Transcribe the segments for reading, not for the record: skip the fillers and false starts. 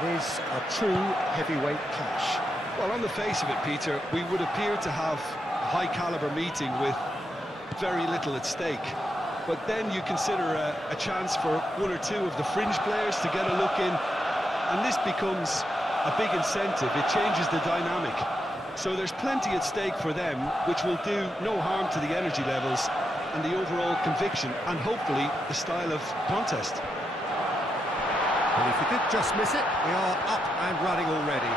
It is a true heavyweight clash. Well, on the face of it, Peter, we would appear to have a high-caliber meeting with very little at stake. But then you consider a chance for one or two of the fringe players to get a look in, and this becomes a big incentive. It changes the dynamic. So there's plenty at stake for them, which will do no harm to the energy levels and the overall conviction, and hopefully the style of contest. And if he did just miss it, we are up and running already.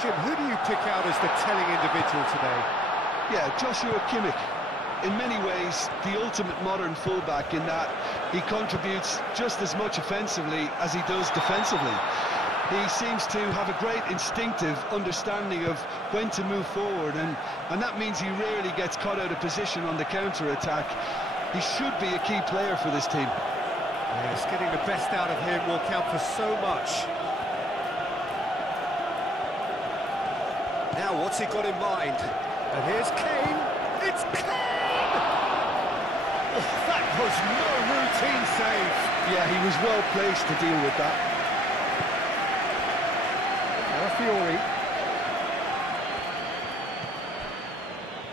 Jim, who do you pick out as the telling individual today? Yeah, Joshua Kimmich. In many ways, the ultimate modern fullback in that he contributes just as much offensively as he does defensively. He seems to have a great instinctive understanding of when to move forward, and that means he rarely gets caught out of position on the counter-attack. He should be a key player for this team. Yes, getting the best out of him will count for so much. Now, what's he got in mind? And here's Kane. It's Kane! Oh, that was no routine save. Yeah, he was well placed to deal with that. Fiori.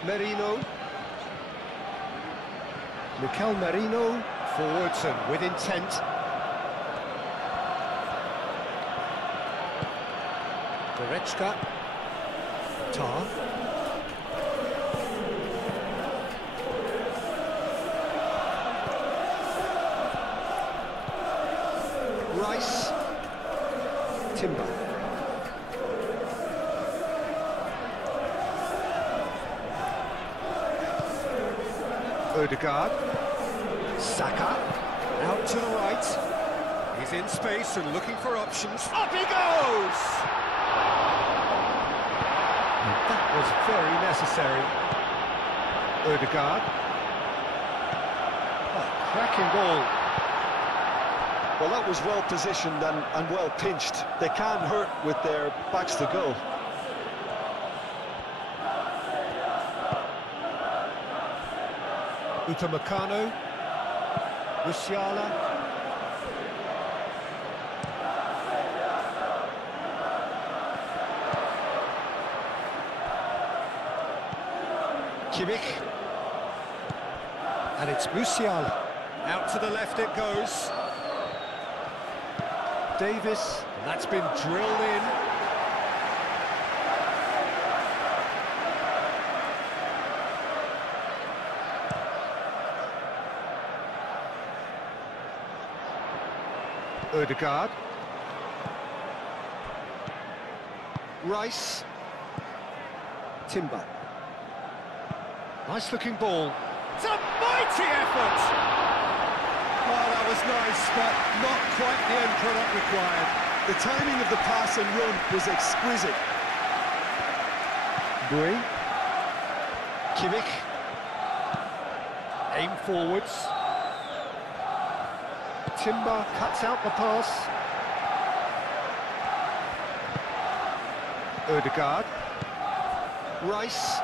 Merino. Mikel Merino forwards and with intent. Goretzka. Tar. Rice. Timber. Odegaard, Saka, out to the right. He's in space and looking for options. Up he goes! And that was very necessary. Odegaard. Oh, cracking ball. Well, that was well positioned and well pinched. They can't hurt with their backs to goal. Upamecano, Musiala, Kimmich, and it's Musiala. Out to the left it goes. Davis, and that's been drilled in. Odegaard. Rice. Timber. Nice looking ball. It's a mighty effort! Oh, that was nice, but not quite the end product required. The timing of the pass and run was exquisite. Bui. Kimmich. Aim forwards. Timber cuts out the pass. Odegaard. Rice.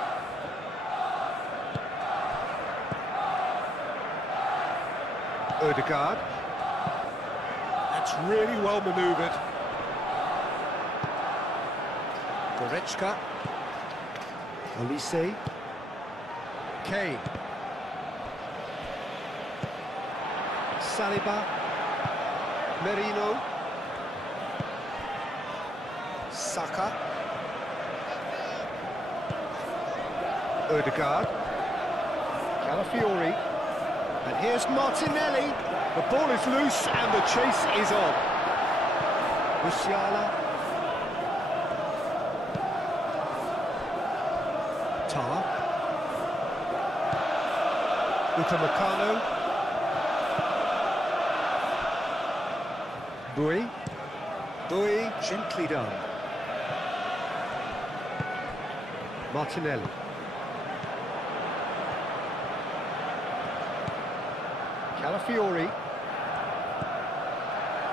Odegaard. That's really well manoeuvred. Goretzka. Olise. Kane. Saliba. Merino. Saka. Odegaard. Calafiori. And here's Martinelli. The ball is loose and the chase is on. Musiala. Tar. Upamecano. Bui. Bui, gently done. Martinelli. Calafiori.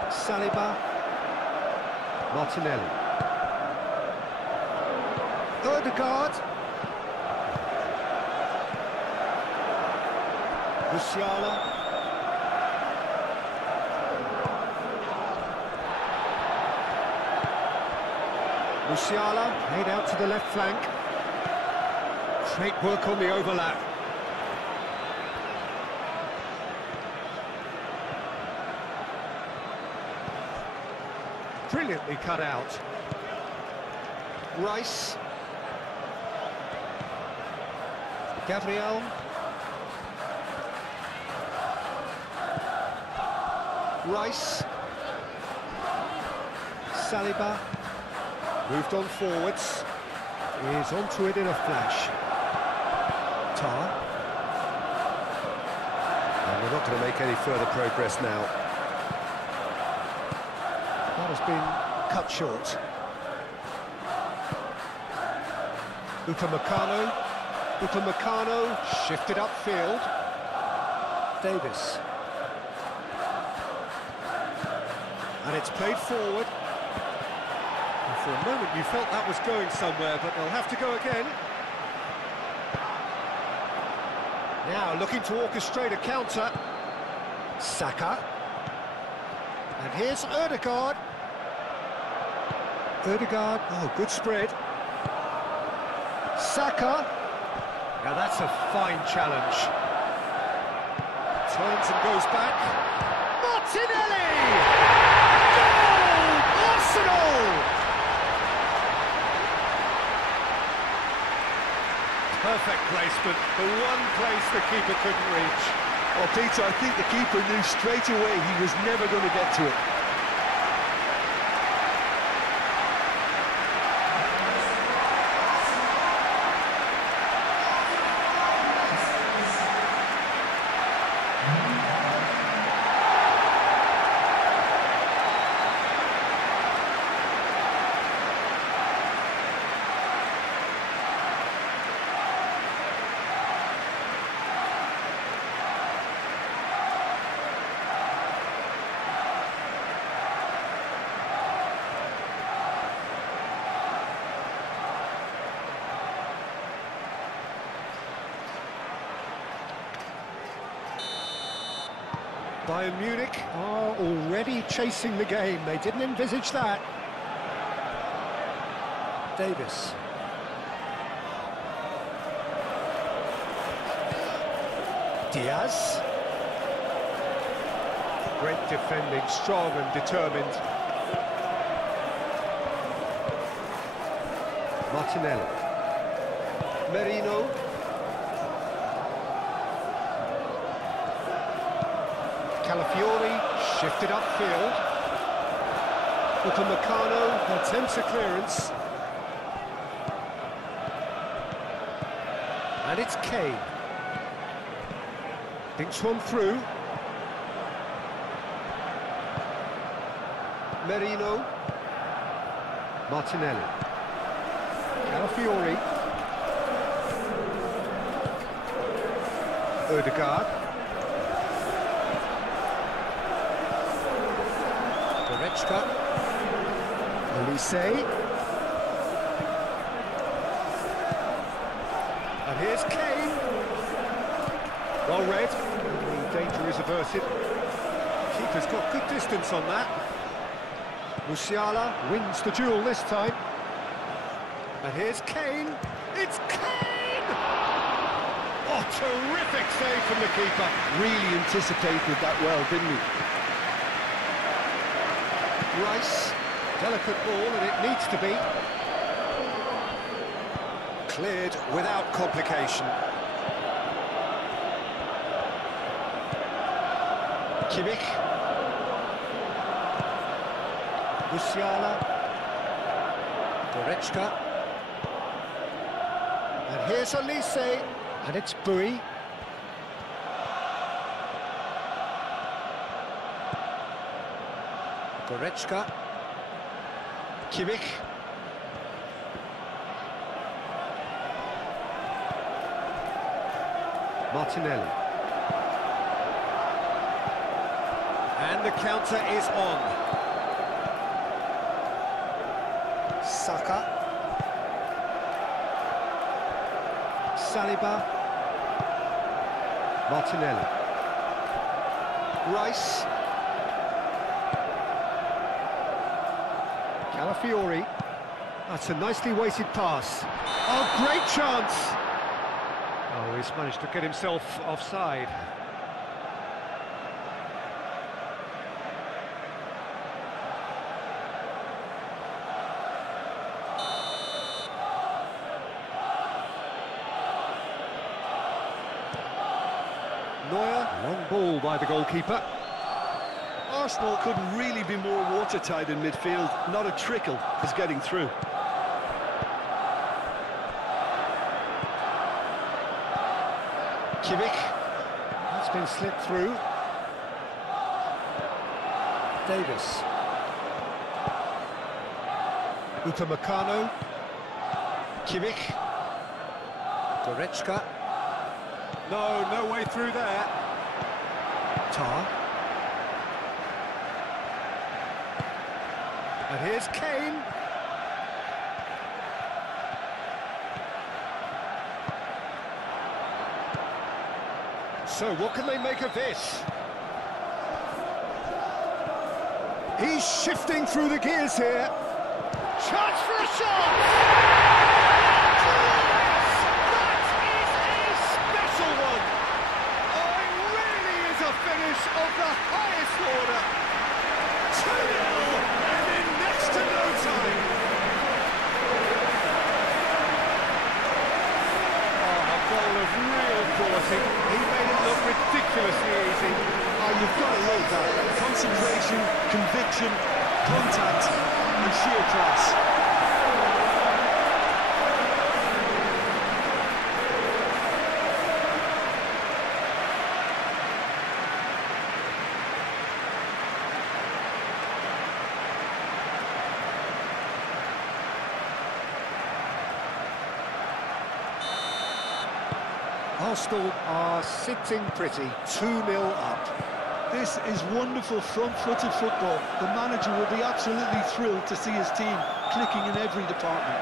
Saliba. Martinelli. Odegaard. Musiala. Musiala played out to the left flank. Great work on the overlap. Brilliantly cut out. Rice. Gabriel. Rice. Saliba. Moved on forwards. Is onto it in a flash. Tar. And we're not going to make any further progress now. That has been cut short. Upamecano shifted upfield. Davis. And it's played forward. And for a moment you felt that was going somewhere, but they'll have to go again. Now looking to orchestrate a counter. Saka. And here's Ødegaard. Oh, good spread. Saka. Now that's a fine challenge. Turns and goes back. Martinelli! Goal! Arsenal! Perfect placement, the one place the keeper couldn't reach. Oh, Peter, I think the keeper knew straight away he was never going to get to it. Bayern Munich are already chasing the game. They didn't envisage that. Davis. Diaz. Great defending, strong and determined. Martinelli. Merino. Calafiori shifted upfield. Upamecano attempts a clearance. And it's Kane. Thinks one through. Merino. Martinelli. Calafiori. Ødegaard. Olise. And here's Kane. Well read. The danger is averted. Keeper's got good distance on that. Musiala wins the duel this time. And here's Kane. It's Kane! Oh, terrific save from the keeper. Really anticipated that well, didn't he? Rice, delicate ball, and it needs to be. Cleared without complication. Kimmich. Musiala. Goretzka. And here's Olise, and it's Bui. Goretzka. Kimmich. Martinelli. And the counter is on. Saka. Saliba. Martinelli. Rice. Calafiori. That's a nicely weighted pass. Oh, great chance! Oh, he's managed to get himself offside. Neuer, long ball by the goalkeeper. Arsenal couldn't really be more watertight in midfield. Not a trickle is getting through. Kimmich. That's been slipped through. Davis. Upamecano. Kimmich. Goretzka. No way through there. Tar. And here's Kane. So what can they make of this? He's shifting through the gears here. Chance for a shot! Glorious! That is a special one! Oh, it really is a finish of the highest order. 2-0 and in next to no time. Oh, a goal of real quality. He made it look ridiculously easy. Oh, you've got to love that. Concentration, conviction, contact, and sheer class. Arsenal are sitting pretty, 2-0 up. This is wonderful front-footed football. The manager will be absolutely thrilled to see his team clicking in every department.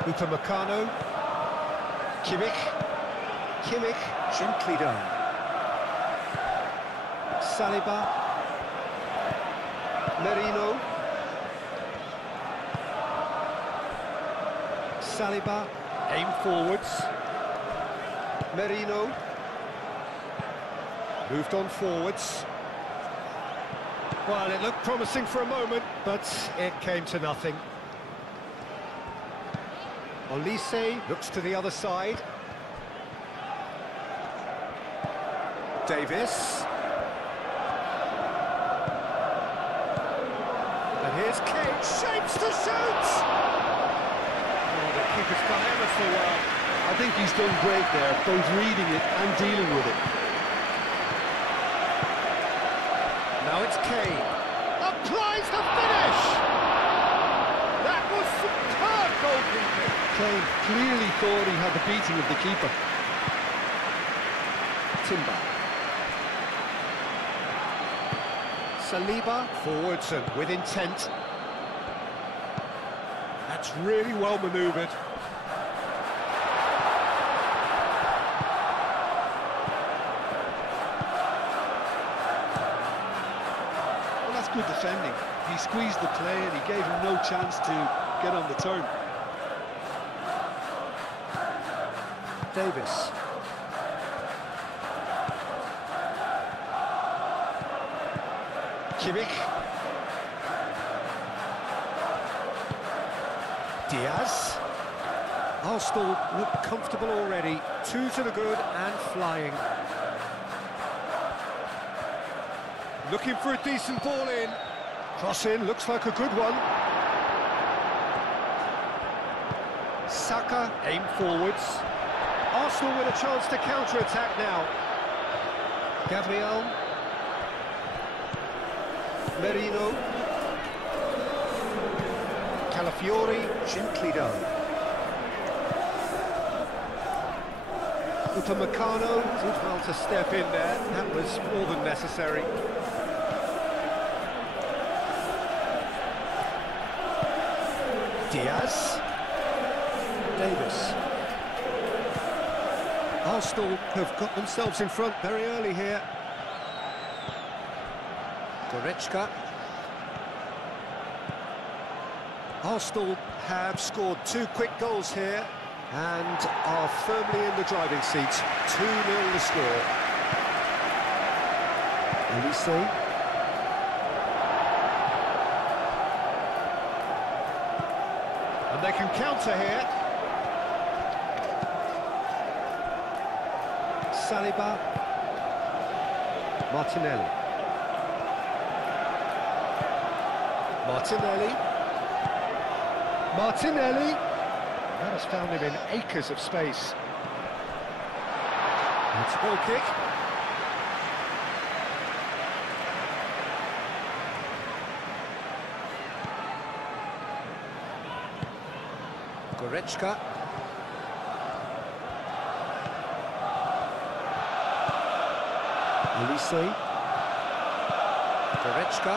Upamecano. Kimmich. Gently done. Saliba. Merino. Saliba. Aim forwards. Merino. Moved on forwards. Well, it looked promising for a moment, but it came to nothing. Olise looks to the other side. Davis. And here's Kane. Shapes to shoot! Oh, the keeper's done ever so well. I think he's done great there, both reading it and dealing with it. Now it's Kane. Applies the finish! That was superb goalkeeping. Kane clearly thought he had the beating of the keeper. Timber. Saliba, forwards and with intent. That's really well manoeuvred. Well, that's good defending. He squeezed the play and he gave him no chance to get on the turn. Davis. Kimmich. Diaz. Arsenal look comfortable already. 2 to the good and flying. Looking for a decent ball in. Cross in, looks like a good one. Saka, aim forwards. Arsenal with a chance to counter-attack now. Gabriel. Merino. Calafiori, gently done. Upamecano did well to step in there. That was more than necessary. Diaz. Davis. Arsenal have got themselves in front very early here. Goretzka. Arsenal have scored 2 quick goals here and are firmly in the driving seat. 2-0 the score. Elise. And they can counter here. Saliba. Martinelli. Martinelli. That has found him in acres of space. It's a ball kick. Goretzka. Elise. Goretzka.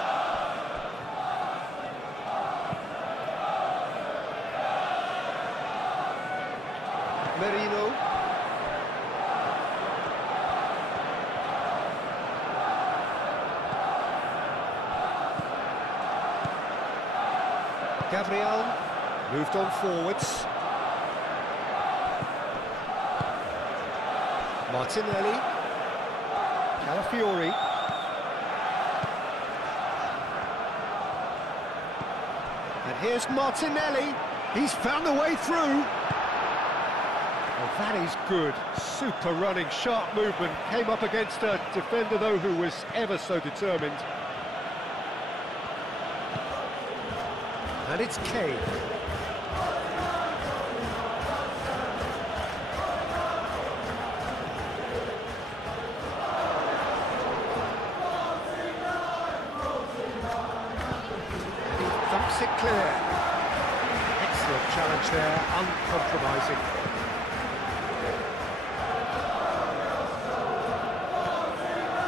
Merino. Gabriel moved on forwards. Martinelli. Calafiori. And here's Martinelli. He's found the way through. Oh, that is good. Super running, sharp movement. Came up against a defender, though, who was ever so determined. And it's Kane. He thumps it clear. Excellent challenge there, uncompromising.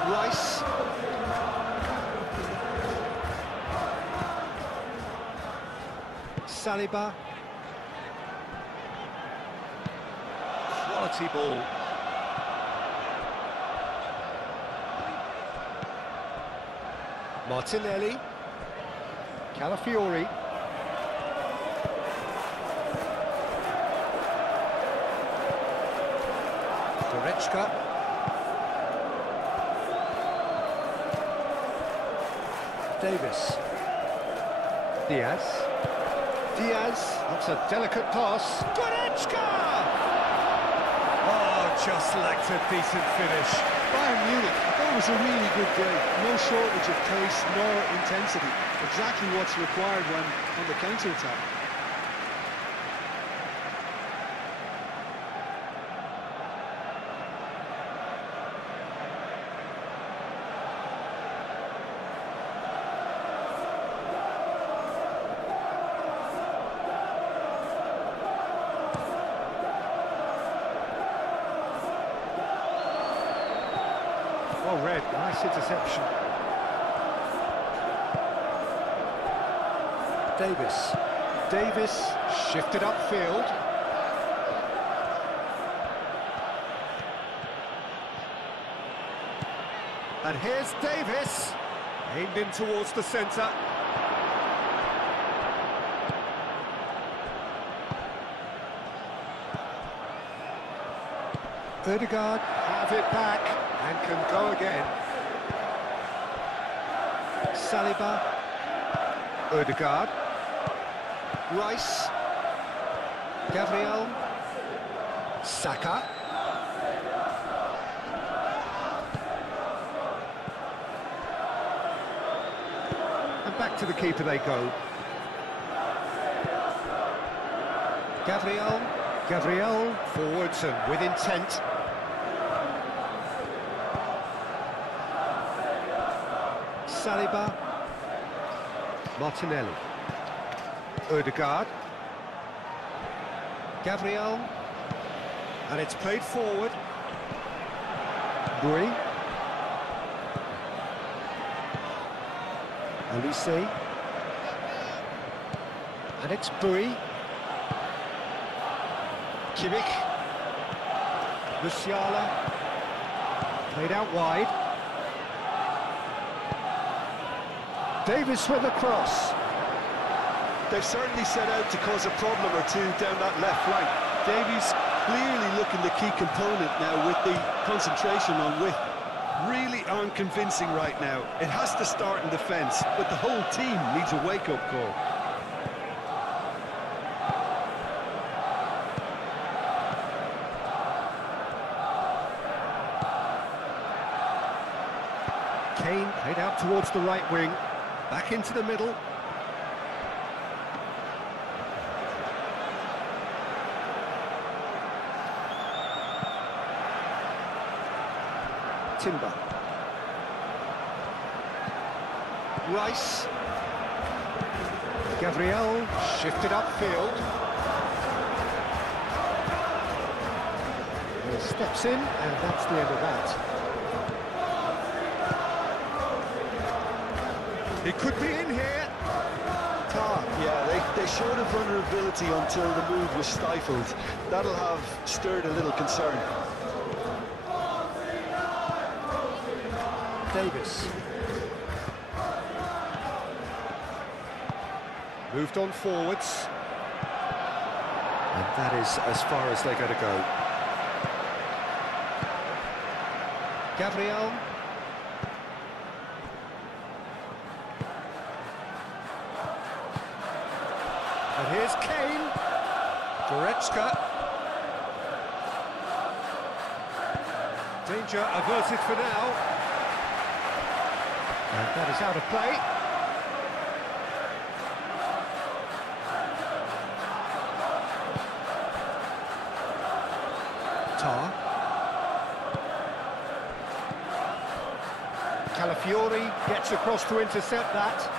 Rice. Saliba. Quality ball. Martinelli. Calafiori. Goretzka. Davis. Diaz. That's a delicate pass. Goretzka! Oh, just lacked a decent finish. Bayern Munich, that was a really good break. No shortage of pace nor intensity. Exactly what's required when on the counter-attack. Well read, nice interception. Davis shifted upfield. And here's Davis, aimed in towards the centre. Ødegaard have it back and can go again. Saliba. Ødegaard. Rice. Gabriel. Saka. And back to the keeper they go. Gabriel forwards and with intent. Saliba. Martinelli. Ødegaard. Gabriel. And it's played forward. Bui. Elise. And it's Bui. Kimmich. Musiala. Played out wide. Davis with the cross. they've certainly set out to cause a problem or two down that left flank. Davies clearly looking the key component now with the concentration on width. Really aren't convincing right now. It has to start in defence, but the whole team needs a wake-up call. Kane played out towards the right wing, back into the middle. Timber. Rice. Gabriel shifted upfield. He steps in, and that's the end of that. He could be in here. Tar. Yeah, they showed a vulnerability until the move was stifled. That'll have stirred a little concern. Davis. Moved on forwards. And that is as far as they're going to go. Gabriel. And here's Kane. Goretzka. Danger averted for now. And that is out of play. Tar. Calafiori gets across to intercept that.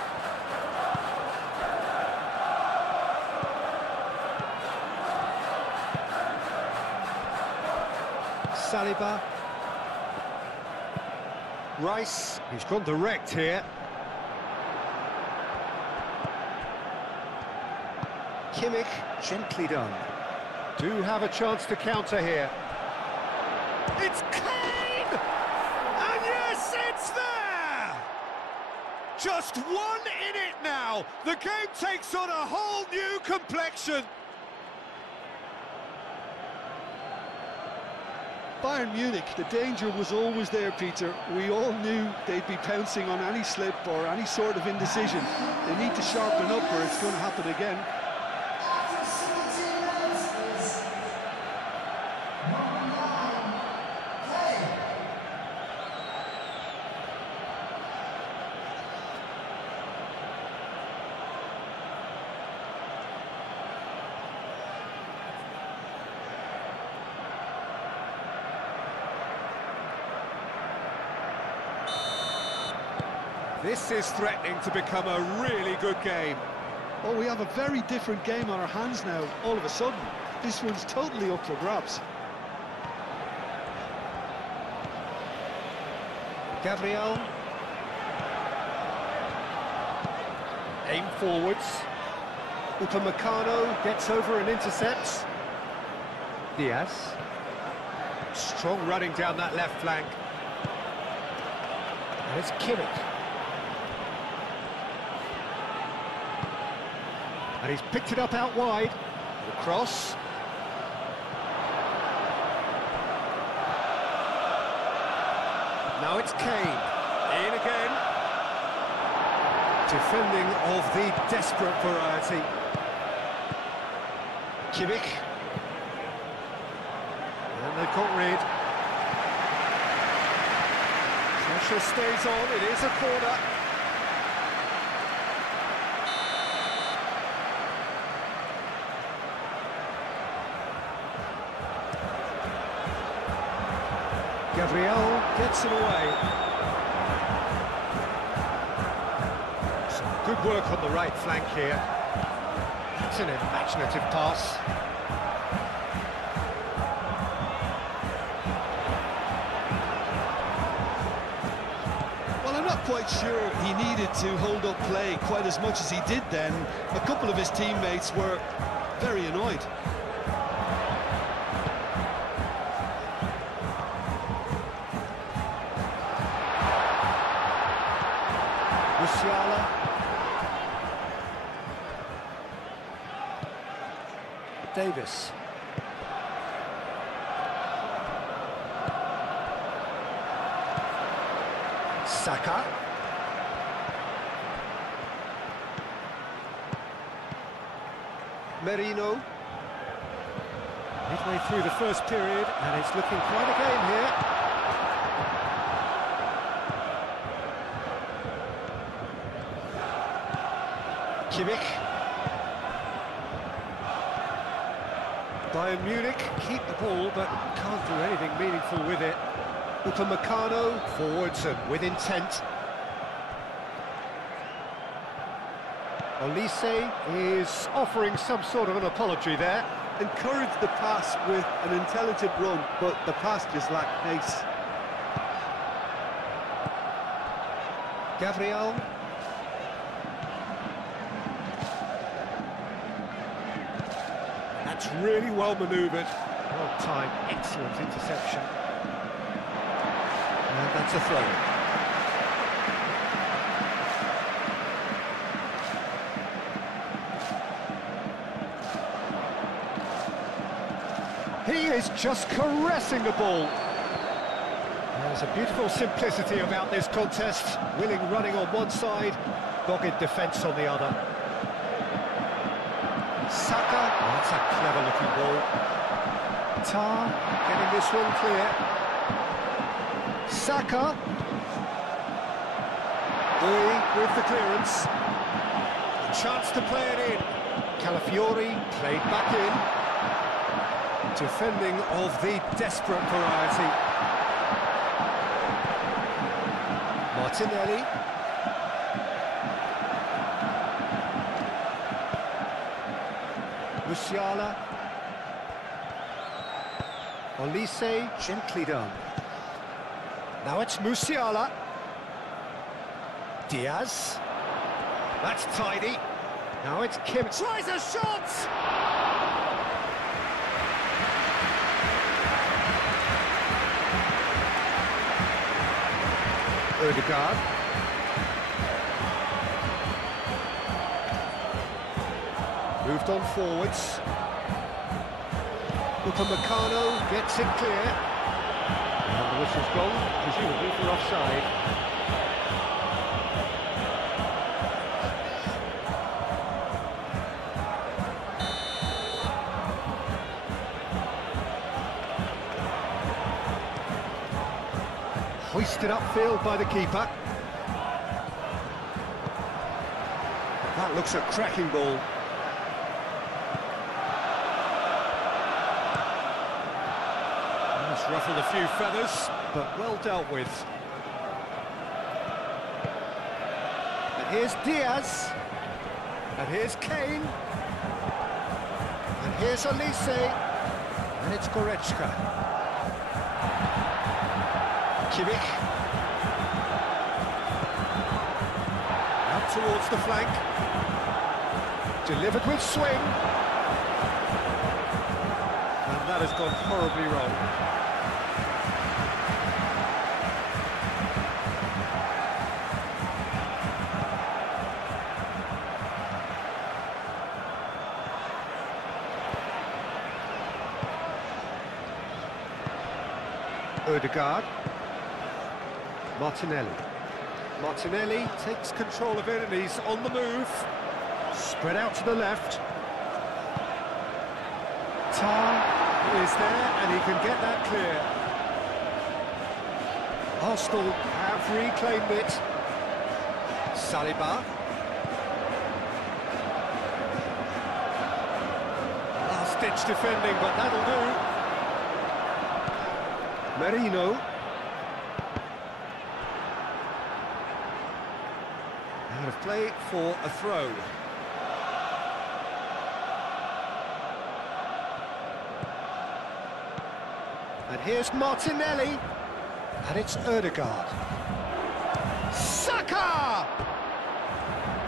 Saliba. Rice, he's gone direct here. Kimmich, gently done. Do have a chance to counter here. It's Kane! And yes, it's there! Just one in it now. The game takes on a whole new complexion. Bayern Munich, the danger was always there, Peter. We all knew they'd be pouncing on any slip or any sort of indecision. They need to sharpen up or it's going to happen again. This is threatening to become a really good game. Oh, we have a very different game on our hands now, all of a sudden. This one's totally up for grabs. Gabriel. Aim forwards. Upamecano gets over and intercepts. Diaz. Strong running down that left flank. And it's Kimmich. And he's picked it up out wide. The cross. Now it's Kane. In again. Defending of the desperate variety. Kimmich. And they've got rid. Pressure stays on. It is a corner. Gabriel gets it away. Some good work on the right flank here. It's an imaginative pass. Well, I'm not quite sure he needed to hold up play quite as much as he did then. A couple of his teammates were very annoyed. Davis. Saka. Merino. Midway through the first period, and it's looking quite a game here. Kimmich. Bayern Munich keep the ball, but can't do anything meaningful with it. Upamecano forwards and with intent. Olise is offering some sort of an apology there. Encouraged the pass with an intelligent run, but the pass just lacked pace. Gabriel. That's really well manoeuvred. Well timed, excellent interception. And that's a throw. He is just caressing the ball. There's a beautiful simplicity about this contest. Willing running on one side, dogged defence on the other. Saka, oh, that's a clever-looking ball. Tar, getting this one clear. Saka. Dui with the clearance. A chance to play it in. Calafiori played back in. Defending of the desperate variety. Martinelli. Musiala. Olise, gently done. Now it's Musiala. Diaz. That's tidy. Now it's Kim. Tries a shot! Ødegaard. Moved on forwards. Upamecano gets it clear. And the whistle's gone, presumably for offside. Hoisted upfield by the keeper. That looks a cracking ball. That's ruffled a few feathers, but well dealt with. And here's Diaz. And here's Kane. And here's Olise. And it's Goretzka. Kimmich. Out towards the flank. Delivered with swing. And that has gone horribly wrong. Ødegaard. Martinelli. Martinelli takes control of it and he's on the move. Spread out to the left. Tar is there and he can get that clear. Arsenal have reclaimed it. Saliba. Last-ditch defending, but that'll do. Merino. Out of play for a throw. And here's Martinelli. And it's Ødegaard. Saka!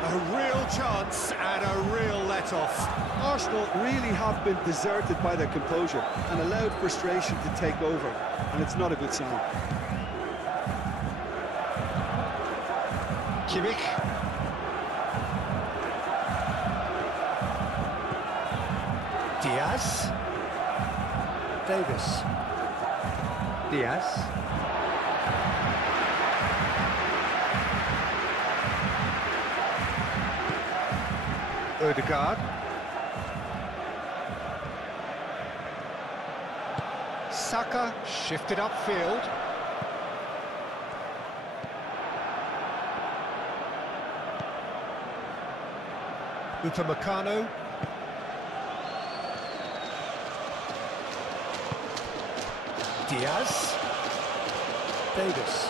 A real chance and a real let-off. Arsenal really have been deserted by their composure and allowed frustration to take over, and it's not a good sign. Kimmich. Diaz. Diaz. Davis. Diaz. Odegaard. Saka shifted upfield. Upamecano. Diaz. Davis.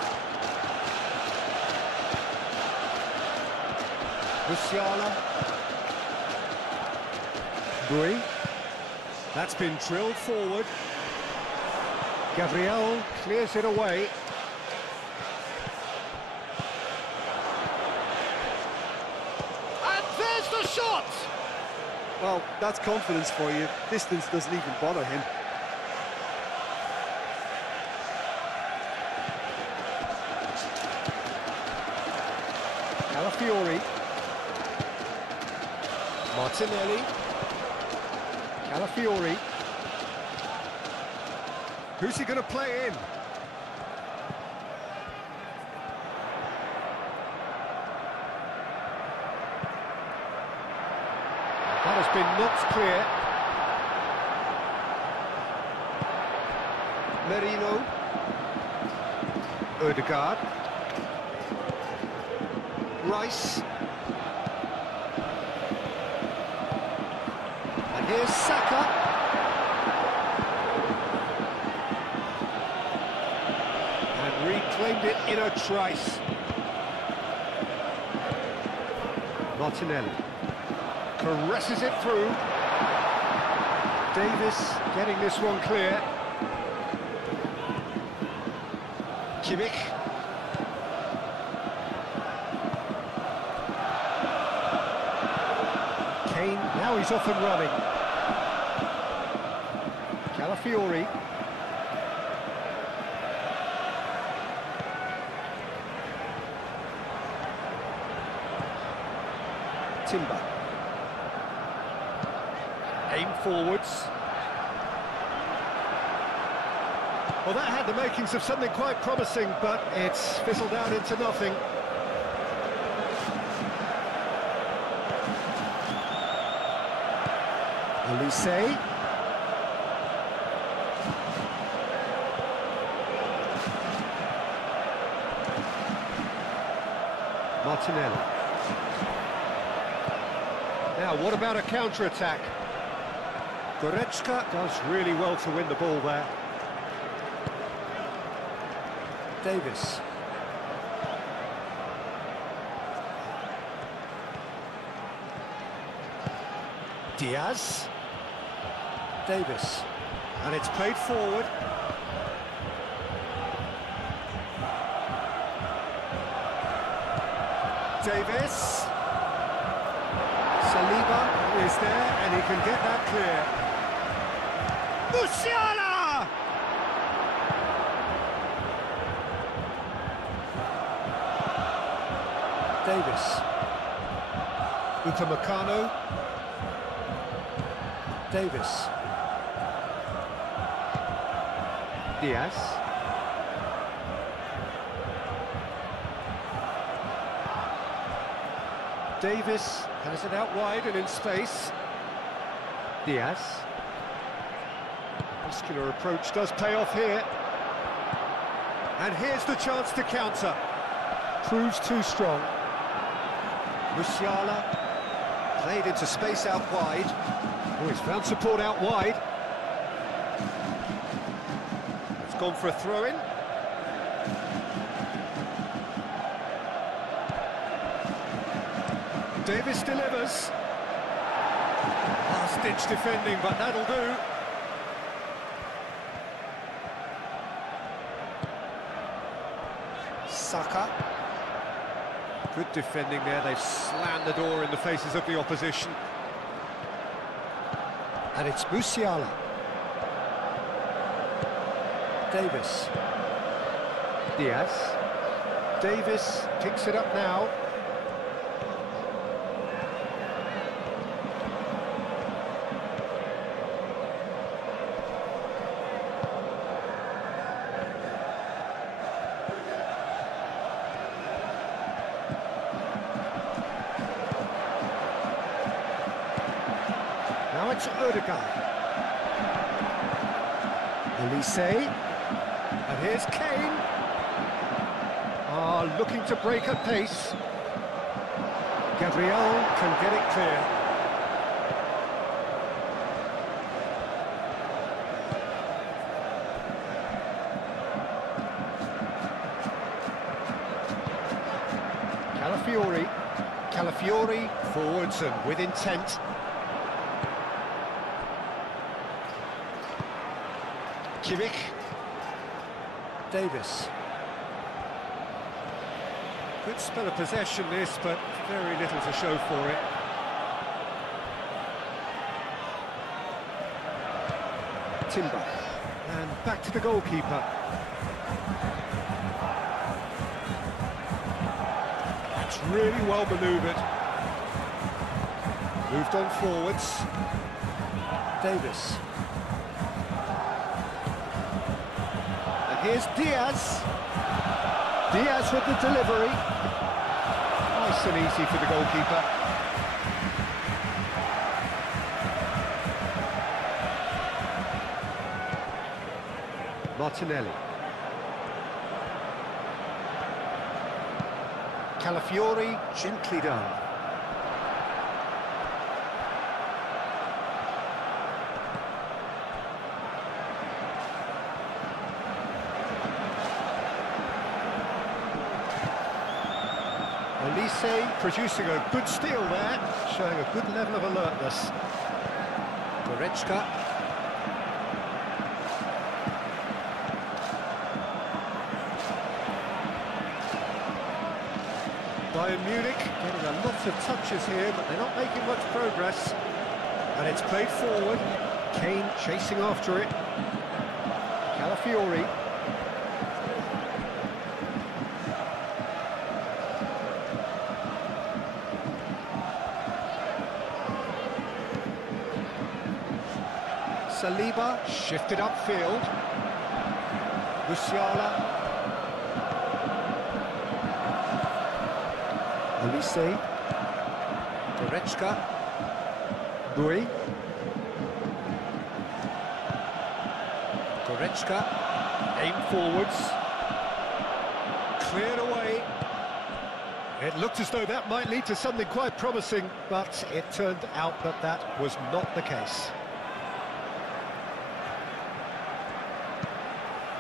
Musiala. Bui. That's been drilled forward. Gabriel clears it away. And there's the shot! Well, that's confidence for you. Distance doesn't even bother him. Calafiori. Martinelli. Calafiori. Who's he going to play in? That has been knocked clear. Merino. Odegaard. Rice. And here's Saka. Reclaimed it in a trice. Martinelli caresses it through. Davis getting this one clear. Kimmich. Kane, now he's off and running. Calafiori. Timber. Aim forwards. Well, that had the makings of something quite promising, but it's fizzled out into nothing. Olise. Martinelli. Now, what about a counter-attack? Goretzka does really well to win the ball there. Davis. Diaz. Davis. And it's played forward. Davis. Saliba is there, and he can get that clear. Musiala! Davis. Upamecano. Davis. Diaz. Davis has it out wide and in space. Diaz. Muscular approach does pay off here. And here's the chance to counter. Proves too strong. Musiala played into space out wide. Oh, he's found support out wide. It's gone for a throw-in. Davis delivers. Last-ditch defending, but that'll do. Saka. Good defending there. They've slammed the door in the faces of the opposition. And it's Musiala. Davis. Diaz. Davis picks it up now. towards Odegaard. Elise. And here's Kane. Looking to break at pace. Gabriel can get it clear. Calafiori forwards and with intent. Kimmich. Davis. Good spell of possession this, but very little to show for it. Timber. And back to the goalkeeper. That's really well manoeuvred. Moved on forwards. Davis. And here's Diaz. Diaz with the delivery. Nice and easy for the goalkeeper. Martinelli. Calafiori, gently done. Elise producing a good steal there, showing a good level of alertness. Goretzka. Bayern Munich getting a lot of touches here, but they're not making much progress. And it's played forward. Kane chasing after it. Calafiori. Saliba shifted upfield. Musiala. Elise. Goretzka. Bui. Goretzka. Aim forwards. Cleared away. It looked as though that might lead to something quite promising, but it turned out that that was not the case.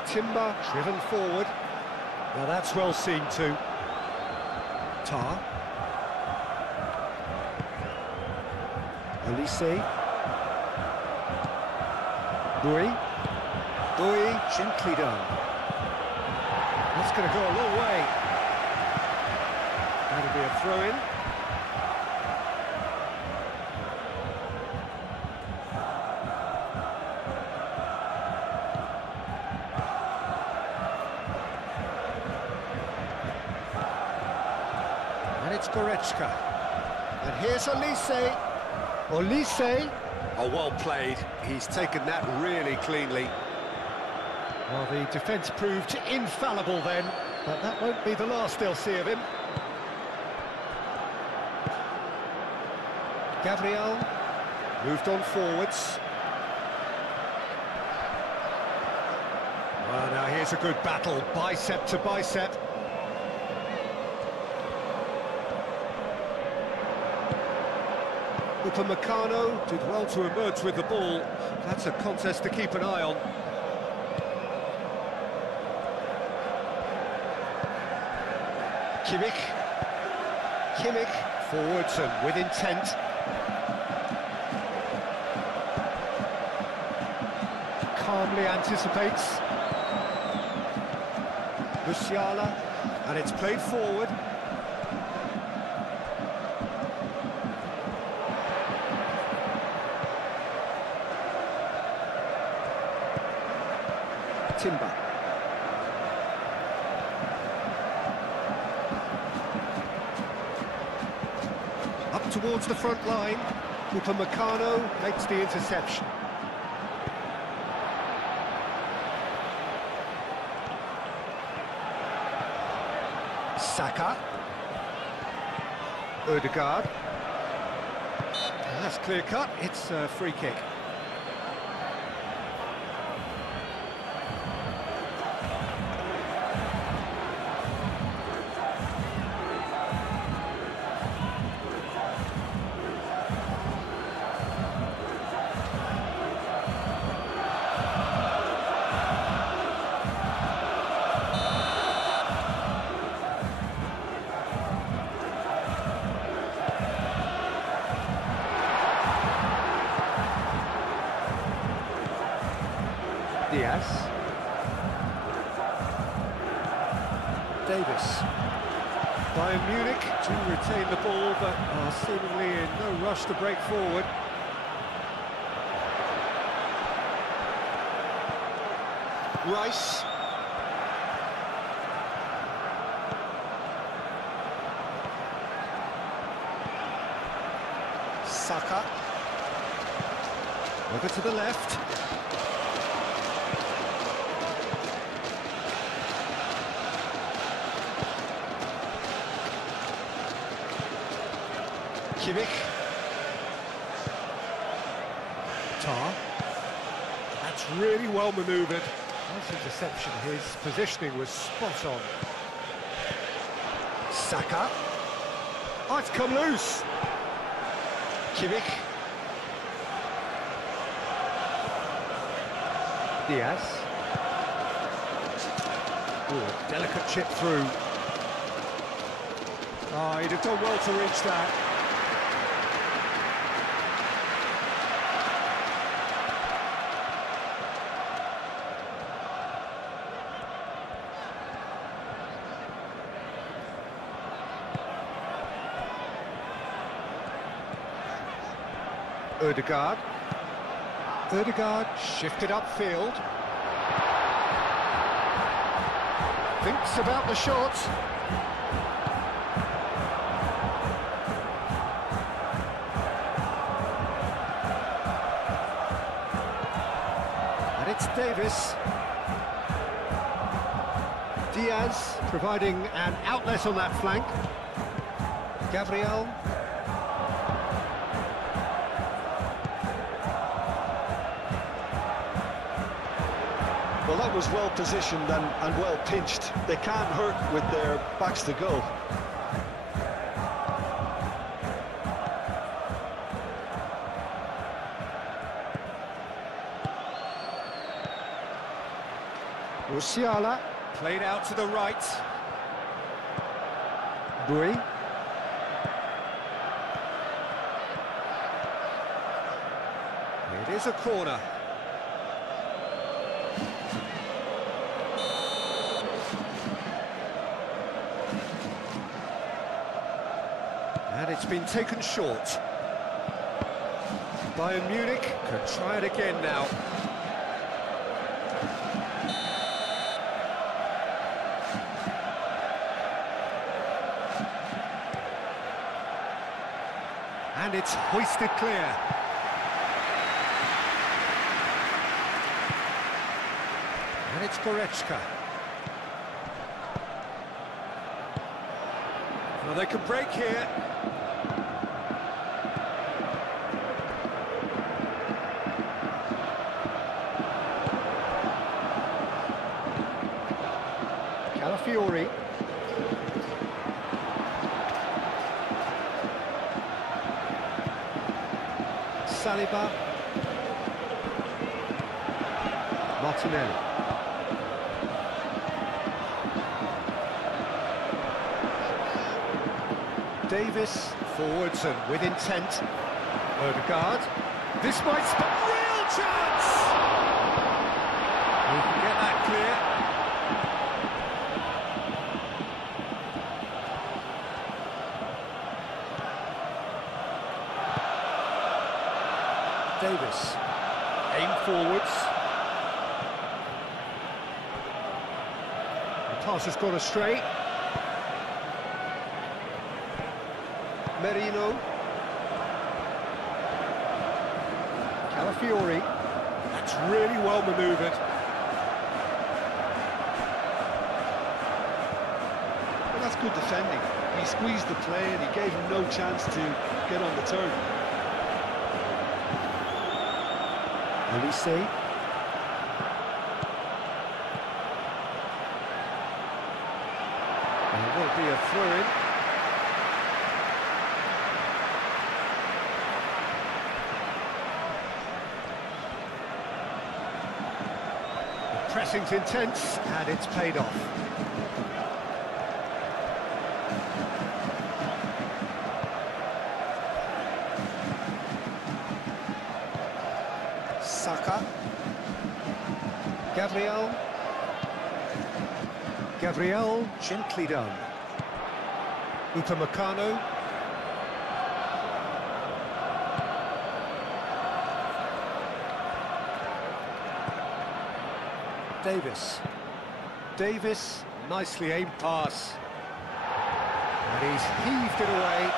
Timber driven forward. Now that's well seen too. Tar. Elise. Bui. Bui, gently done. That's going to go a long way. That'll be a throw-in. And it's Goretzka. And here's Elise. Elise. Oh, well played. He's taken that really cleanly. Well, the defence proved infallible then, but that won't be the last they'll see of him. Gabriel moved on forwards. Well, now here's a good battle, bicep to bicep. Upamecano did well to emerge with the ball. That's a contest to keep an eye on. Kimmich, forwards and with intent. Calmly anticipates. Musiala, and it's played forward. Timber. Up towards the front line. Upamecano makes the interception. Saka. Odegaard. That's clear cut, it's a free kick. Diaz. Davis. Bayern Munich to retain the ball, but are seemingly in no rush to break forward. Rice. Saka. Over to the left. Kimmich. Tar. That's really well manoeuvred. Nice interception. His positioning was spot on. Saka. Oh, it's come loose. Kimmich. Diaz. Ooh, delicate chip through. Oh, he'd have done well to reach that. Ødegaard. Ødegaard shifted upfield. Thinks about the shot. And it's Davis. Diaz providing an outlet on that flank. Gabriel. Well, that was well positioned and well pinched. They can't hurt with their backs to goal. Musiala played out to the right. Bui. It is a corner. And it's been taken short. Bayern Munich can try it again now. And it's hoisted clear. And it's Goretzka. Well, they can break here. Calafiori. Saliba. Martinelli. Davis forwards and with intent. Ødegaard. This might spot real chance. He can get that clear. Davis, aim forwards. The pass has gone astray. Merino. Calafiori. That's really well manoeuvred. Well, that's good defending. He squeezed the play and he gave him no chance to get on the turn. Elise. There will be a throw-in. The pressing's intense, and it's paid off. Saka. Gabriel, gently done. Upamecano. Davis, nicely aimed pass. And he's heaved it away.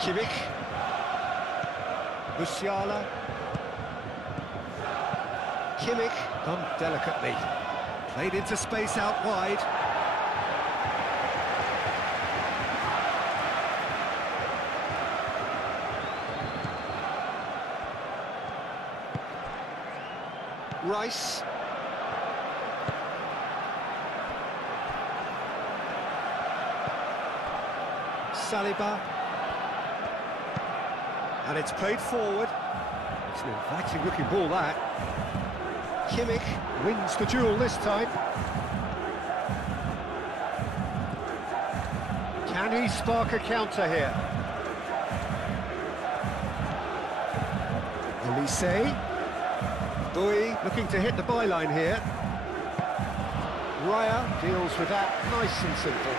Kimmich. Musiala. Kimmich, done delicately. Played into space out wide. Rice. Saliba. And it's played forward. It's an inviting looking ball, that. Kimmich wins the duel this time. Can he spark a counter here? Elise. Bui looking to hit the byline here. Raya deals with that nice and simple.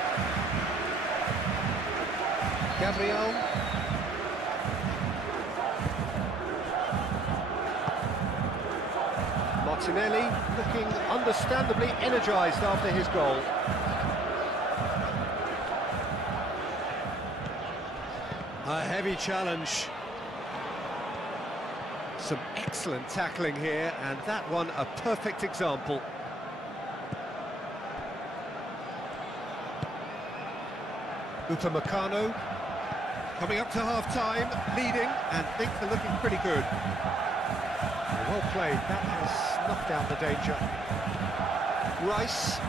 Gabriel. Martinelli looking understandably energised after his goal. A heavy challenge. Some excellent tackling here, and that one a perfect example. Upamecano coming up to half-time, leading, and things are looking pretty good. Well played, that has snuffed out the danger. Rice.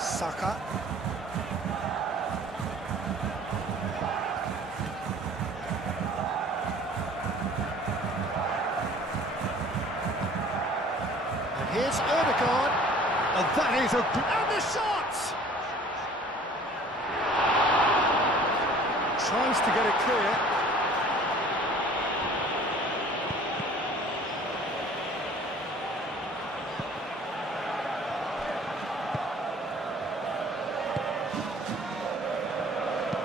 Saka. And here's Odegaard. Oh, that is a... And the shot! Tries to get it clear.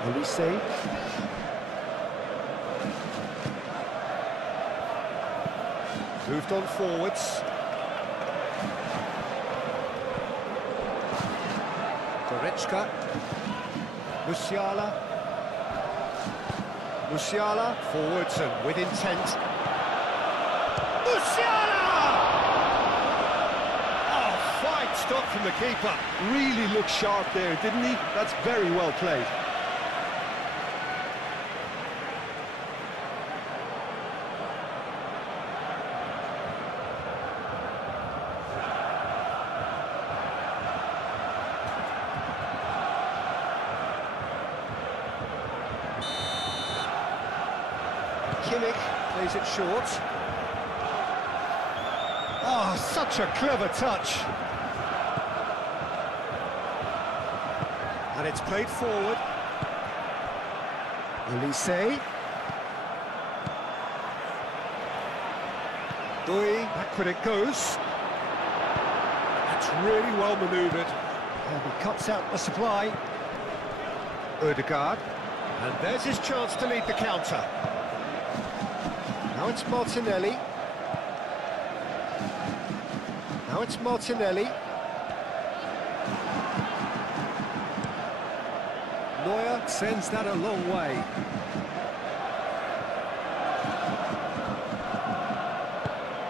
Elise. Moved on forwards. Goretzka. Musiala, forwards and with intent. Musiala! Oh, fine stop from the keeper. Really looked sharp there, didn't he? That's very well played. Kimmich plays it short. Oh, such a clever touch. And it's played forward. Elise. Bui, backward it goes. That's really well manoeuvred. And he cuts out the supply. Odegaard. And there's his chance to lead the counter. Now it's Martinelli. Now it's Martinelli. Neuer sends that a long way.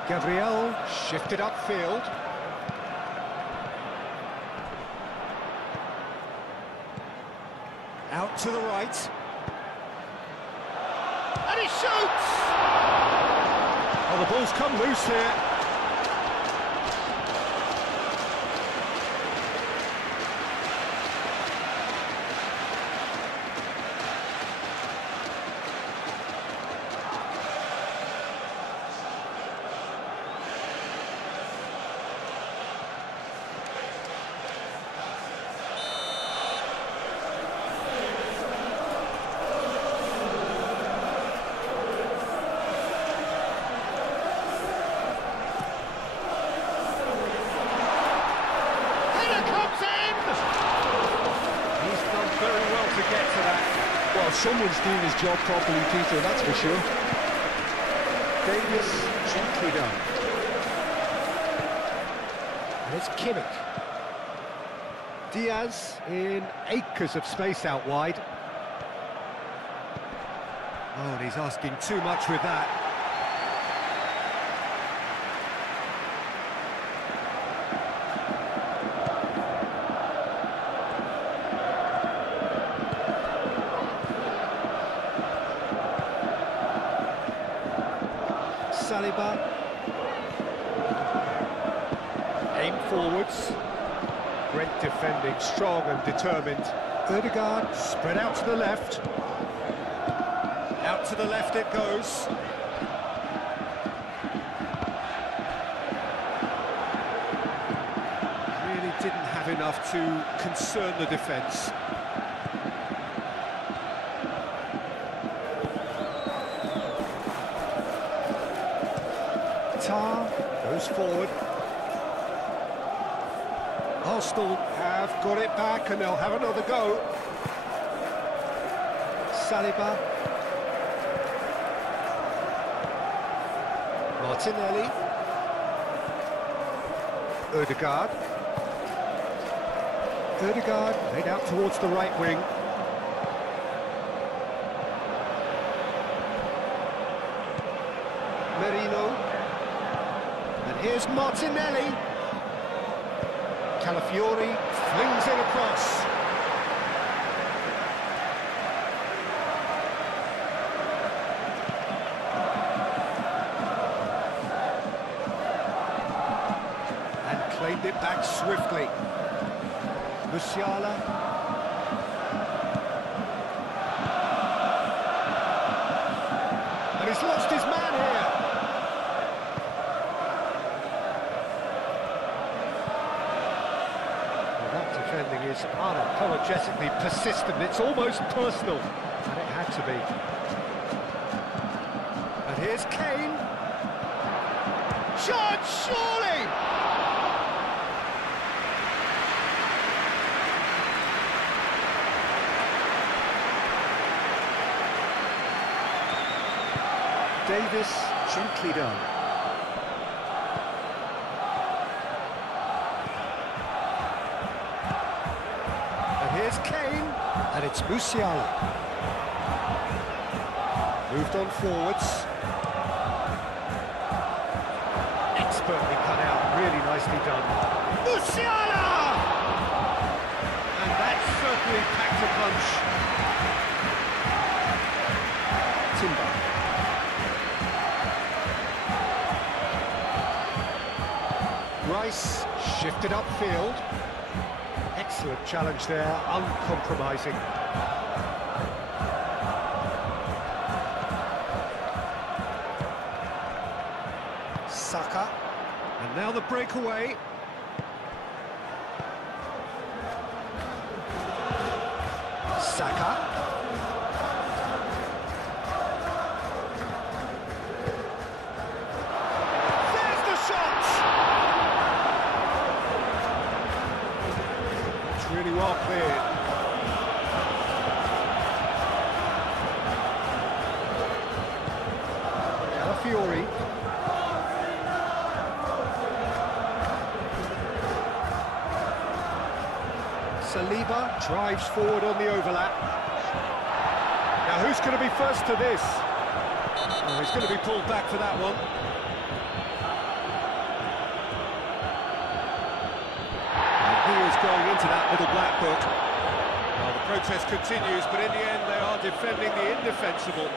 Gabriel shifted upfield. Out to the right. And he shoots! Oh, the ball's come loose here. Someone's doing his job properly, Peter, that's for sure. Davis gently done. And it's Kimmich. Diaz in acres of space out wide. Oh, and he's asking too much with that. Saliba. Aim forwards. Great defending, strong and determined. Ødegaard spread out to the left. Out to the left it goes. Really didn't have enough to concern the defence. Goes forward. Arsenal have got it back and they'll have another go. Saliba. Martinelli. Ødegaard. Ødegaard laid out towards the right wing. Merino. Here's Martinelli. Calafiori flings it across. And claimed it back swiftly. Musiala. And he's lost his man here. Defending is unapologetically persistent, it's almost personal, and it had to be. And here's Kane. Shot, surely! Davis gently done. Here's Kane, and it's Musiala. Moved on forwards. Expertly cut out, really nicely done. Musiala! And that certainly packed a punch. Timber. Rice shifted upfield. Excellent challenge there, uncompromising. Saka, and now the breakaway. Saka. There's the shot! It's really well cleared. Calafiori. Saliba drives forward on the overlap. Now who's going to be first to this? Oh, he's going to be pulled back for that one. And he is going into that little black book. Well, the Protest continues, but in the end they are defending the indefensible.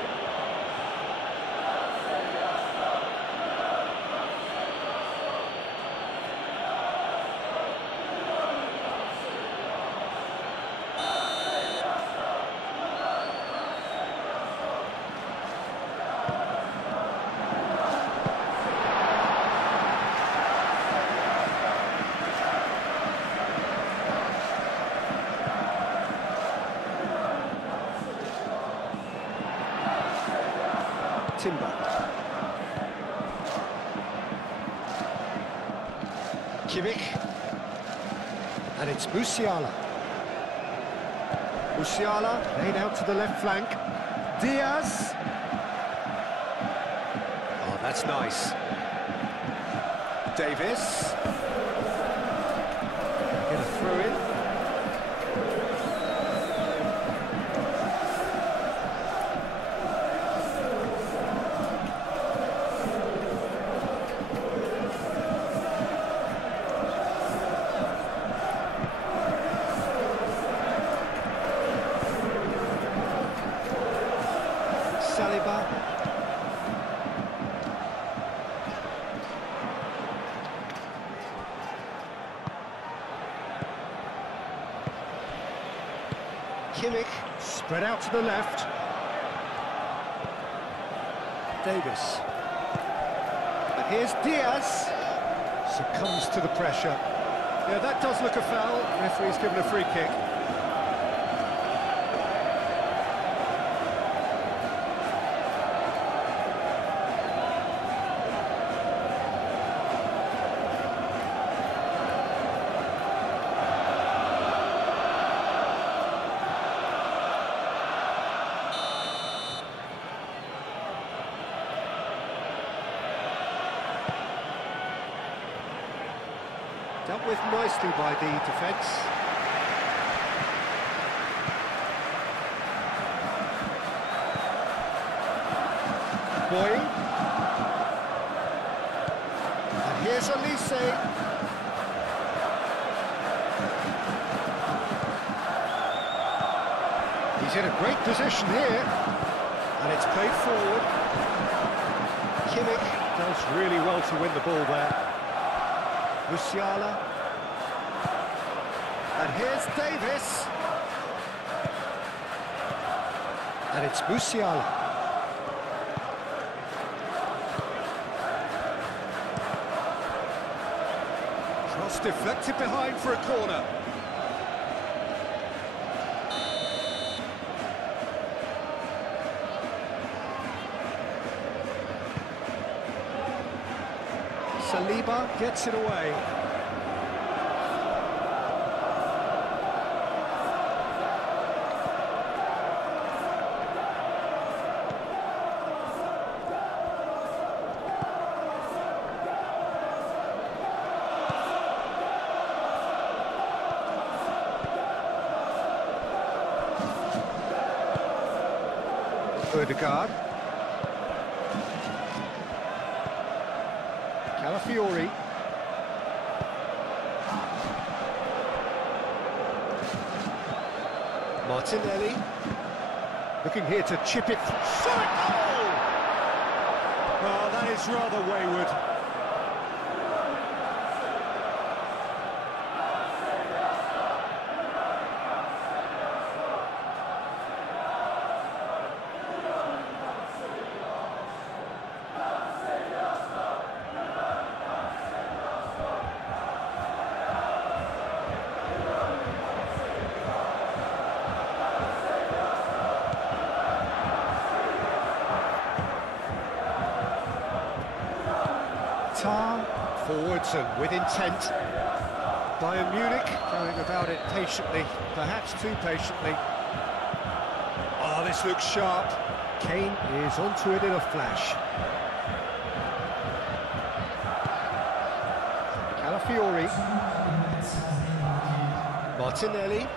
Timber. Kimmich. And it's Musiala. Musiala laid out to the left flank. Diaz. Oh, that's nice. Davis. Get a throw in. Kimmich, spread out to the left. Davis. And here's Diaz. Succumbs to the pressure. Yeah, that does look a foul. Referee's given a free kick. Dealt with nicely by the defence. Boying. And here's Elise. He's in a great position here. And it's played forward. Kimmich does really well to win the ball there. Musiala. And here's Davis. And it's Musiala. Cross deflected behind for a corner. Saliba gets it away. Odegaard. Calafiori. Martinelli. Looking here to chip it. Shot! Oh! Oh, that is rather wayward. Forwards and with intent. Bayern Munich going about it patiently, perhaps too patiently. Oh, this looks sharp. Kane is onto it in a flash. Calafiori. Martinelli.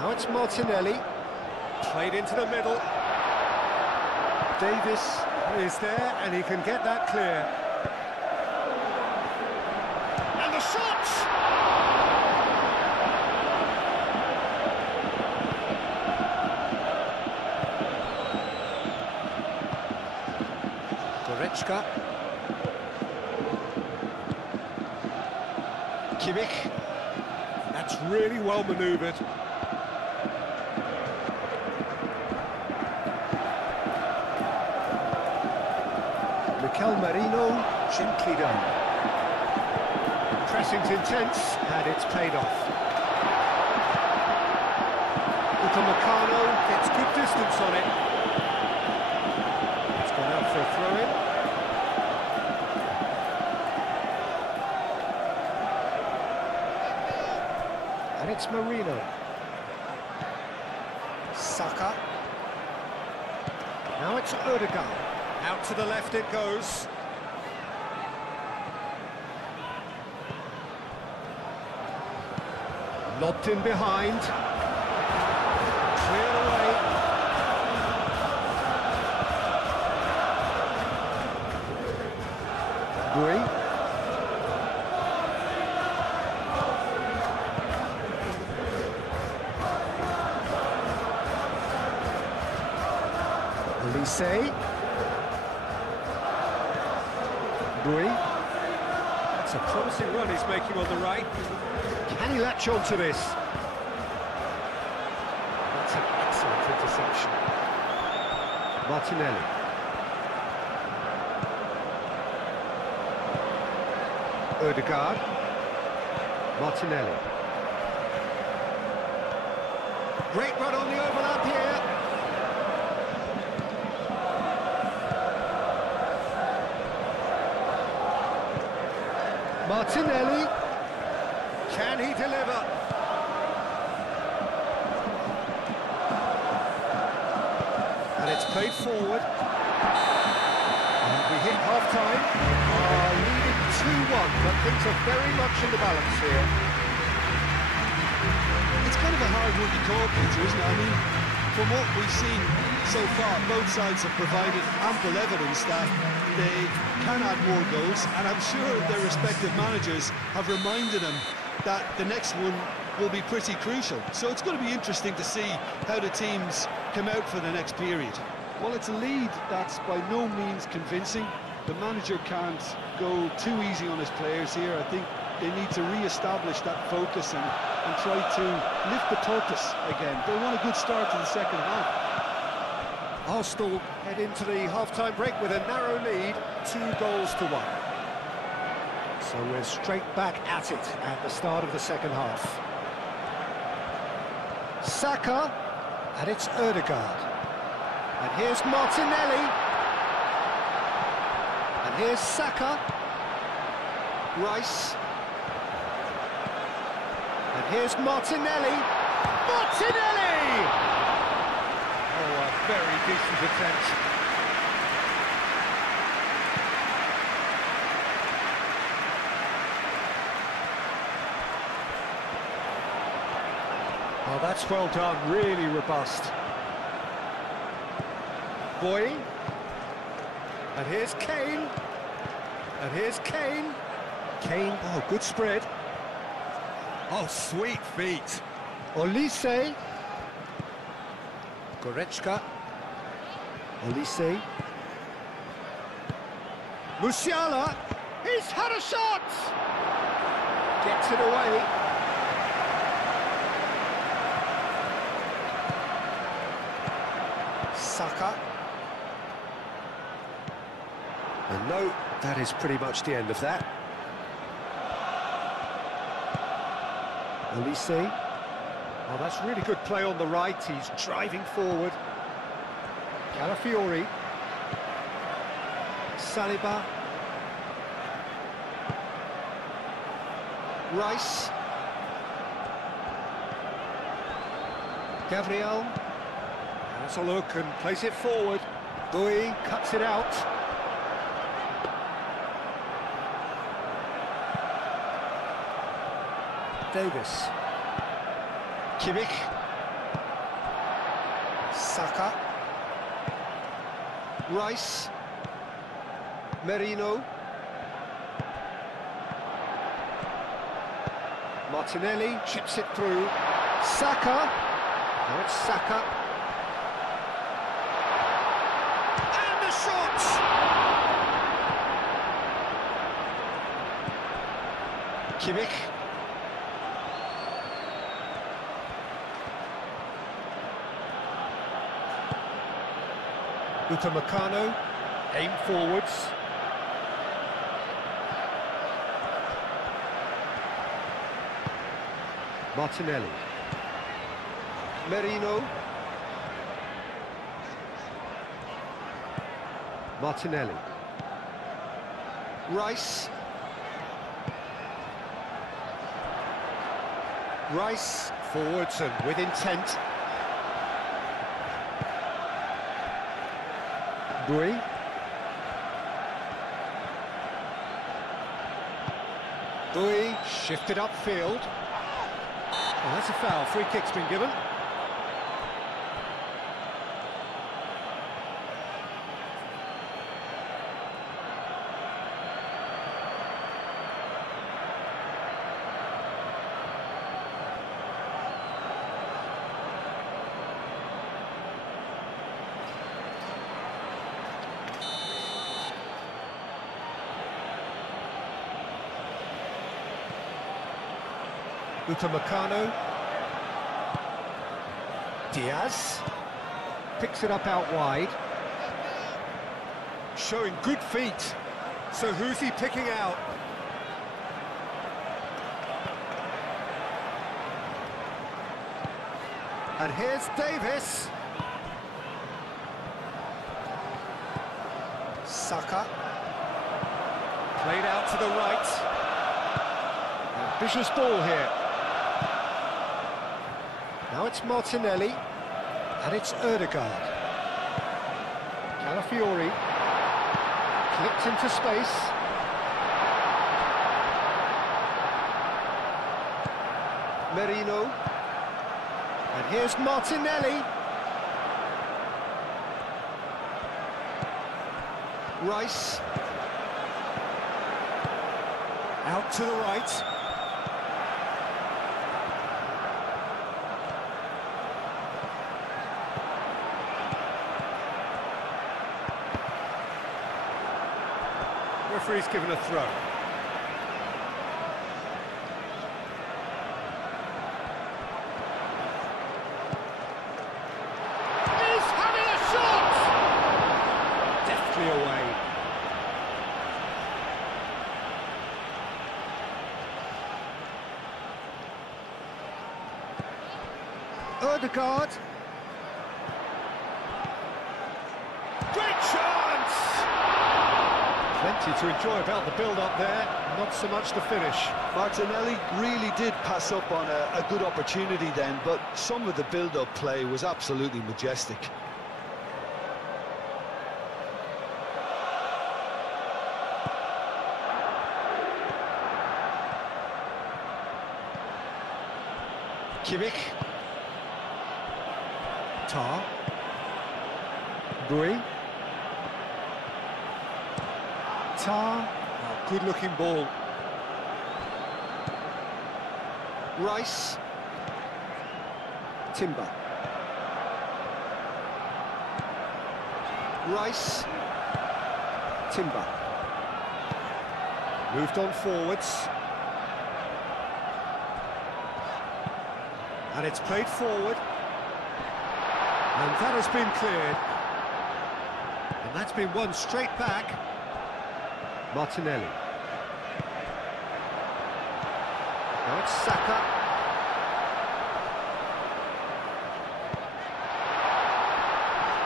Now it's Martinelli. Played into the middle. Davis is there, and he can get that clear. Goretzka. Kimmich. That's really well manoeuvred. Mikel Merino, gently done. Pressing's intense, and it's paid off. Upamecano gets good distance on it. It's gone out for a throw-in. And it's Merino. Saka. Now it's Ødegaard. Out to the left it goes. Lobbed in behind. Cleared away. Gui. Olise. Gui. That's a promising run he's making on the right. Can he latch on to this? That's an excellent interception. Martinelli. Ødegaard. Martinelli. Great run on the overlap here. Martinelli. Can he deliver? And it's played forward. And we hit half-time. Leading 2-1, but things are very much in the balance here. It's kind of a hard one to call, Peter, isn't it? I mean, from what we've seen so far, both sides have provided ample evidence that they can add more goals, and I'm sure their respective managers have reminded them that the next one will be pretty crucial. So it's going to be interesting to see how the teams come out for the next period. Well, it's a lead that's by no means convincing. The manager can't go too easy on his players here. I think they need to re-establish that focus and try to lift the purpose again. They want a good start to the second half. Arsenal head into the half-time break with a narrow lead, 2-1. So we're straight back at it at the start of the second half. Saka, and it's Ødegaard. And here's Martinelli. And here's Saka. Rice. And here's Martinelli. Martinelli! Oh, a very decent attempt. Oh, that's well done, really robust. Boy. And here's Kane. And here's Kane. Kane, oh, good spread. Oh, sweet feet. Olise. Goretzka. Olise. Musiala. He's had a shot. Gets it away. Saka. And no, that is pretty much the end of that. Olise. Oh, that's really good play on the right. He's driving forward. Calafiori. Saliba. Rice. Gabriel. Has a look and plays it forward. Bui cuts it out. Davis. Kimmich. Saka. Rice. Merino. Martinelli chips it through. Saka. Now it's Saka. And the shot! Kimmich. Upamecano, aim forwards. Martinelli. Merino. Martinelli. Rice. Rice, forwards and with intent. Bui. Bui, shifted upfield. Oh, that's a foul, free kick's been given. Upamecano. Diaz picks it up out wide. Showing good feet. So who's he picking out? And here's Davis. Saka. Played out to the right. Ambitious ball here. Now it's Martinelli, and it's Ødegaard. Calafiori, clipped into space. Merino, and here's Martinelli. Rice. Out to the right. Referee's given a throw. He's having a shot! Deftly away. Ødegaard. Great chance! Plenty to enjoy about the build-up there, not so much the finish. Martinelli really did pass up on a good opportunity then, but some of the build-up play was absolutely majestic. Kimmich. Tar. Bui. Tar. Oh, good-looking ball. Rice. Timber. Rice. Timber. Moved on forwards. And it's played forward. And that has been cleared. And that's been won straight back. Martinelli. Now it's Saka.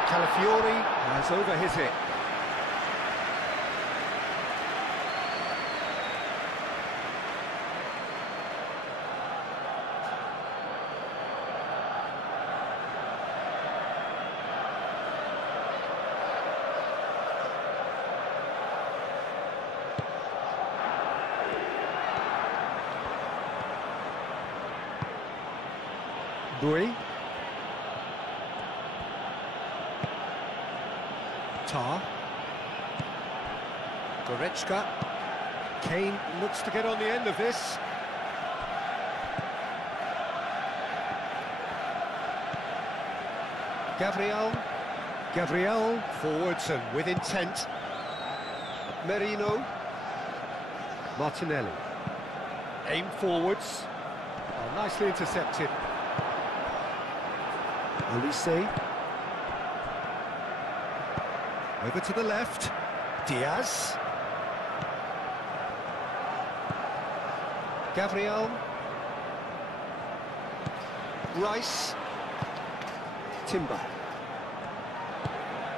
Calafiori has over his hit. Bui. Tar. Goretzka. Kane looks to get on the end of this. Gabriel forwards and with intent. Merino. Martinelli. Aim forwards. Oh, nicely intercepted. Olise. Over to the left. Diaz. Gabriel. Rice. Timber.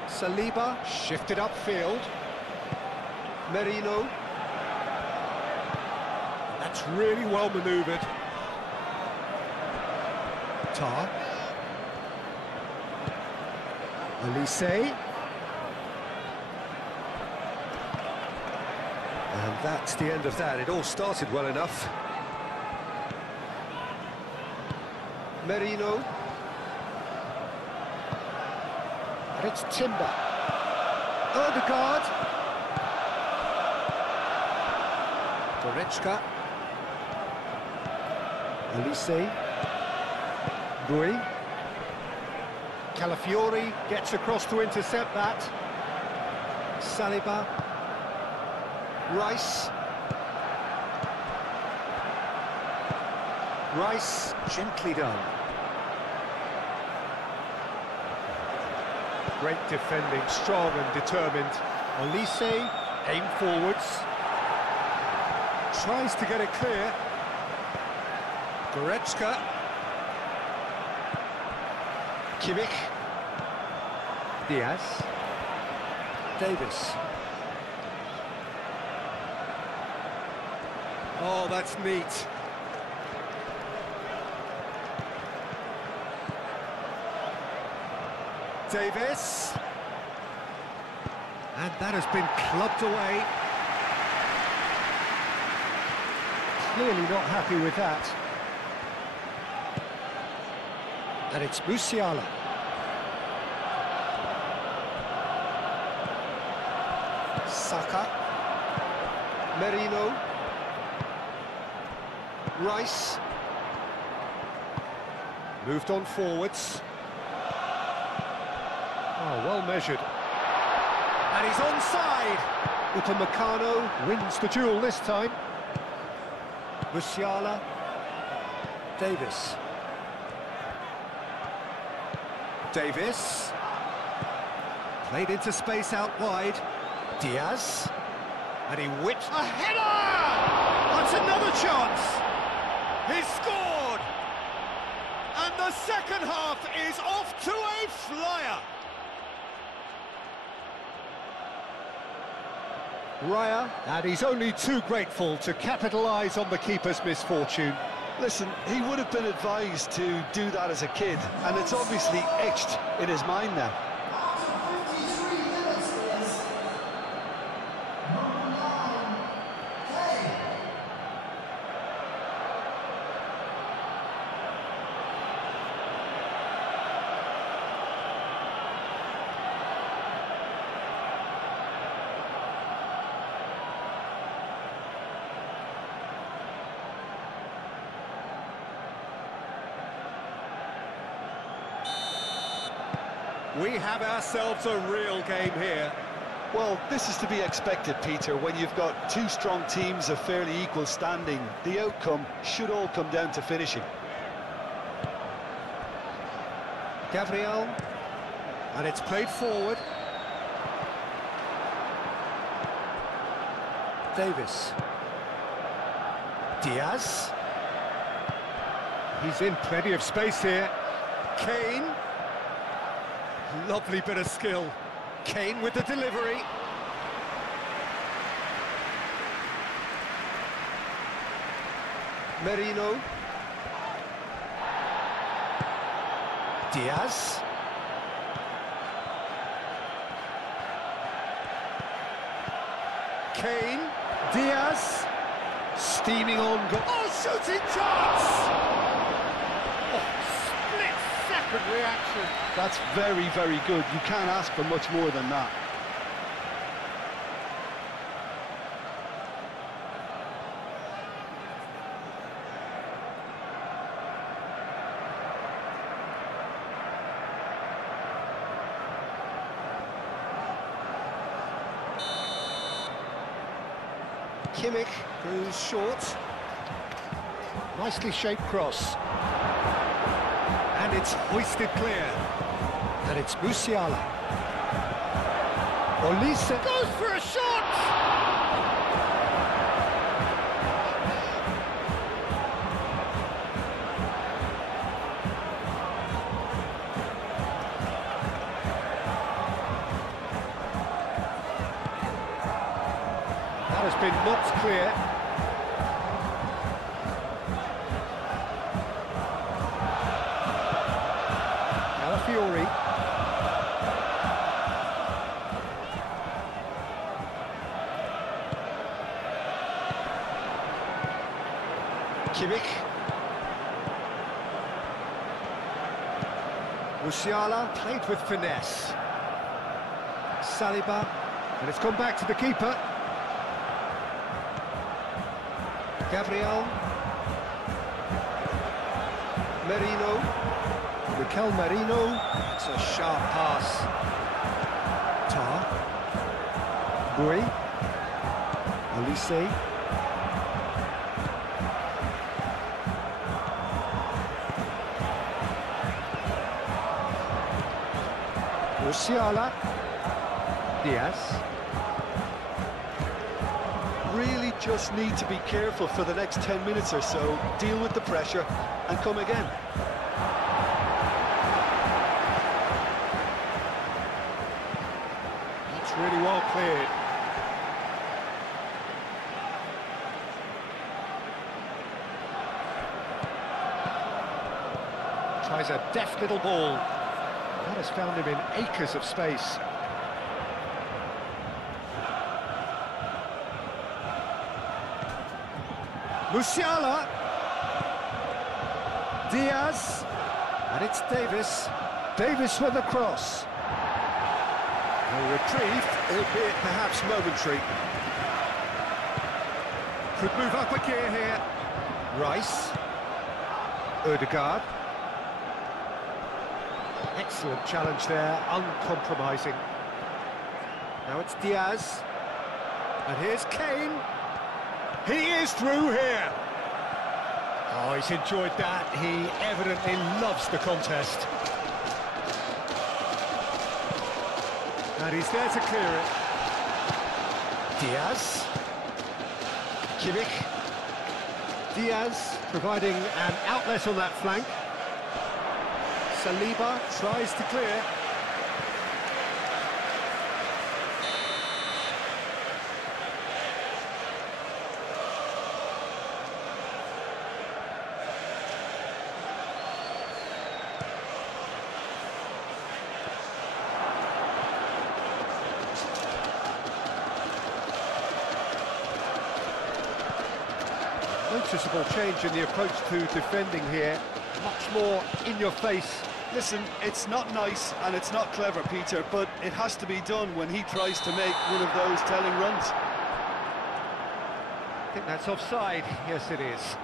Saliba. Shifted upfield. Merino. That's really well manoeuvred. Tar. Olise. And that's the end of that. It all started well enough. Merino. And it's Timber. Odegaard. Goretzka. Olise. Bui. Calafiori gets across to intercept that. Saliba. Rice. Rice, gently done. Great defending, strong and determined. Olise, aim forwards. Tries to get it clear. Goretzka. Kimmich. Diaz. Davis. Oh, that's neat. Davis. And that has been clubbed away. Clearly not happy with that. And it's Musiala. Saka. Merino. Rice. Moved on forwards. Oh, well measured. And he's onside. Upamecano wins the duel this time. Musiala. Davis. Davis. Played into space out wide. Diaz. And he whipped a header! That's another chance! He scored! And the second half is off to a flyer! Raya, and he's only too grateful to capitalise on the keeper's misfortune. Listen, he would have been advised to do that as a kid, and it's obviously etched in his mind now. We have ourselves a real game here. Well, this is to be expected, Peter, when you've got two strong teams of fairly equal standing. The outcome should all come down to finishing. Gabriel, and it's played forward. Davis. Diaz. He's in plenty of space here. Kane. Lovely bit of skill. Kane with the delivery. Merino. Diaz. Kane. Diaz. Steaming on. Oh, shooting chance! Split-second reaction. That's very, very good. You can't ask for much more than that. Kimmich goes short. Nicely shaped cross. And it's hoisted clear. And it's Musiala. Olise goes for a shot! That has been knocked clear. Fiori. Kimmich. Musiala played with finesse. Saliba, and it's gone back to the keeper. Gabriel. Merino. Mikel Merino, it's a sharp pass. Tar. Bui. Olise. Musiala. Diaz. Really just need to be careful for the next 10 minutes or so, deal with the pressure and come again. Really well cleared. Tries a deft little ball. That has found him in acres of space. Musiala. Diaz. And it's Davis. Davis with the cross. A reprieve, albeit perhaps momentary. Could move up a gear here. Rice. Ødegaard. Excellent challenge there, uncompromising. Now it's Diaz. And here's Kane. He is through here. Oh, he's enjoyed that. He evidently loves the contest. And he's there to clear it. Diaz. Kimmich. Diaz providing an outlet on that flank. Saliba tries to clear. Noticeable change in the approach to defending here. Much more in your face. Listen, it's not nice and it's not clever, Peter, but it has to be done when he tries to make one of those telling runs. I think that's offside. Yes, it is.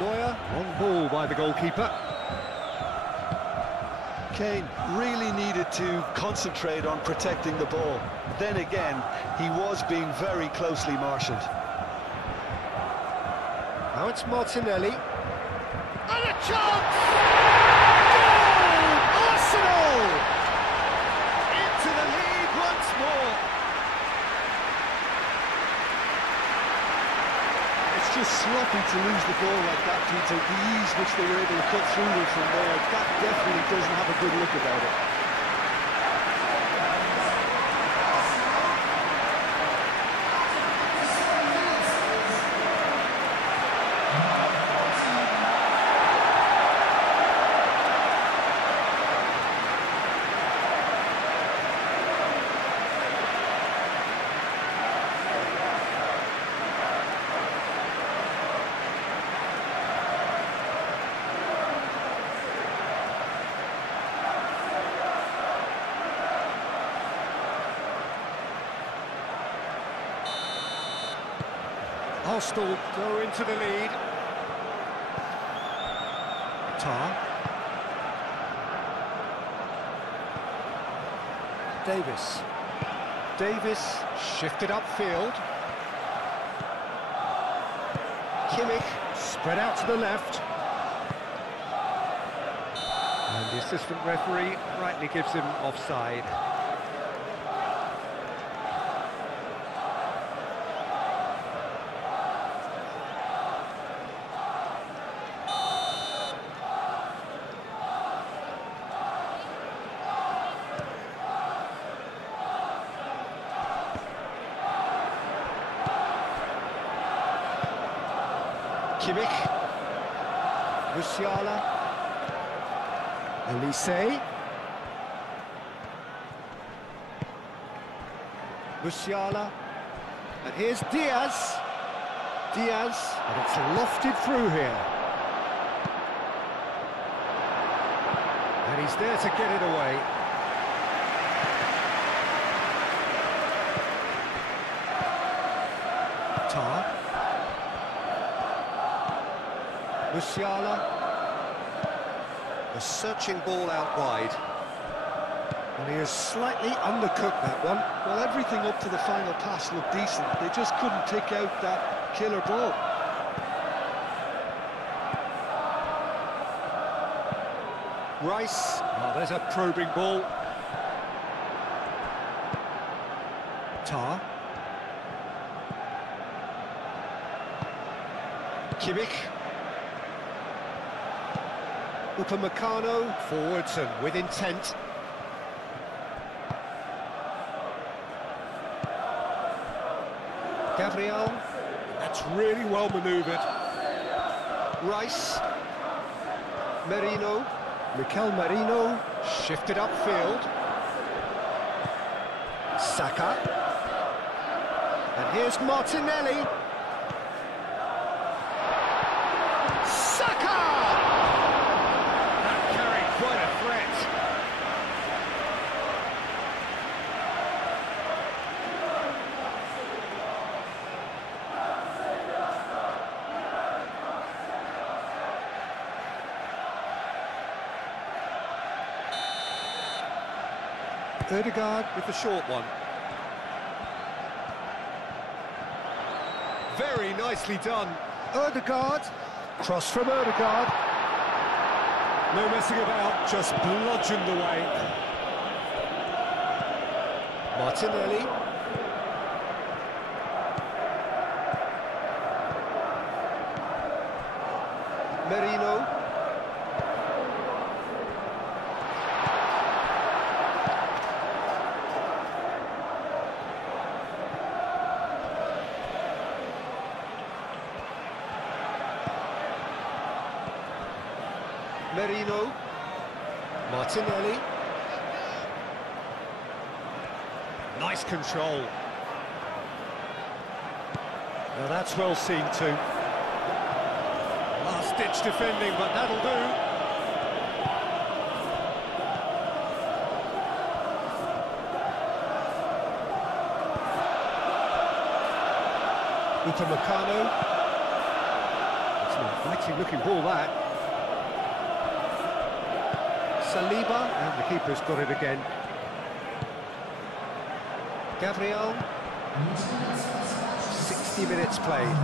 Neuer, long ball by the goalkeeper. Kane really needed to concentrate on protecting the ball. Then again, he was being very closely marshalled. Now it's Martinelli. And a chance! Goal! Arsenal! Into the lead once more. It's just sloppy to lose the ball like that, Peter. The ease which they were able to cut through them from there, that definitely doesn't have a good look about it. Arsenal go into the lead. Tar. Davis. Davis shifted upfield. Kimmich spread out to the left. And the assistant referee rightly gives him offside. Kimmich, Musiala, Elise, Musiala, and here's Diaz, and it's lofted through here. And he's there to get it away. Tar. Musiala, a searching ball out wide, and he has slightly undercooked that one. Well, everything up to the final pass looked decent. They just couldn't pick out that killer ball. Rice, oh, there's a probing ball. Tar. Kimmich. Upamecano, forwards and with intent. Gabriel, that's really well manoeuvred. Rice, Merino, Mikel Merino, shifted upfield. Saka, and here's Martinelli. Saka! That carried quite a threat. Ødegaard with the short one. Very nicely done. Ødegaard. Cross from Ødegaard. No messing about, just bludgeoned away. Martinelli. Merino. Merino, Martinelli. Nice control. Now that's well seen too. Last-ditch defending, but that'll do. Upamecano. It's an inviting-looking ball, that. Saliba, and the keeper's got it again. Gabriel, 60 minutes played.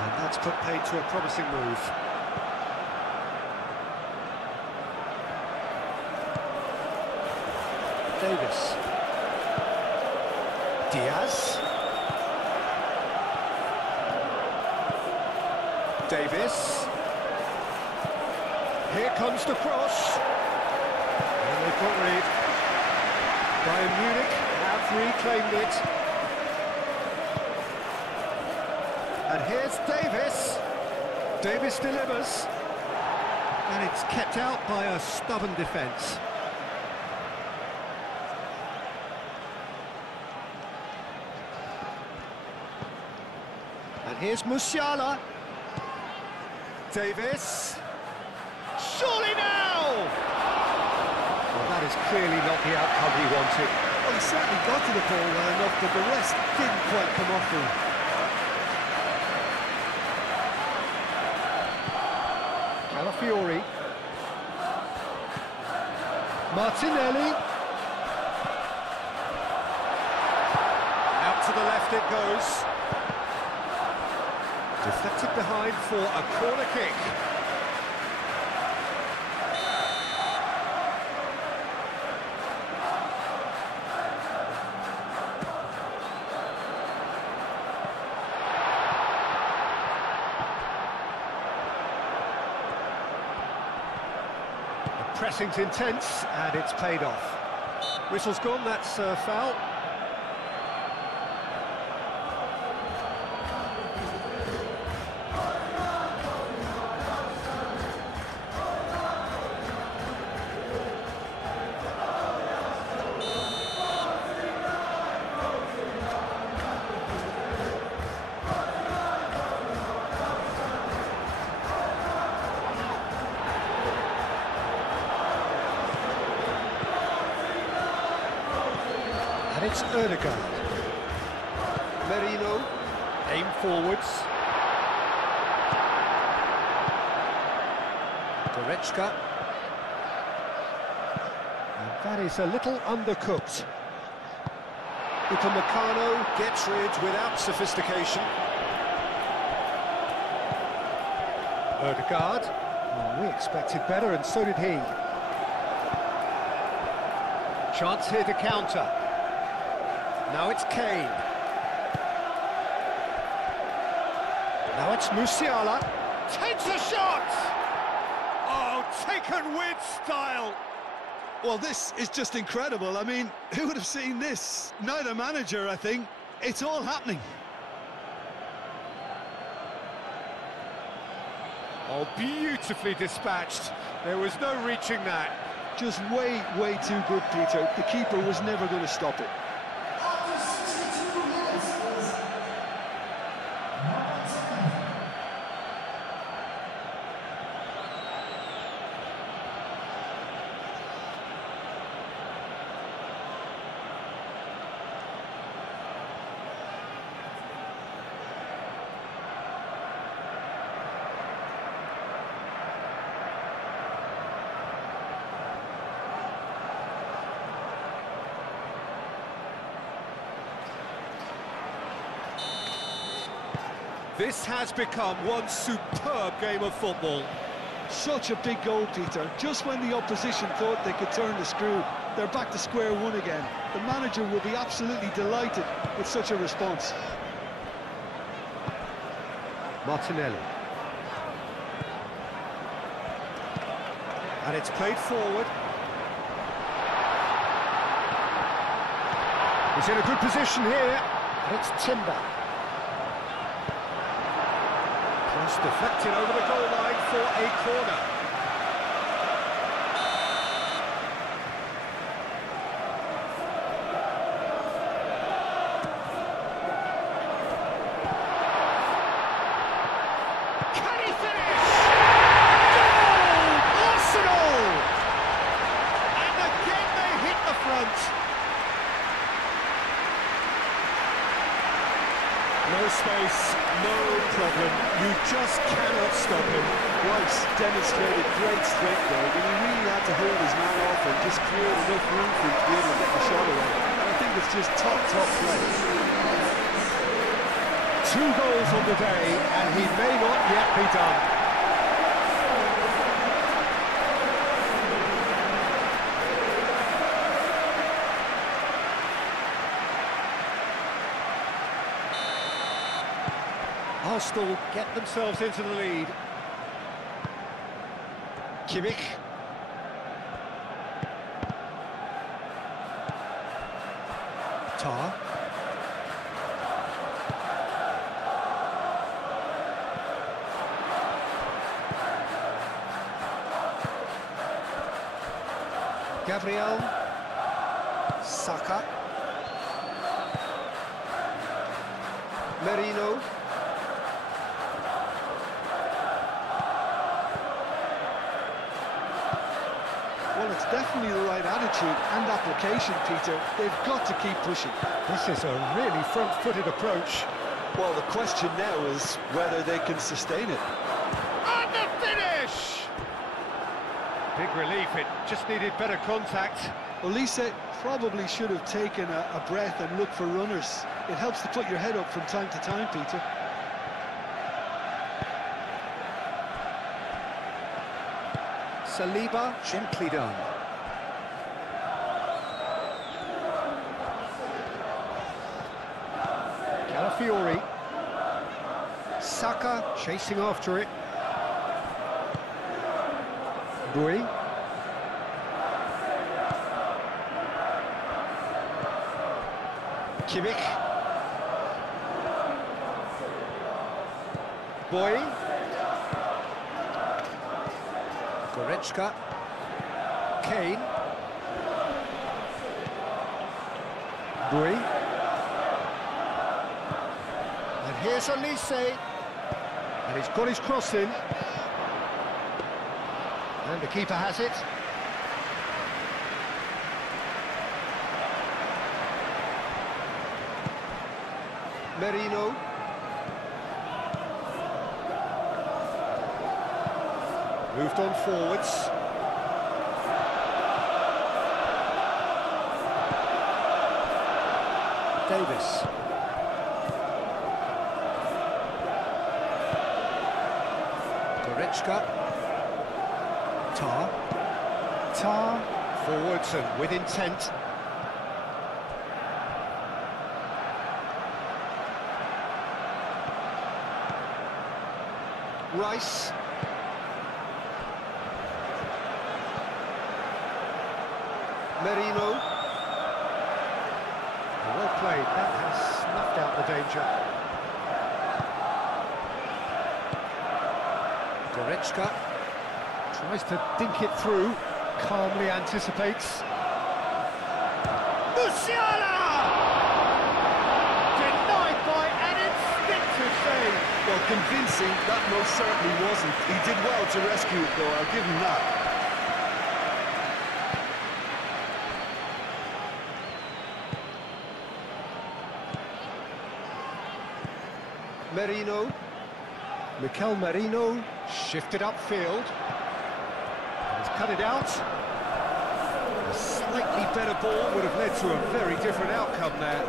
And that's put paid to a promising move. Davis. Diaz. Davis. Here comes the cross. And they've got rid. Bayern Munich have reclaimed it. And here's Davis. Davis delivers. And it's kept out by a stubborn defence. And here's Musiala. Davis. Surely now! Well, that is clearly not the outcome he wanted. Well, he certainly got to the ball well enough, but the rest didn't quite come off him. Calafiori. Martinelli. Out to the left it goes. Deflected behind for a corner kick. Pressing's intense, and it's paid off. Whistle's gone, that's a foul. And it's Ødegaard. Merino, aim forwards. Goretzka. And that is a little undercooked. Upamecano gets rid without sophistication. Ødegaard. Oh, we expected better, and so did he. Chance here to counter. Now it's Kane. Now it's Musiala. Takes a shot! Oh, taken with style. Well, this is just incredible. I mean, who would have seen this? Neither manager, I think. It's all happening. Oh, beautifully dispatched. There was no reaching that. Just way, way too good, Peter. The keeper was never going to stop it. This has become one superb game of football. Such a big goal, Peter. Just when the opposition thought they could turn the screw, they're back to square one again. The manager will be absolutely delighted with such a response. Martinelli. And it's played forward. He's in a good position here. And it's Timber. Cross deflected over the goal line for a corner. Can he finish? Goal! Arsenal! And again they hit the front. No space, no problem. You just cannot stop him. Rice demonstrated great strength there, but he really had to hold his man off and just create enough room for him to be able to get the shot away. And I think it's just top play. 2 goals on the day, and he may not yet be done. Arsenal get themselves into the lead. Kimmich. Tar. Gabriel. Saka. Merino. Well, it's definitely the right attitude and application, Peter. They've got to keep pushing. This is a really front-footed approach. Well, the question now is whether they can sustain it. And the finish! big relief, it just needed better contact. Olise probably should have taken a breath and looked for runners. It helps to put your head up from time to time, Peter. Saliba, gently done. Calafiori. Saka chasing after it. Bui. Kimmich. Boy. Goretzka. Kane. Bui. And here's Olise. And he's got his cross in. And the keeper has it. Merino. Moved on forwards. Davis. Goretzka. Tar. Forwards and with intent. Rice. Merino. Well played, that has snuffed out the danger. Goretzka tries to dink it through, calmly anticipates. Musiala! Denied by an instinctive save. Well, convincing, that most certainly wasn't. He did well to rescue it, though, I'll give him that. Merino. Mikel Merino shifted upfield. He's cut it out. A slightly better ball would have led to a very different outcome there.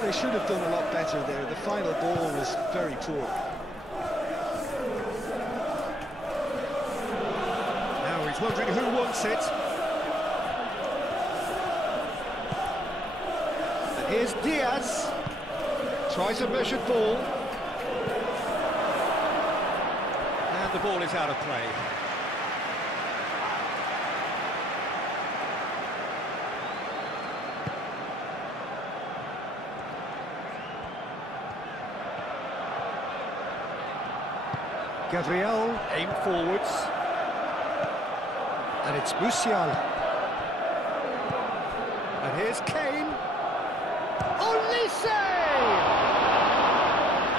They should have done a lot better there. The final ball was very poor. Now he's wondering who wants it. And here's Diaz. Tries a measured ball. And the ball is out of play. Gabriel aimed forwards. And it's Musiala. And here's Kane. Olise!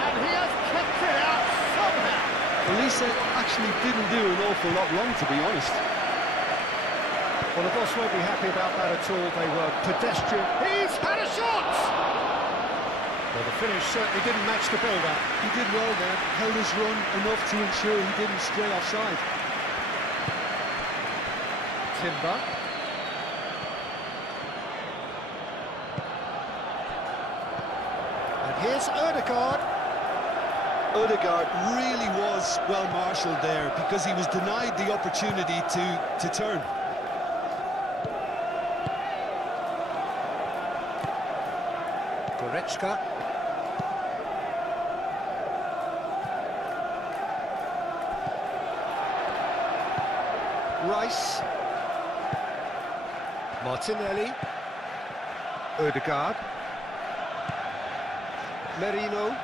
And he has kept it out somehow. Olise actually didn't do an awful lot wrong, to be honest. Well, the boss won't be happy about that at all. They were pedestrian. He's had a shot! Well, the finish certainly didn't match the build-up. He did well there, held his run enough to ensure he didn't stray offside. Timber. And here's Ødegaard. Ødegaard really was well marshalled there because he was denied the opportunity to turn. Goretzka. Rice. Martinelli. Ødegaard. Merino.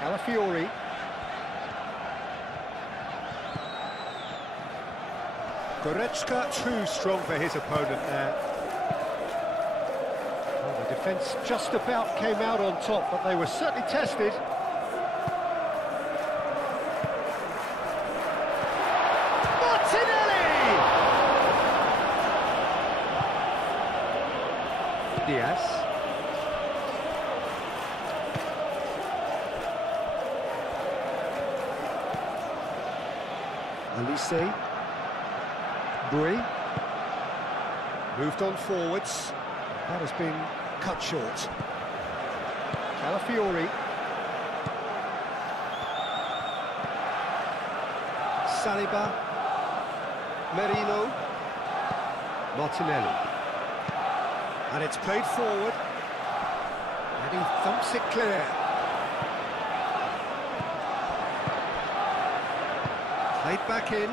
Calafiori. Goretzka too strong for his opponent there. Well, the defence just about came out on top, but they were certainly tested. Martinelli! Diaz. Olise. Bui. Moved on forwards. That has been cut short. Calafiori. Saliba. Merino. Martinelli. And it's played forward. And he thumps it clear. Played back in.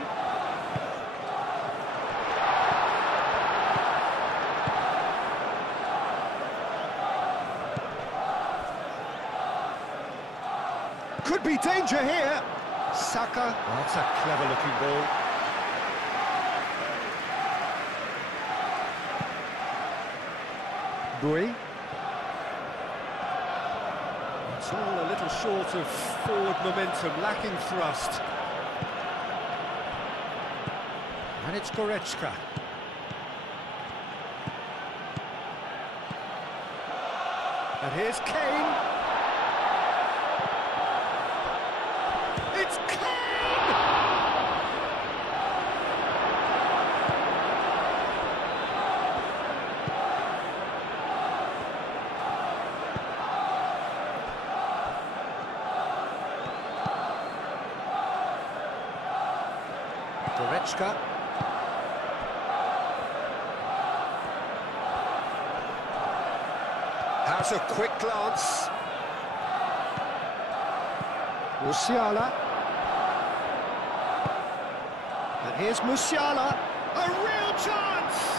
Could be danger here. Saka. Oh, that's a clever-looking ball. Bui. It's all a little short of forward momentum, lacking thrust. And it's Goretzka. And here's Kane. It's Kane! Goretzka. Has a quick glance. Musiala. And here's Musiala. A real chance!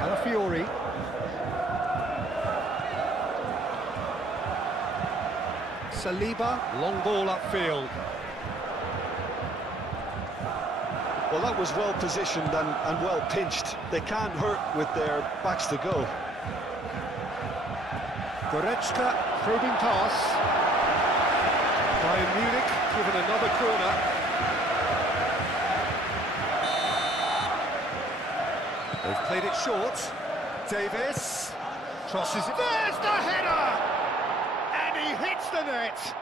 Calafiori. Saliba, long ball upfield. Well, that was well positioned and well pinched. They can't hurt with their backs to go. Goretzka, probing pass. Bayern Munich given another corner. They've played it short. Davis crosses it. There's the header! And he hits the net.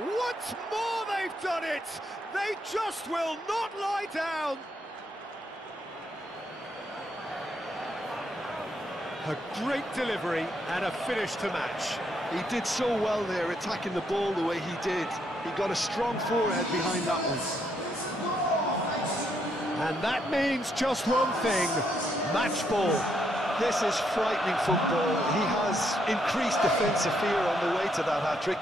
Once more they've done it. They just will not lie down. A great delivery and a finish to match. He did so well there, attacking the ball the way he did. He got a strong forehead behind that one. And that means just one thing, match ball. This is frightening football. He has increased defensive fear on the way to that hat-trick.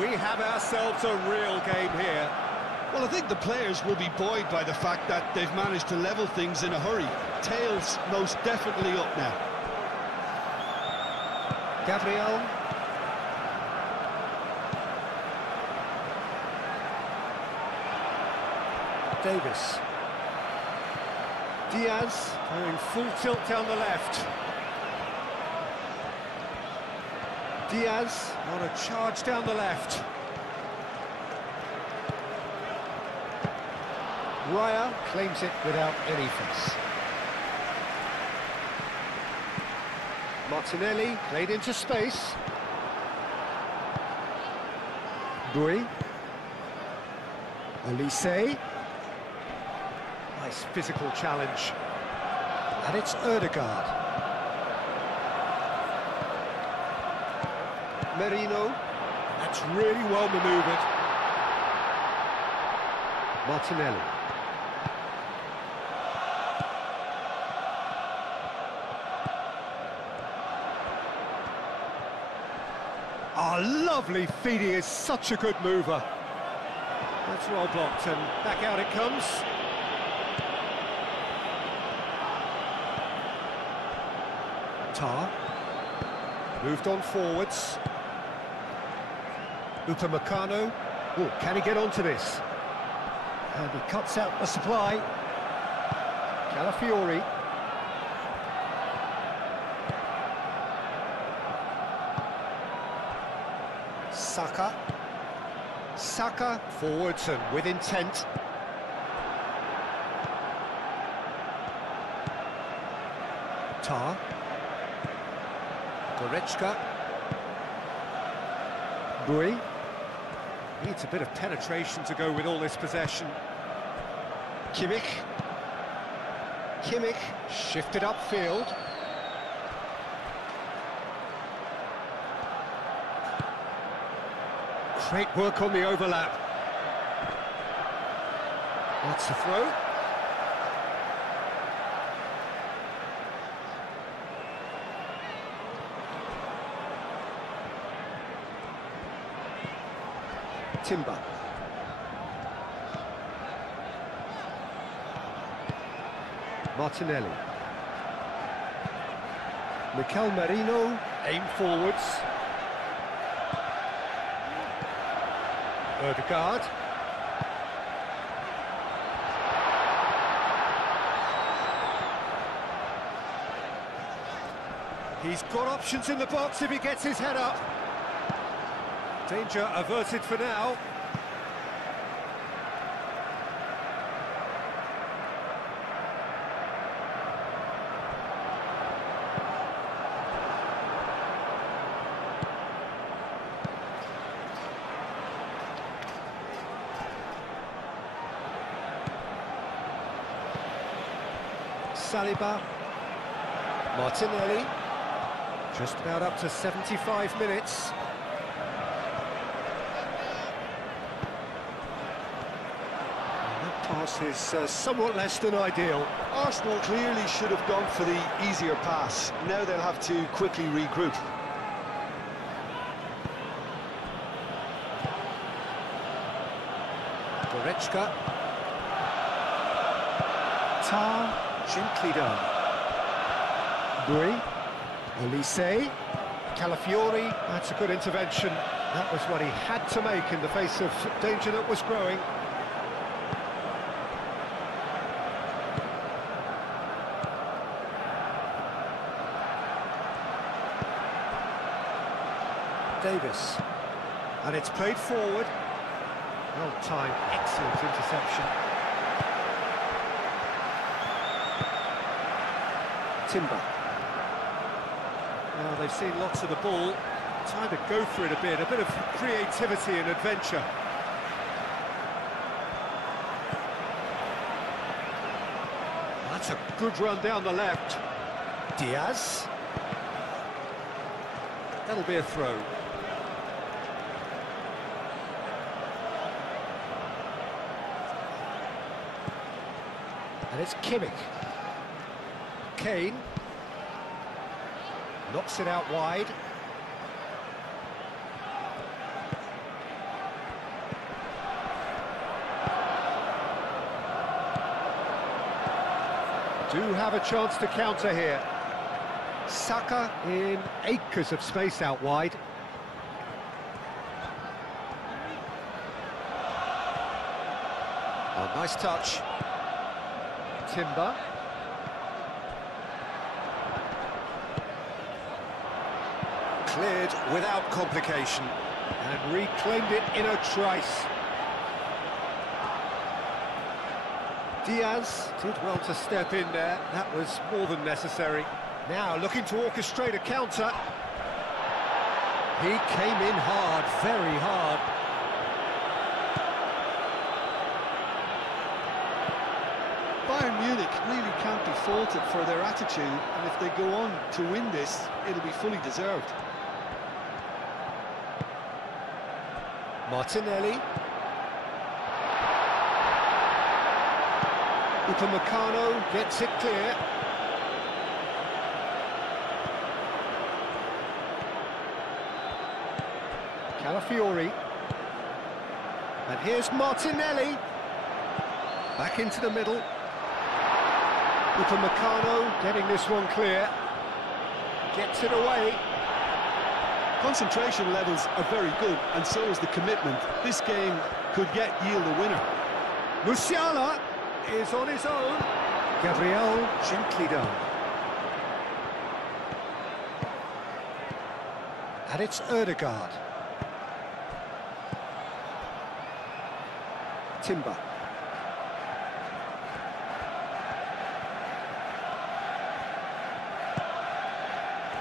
We have ourselves a real game here. Well, I think the players will be buoyed by the fact that they've managed to level things in a hurry. Tails most definitely up now. Gabriel. Davis. Diaz going full tilt down the left. Diaz on a charge down the left. Raya claims it without any fuss. Martinelli played into space. Bui. Olise. Nice physical challenge. And it's Ødegaard. Merino. That's really well manoeuvred. Martinelli. Oh, lovely feed, he is such a good mover. That's well blocked, and back out it comes. Tar. Moved on forwards. Upamecano. Oh, can he get onto this? And he cuts out the supply. Calafiori. Saka. Saka forwards and with intent. Tar. Goretzka. Bui. Needs a bit of penetration to go with all this possession. Kimmich. Kimmich shifted upfield. Great work on the overlap. That's the throw. Timber. Martinelli. Mikel Merino, aim forwards. Odegaard. He's got options in the box if he gets his head up. Danger averted for now. Saliba. Martinelli. Just about up to 75 minutes. Pass is somewhat less than ideal. Arsenal clearly should have gone for the easier pass. Now they'll have to quickly regroup. Goretzka. Tar, gently done. Bui. Olise. Calafiori. That's a good intervention. That was what he had to make in the face of danger that was growing. Davis, and it's played forward. Well timed, excellent interception. Timber. Now they've seen lots of the ball. Time to go for it a bit of creativity and adventure. That's a good run down the left. Diaz. That'll be a throw. And it's Kimmich. Kane. Knocks it out wide. Do have a chance to counter here. Saka in acres of space out wide. Oh, nice touch. Timber. Cleared without complication and reclaimed it in a trice. Diaz did well to step in there. That was more than necessary. Now looking to orchestrate a counter. He came in hard, very hard. Bayern Munich really can't be faulted for their attitude, and if they go on to win this, it'll be fully deserved. Martinelli. Upamecano gets it clear. Calafiori. And here's Martinelli. Back into the middle. Upamecano getting this one clear. Gets it away. Concentration levels are very good, and so is the commitment. This game could yet yield a winner. Musiala is on his own. Gabriel gently done. And it's Ødegaard. Timber.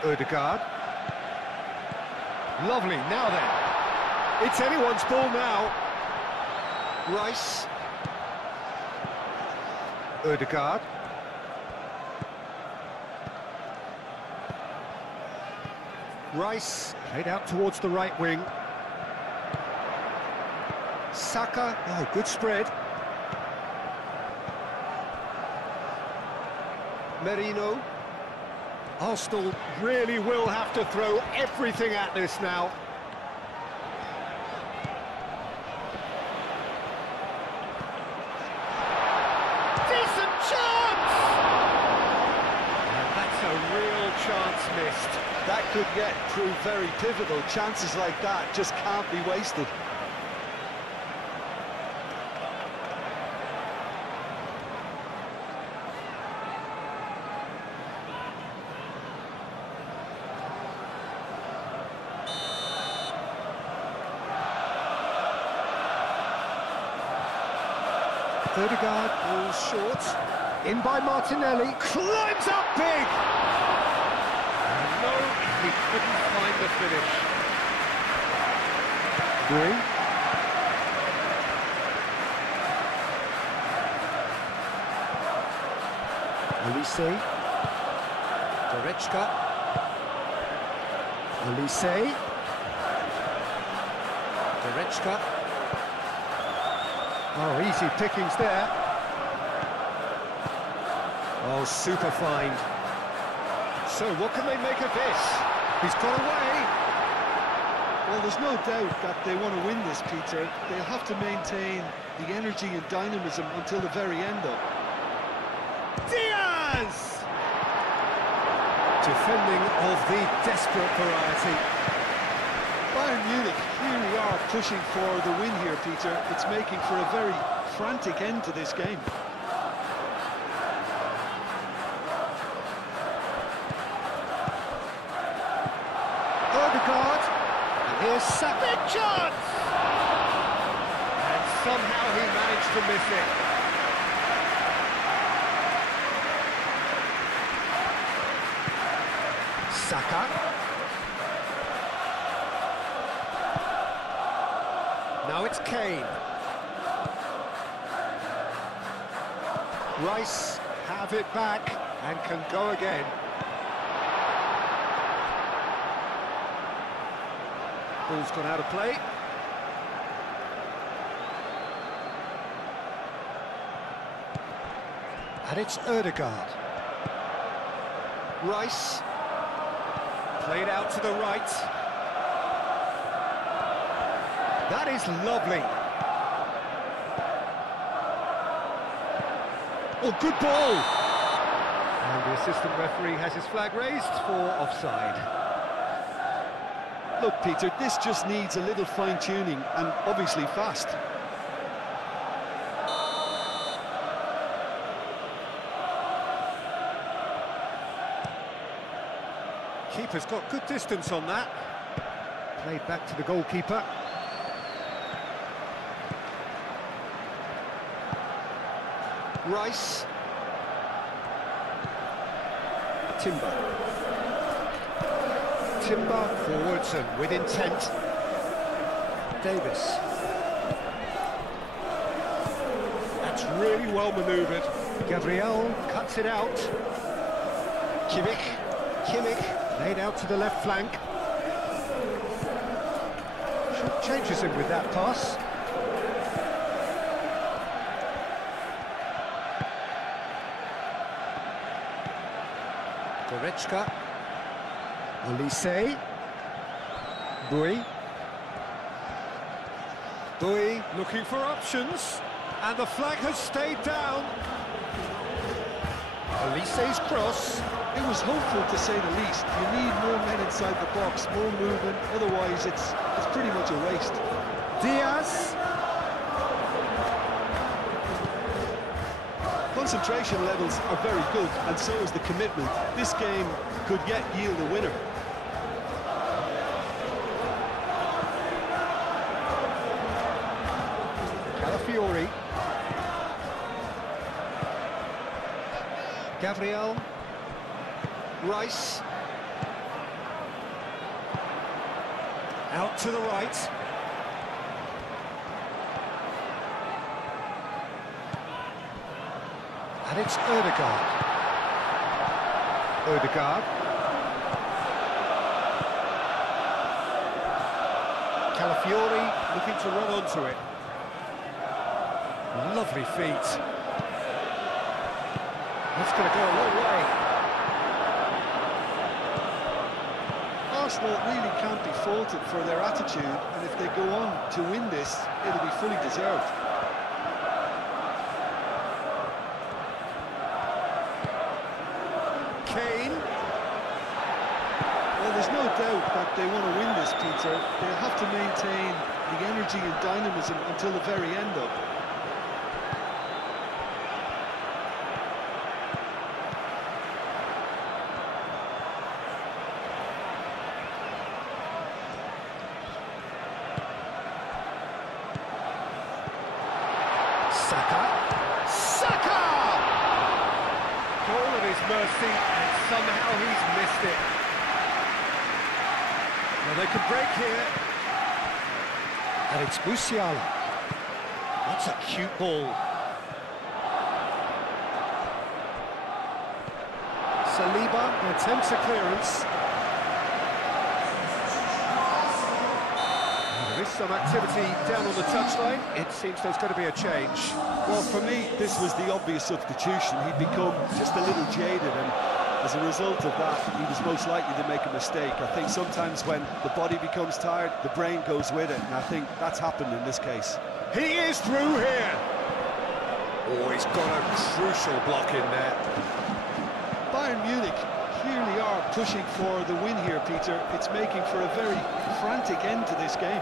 Ødegaard. Lovely, now then. It's anyone's ball now. Rice. Ødegaard. Rice played out towards the right wing. Saka, oh, good spread. Merino. Arsenal really will have to throw everything at this now. Decent chance! And that's a real chance missed. That could yet prove very pivotal. Chances like that just can't be wasted. Ødegaard falls short. In by Martinelli. Climbs up big! And no, he couldn't find the finish. Green. Olise. Goretzka. Olise. Goretzka. Oh, easy pickings there. Oh, super find. So what can they make of this? He's got away. Well, there's no doubt that they want to win this, Peter. They'll have to maintain the energy and dynamism until the very end, though. Diaz! Defending of the desperate variety. Bayern Munich really are pushing for the win here, Peter. It's making for a very frantic end to this game. Ødegaard. And here's Saka. Big chance! And somehow he managed to miss it. Saka. Now it's Kane. Rice have it back and can go again. Ball's gone out of play. And it's Ødegaard. Rice. Played out to the right. That is lovely. Oh, good ball! And the assistant referee has his flag raised for offside. Look, Peter, this just needs a little fine-tuning, and obviously fast. Keeper's got good distance on that. Played back to the goalkeeper. Rice. Timber. Timber forwards and with intent. Davis. That's really well manoeuvred. Gabriel cuts it out. Kimmich laid out to the left flank. Changes him with that pass. Goretzka. Olise. Bui. Bui looking for options, and the flag has stayed down. Elise's cross. It was hopeful, to say the least. You need more men inside the box, more movement, otherwise it's pretty much a waste. Diaz. Concentration levels are very good, and so is the commitment. This game could yet yield a winner. Calafiori. Gabriel. Rice. Out to the right. And it's Ødegaard. Ødegaard. Calafiori looking to run onto it. Lovely feet. That's going to go a long way. Arsenal really can't be faulted for their attitude, and if they go on to win this, it'll be fully deserved. Kane. Well, there's no doubt that they want to win this, Peter. They'll have to maintain the energy and dynamism until the very end, though. Saka! All at his mercy, and somehow he's missed it. Well, they could break here. And it's Musiala. That's a cute ball. Saliba attempts a clearance. There is some activity down on the touchline. It seems there's going to be a change. Well, for me, this was the obvious substitution. He'd become just a little jaded, and as a result of that, he was most likely to make a mistake. I think sometimes when the body becomes tired, the brain goes with it, and I think that's happened in this case. He is through here. Oh, he's got a crucial block in there. Bayern Munich clearly are pushing for the win here, Peter. It's making for a very frantic end to this game.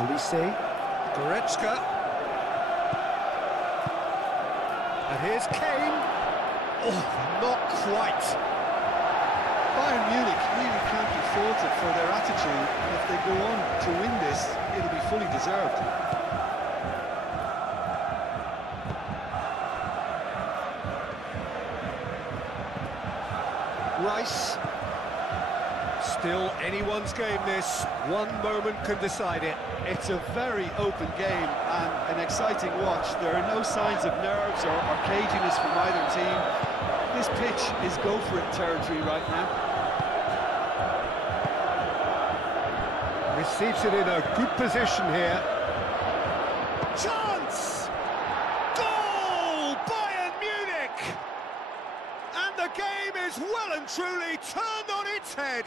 Elise. Goretzka. And here's Kane. Oh, not quite. Bayern Munich really can't be faulted for their attitude, and if they go on to win this, it'll be fully deserved. Rice. Still anyone's game, this. One moment can decide it. It's a very open game and an exciting watch. There are no signs of nerves or caginess from either team. This pitch is go-for-it territory right now. Receives it in a good position here. Chance! Goal! Bayern Munich! And the game is well and truly turned on its head.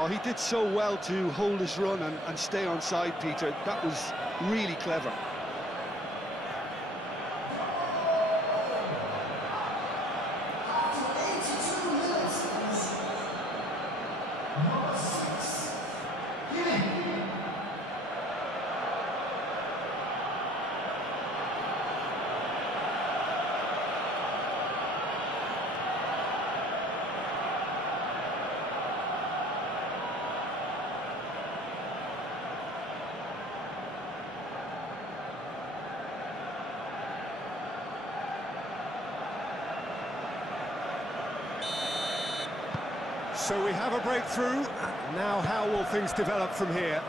Oh, he did so well to hold his run and stay on side, Peter. That was really clever. So we have a breakthrough. Now how will things develop from here?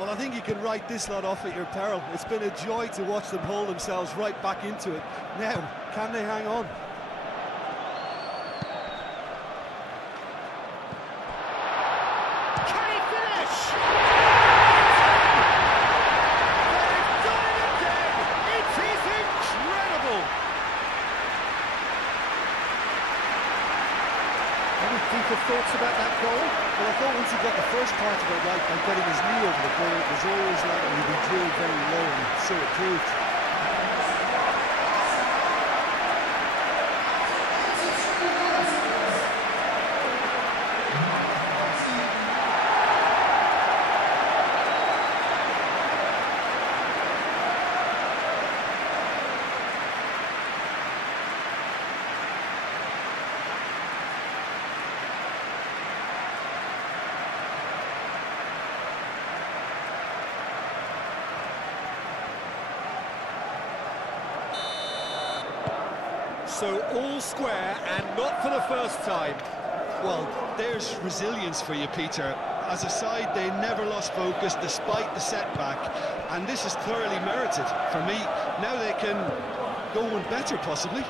Well, I think you can write this lot off at your peril. It's been a joy to watch them hold themselves right back into it. Now, can they hang on? Can he finish? They've done it again! It is incredible! first part of it right by getting his knee over the ball. It was always likely to be drilled very low, and so it proved. So all square, and not for the first time. Well, there's resilience for you, Peter. As a side, they never lost focus despite the setback, and this is thoroughly merited for me. Now they can go one better, possibly.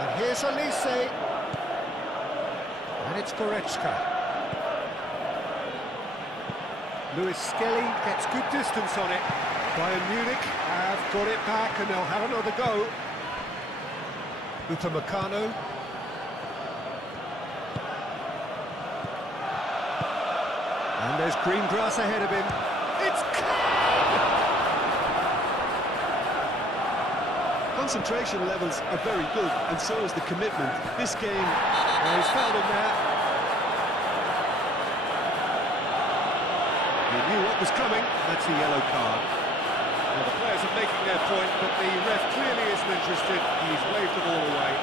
And here's Elise. And it's Goretzka. Lewis Skelly gets good distance on it. Bayern Munich have got it back, and they'll have another go. Upamecano. And there's green grass ahead of him. It's Concentration levels are very good, and so is the commitment. This game... he's fouled him there. He knew what was coming. That's a yellow card. Well, the players are making their point, but the ref clearly isn't interested. He's waved them all away.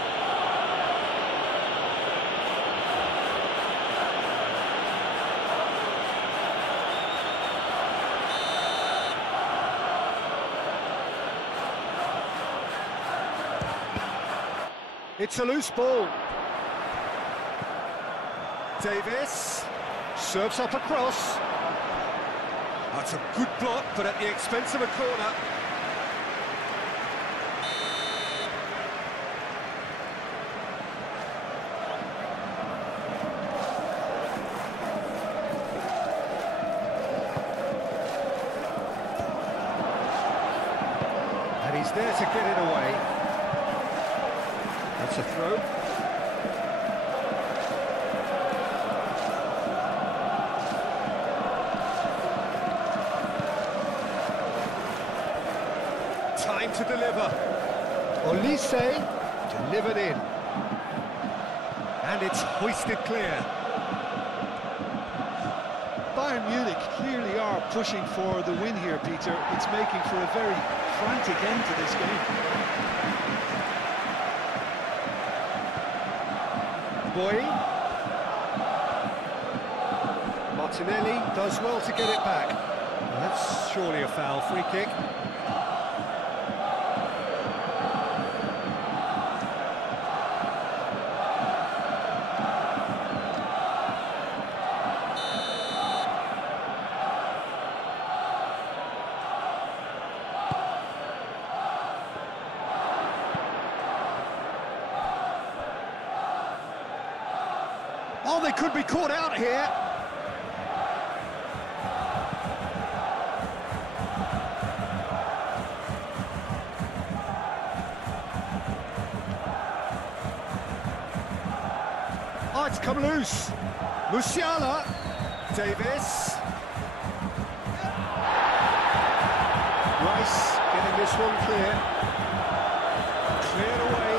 It's a loose ball. Davis serves up a cross. That's a good block, but at the expense of a corner. And he's there to get it away. That's a throw. Time to deliver. Olise delivered in. And it's hoisted clear. Bayern Munich clearly are pushing for the win here, Peter. It's making for a very frantic end to this game. Boy. Martinelli does well to get it back. Well, that's surely a foul. Free kick. Oh, they could be caught out here. Oh, it's come loose. Musiala. Davis. Rice getting this one clear. Cleared away.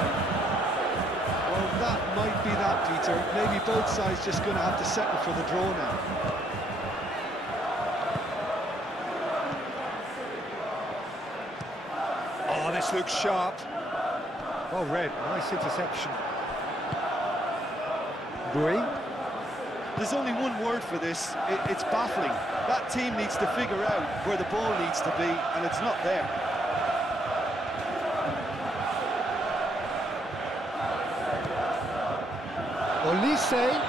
Well, that might be that, Peter. Maybe both sides just going to have to settle for the draw now. Oh, this looks sharp. Well read, nice interception. Bui. There's only one word for this. It's baffling. That team needs to figure out where the ball needs to be, and it's not there. Olise.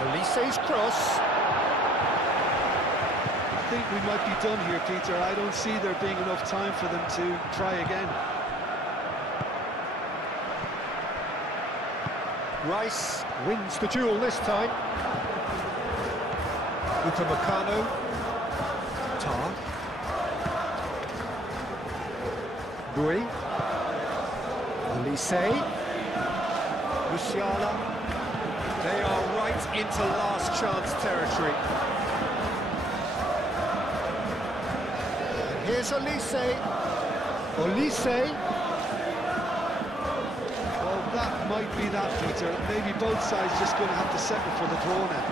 Olise's cross. I think we might be done here, Peter. I don't see there being enough time for them to try again. Rice wins the duel this time. Upamecano. Tar. Bui. Olise. Musiala. They are right into last chance territory. And here's Olise. Olise. Well, that might be that, Peter. Maybe both sides just going to have to settle for the draw now.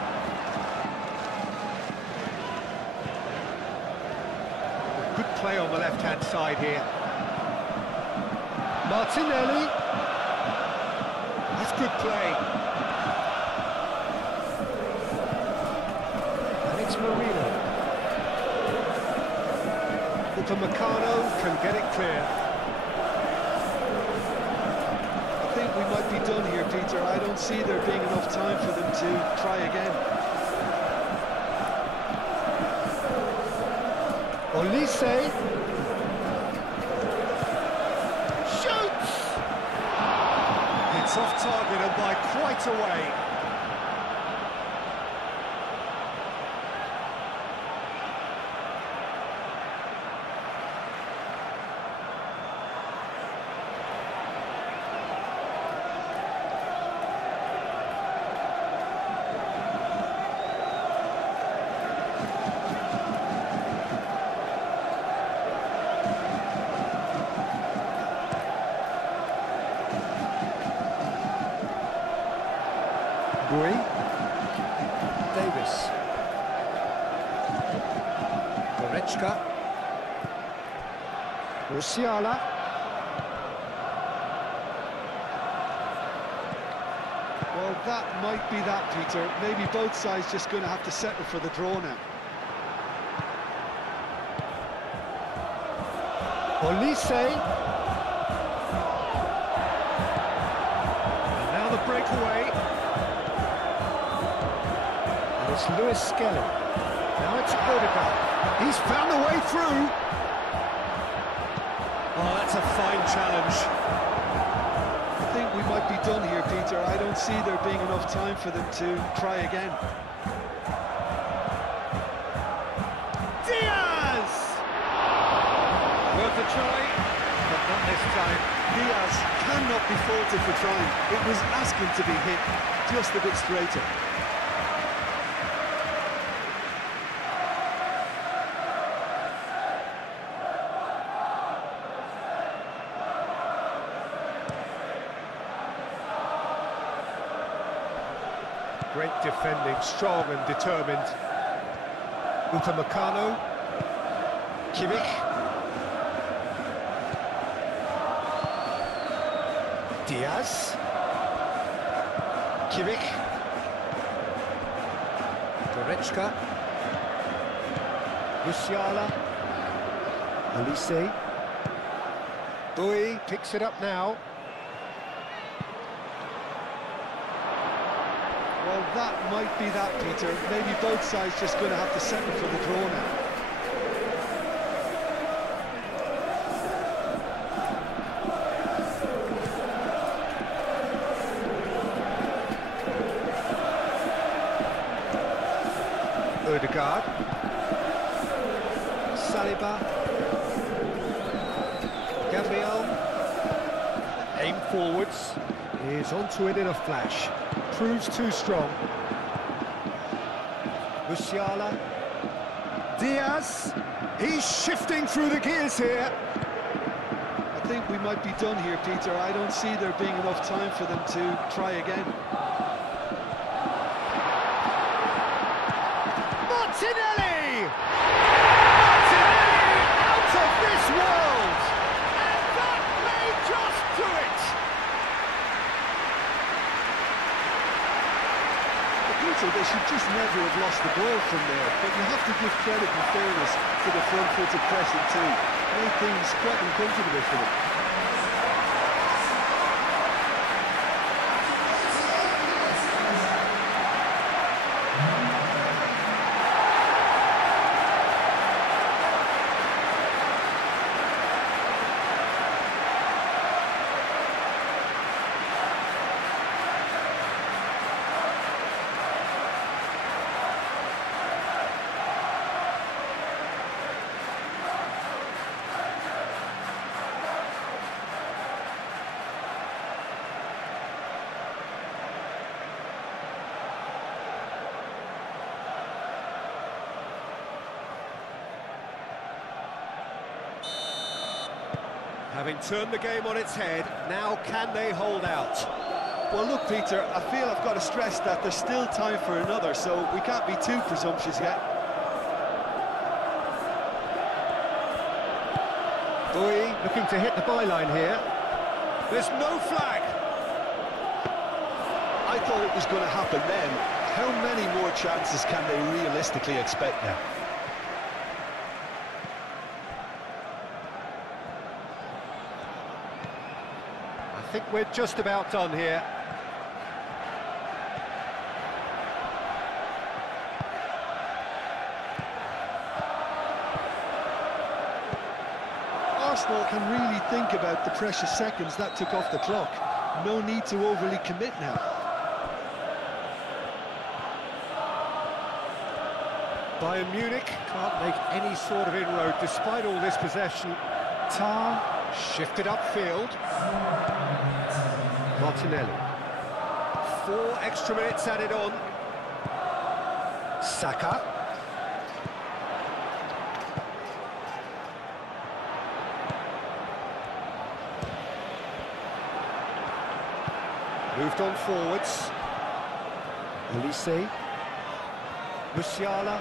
Good play on the left-hand side here. Martinelli. That's good play. And it's Marino. Upamecano can get it clear. I think we might be done here, Peter. I don't see there being enough time for them to try again. Olise. Shoots! It's off target and by quite a way. Davis. Goretzka. Musiala. Well, that might be that, Peter. Maybe both sides just going to have to settle for the draw now. Olise. And now the breakaway. It's Lewis Skelly. Now it's Odegaard. He's found a way through. Oh, that's a fine challenge. I think we might be done here, Peter. I don't see there being enough time for them to try again. Diaz! Worth a try, but not this time. Diaz cannot be faulted for trying. It was asking to be hit just a bit straighter. Great defending, strong and determined. Upamecano. Kimmich. Diaz. Kimmich. Goretzka. Musiala. Olise. Bui picks it up now. Well, that might be that, Peter. Maybe both sides just going to have to settle for the draw now. Odegaard. Saliba. Gabriel. Aim forwards. Is onto it in a flash. Proves too strong. Musiala. Diaz. He's shifting through the gears here. I think we might be done here, Peter. I don't see there being enough time for them to try again. Martinelli! Martinelli out of this world! And that may just do it! Peter, they should just never have lost the ball from there, but you have to give credit and fairness to the front-footed pressing too. Made things quite uncomfortable for them. Having turned the game on its head, now can they hold out? Well, look, Peter, I feel I've got to stress that there's still time for another, so we can't be too presumptuous yet. Boy, looking to hit the byline here. There's no flag. I thought it was going to happen then. How many more chances can they realistically expect now? I think we're just about done here. Arsenal can really think about the precious seconds that took off the clock. No need to overly commit now. Bayern Munich can't make any sort of inroad despite all this possession. Tar shifted upfield. Martinelli. 4 extra minutes added on. Saka. Moved on forwards. Elise. Musiala.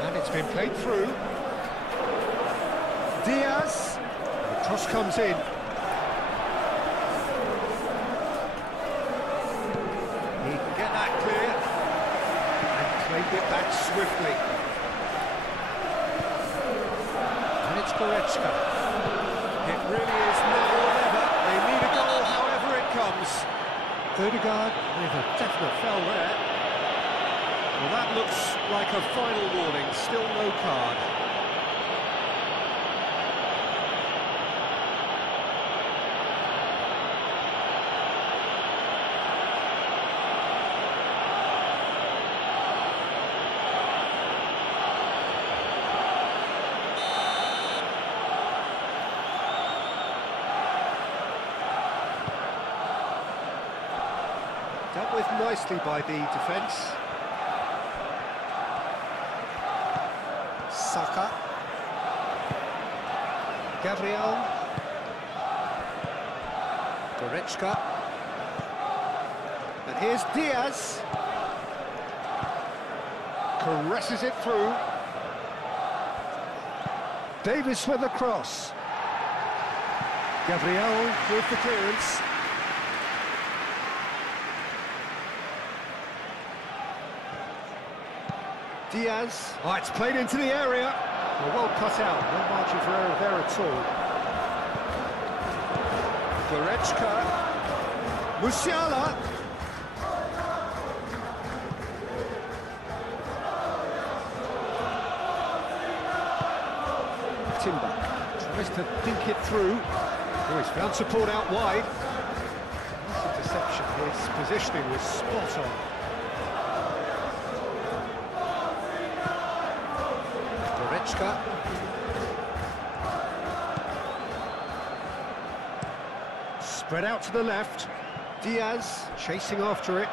And it's been played through. Diaz. The cross comes in. He can get that clear. And claimed it back swiftly. And it's Goretzka. It really is now or never. They need a goal however it comes. Odegaard with a definite foul there. Well, that looks like a final warning, still no card. Dealt with nicely by the defence. Saka. Gabriel. Goretzka. And here's Diaz. Caresses it through. Davis with the cross. Gabriel with the clearance. Diaz. Oh, it's played into the area. Well cut out. No margin for error there at all. Goretzka. Musiala. Timber. Tries to think it through. Oh, he's found support out wide. Nice interception. His positioning was spot on. Goretzka. Spread out to the left. Diaz chasing after it.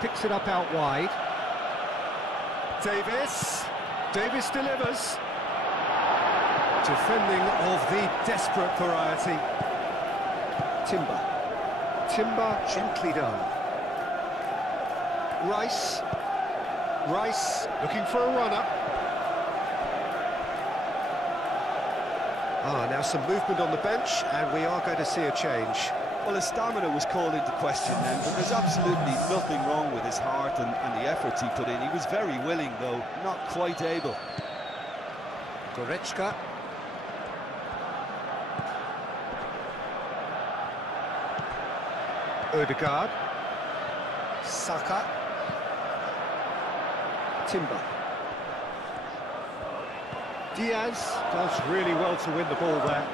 Picks it up out wide. Davis. Davis delivers. Defending of the desperate variety. Timber. Timber gently done. Rice. Rice looking for a runner. Now some movement on the bench, and we are going to see a change. Well, his stamina was called into question then, but there's absolutely nothing wrong with his heart and the efforts he put in. He was very willing, though, not quite able. Goretzka. Odegaard. Saka. Timber. Diaz does really well to win the ball there.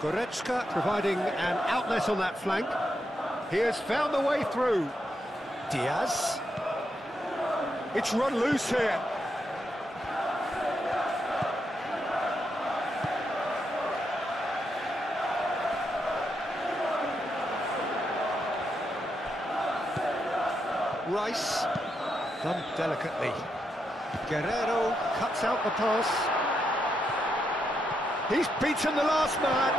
Goretzka providing an outlet on that flank. He has found the way through. Diaz. It's run loose here. Rice. Done delicately. Guerrero cuts out the pass. He's beaten the last man.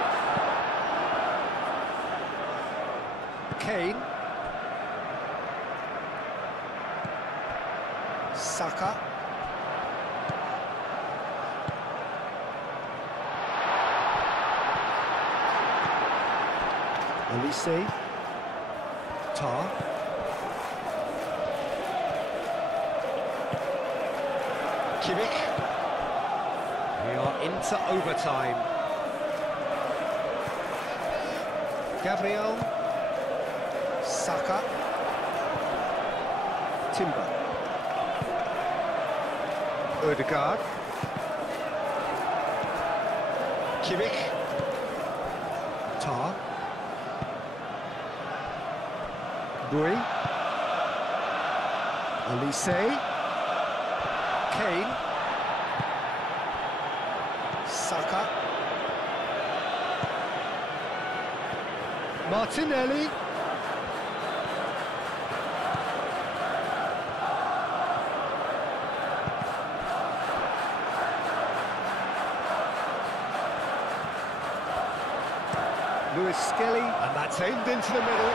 Kane. Saka. Olise. Tar. Kimmich. We are into overtime. Gabriel. Saka. Timber. Ødegaard. Kimmich. Tar. Bui. Olise. Kane. Saka. Martinelli. Lewis Skelly, and that's aimed into the middle.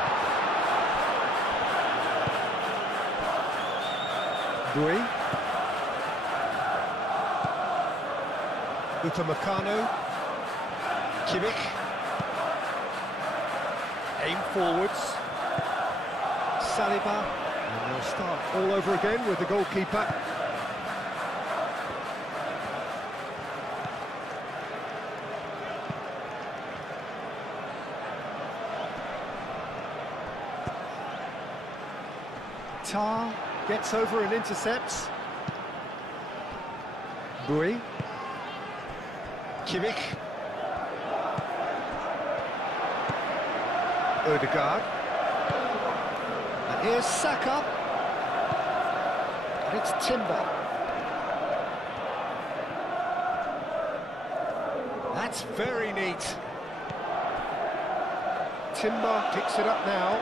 Bui. Upamecano. Kimmich. Aim forwards. Saliba. And they'll start all over again with the goalkeeper. Tar gets over and intercepts. Bui. Kimmich. Ødegaard. And here's Saka. And it's Timber. That's very neat. Timber picks it up now.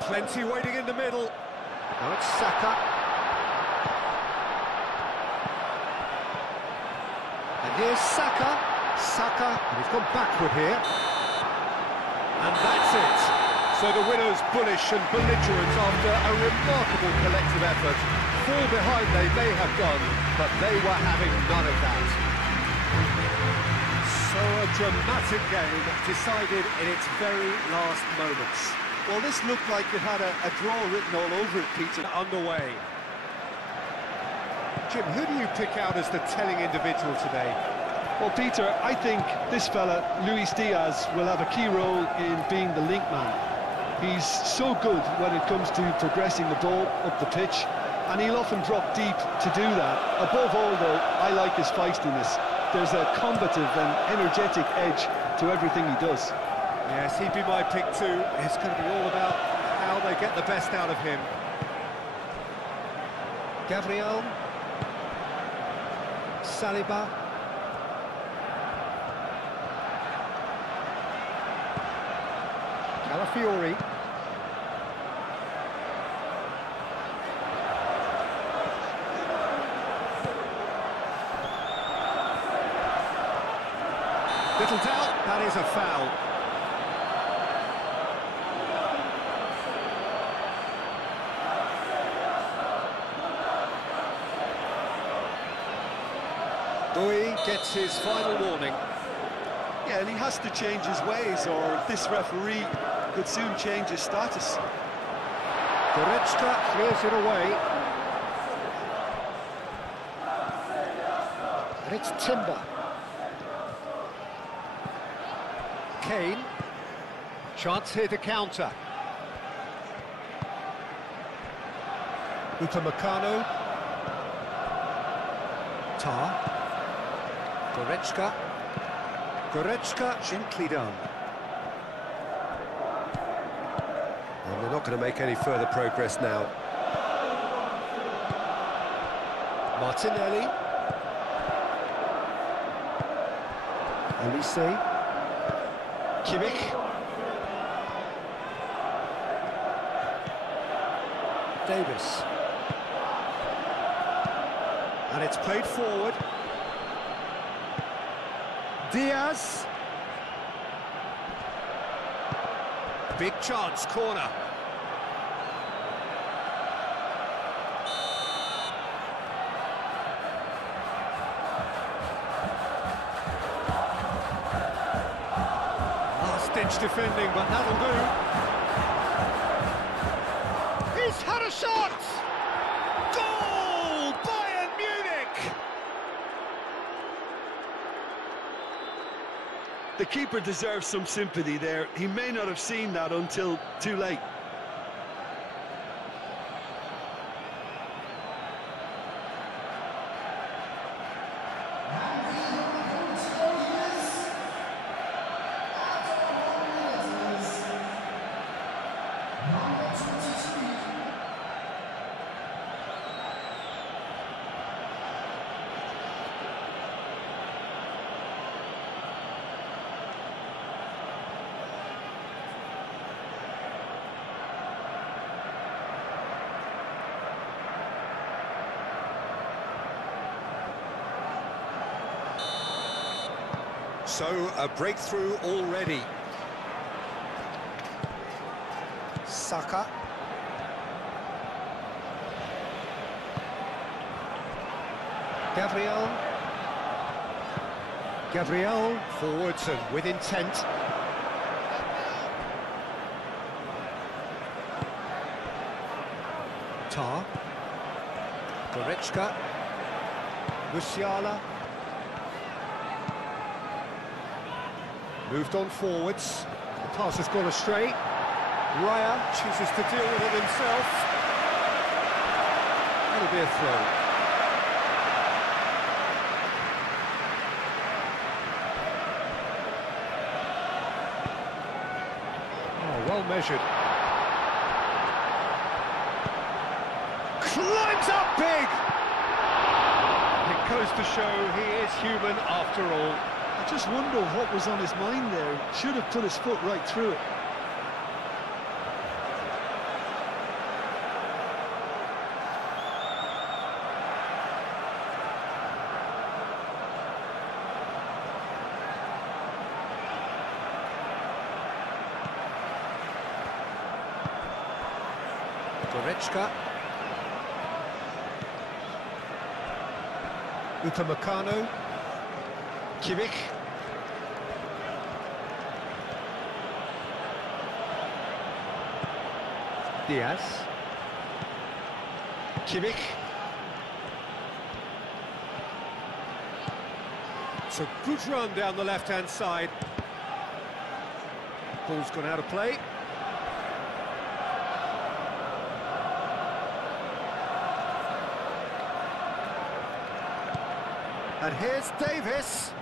Plenty waiting in the middle. Now it's Saka. And here's Saka. Saka, and he's gone backward here. And that's it. So the winners bullish and belligerent after a remarkable collective effort. Fall behind they may have done, but they were having none of that. So a dramatic game decided in its very last moments. Well, this looked like it had a draw written all over it, Peter. Underway. Jim, who do you pick out as the telling individual today? Well, Peter, I think this fella, Luis Diaz, will have a key role in being the link man. He's so good when it comes to progressing the ball up the pitch, and he'll often drop deep to do that. Above all, though, I like his feistiness. There's a combative and energetic edge to everything he does. Yes, he'd be my pick too. It's going to be all about how they get the best out of him. Gabriel. Saliba. Calafiori. Little doubt, that is a foul. Bui gets his final warning. Yeah, and he has to change his ways, or this referee could soon change his status. Goretzka clears it away. And it's Timber. Kane. Chance here to counter. Upamecano. Tar. Goretzka. Goretzka, gently done. And they're not going to make any further progress now. Martinelli. Olise. Kimmich. Davis. And it's played forward. Diaz. Big chance, corner. Last-ditch defending, but that'll do. He's had a shot! Goal! Bayern Munich! The keeper deserves some sympathy there. He may not have seen that until too late. So, a breakthrough already. Saka. Gabriel forwards and with intent. Tar. Goretzka. Musiala. Moved on forwards. The pass has gone astray. Raya chooses to deal with it himself. That'll be a throw. Oh, well measured. Climbs up big! It goes to show he is human after all. I just wonder what was on his mind there. Should have put his foot right through it. Goretzka. Upamecano. Kimmich. Diaz. Kimmich. It's a good run down the left-hand side. Ball's gone out of play. And here's Davis.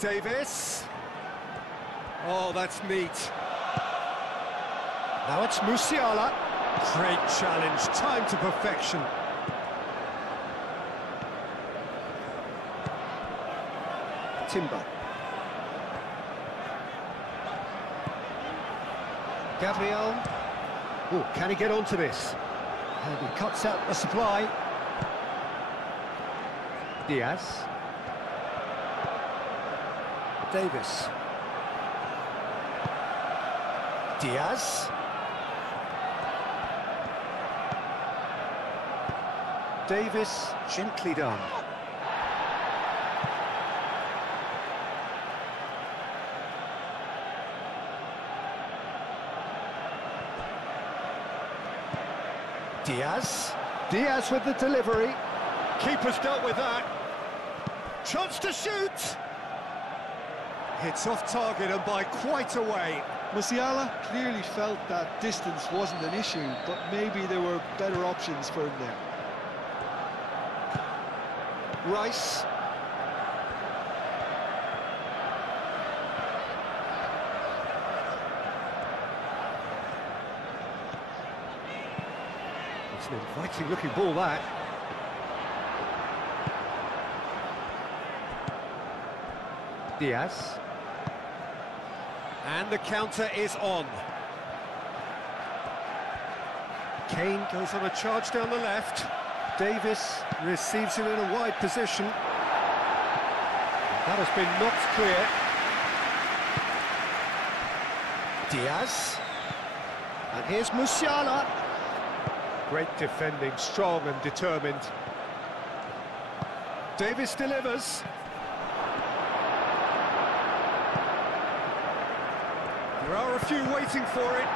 Davis. Oh, that's neat. Now it's Musiala. Great challenge, time to perfection. Timber. Gabriel. Oh, can he get onto this? And he cuts out the supply. Diaz. Davis. Diaz. Davis, gently done. Diaz. Diaz with the delivery. Keeper's dealt with that. Chance to shoot. Hits off target and by quite a way. Musiala clearly felt that distance wasn't an issue, but maybe there were better options for him there. Rice. It's an inviting looking ball, that. Diaz. And the counter is on. Kane goes on a charge down the left. Davis receives it in a wide position. That has been knocked clear. Diaz. And here's Musiala. Great defending, strong and determined. Davis delivers. There are a few waiting for it.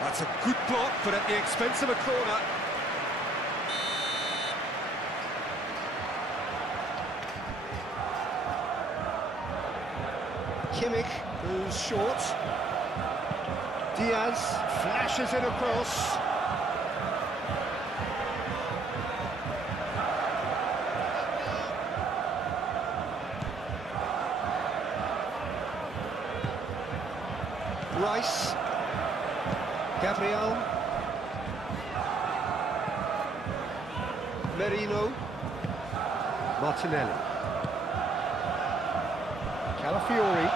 That's a good block, but at the expense of a corner. Kimmich goes short. Diaz flashes it across. Rice. Gabriel. Merino. Martinelli. Calafiori.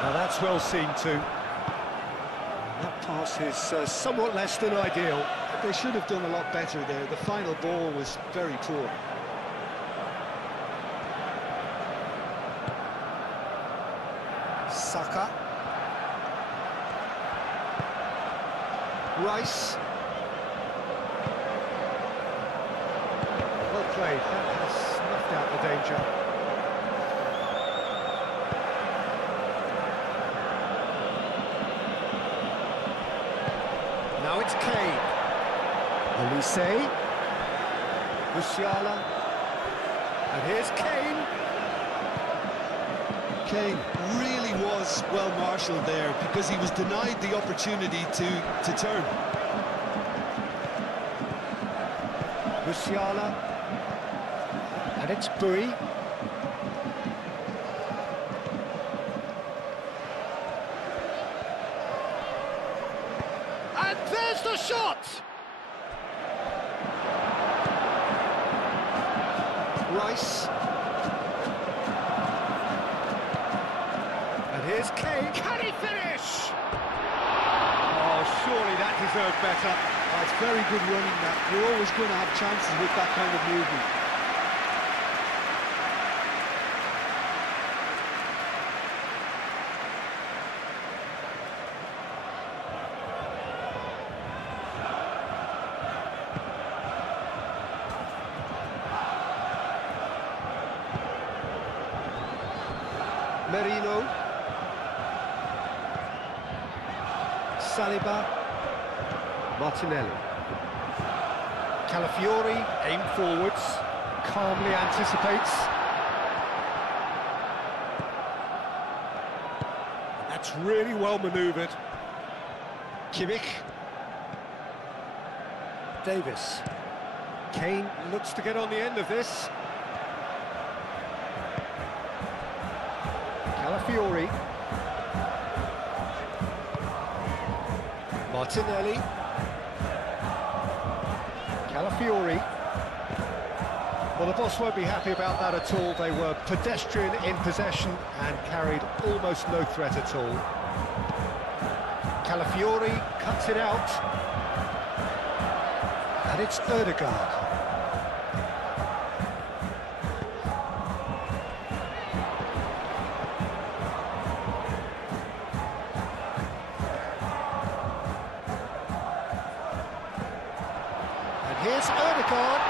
Now that's well seen too. That pass is somewhat less than ideal. They should have done a lot better there. The final ball was very poor. Saka. Rice. Well played. That has snuffed out the danger. Now it's Kane. Olise. Musiala. And here's Kane. Kane really was well marshalled there because he was denied the opportunity to turn. Musiala. And it's Bui. And there's the shot! Rice. And here's Kane. Can he finish? Oh, surely that deserved better. Oh, it's very good running that. You're always going to have chances with that kind of movement. Merino. Saliba. Martinelli. Calafiori, aim forwards, calmly anticipates. That's really well manoeuvred. Kimmich. Davis. Kane looks to get on the end of this. Calafiori. Martinelli. Calafiori. Well, the boss won't be happy about that at all. They were pedestrian in possession and carried almost no threat at all. Calafiori cuts it out. And it's Ødegaard. Here's Ødegaard.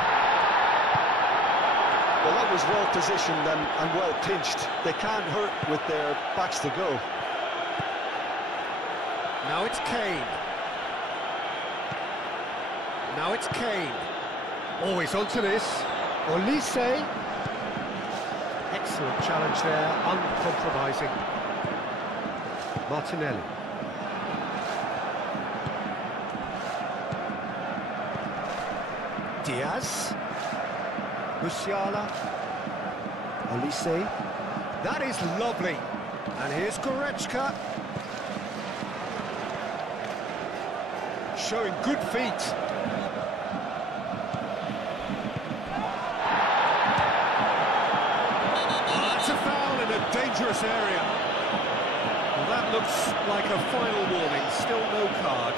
Well, that was well positioned and well pinched. They can't hurt with their backs to go. Now it's Kane. Now it's Kane. Always onto this. Olise. Excellent challenge there, uncompromising. Martinelli. Diaz. Musiala. Olise. That is lovely. And here's Goretzka. Showing good feet. Oh, that's a foul in a dangerous area. Well, that looks like a final warning, still no card.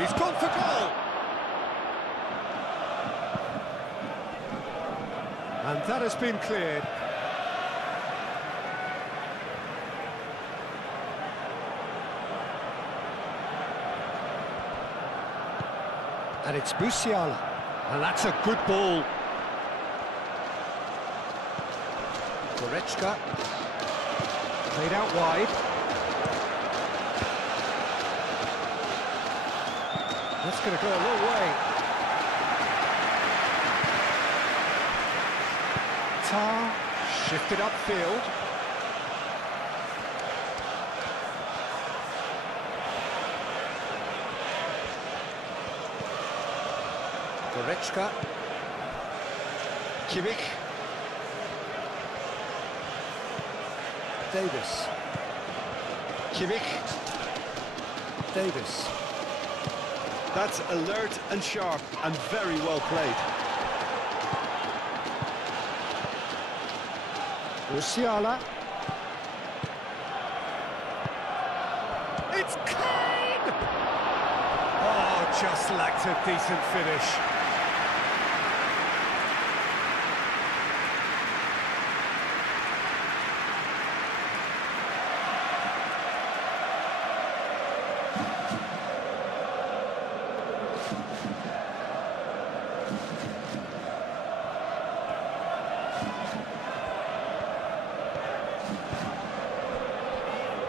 He's gone for goal! And that has been cleared. And it's Musiala. And that's a good ball. Goretzka. Played out wide. That's going to go a long way. Tar shifted upfield. Goretzka. Kimmich. Davis. Kimmich. Davis. That's alert and sharp and very well played. Musiala. It's Kane! Oh, just lacked a decent finish.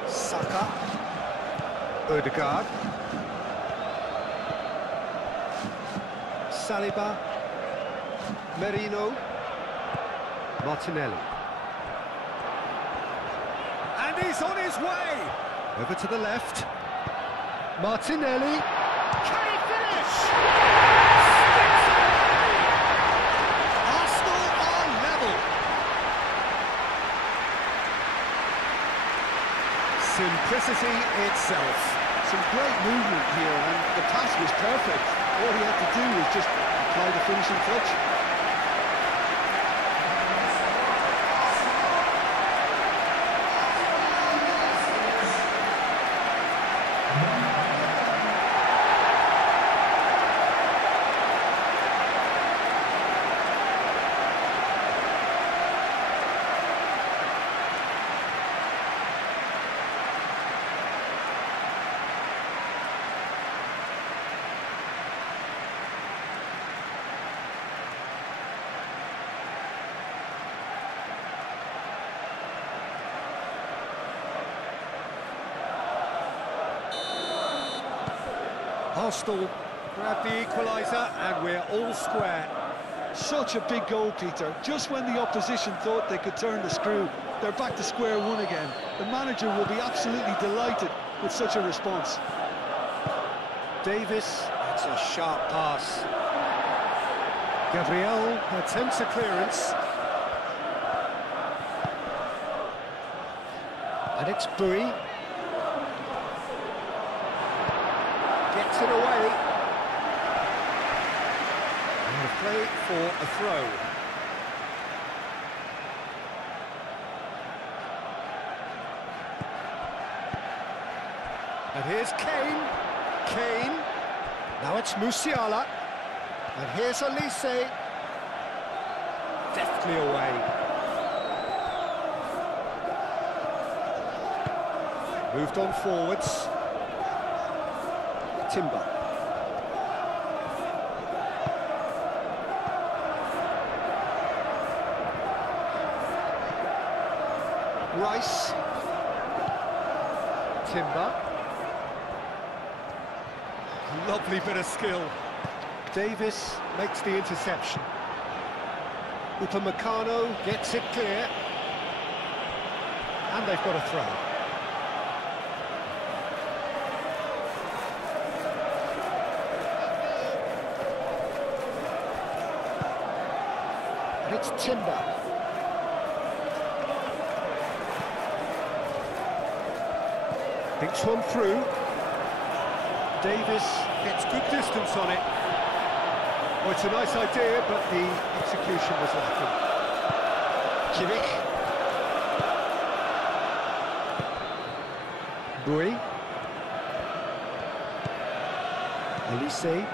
Saka. Odegaard. Saliba. Merino. Martinelli. And he's on his way! Over to the left. Martinelli. Can he finish? Sticks it away! Arsenal are level. Simplicity itself. Some great movement here, and the pass was perfect. All he had to do was just apply the finishing touch. Arsenal grab the equaliser and we're all square. Such a big goal, Peter. Just when the opposition thought they could turn the screw, they're back to square one again. The manager will be absolutely delighted with such a response. Davis, that's a sharp pass. Gabriel attempts a clearance. And it's Bui. Gets it away. And a play for a throw. And here's Kane. Kane. Now it's Musiala. And here's Elise. Deftly away. Moved on forwards. Timber. Rice. Timber. Lovely bit of skill. Davis makes the interception. Upamecano gets it clear. And they've got a throw. And it's Timber. Thinks one through. Davis gets good distance on it. Oh, it's a nice idea, but the execution was lacking. Kimmich. Bui. Elise.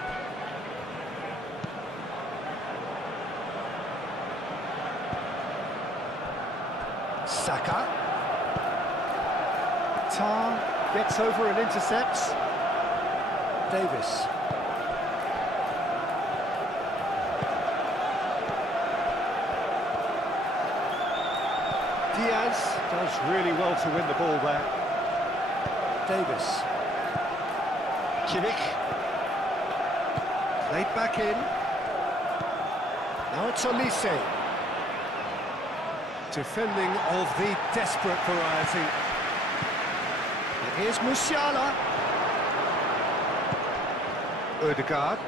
Saka. Tar gets over and intercepts. Davis. Diaz does really well to win the ball there. Davis. Kimmich. Played back in. Now it's Elise. Defending of the desperate variety. And here's Musiala. Ødegaard.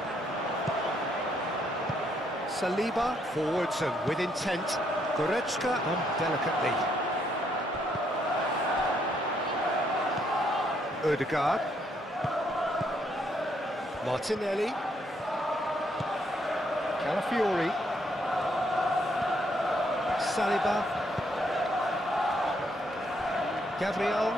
Saliba forwards and with intent. Goretzka done delicately. Ødegaard. Martinelli. Calafiori. Saliba. Gabriel.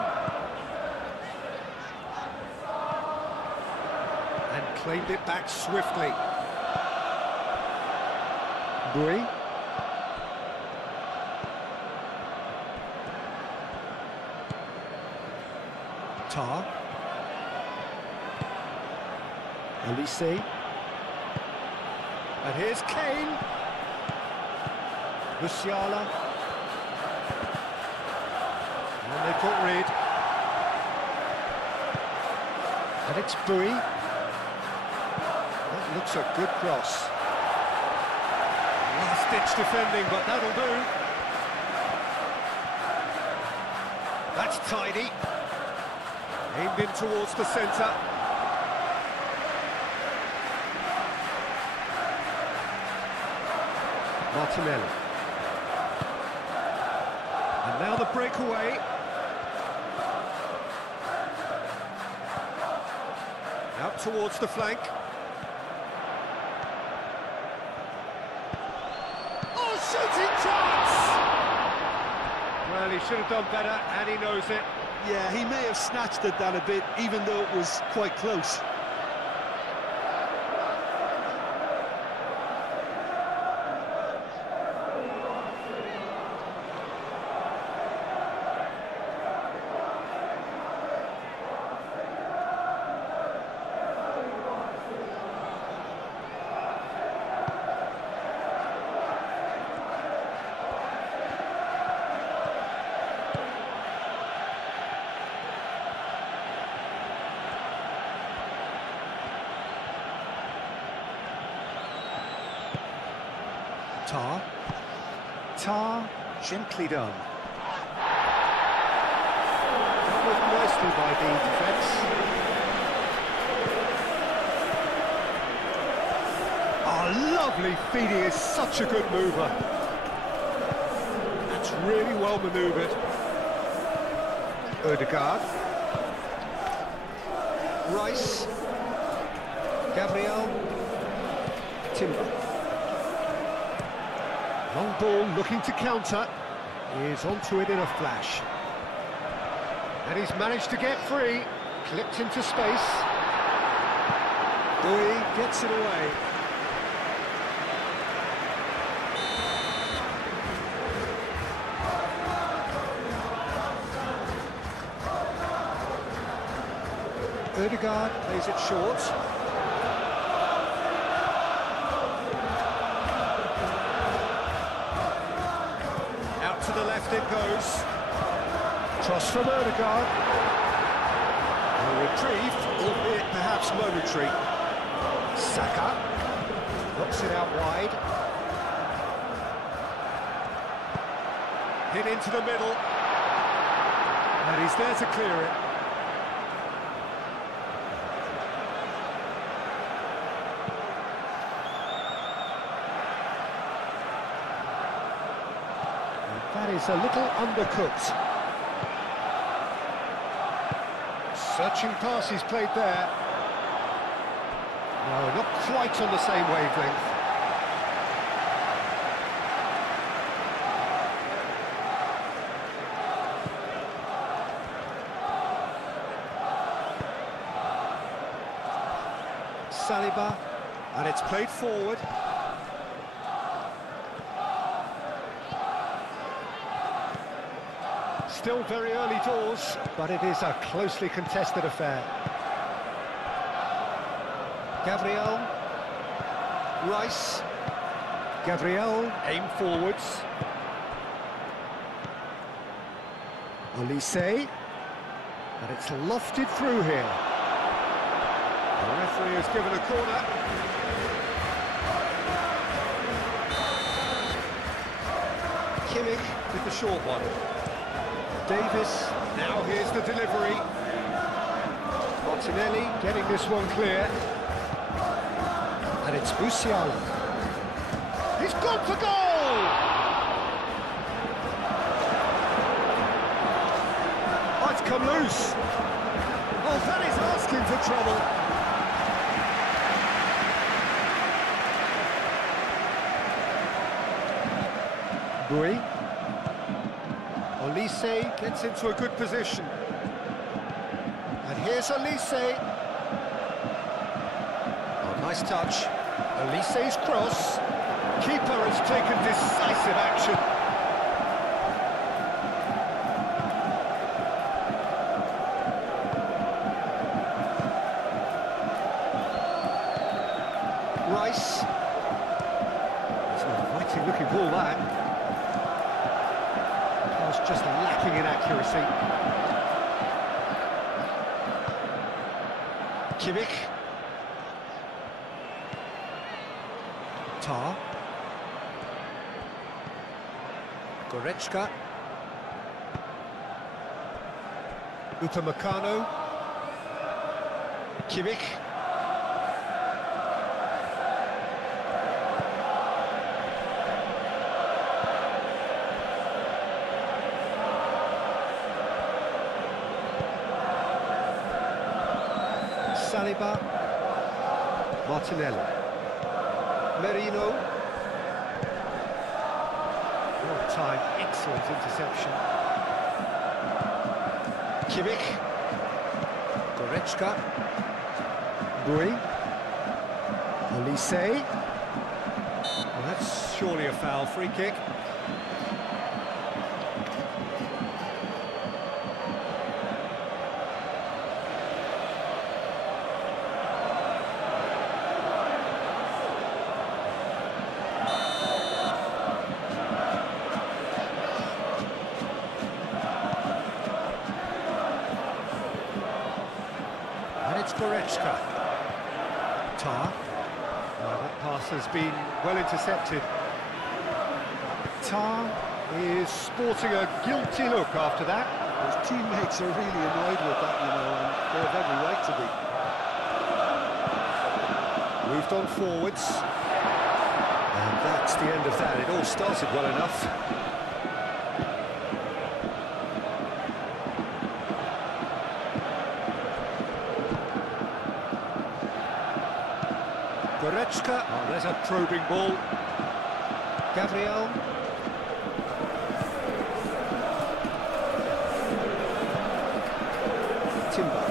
And claimed it back swiftly. Bui. Tar. Elise. And here's Kane. Musiala. And they've got rid. And it's Bui. That looks a good cross. Last-ditch defending, but that'll do. That's tidy. Aimed in towards the centre. Martinelli. And now the breakaway. Out towards the flank. Oh, shooting chance! Well, he should have done better, and he knows it. Yeah, he may have snatched at that a bit, even though it was quite close. Tar, gently done. That was nicely by the defence. Oh, lovely feed, he is such a good mover. That's really well manoeuvred. Ødegaard. Rice. Gabriel. Timber. Long ball looking to counter. He is onto it in a flash. And he's managed to get free. Clipped into space. Bui gets it away. Ødegaard plays it short. To the left it goes. Cross from Ødegaard. A retrieve, albeit perhaps momentary. Saka knocks it out wide. Hit into the middle. And he's there to clear it. That is a little undercooked. Searching pass he's played there. No, not quite on the same wavelength. Saliba, and it's played forward. Still very early doors, but it is a closely contested affair. Gabriel, Rice, Gabriel, aim forwards. Olise, and it's lofted through here. The referee has given a corner. Kimmich with the short one. Davis, now here's the delivery. Martinelli getting this one clear. And it's Musiala. He's gone for goal! Oh, it's come loose. Oh, that is asking for trouble. Bui. Olise gets into a good position. And here's Olise. Oh, nice touch. Olise's cross. Keeper has taken decisive action. Rice. It's an inviting looking ball, that. Was just lacking in accuracy. Kimmich. Tar. Goretzka. Upamecano. Kimmich. Saliba, Martinelli, Merino, well time, excellent interception. Kimmich, Goretzka, Bui, Olise. Well, that's surely a foul, free kick. Goretzka. Tar. That pass has been well intercepted. Tar is sporting a guilty look after that. His teammates are really annoyed with that, you know, and they have every right to be. Moved on forwards. And that's the end of that. It all started well enough. Goretzka, oh, there's a probing ball. Gabriel. Timber.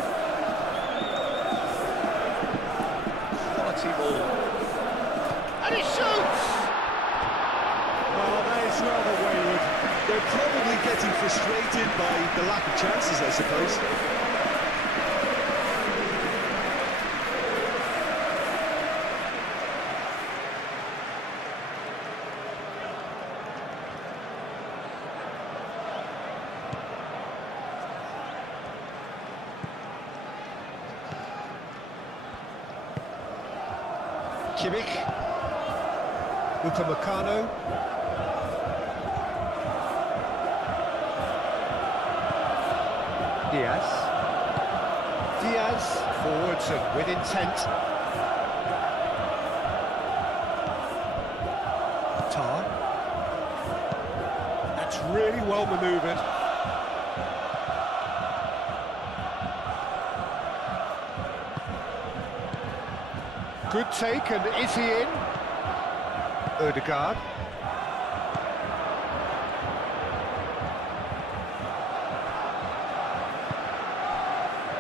Quality ball. And he shoots! Oh, that is rather wayward. They're probably getting frustrated by the lack of chances, I suppose. Kimmich, Upamecano, Diaz, forwards and with intent. Tar, that's really well manoeuvred. Good take, and is he in? Odegaard.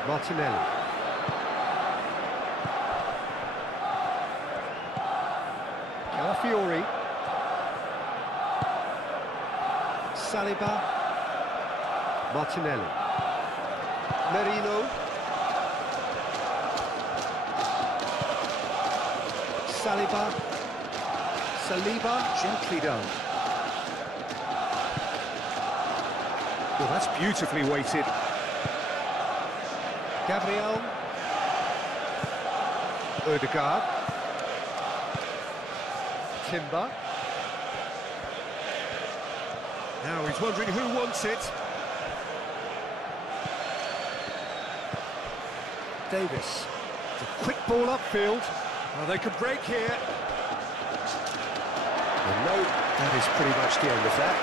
Martinelli. Calafiori. Saliba. Martinelli. Merino. Saliba. Saliba, gently done. Well, that's beautifully weighted. Gabriel. Odegaard. Timber. Now he's wondering who wants it. Davis. It's a quick ball upfield. Well, they could break here. And no, that is pretty much the end of that.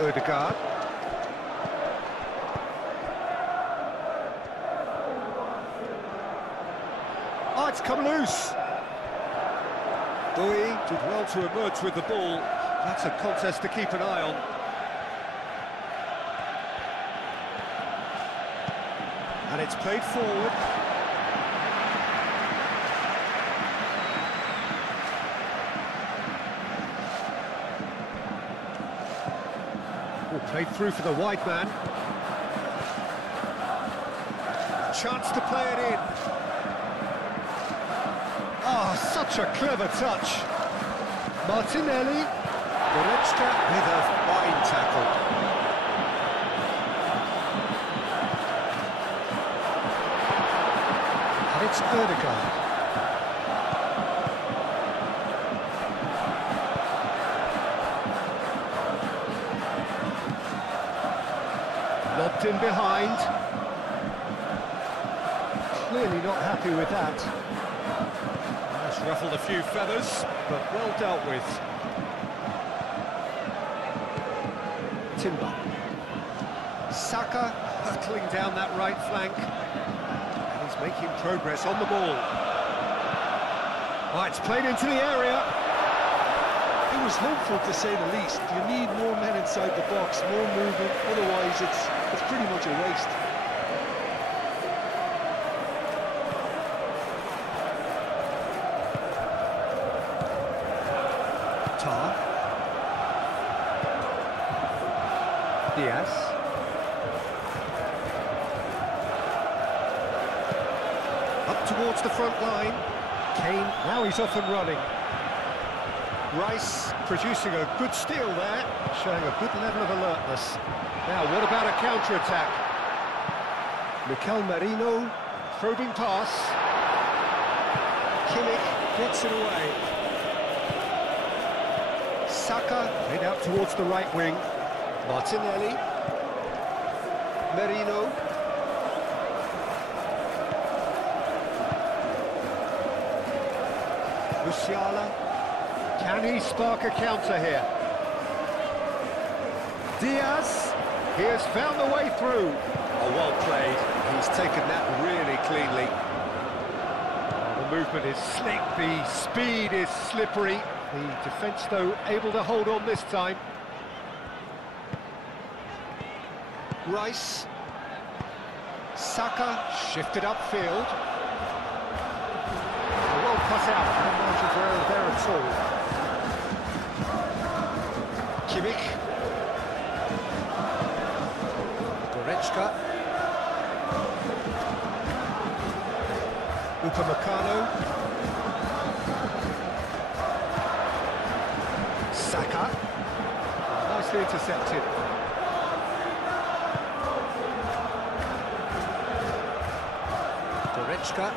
Odegaard. Oh, it's come loose. Bowie did well to emerge with the ball. That's a contest to keep an eye on. And it's played forward. Oh, played through for the wide man. Chance to play it in. Oh, such a clever touch. Martinelli. Goretzka with a fine tackle. And it's Odegaard. Lobbed in behind. Clearly not happy with that. That's ruffled a few feathers, but well dealt with. Timber. Saka hurtling down that right flank. And he's making progress on the ball. Oh, it's played into the area. It was hopeful, to say the least. You need more men inside the box, more movement, otherwise it's pretty much a waste. Tar. Diaz. Up towards the front line. Kane, now he's off and running. Rice producing a good steal there, showing a good level of alertness. Now, what about a counter-attack? Mikel Merino, probing pass. Kimmich gets it away. Saka, head out towards the right wing. Martinelli. Merino. Musiala. Can he spark a counter here? Diaz. He has found the way through. Oh, well played. He's taken that really cleanly. The movement is slick, the speed is slippery. The defence, though, able to hold on this time. Rice. Saka shifted upfield. Well cut out, no margin for error there at all. Kimmich. Goretzka. Upamecano. Saka. Nicely intercepted. Goretzka.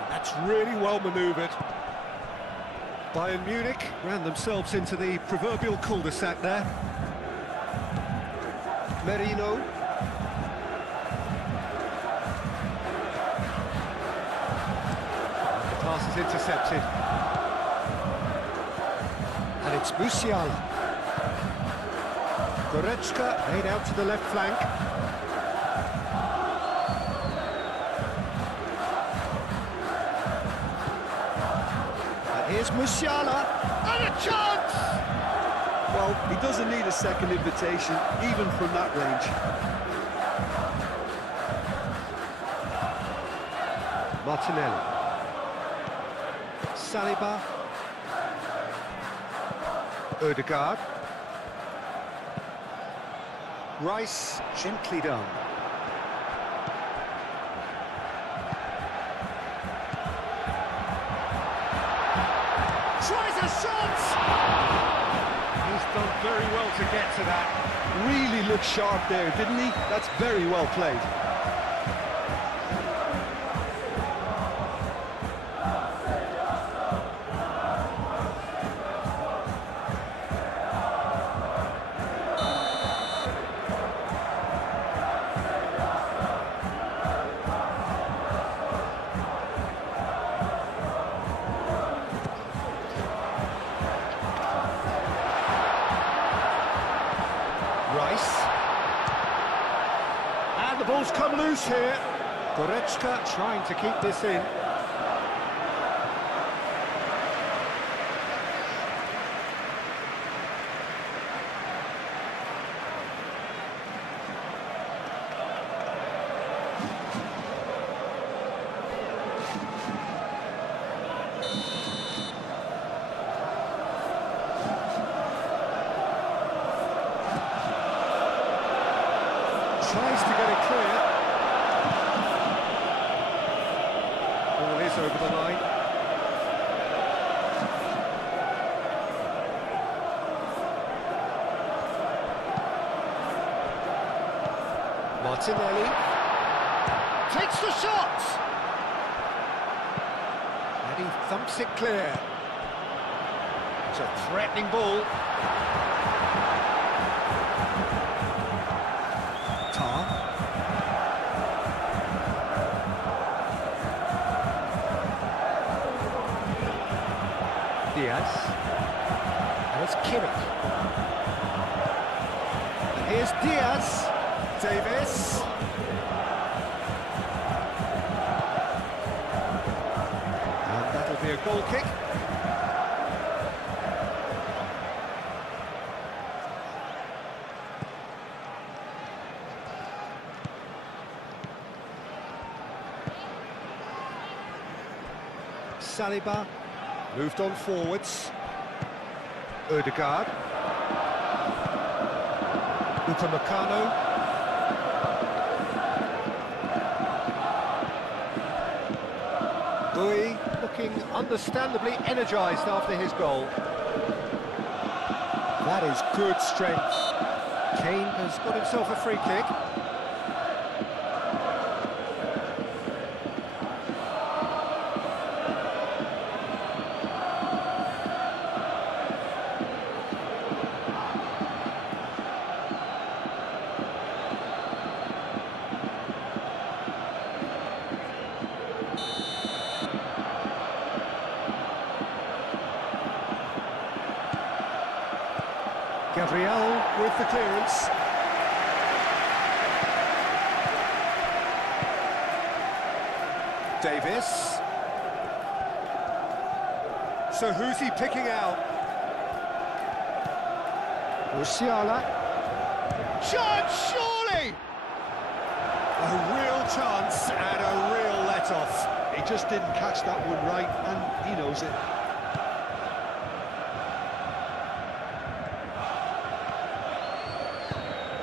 And that's really well manoeuvred. Bayern Munich ran themselves into the proverbial cul-de-sac there. Merino. The pass is intercepted. And it's Musiala. Goretzka laid out to the left flank. And here's Musiala, and a chance! Well, he doesn't need a second invitation, even from that range. Martinelli. Saliba. Odegaard. Rice, gently done. Tries a shot! He's done very well to get to that. Really looked sharp there, didn't he? That's very well played. Rice. And the ball's come loose here. Goretzka trying to keep this in. Tries to get it clear. Ball is over the line. Martinelli takes the shot, and he thumps it clear. It's a threatening ball. Diaz. And it's Kimmich. And here's Diaz. Davis. And that'll be a goal kick. Saliba. Moved on forwards. Odegaard. Upamecano. Bui looking understandably energised after his goal. That is good strength. Kane has got himself a free kick. Gabriel with the clearance. Davis. So who's he picking out? Musiala. Chance, surely! A real chance and a real let-off. He just didn't catch that one right, and he knows it.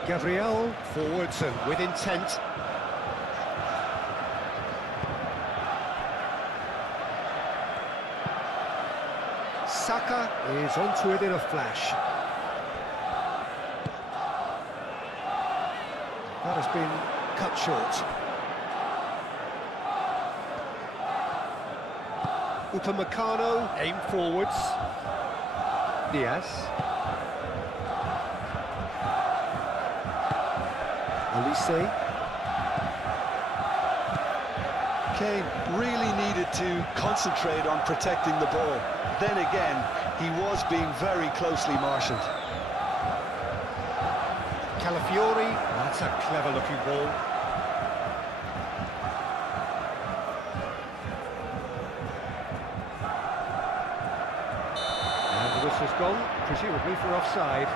Gabriel forwards and with intent. Saka is onto it in a flash. That has been cut short. Upamecano aim forwards. Diaz. Olise. Kane really needed to concentrate on protecting the ball. Then again, he was being very closely marshalled. Calafiori, that's a clever-looking ball. And the whistle's gone, presumably for offside.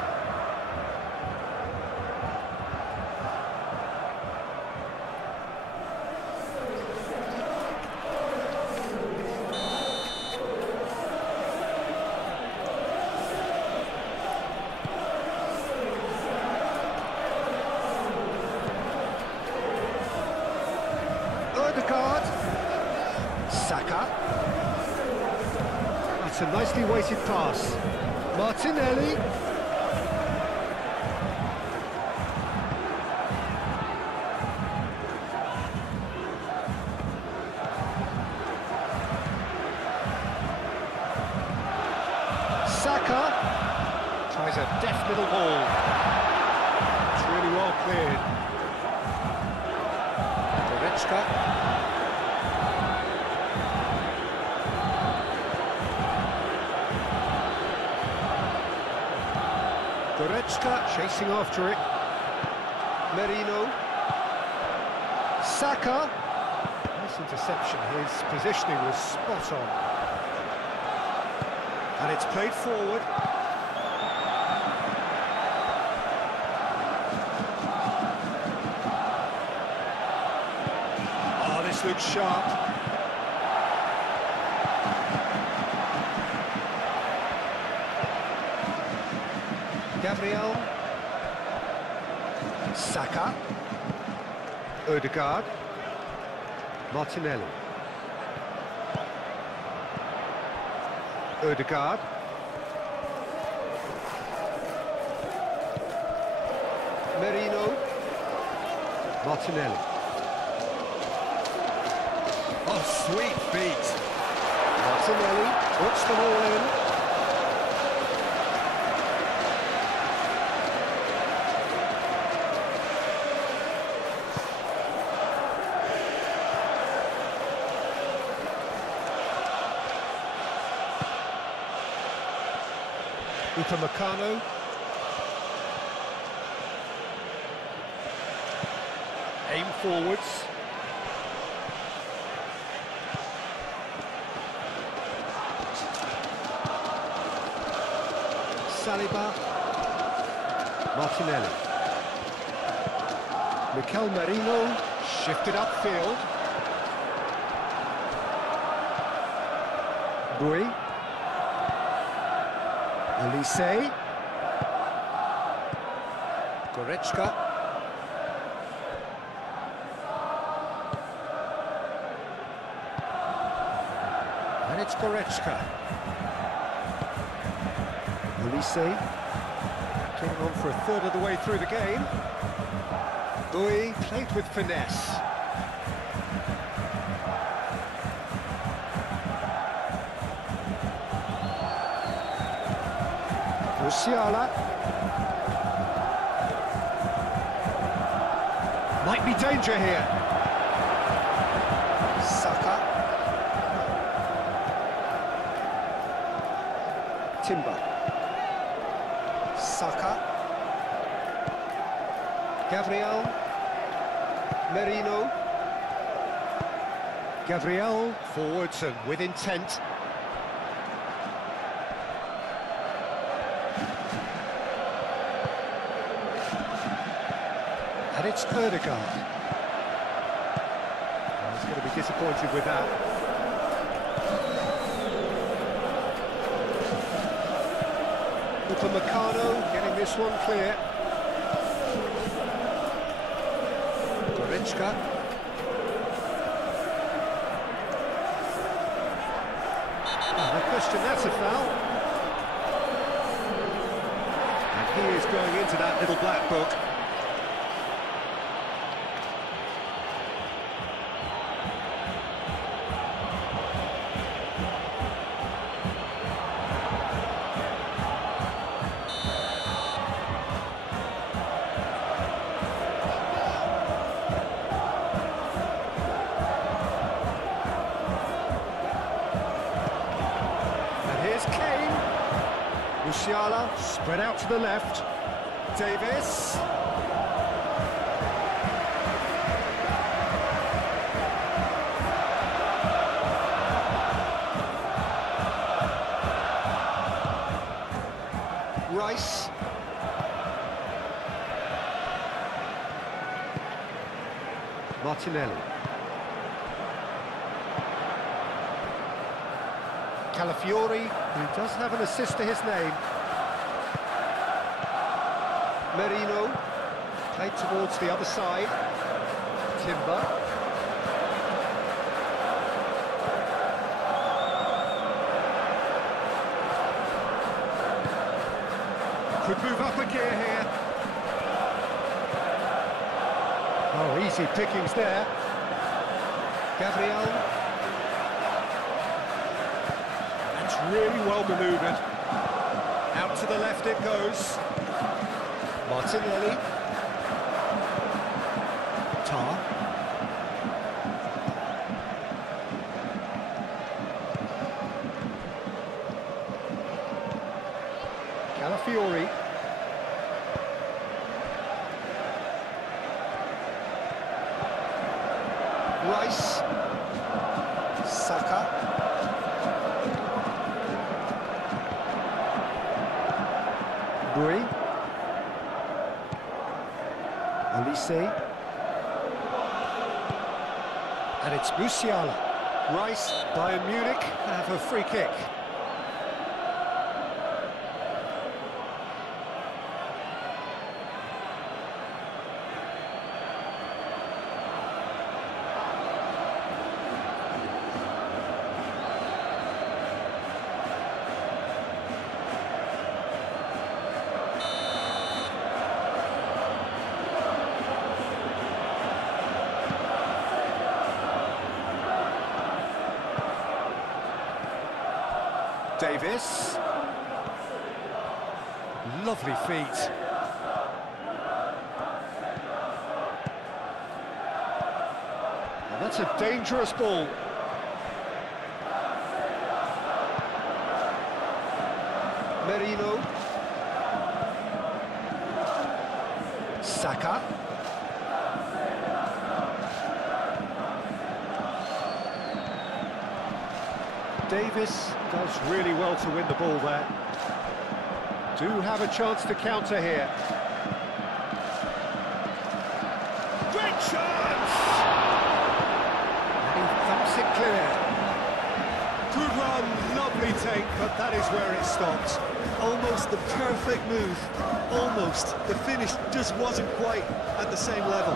Saka. That's a nicely weighted pass. Martinelli. Saka tries a deft little ball. It's really well cleared. Goretzka. Goretzka chasing after it. Merino. Saka. Nice interception. His positioning was spot on. And it's played forward. Oh, this looks sharp. Gabriel. Saka. Odegaard. Martinelli. Odegaard. Merino. Martinelli. Oh, sweet feet. Martinelli puts them all in. Upamecano. Aim forwards. Saliba. Martinelli. Mikel Merino shifted upfield. Bui. Elise. Goretzka. And it's Goretzka. Elise. Getting on for a third of the way through the game. Bui played with finesse. Musiala. Might be danger here. Saka. Timber. Saka. Gabriel. Merino. Gabriel forwards and with intent. And it's Odegaard. He's going to be disappointed with that. Upamecano getting this one clear. Goretzka. Oh, no question, that's a foul. And he is going into that little black book. Musiala spread out to the left. Davis. Martinelli. Calafiori, who does have an assist to his name. Merino, played towards the other side. Timber. Could move up a gear here. Oh, easy pickings there. Gabriel. That's really well manoeuvred. Out to the left it goes. Martinelli. Tar. Calafiori. Rice. Saka. Bui. Olise. And it's Musiala. Rice, Bayern Munich have a free kick. Davis. Lovely feet. And that's a dangerous ball. Merino. Saka. Davis does really well to win the ball there. Do have a chance to counter here. Great chance! And he thumps it clear. Good run, lovely take, but that is where it stopped. Almost the perfect move. Almost. The finish just wasn't quite at the same level.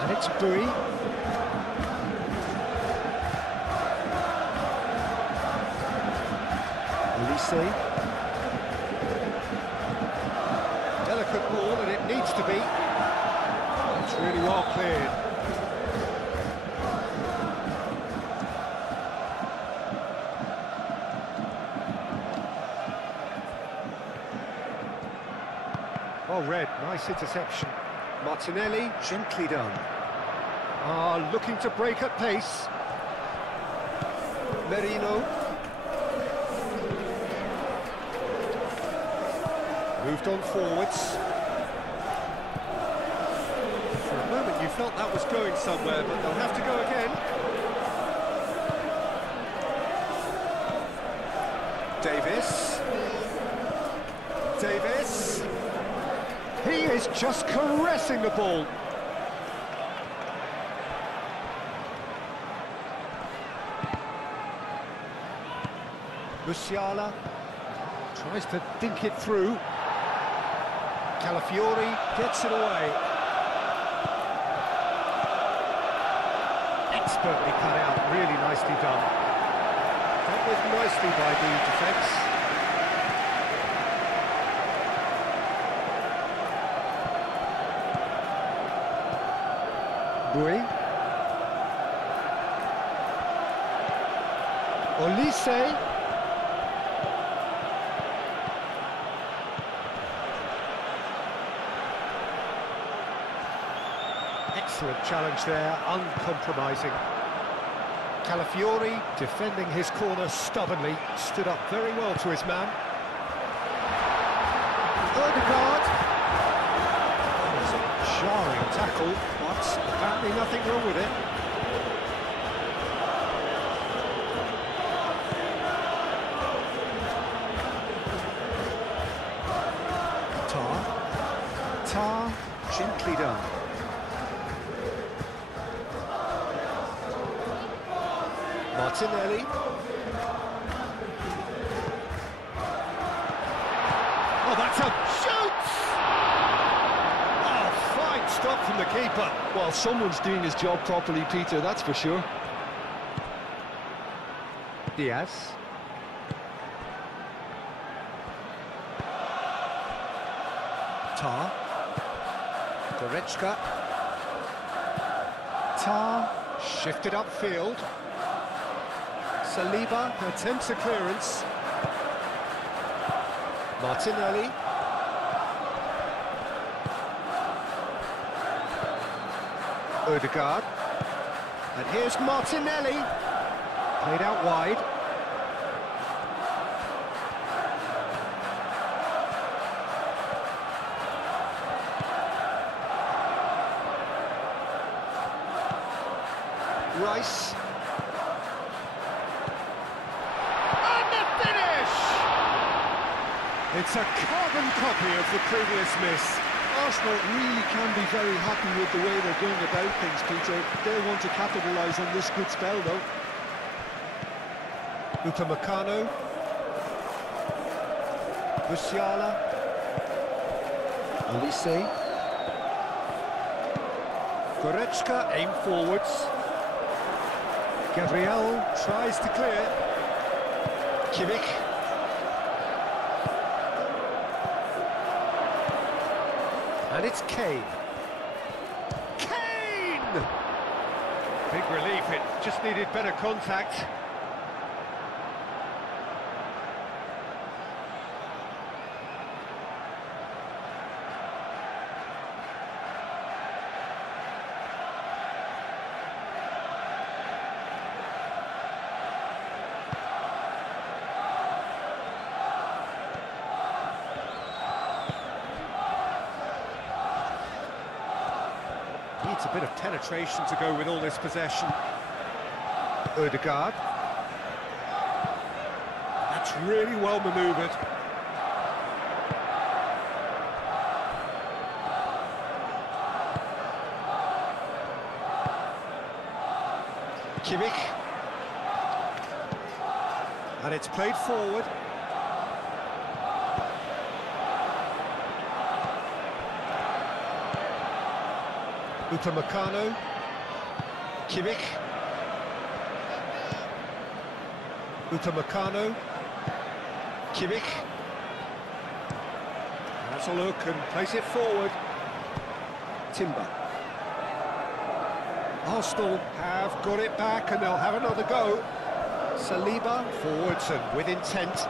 And it's Bui. Olise. Delicate ball, and it needs to be. It's really well cleared. Well read, nice interception. Martinelli, gently done. Looking to break at pace. Merino. Moved on forwards. For a moment you felt that was going somewhere, but they'll have to go again. Davis. Davis. He is just caressing the ball. Musiala tries to dink it through. Calafiori gets it away. Expertly cut out, really nicely done. That was nicely by the defence. Bui. Olise. Excellent challenge there, uncompromising. Calafiori defending his corner stubbornly, stood up very well to his man. Odegaard. That was a jarring tackle, but apparently nothing wrong with it. Tar, gently done. Martinelli. Oh, that's a shoot! Oh, fine stop from the keeper. Well, someone's doing his job properly, Peter, that's for sure. Diaz. Tar. Goretzka. Tar. Shifted upfield. Saliba attempts a clearance. Martinelli. Odegaard. And here's Martinelli. Played out wide. Rice. And the finish! It's a carbon copy of the previous miss. Arsenal really can be very happy with the way they're going about things, Peter. They'll want to capitalise on this good spell, though. Upamecano. Musiala. Olise. Goretzka aim forwards. Gabriel tries to clear. Kimmich. And it's Kane. Kane! Big relief, it just needed better contact. Needs a bit of penetration to go with all this possession. Odegaard. That's really well manoeuvred. Kimmich. And it's played forward. Upamecano. Kimmich. Upamecano. Kimmich. Has a look and plays it forward. Timber. Arsenal have got it back and they'll have another go. Saliba forwards and with intent.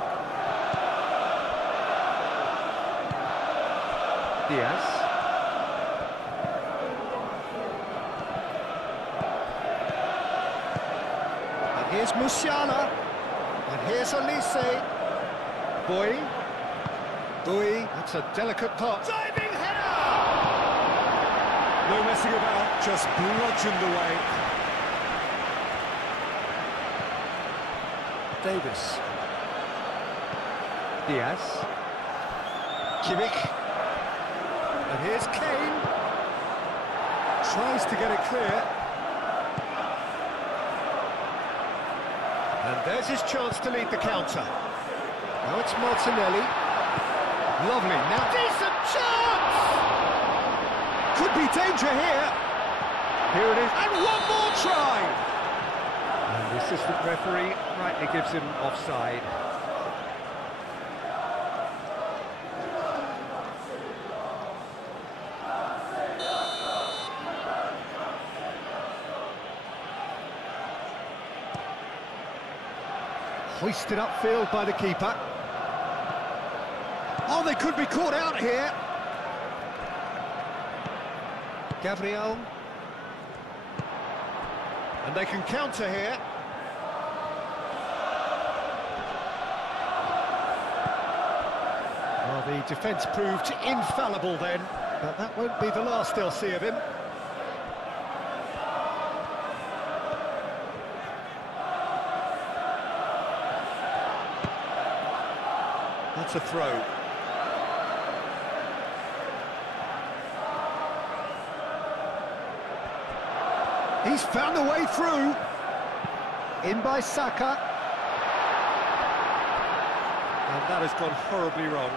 Diaz. Here's Musiala, and here's Olise. Boy, that's a delicate part. Diving header! No messing about, just bludgeoned away. Davis. Diaz. Kimmich. And here's Kane. Tries to get it clear. And there's his chance to lead the counter. Now it's Martinelli. Lovely, now decent chance! Could be danger here. Here it is, and one more try! And the assistant referee rightly gives him offside. Hoisted upfield by the keeper. Oh, they could be caught out here. Gabriel. And they can counter here. Well, the defence proved infallible then, but that won't be the last they'll see of him. That's a throw. He's found a way through. In by Saka. And that has gone horribly wrong.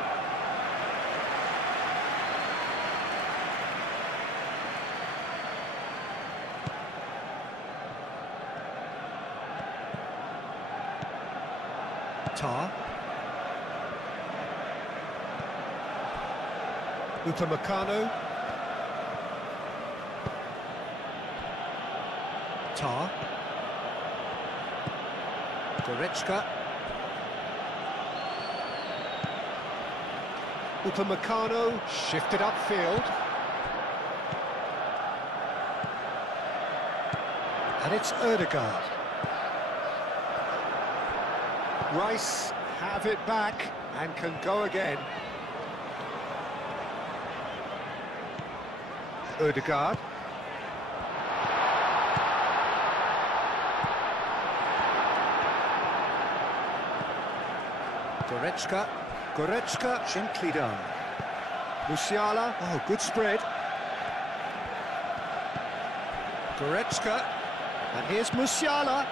Tar. Upamecano. Tar. Goretzka. Upamecano shifted upfield. And it's Ødegaard. Rice have it back and can go again. Ødegaard. Goretzka. Goretzka, gently done. Musiala, oh, good spread. Goretzka, and here's Musiala.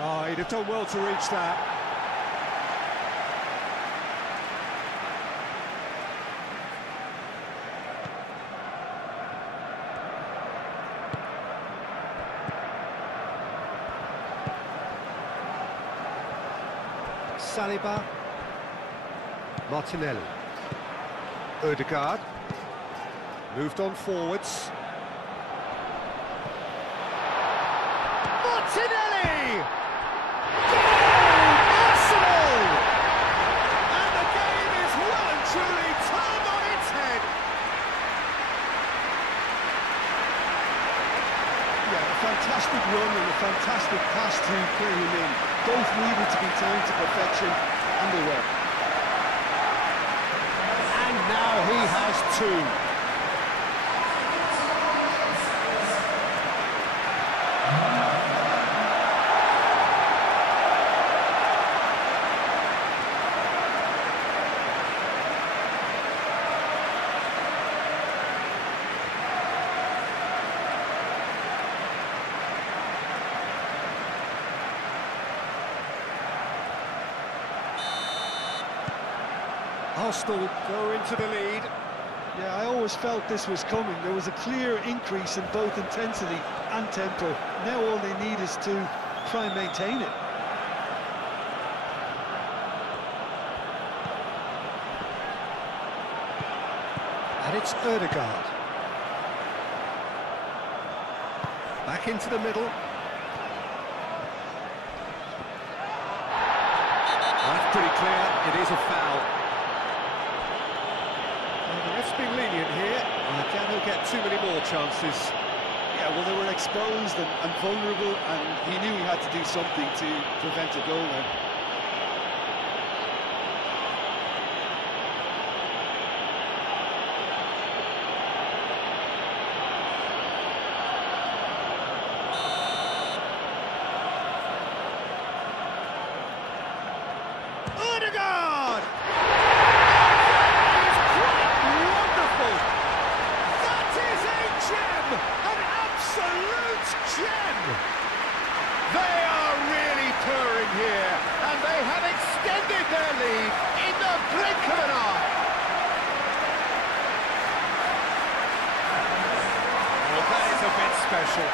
Oh, he'd have done well to reach that. Saliba, Martinelli, Ødegaard, moved on forwards. Martinelli! Goal! Arsenal! And the game is well and truly turned on its head. Yeah, a fantastic run and a fantastic pass to clear him in. Both needed to be timed to perfection, and they were. And now he has two. Arsenal go into the lead. Yeah, I always felt this was coming. There was a clear increase in both intensity and tempo. Now all they need is to try and maintain it. And it's Ødegaard. Back into the middle. That's pretty clear. It is a foul. The ref's being lenient here. I doubt he'll get too many more chances. Yeah, well, they were exposed and vulnerable, and he knew he had to do something to prevent a goal then. Ødegaard! They are really purring here, and they have extended their lead in the blink of an eye. Well, that is a bit special.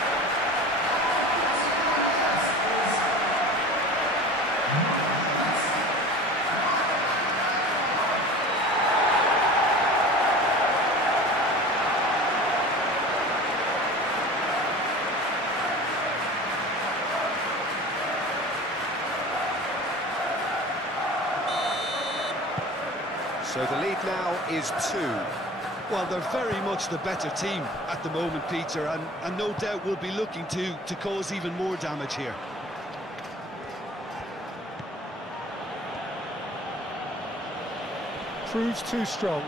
So the lead now is 2. Well, they're very much the better team at the moment, Peter, and no doubt will be looking to cause even more damage here. Proves too strong.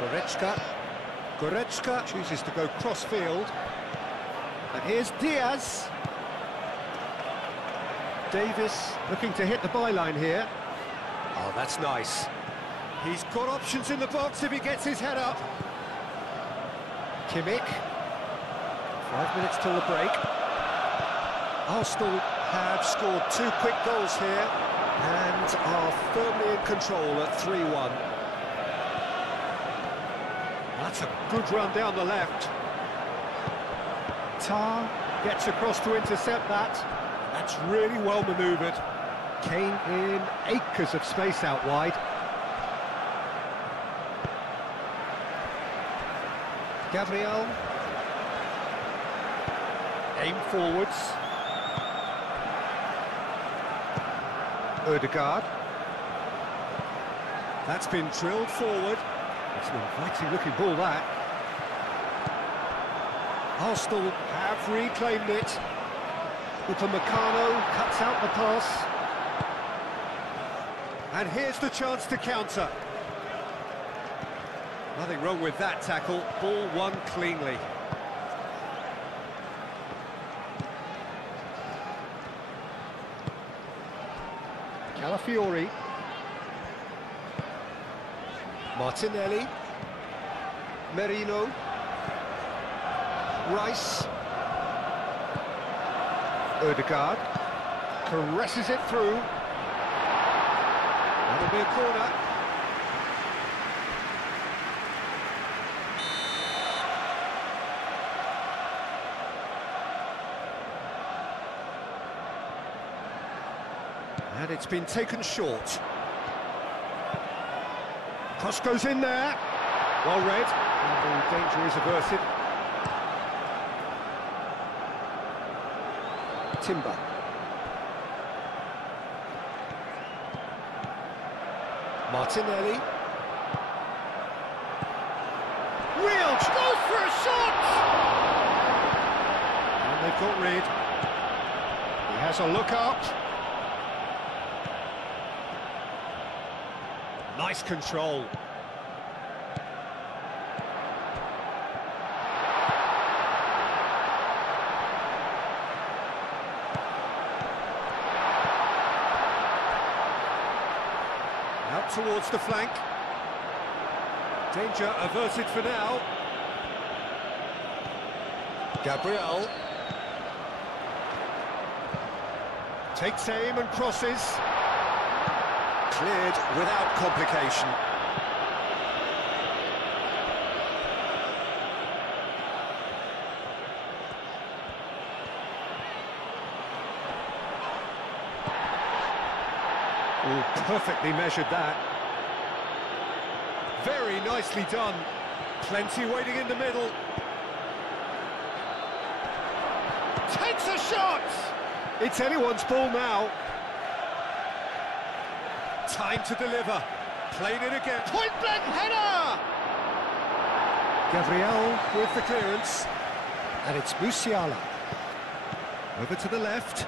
Goretzka. Goretzka chooses to go cross-field. And here's Diaz. Davis looking to hit the byline here. Oh, that's nice. He's got options in the box if he gets his head up. Kimmich. 5 minutes till the break. Arsenal have scored 2 quick goals here and are firmly in control at 3-1. That's a good run down the left. Tar gets across to intercept that. That's really well manoeuvred. Kane in acres of space out wide. Gabriel. Aim forwards. Ødegaard. That's been drilled forward. It's an inviting looking ball, that. Arsenal have reclaimed it. Upamecano cuts out the pass. And here's the chance to counter. Nothing wrong with that tackle. Ball won cleanly. Calafiori. Martinelli. Merino. Rice. Ødegaard. Caresses it through. That'll be a corner. And it's been taken short. Cross goes in there. Well read. And the danger is averted. Timber. Martinelli. Real goes for a shot! And they've got rid. He has a look up. Nice control. Out towards the flank. Danger averted for now. Gabriel. Takes aim and crosses. Cleared without complication. Oh, perfectly measured that. Very nicely done. Plenty waiting in the middle. Takes a shot! It's anyone's ball now. Time to deliver. Played it again. Point blank header! Gabriel with the clearance. And it's Musiala. Over to the left.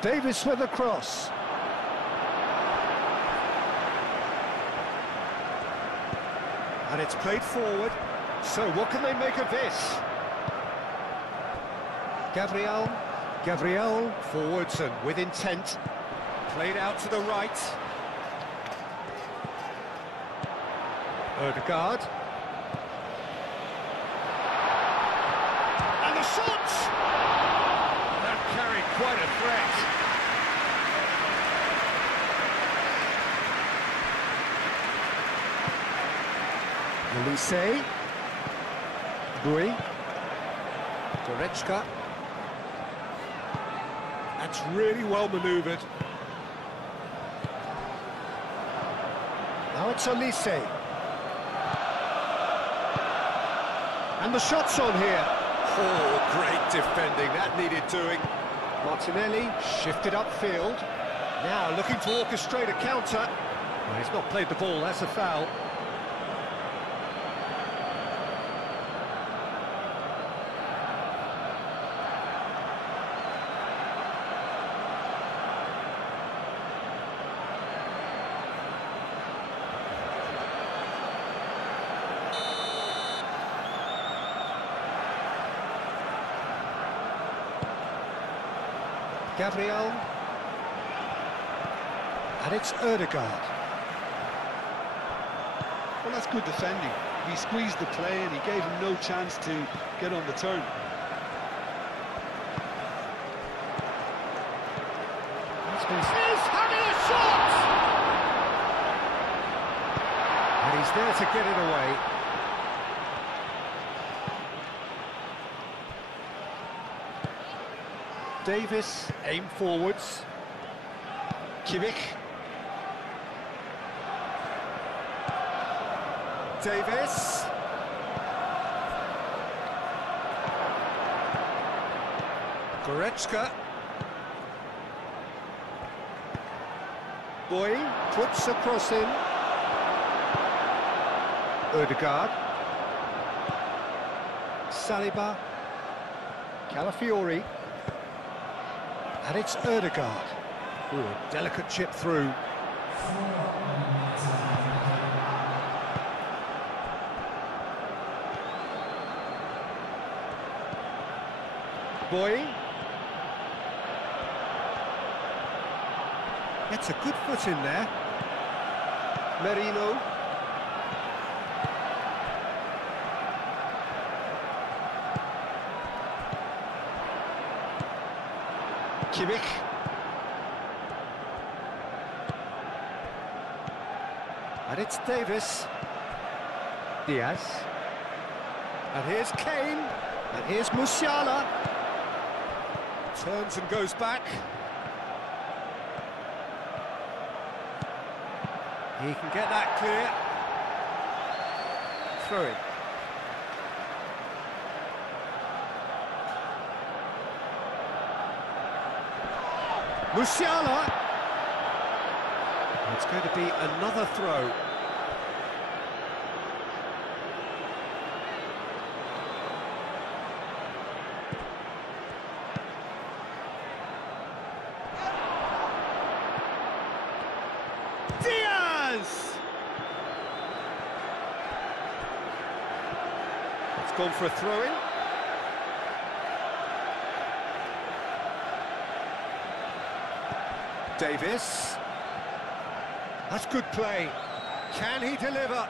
Davis with a cross. And it's played forward. So what can they make of this? Gabriel forwards and with intent. Played out to the right. Ødegaard. And the shot! That carried quite a threat. Elise. Bui. Goretzka. That's really well manoeuvred. Now it's Elise. And the shot's on here. Oh, great defending. That needed doing. Martinelli shifted upfield. Now looking to orchestrate a counter. Well, he's not played the ball, that's a foul. Gabriel. And it's Ødegaard. Well, that's good defending. He squeezed the play and he gave him no chance to get on the turn. He's having a shot! And he's there to get it away. Davis, aim forwards. Kimmich. Davis. Goretzka. Boy puts a cross in. Ødegaard. Saliba. Calafiori. And it's Ødegaard. Ooh, a delicate chip through. Boy. Gets a good foot in there. Merino. Kimmich. And it's Davis. Diaz. And here's Kane. And here's Musiala. Turns and goes back. He can get that clear. Throw it. Musiala. It's going to be another throw. Diaz! It's gone for a throw-in. Davis. That's good play. Can he deliver?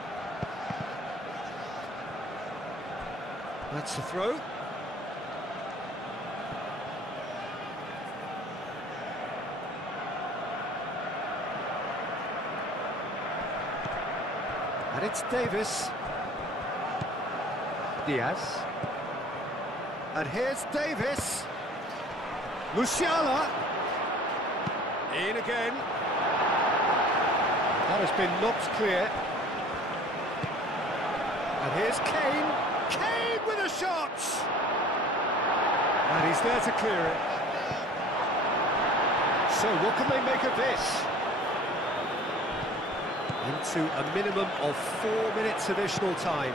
That's the throw. And it's Davis. Diaz. And here's Davis. Musiala. In again. That has been knocked clear. And here's Kane. Kane with a shot! And he's there to clear it. So what can they make of this? Into a minimum of 4 minutes additional time.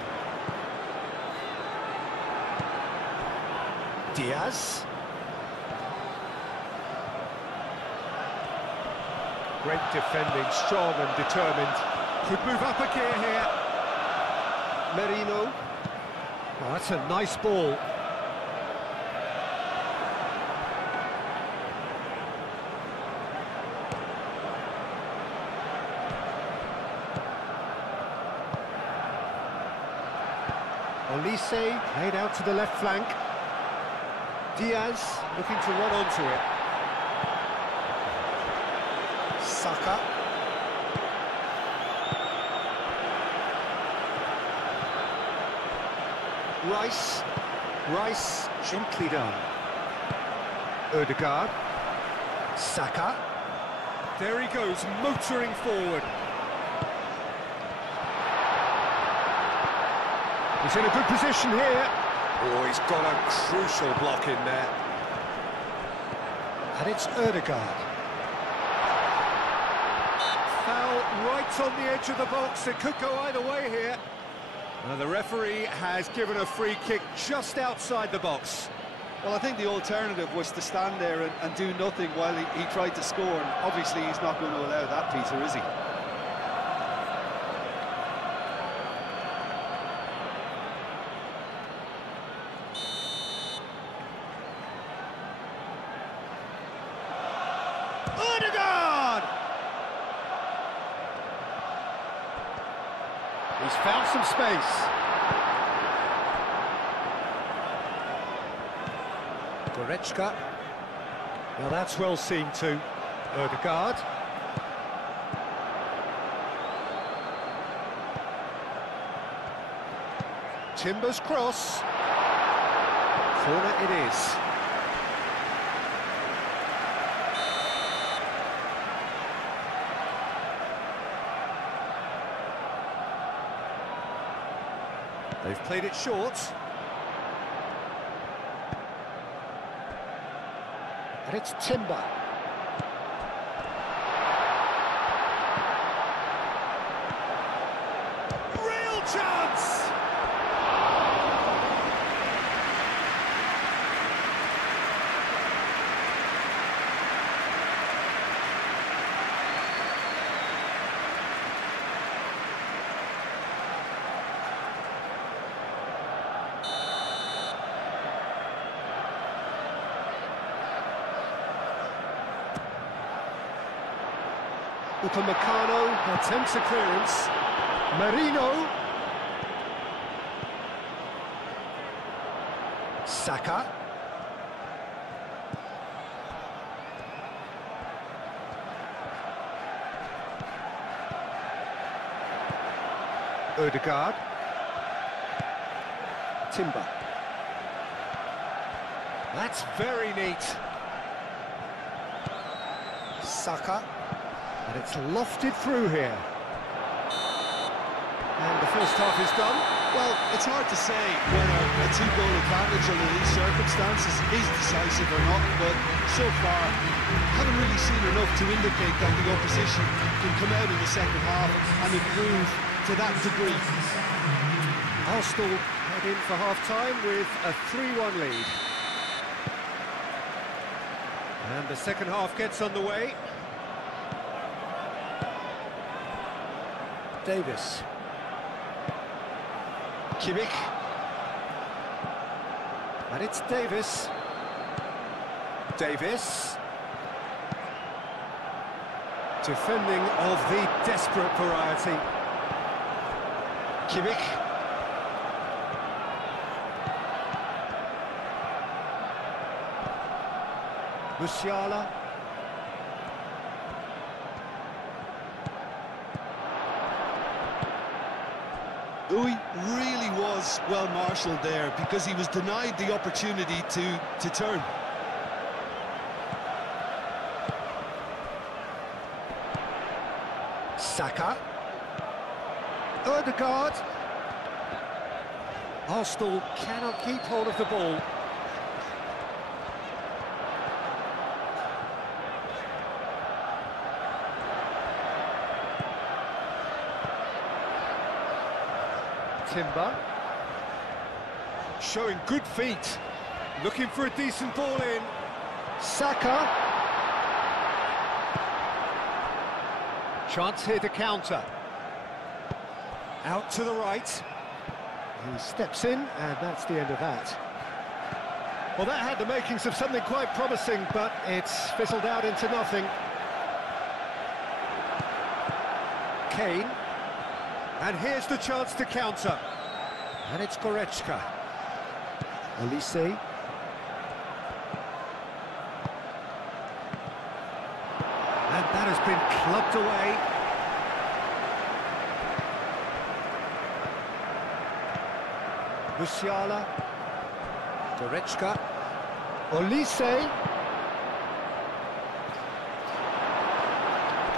Diaz. Great defending, strong and determined. Could move up a gear here. Merino. Oh, that's a nice ball. Olise played out to the left flank. Diaz looking to run onto it. Saka. Rice, gently done. Ødegaard. Saka. There he goes, motoring forward. He's in a good position here. Oh, he's got a crucial block in there. And it's Ødegaard. Foul right on the edge of the box. It could go either way here. And the referee has given a free kick just outside the box. Well, I think the alternative was to stand there and do nothing while he tried to score. And obviously, he's not going to allow that, Peter, is he? Ødegaard! He's found some space. Goretzka. Now that's well seen too. Ødegaard. Timber's cross. Corner it is. They've played it short. And it's Timber. Real chance! Upamecano attempts a clearance. Marino. Saka. Ødegaard. Timber. That's very neat. Saka. And it's lofted through here. And the first half is done. Well, it's hard to say whether a two-goal advantage under these circumstances is decisive or not, but so far, haven't really seen enough to indicate that the opposition can come out in the second half and improve to that degree. Arsenal head in for half-time with a 3-1 lead. And the second half gets underway. Davis. Kimmich. And it's Davis. Davis. Defending of the desperate variety. Kimmich. Musiala. Uy really was well marshalled there because he was denied the opportunity to turn. Saka. Ødegaard. Arsenal cannot keep hold of the ball. Timber. Showing good feet. Looking for a decent ball in. Saka. Chance here to counter. Out to the right. He steps in, and that's the end of that. Well, that had the makings of something quite promising, but it's fizzled out into nothing. Kane. And here's the chance to counter. And it's Goretzka. Olise. And that has been clubbed away. Musiala. Goretzka. Olise.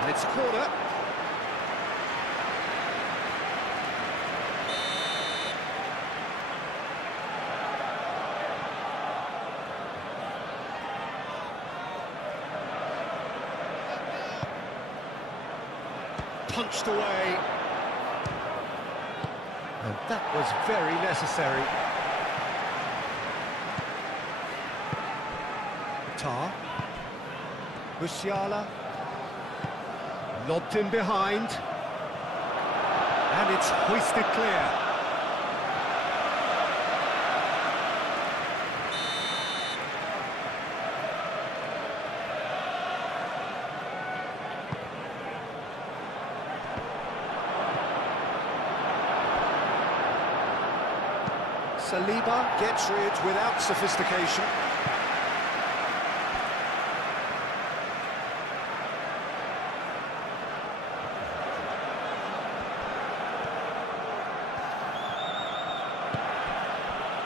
And it's a corner. Punched away. And that was very necessary. Tar. Musiala. Lobbed in behind. And it's hoisted clear. Saliba gets rid without sophistication.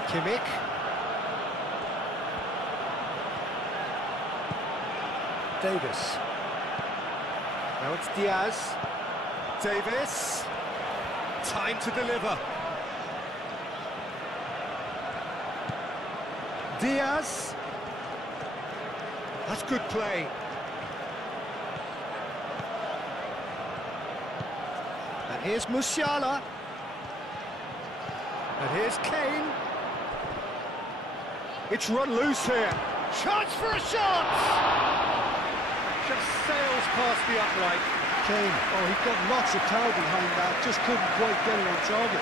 Kimmich. Davis. Now it's Diaz. Davis. Time to deliver. Diaz. That's good play. And here's Musiala. And here's Kane. It's run loose here. Chance for a shot! Just sails past the upright. Kane, oh, he got lots of power behind that, just couldn't quite get it on target.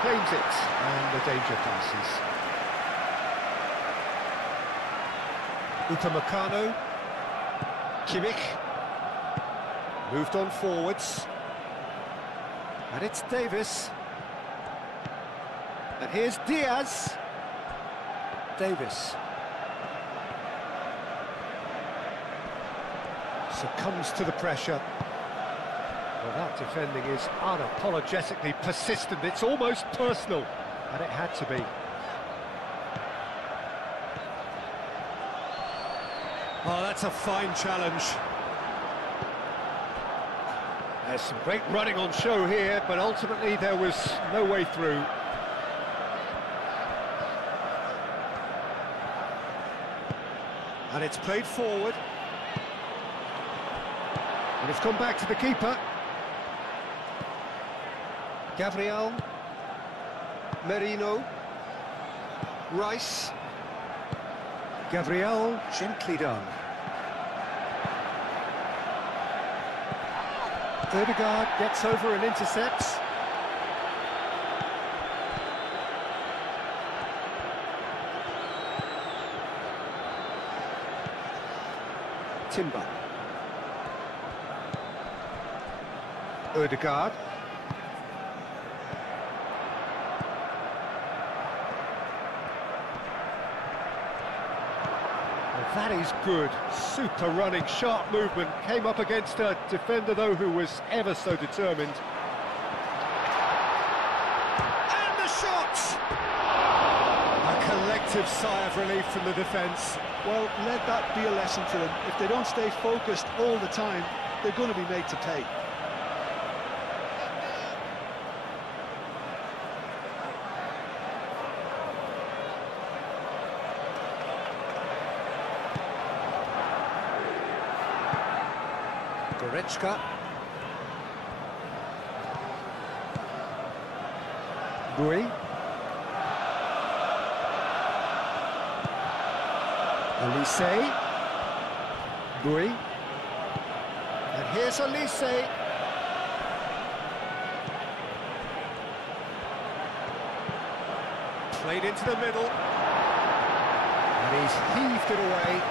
Claims it, and the danger passes. Upamecano. Kimmich. Moved on forwards. And it's Davis. And here's Diaz. Davis. Succumbs to the pressure. Well, that defending is unapologetically persistent. It's almost personal, and it had to be. Oh, that's a fine challenge. There's some great running on show here, but ultimately there was no way through. And it's played forward. And it's come back to the keeper. Gabriel, Merino, Rice, Gabriel, gently done. Odegaard gets over and intercepts. Timber. Odegaard. That is good, super running, sharp movement, came up against a defender though who was ever so determined. And the shot! A collective sigh of relief from the defence. Well, let that be a lesson for them. If they don't stay focused all the time, they're going to be made to pay. Goretzka. Bui. Elise. Bui. And here's Elise. Played into the middle. And he's heaved it away.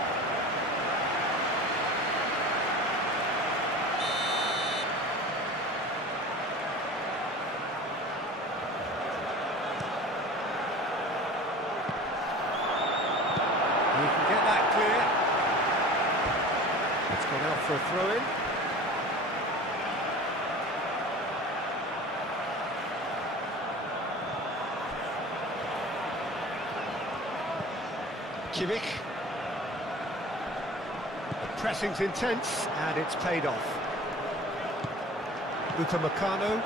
You can get that clear. It's gone out for a throw-in. Kimmich. The pressing's intense, and it's paid off. Upamecano.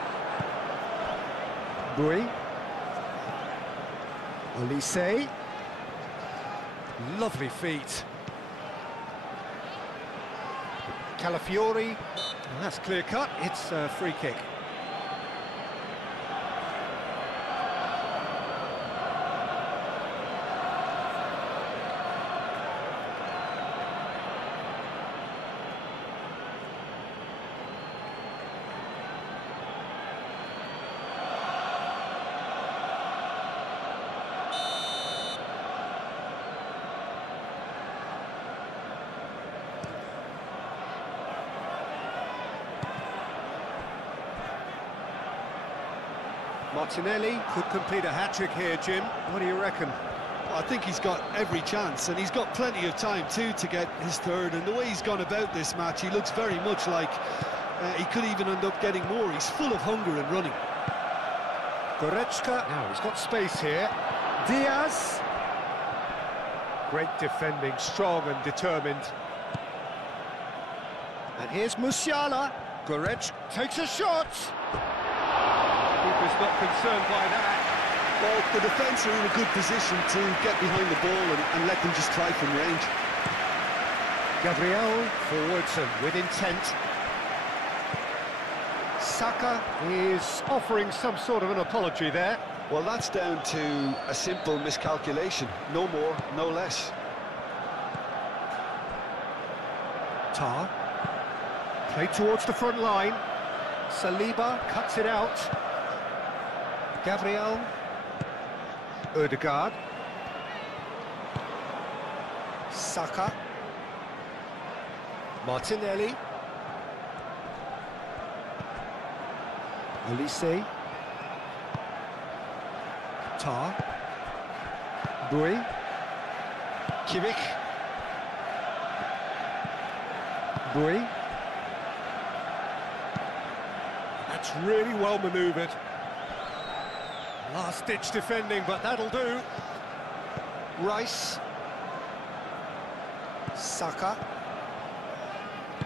Bui. Elise. Lovely feet. Calafiori. And that's clear cut, it's a free kick. Martinelli could complete a hat-trick here, Jim. What do you reckon? I think he's got every chance, and he's got plenty of time too to get his third. And the way he's gone about this match, he looks very much like he could even end up getting more. He's full of hunger and running. Goretzka, now he's got space here. Diaz. Great defending, strong and determined. And here's Musiala. Goretzka takes a shot. Keeper's not concerned by that. Well, the defence are in a good position to get behind the ball and let them just try from range. Gabriel forwards and with intent. Saka is offering some sort of an apology there. Well, that's down to a simple miscalculation. No more, no less. Tar. Played towards the front line. Saliba cuts it out. Gabriel. Ødegaard. Saka. Martinelli. Olise. Tar. Bui. Kimmich. Bui. That's really well manoeuvred. Last-ditch defending, but that'll do. Rice. Saka.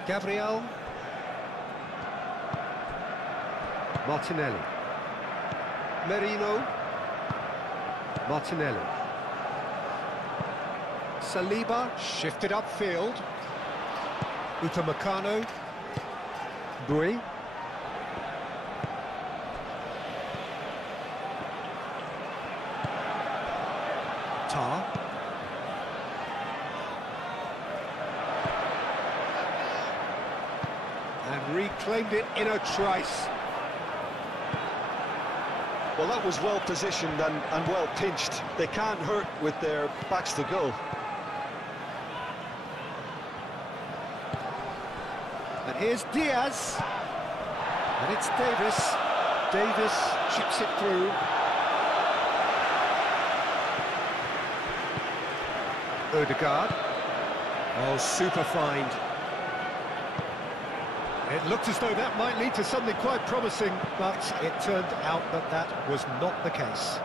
Gabriel. Martinelli. Merino. Martinelli. Saliba shifted upfield. Upamecano. Bui. Tar. And reclaimed it in a trice. Well, that was well positioned and well pinched. They can't hurt with their backs to goal. And here's Diaz. And it's Davis. Davis chips it through. Ødegaard. Oh, super find. It looked as though that might lead to something quite promising, but it turned out that that was not the case.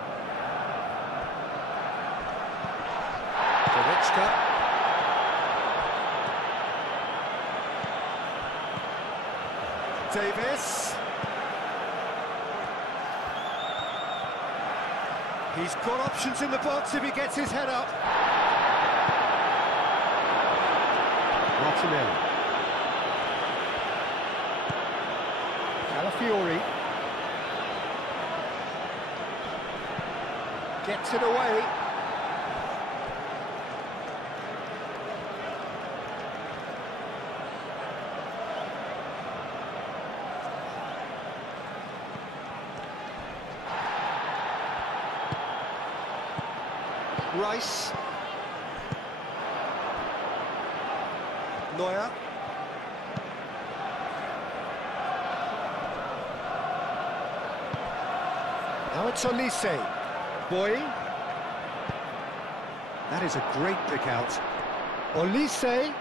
Goretzka. Davis. He's got options in the box if he gets his head up. Martinelli. Calafiori. Gets it away. Rice. Neuer. Now it's Olise. Boy. That is a great pick out. Olise.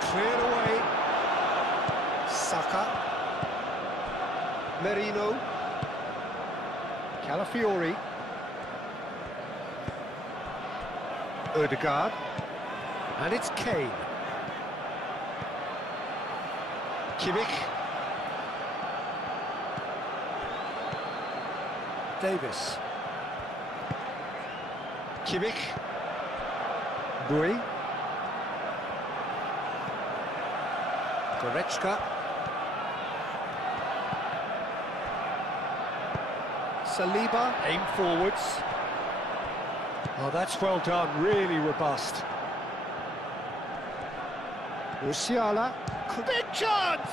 Cleared away. Saka. Merino. Calafiori. Ødegaard. And it's Kane. Kimmich. Davis. Kimmich. Bui. Goretzka. Saliba, aim forwards. Oh, that's well done, really robust. Musiala. Big chance!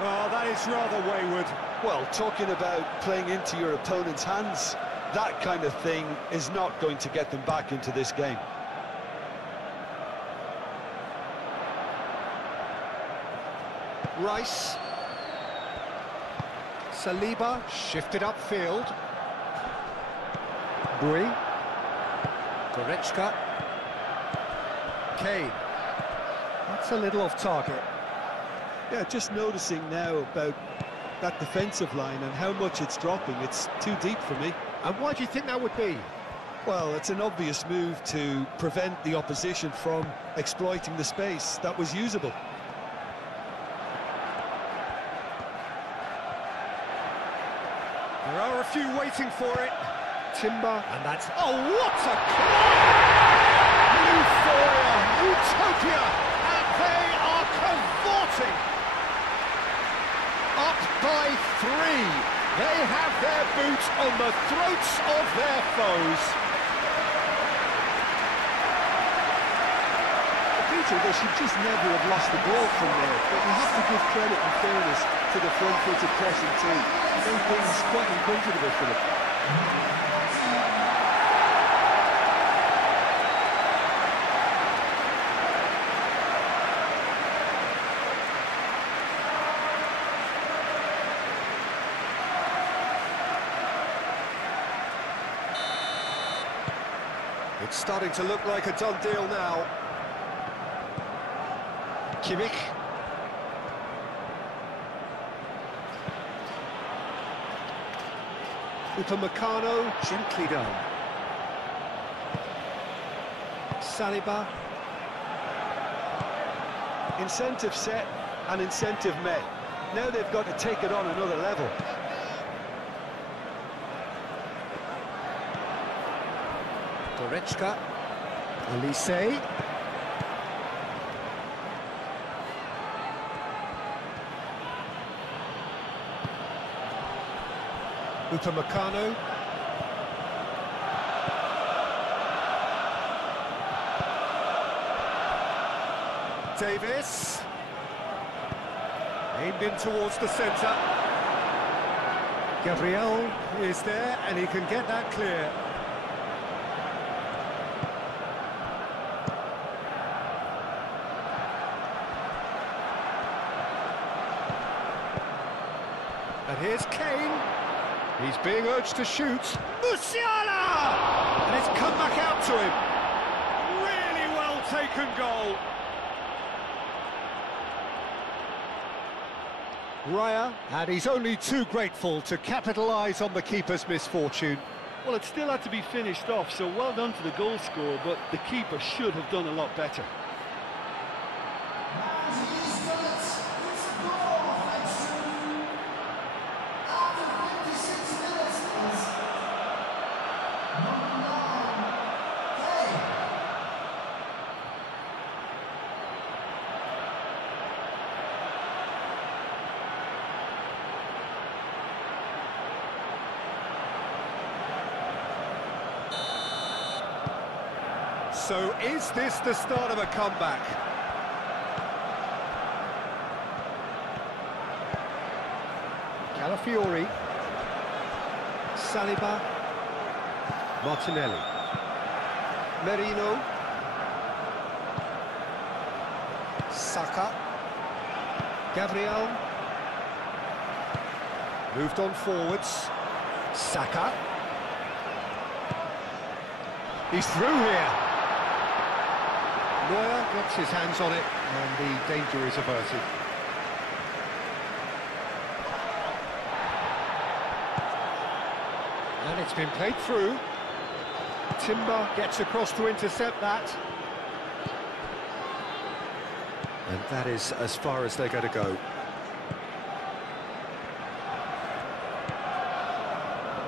Oh, that is rather wayward. Well, talking about playing into your opponent's hands, that kind of thing is not going to get them back into this game. Rice. Saliba, shifted upfield. Bui. Goretzka. Kane. That's a little off target. Yeah, just noticing now about that defensive line and how much it's dropping. It's too deep for me. And why do you think that would be? Well, it's an obvious move to prevent the opposition from exploiting the space that was usable. There are a few waiting for it. Timber, and that's... Oh, what a climb! Euphoria, utopia, and they are cavorting! Up by 3. They have their boot on the throats of their foes. Peter, they should just never have lost the ball from there, but you have to give credit and fairness to the front-footed pressing team. I think things quite uncomfortable for them. It's starting to look like a done deal now. Kimmich. Upamecano, gently done. Saliba. Incentive set and incentive met. Now they've got to take it on another level. Goretzka. Elise. Upamecano. Davis. Aimed in towards the centre. Gabriel is there, and he can get that clear. And here's Kane. He's being urged to shoot. Musiala! And it's come back out to him. Really well taken goal. Raya, and he's only too grateful to capitalise on the keeper's misfortune. Well, it still had to be finished off, so well done to the goal scorer, but the keeper should have done a lot better. So is this the start of a comeback? Calafiori. Saliba. Martinelli. Merino. Saka. Gabriel. Moved on forwards. Saka. He's through here. Neuer gets his hands on it, and the danger is averted. And it's been played through. Timber gets across to intercept that. And that is as far as they're going to go.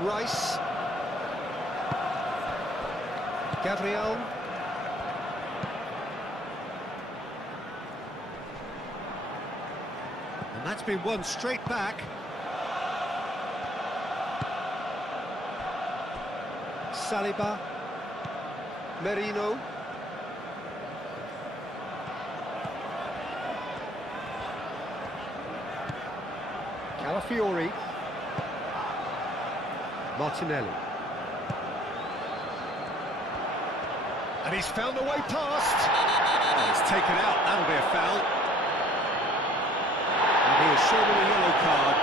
Rice. Gabriel. That's been won straight back. Saliba. Merino. Calafiori. Martinelli. And he's found a way past. Oh, it's taken out. That'll be a foul. And he is shown a yellow card.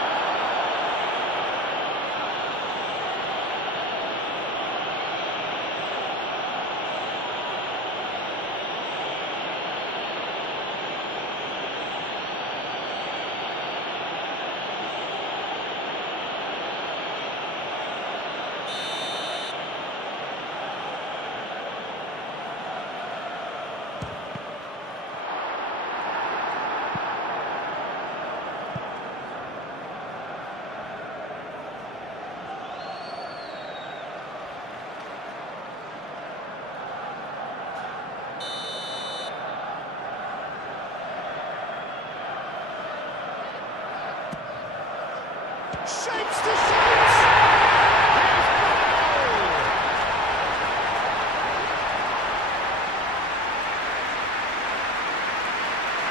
Shapes to shoot!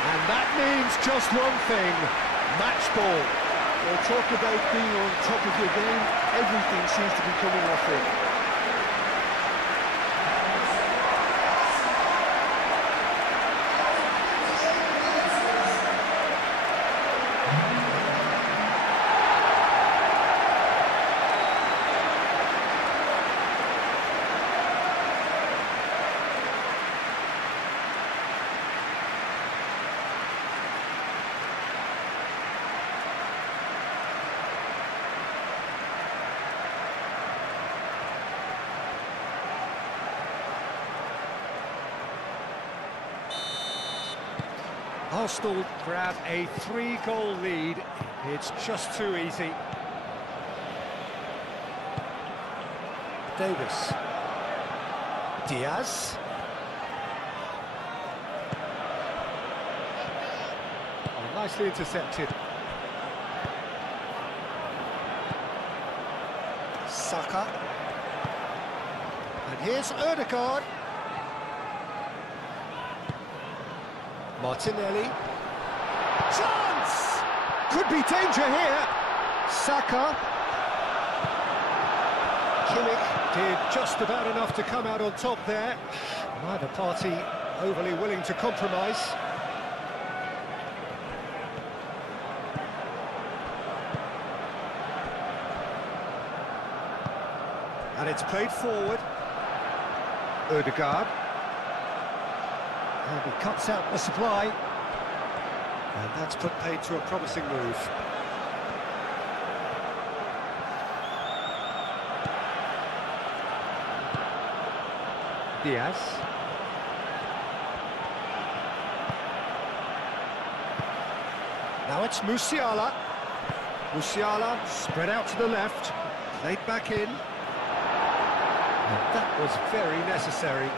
And that means just one thing, match ball. Well, talk about being on top of your game, everything seems to be coming off it. Arsenal grab a 3-goal lead. It's just too easy. Davis. Diaz. Oh, nicely intercepted. Saka. And here's Ødegaard. Martinelli. Chance! Could be danger here. Saka. Kimmich did just about enough to come out on top there. Neither party overly willing to compromise. And it's played forward. Ødegaard. And he cuts out the supply. And that's put paid to a promising move. Diaz. Now it's Musiala. Musiala spread out to the left. Played back in. And that was very necessary.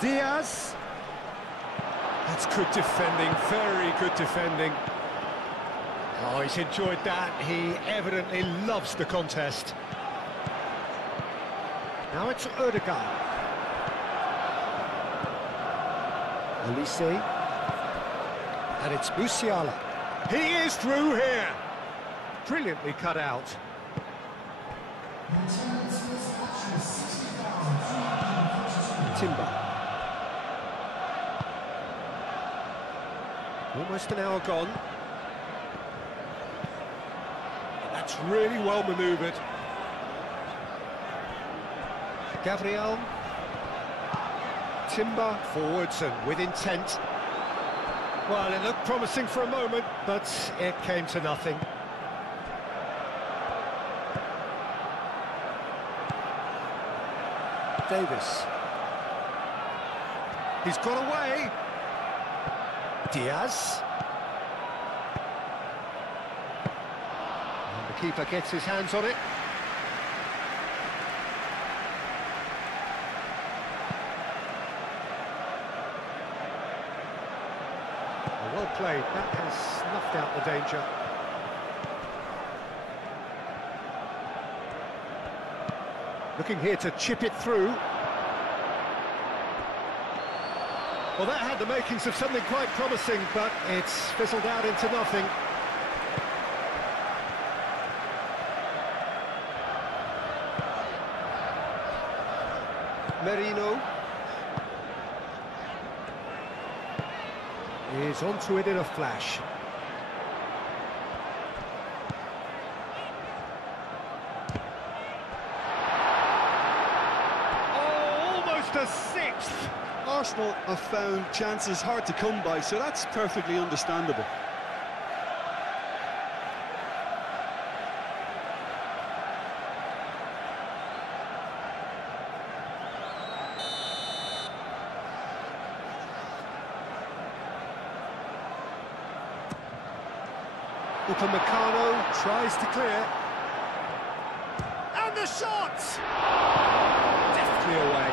Diaz. That's good defending, very good defending. Oh, he's enjoyed that. He evidently loves the contest. Now it's Ødegaard. Olise. And it's Musiala. He is through here. Brilliantly cut out. Timber. Almost an hour gone. That's really well manoeuvred. Gabriel. Timber forwards and with intent. Well, it looked promising for a moment, but it came to nothing. Davis. He's got away. Diaz. And the keeper gets his hands on it. Well played, that has snuffed out the danger. Looking here to chip it through. Well, that had the makings of something quite promising, but it's fizzled out into nothing. Merino is onto it in a flash. Oh, almost a sixth! Arsenal have found chances hard to come by, so that's perfectly understandable. Upamecano tries to clear. And the shot! Deftly away.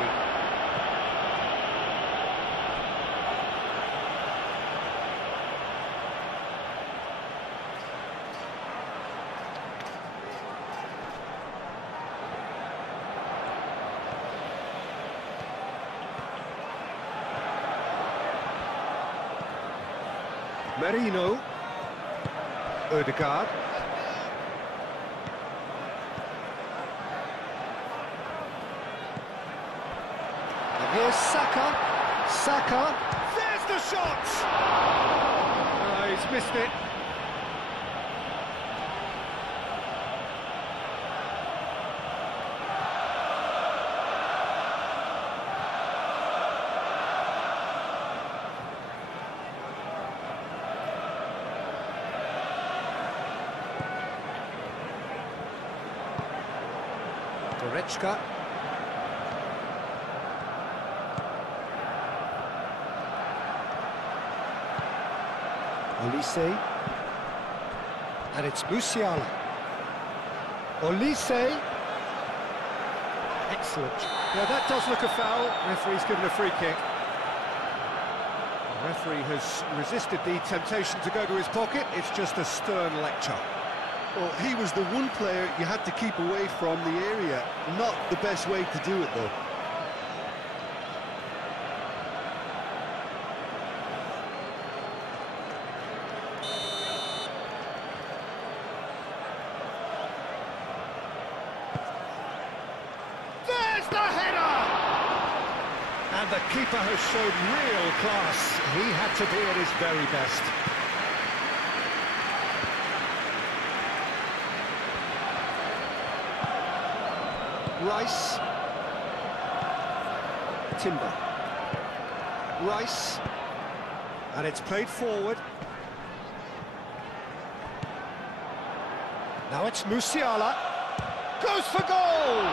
Merino. Ødegaard. And here's Saka. Saka. There's the shot! Oh, he's missed it. Goretzka. Olise. And it's Musiala. Olise. Excellent. Now that does look a foul. Referee's given a free kick. The referee has resisted the temptation to go to his pocket. It's just a stern lecture. Well, he was the one player you had to keep away from the area. Not the best way to do it, though. There's the header! And the keeper has shown real class. He had to be at his very best. Rice. Timber. Rice. And it's played forward. Now it's Musiala. Goes for goal!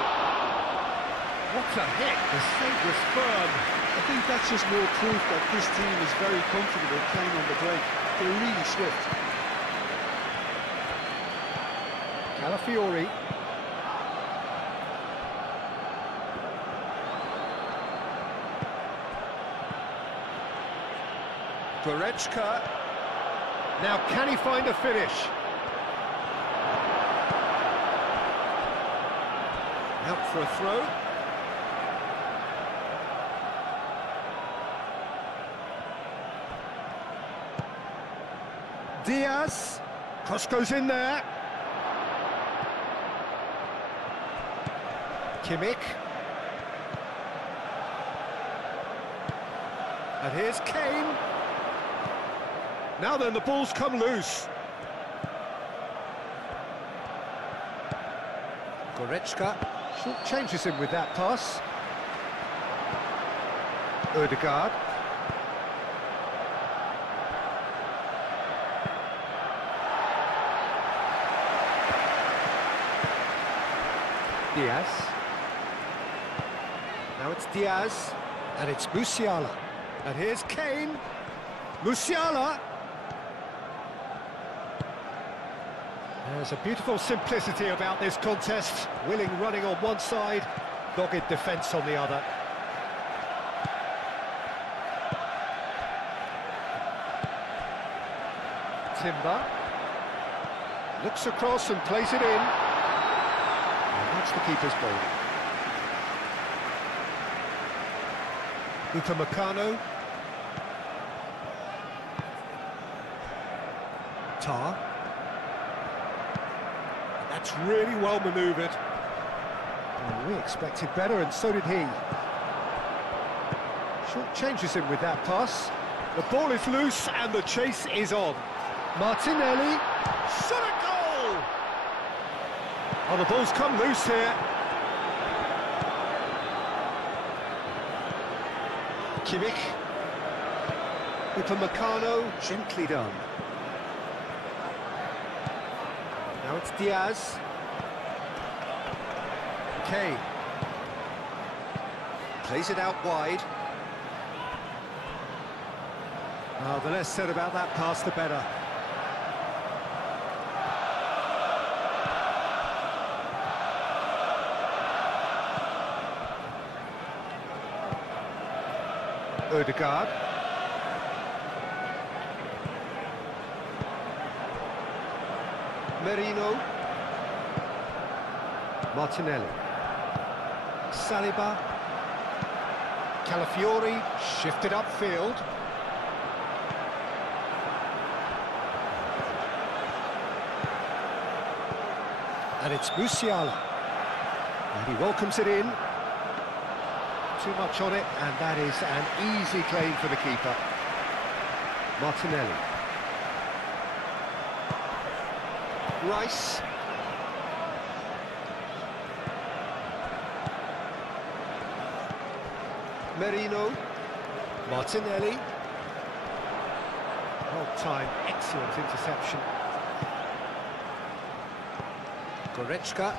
What a hit! The save was firm. I think that's just more proof that this team is very comfortable playing on the break. They're really swift. Calafiori. Goretzka. Now can he find a finish? Out for a throw. Diaz. Cross goes in there. Kimmich. And here's Kane. Now then, the ball's come loose. Goretzka short changes him with that pass. Ødegaard. Diaz. Now it's Diaz, and it's Musiala. And here's Kane. Musiala. There's a beautiful simplicity about this contest. Willing running on one side, dogged defence on the other. Timber. Looks across and plays it in. And that's the keeper's ball. Upamecano. Tar. That's really well manoeuvred. Well, we expected better, and so did he. Short changes him with that pass. The ball is loose, and the chase is on. Martinelli. Shot a goal! Oh, the ball's come loose here. Kimmich. Upamecano, gently done. Now it's Diaz. Kane. Plays it out wide. Oh, the less said about that pass, the better. Ødegaard. Merino. Martinelli. Saliba. Calafiori shifted upfield. And it's Musiala. And he welcomes it in. Too much on it, and that is an easy claim for the keeper. Martinelli. Rice. Merino. Martinelli. Hold time, excellent interception. Goretzka.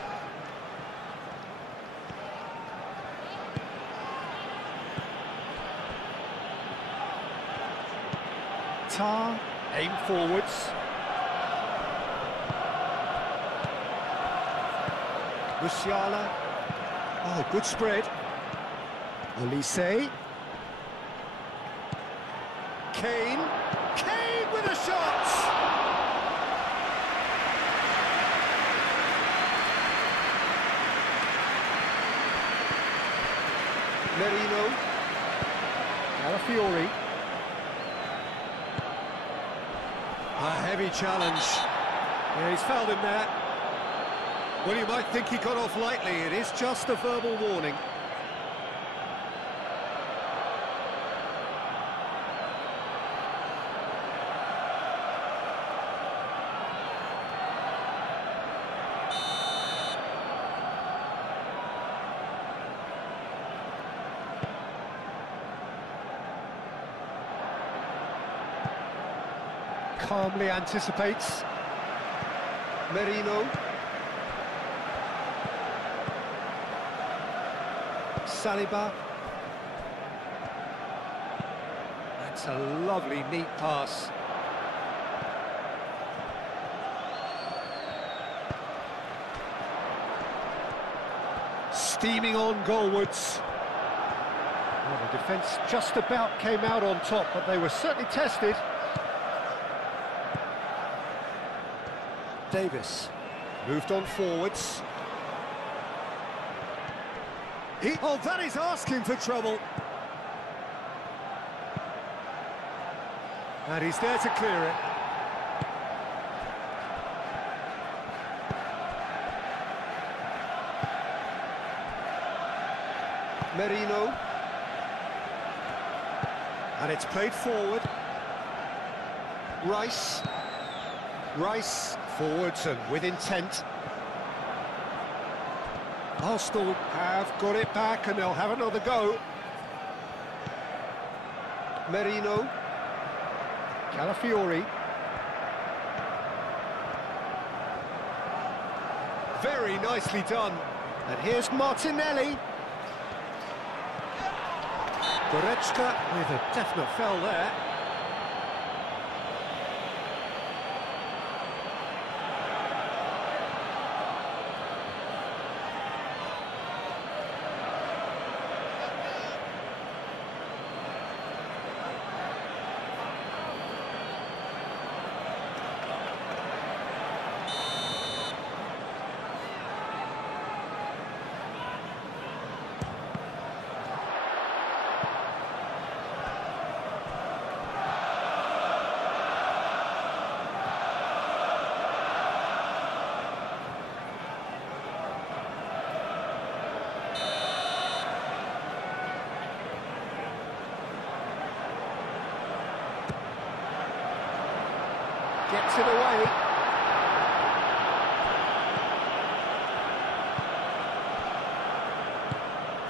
Tar, aim forwards. Musiala. Oh, good spread. Olise. Kane. Kane with a shot! Merino. Calafiori. A heavy challenge. Yeah, he's fouled him there. Well, you might think he got off lightly. It is just a verbal warning. Calmly anticipates. Merino. Saliba. That's a lovely, neat pass. Steaming on goalwards. Well, the defence just about came out on top, but they were certainly tested. Davis moved on forwards. Oh, that is asking for trouble. And he's there to clear it. Merino. And it's played forward. Rice. Rice forwards and with intent. Arsenal have got it back and they'll have another go. Merino. Calafiori. Very nicely done. And here's Martinelli. Goretzka with a definite foul there. Gets it away.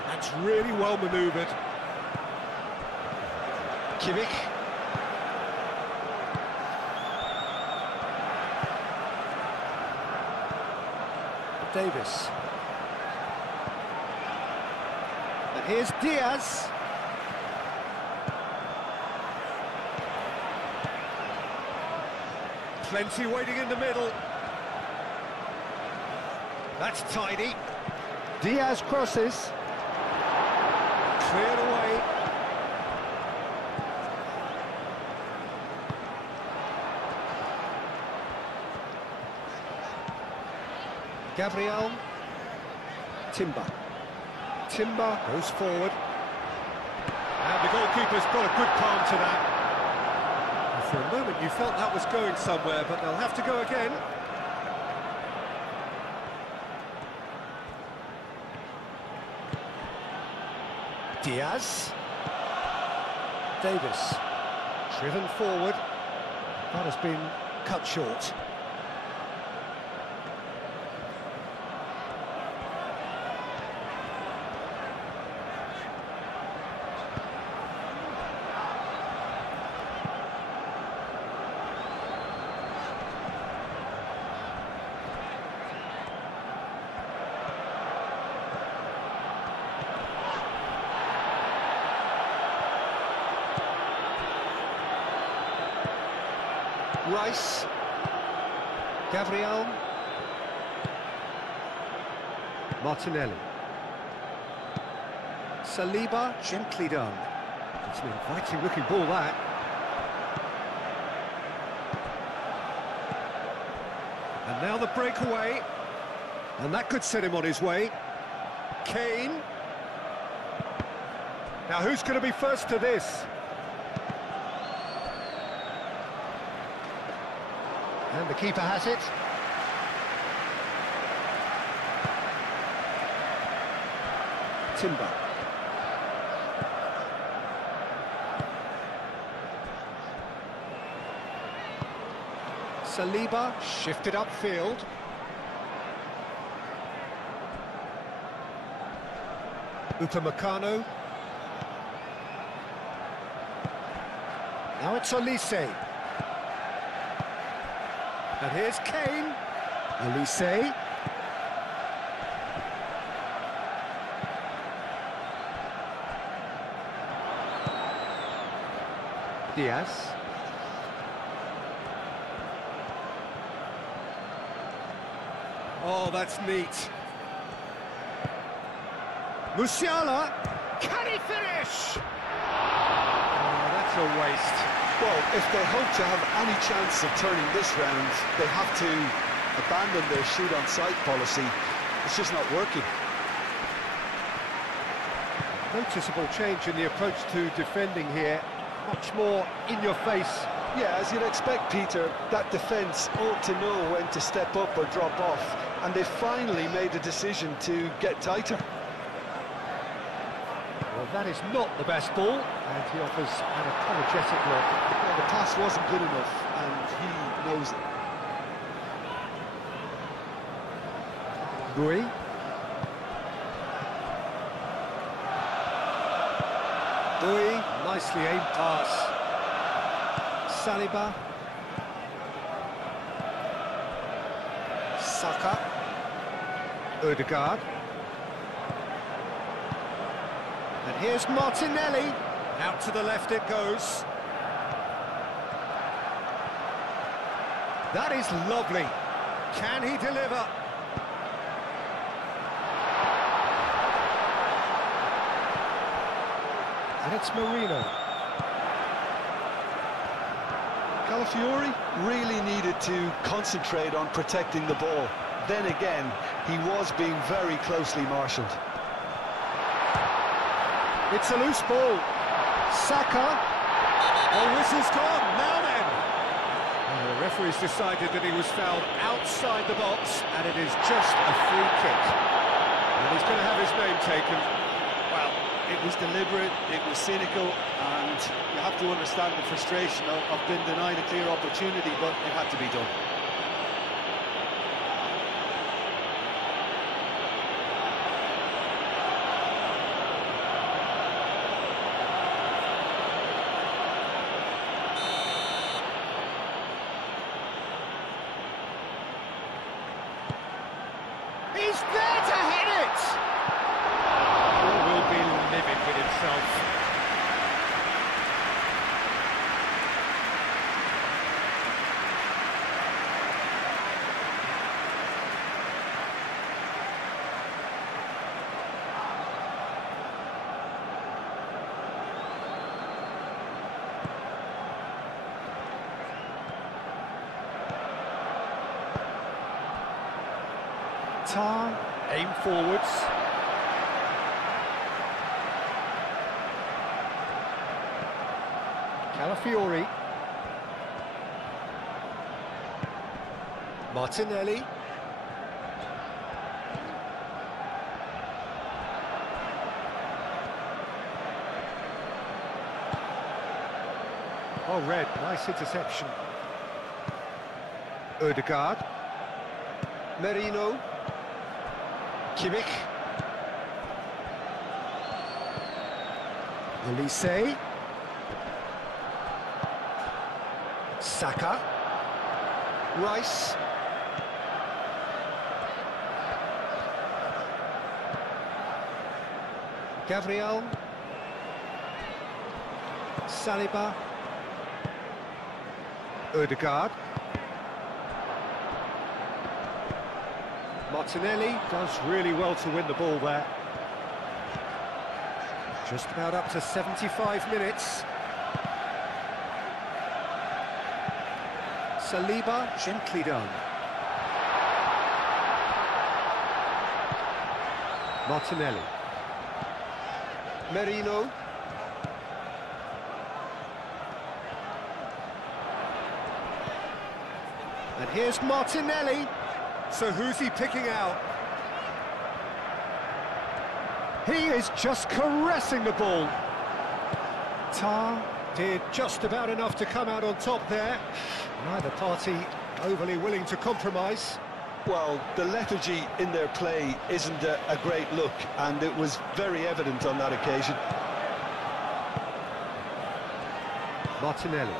That's really well manoeuvred. Kimmich. Davis. And here's Diaz. Plenty waiting in the middle. That's tidy. Diaz crosses. Cleared away. Gabriel. Timber. Timber goes forward. And the goalkeeper's got a good palm to that. For a moment you felt that was going somewhere, but they'll have to go again. Diaz. Davis. Driven forward. That has been cut short. Rice. Gabriel. Martinelli. Saliba, gently done. It's an inviting looking ball, that. And now the breakaway. And that could set him on his way. Kane. Now who's going to be first to this? And the keeper has it. Timber. Saliba shifted upfield. Upamecano. Now it's Olise. And here's Kane. Olise. Diaz. Oh, that's neat. Musiala. Can he finish? Oh, that's a waste. Well, if they hope to have any chance of turning this round, they have to abandon their shoot-on-sight policy. It's just not working. Noticeable change in the approach to defending here. Much more in your face. Yeah, as you'd expect, Peter, that defence ought to know when to step up or drop off, and they finally made a decision to get tighter. Well, that is not the best ball, and he offers an apologetic look. Well, the pass wasn't good enough, and he knows it. Rui. Rui, nicely aimed pass. Saliba. Saka. Odegaard. And here's Martinelli. Out to the left it goes. That is lovely. Can he deliver? And it's Marino. Calafiori really needed to concentrate on protecting the ball. Then again, he was being very closely marshalled. It's a loose ball. Saka. Oh, whistle's gone. Now then. And the referee's decided that he was fouled outside the box, and it is just a free kick. And he's going to have his name taken. Well, it was deliberate, it was cynical, and you have to understand the frustration of being denied a clear opportunity, but it had to be done. He's there to hit it! He will be livid with himself. Aim forwards. Calafiori. Martinelli. Oh, Red, nice interception. Ødegaard. Merino. Kimmich. Olise. Saka. Rice. Gabriel. Saliba. Ødegaard. Martinelli does really well to win the ball there. Just about up to 75 minutes. Saliba, gently done. Martinelli. Merino. And here's Martinelli. So who's he picking out? He is just caressing the ball. Tar did just about enough to come out on top there. Neither party overly willing to compromise. Well, the lethargy in their play isn't a great look, and it was very evident on that occasion. Martinelli.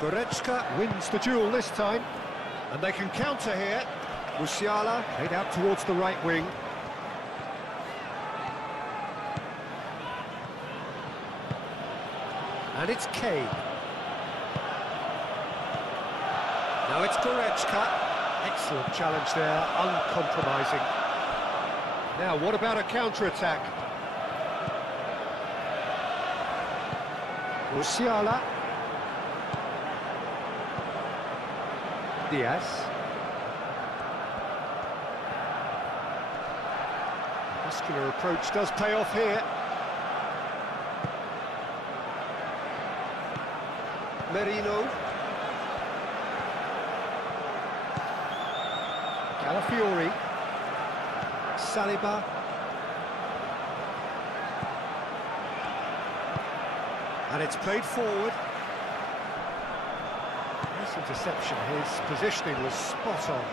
Goretzka wins the duel this time, and they can counter here. Musiala played out towards the right wing. And it's Kane. Now it's Goretzka. Excellent challenge there, uncompromising. Now, what about a counter-attack? Musiala. Diaz. Muscular approach does pay off here. Merino. Calafiori. Saliba. And it's played forward. Nice interception. His positioning was spot on.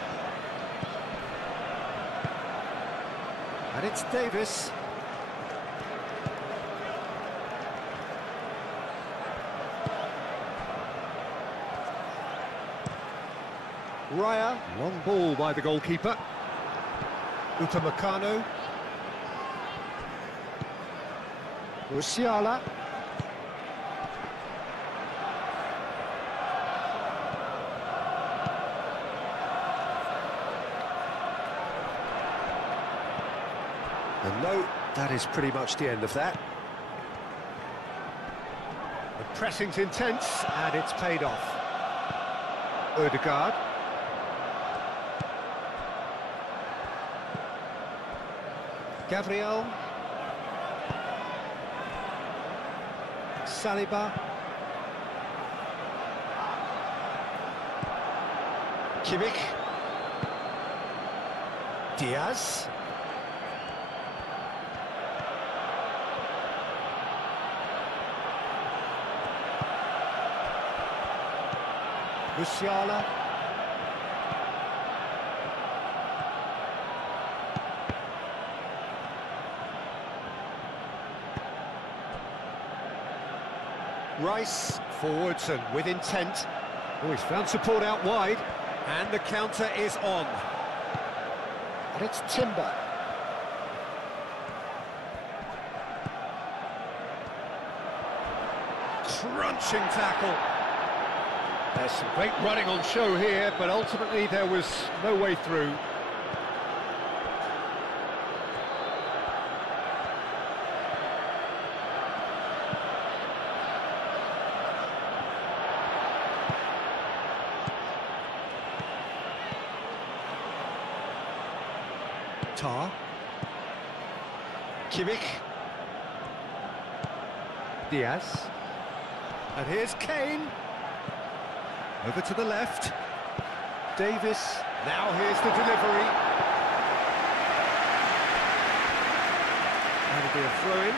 And it's Davis. Raya, long ball by the goalkeeper. Upamecano. Musiala. And no, that is pretty much the end of that. The pressing's intense, and it's paid off. Ødegaard. Gabriel. Saliba. Kimmich. Diaz. Musiala. Rice forwards and with intent. Oh, he's found support out wide, and the counter is on. And it's Timber. Crunching tackle. There's some great running on show here, but ultimately there was no way through. Tar. Kimmich. Diaz. And here's Kane. Over to the left. Davis. Now here's the delivery. That'll be a throw-in.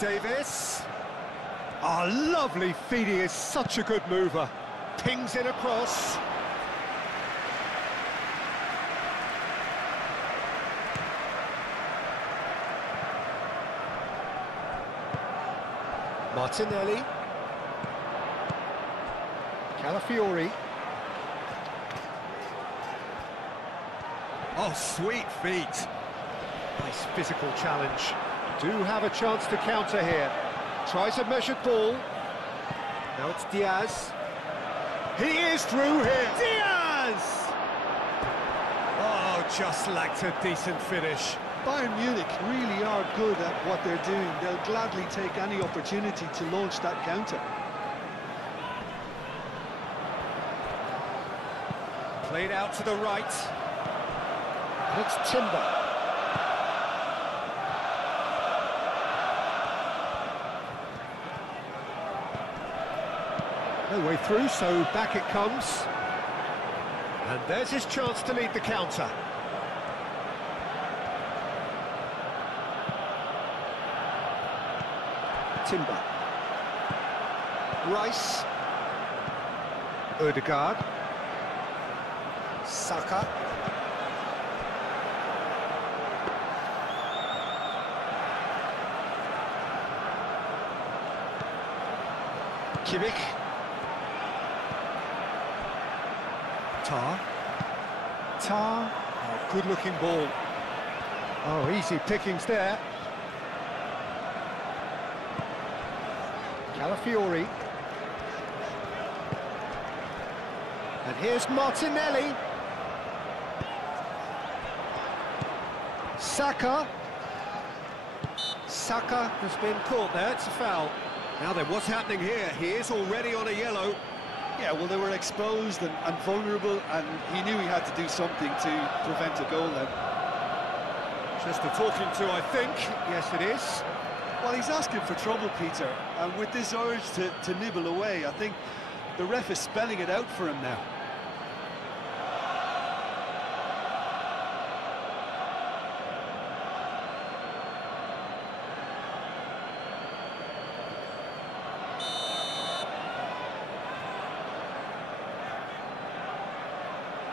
Davis. Oh, lovely feed. He is such a good mover. Pings it across. Martinelli. Calafiori. Oh, sweet feet. Nice physical challenge. Do have a chance to counter here. Tries a measured ball. Now it's Diaz. He is through here. Diaz! Oh, just lacked a decent finish. Bayern Munich really are good at what they're doing. They'll gladly take any opportunity to launch that counter. Played out to the right. And it's Timber. No way through, so back it comes. And there's his chance to lead the counter. Timber. Rice. Ødegaard. Saka. Kimmich. Tar. Oh, good-looking ball. Oh, easy pickings there. Calafiori. And here's Martinelli. Saka. Saka has been caught there, it's a foul. Now then, what's happening here? He is already on a yellow. Yeah, well, they were exposed and vulnerable, and he knew he had to do something to prevent a goal then. Just a talking to, I think. Yes, it is. Well, he's asking for trouble, Peter, and with this urge to nibble away, I think the ref is spelling it out for him now.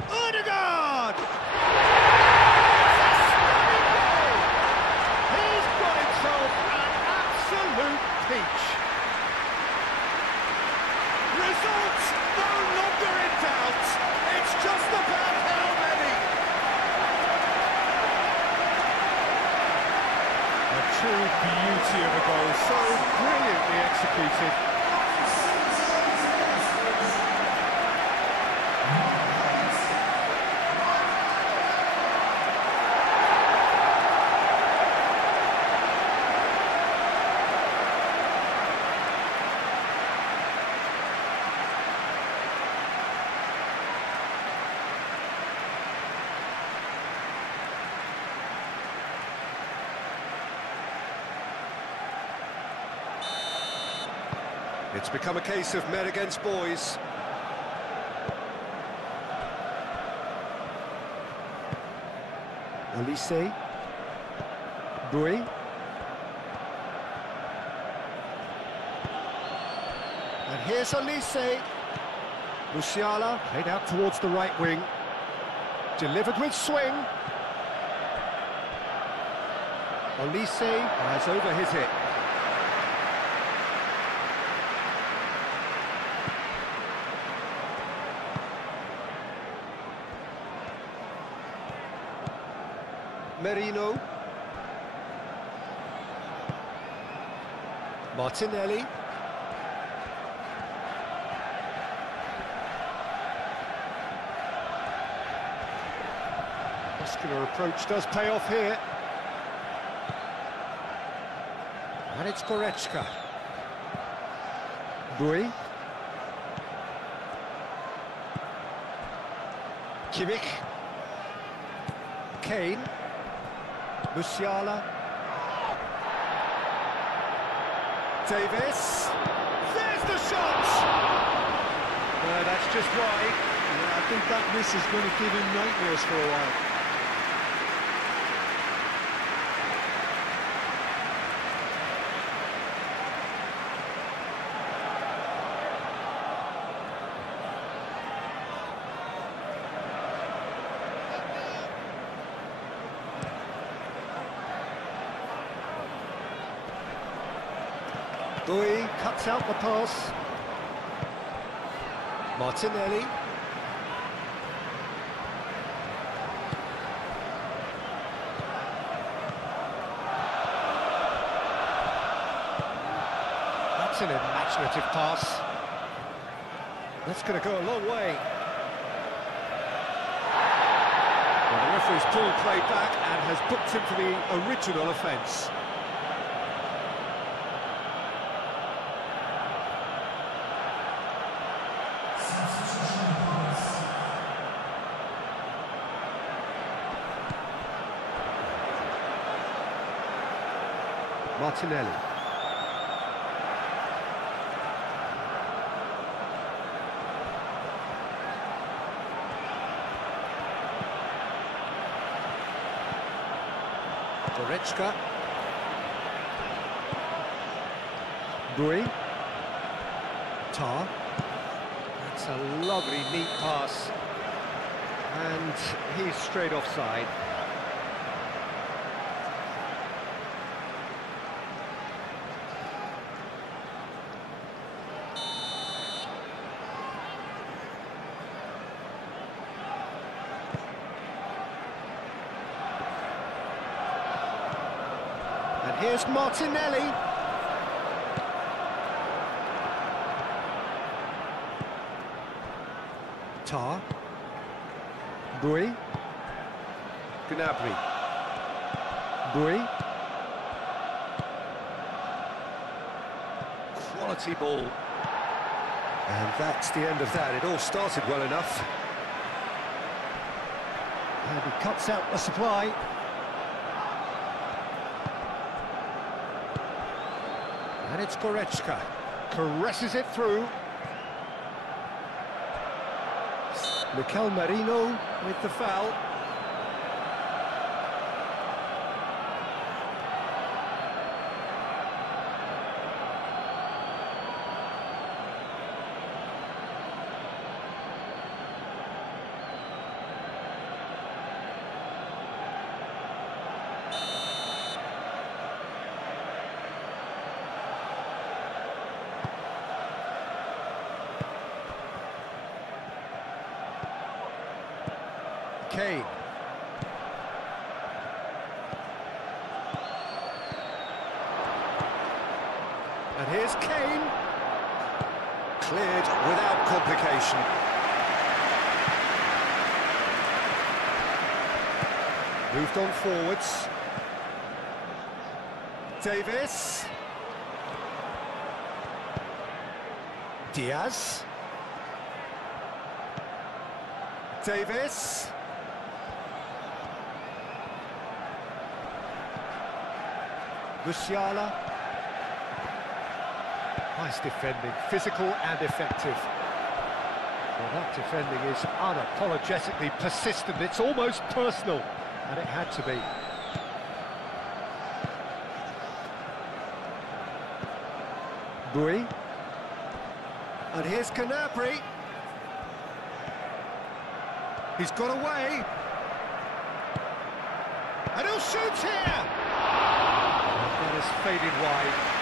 Ødegaard! He's got himself an absolute peach. Results no longer in doubt. It's just about how many. A true beauty of a goal, so brilliantly executed. It's become a case of men against boys. Olise. Bui. And here's Olise. Musiala played out towards the right wing. Delivered with swing. Olise has over his hit. Merino. Martinelli. Muscular approach does pay off here. And it's Goretzka. Bui. Kimmich. Kane. Musiala. Davis. There's the shot! That's just right. Yeah, I think that miss is going to give him nightmares for a while. Bui cuts out the pass. Martinelli. That's an imaginative pass. That's going to go a long way. Well, the referee's pulled play back and has booked him for the original offence. Martinelli. Goretzka. Bui. Tar. That's a lovely, neat pass. And he's straight offside. And here's Martinelli. Tar. Bui. Gnabry. Bui. Quality ball. And that's the end of that. It all started well enough. And he cuts out the supply. And it's Goretzka. Caresses it through. Mikel Merino with the foul. Kane. And here's Kane. Cleared without complication. Moved on forwards. Davis. Diaz. Davis. Musiala. Nice defending, physical and effective. Well, that defending is unapologetically persistent. It's almost personal, and it had to be. Bui. And here's Gnabry. He's got away. And he'll shoot here! And that has faded wide.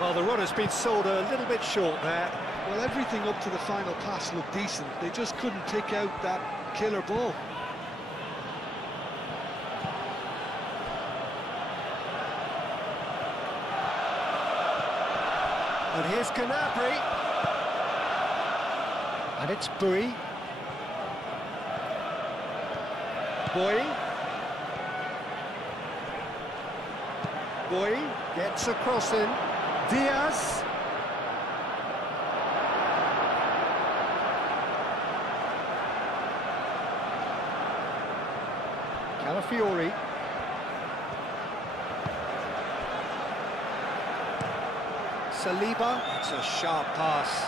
Well, the run has been sold a little bit short there. Well, everything up to the final pass looked decent. They just couldn't pick out that killer ball. And here's Gnabry. And it's Bui. Bui gets a cross in. Diaz. Calafiori. Saliba. It's a sharp pass.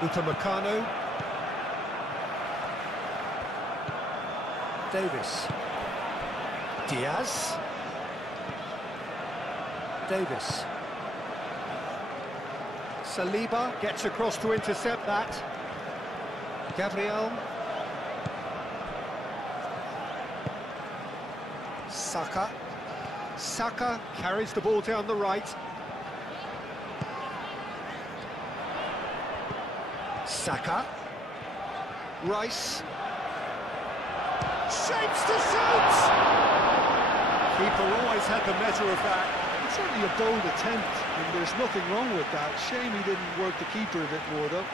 Upamecano. Davis. Diaz. Davis. Saliba gets across to intercept that. Gabriel. Saka. Saka carries the ball down the right. Saka. Rice. Shapes to shoot! Keeper always had the measure of that. It's certainly a bold attempt, and there's nothing wrong with that. Shame he didn't work the keeper a bit more, though.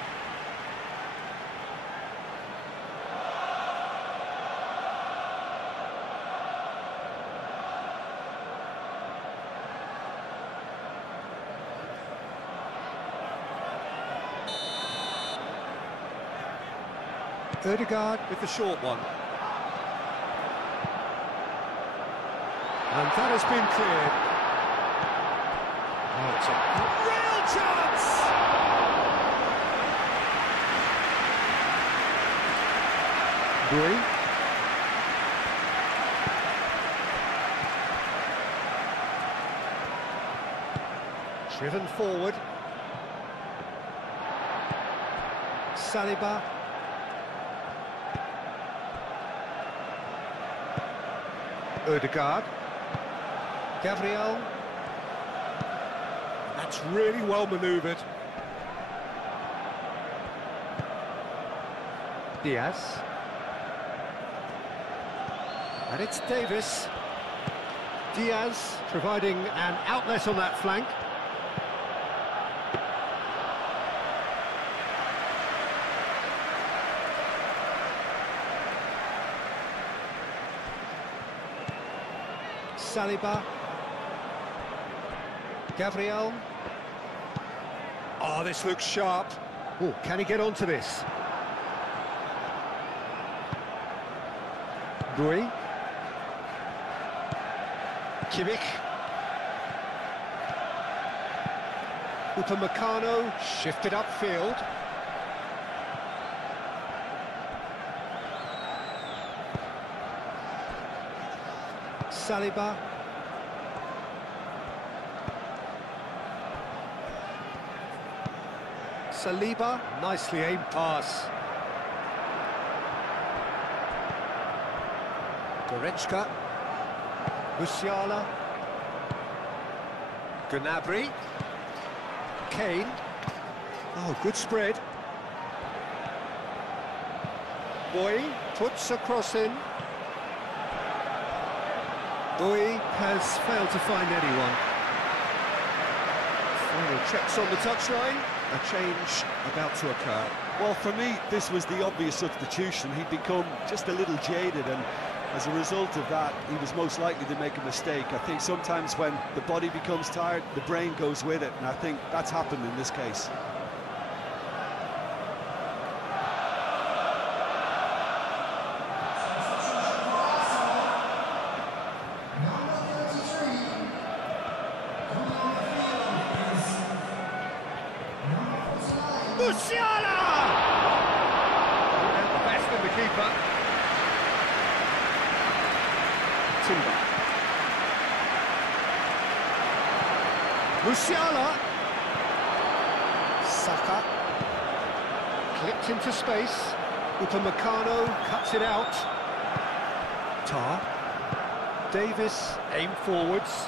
Ødegaard with the short one. And that has been cleared. Oh, it's a real chance! Bui. Driven forward. Saliba. Ødegaard. Gabriel. That's really well manoeuvred. Diaz. And it's Davis. Diaz providing an outlet on that flank. Saliba. Gabriel. Oh, this looks sharp. Oh, can he get onto this? Bui. Kimmich. Upamecano shifted upfield. Saliba. Saliba, nicely aimed pass. Goretzka. Musiala. Gnabry. Kane. Oh, good spread. Bui puts a cross in. Bui has failed to find anyone. Final checks on the touchline. a change about to occur. Well, for me, this was the obvious substitution. He'd become just a little jaded, and as a result of that, he was most likely to make a mistake. I think sometimes when the body becomes tired, the brain goes with it, and I think that's happened in this case. Musiala! The best in the keeper. Timber. Musiala. Saka. Clipped into space. Upamecano cuts it out. Tar. Davis aim forwards.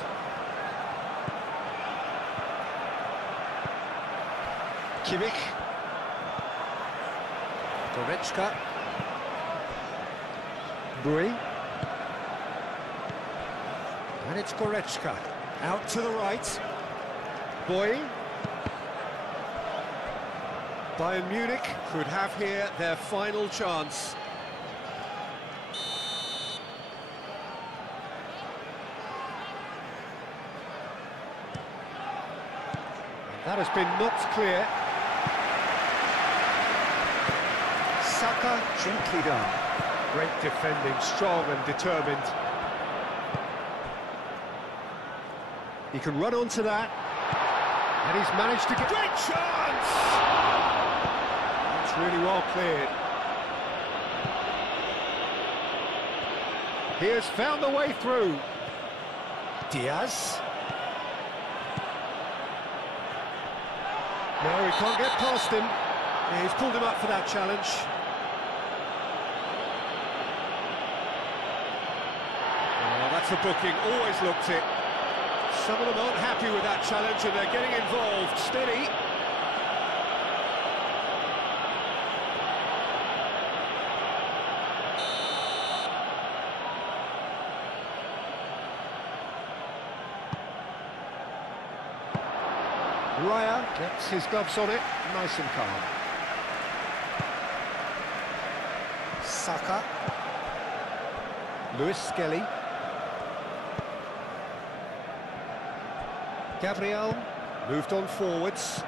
Kimmich. Goretzka. Bui. And it's Goretzka. Out to the right. Bui. Bayern Munich could have here their final chance. That has been knocked clear. Saka, gently done. Great defending, strong and determined. He can run onto that. And he's managed to get... Great chance! That's really well cleared. He has found the way through. Diaz. No, he can't get past him. Yeah, he's pulled him up for that challenge. Oh, that's a booking, always looked it. Some of them aren't happy with that challenge and they're getting involved. Steady. Raya gets his gloves on it, nice and calm. Saka. Lewis Skelly. Gabriel moved on forwards.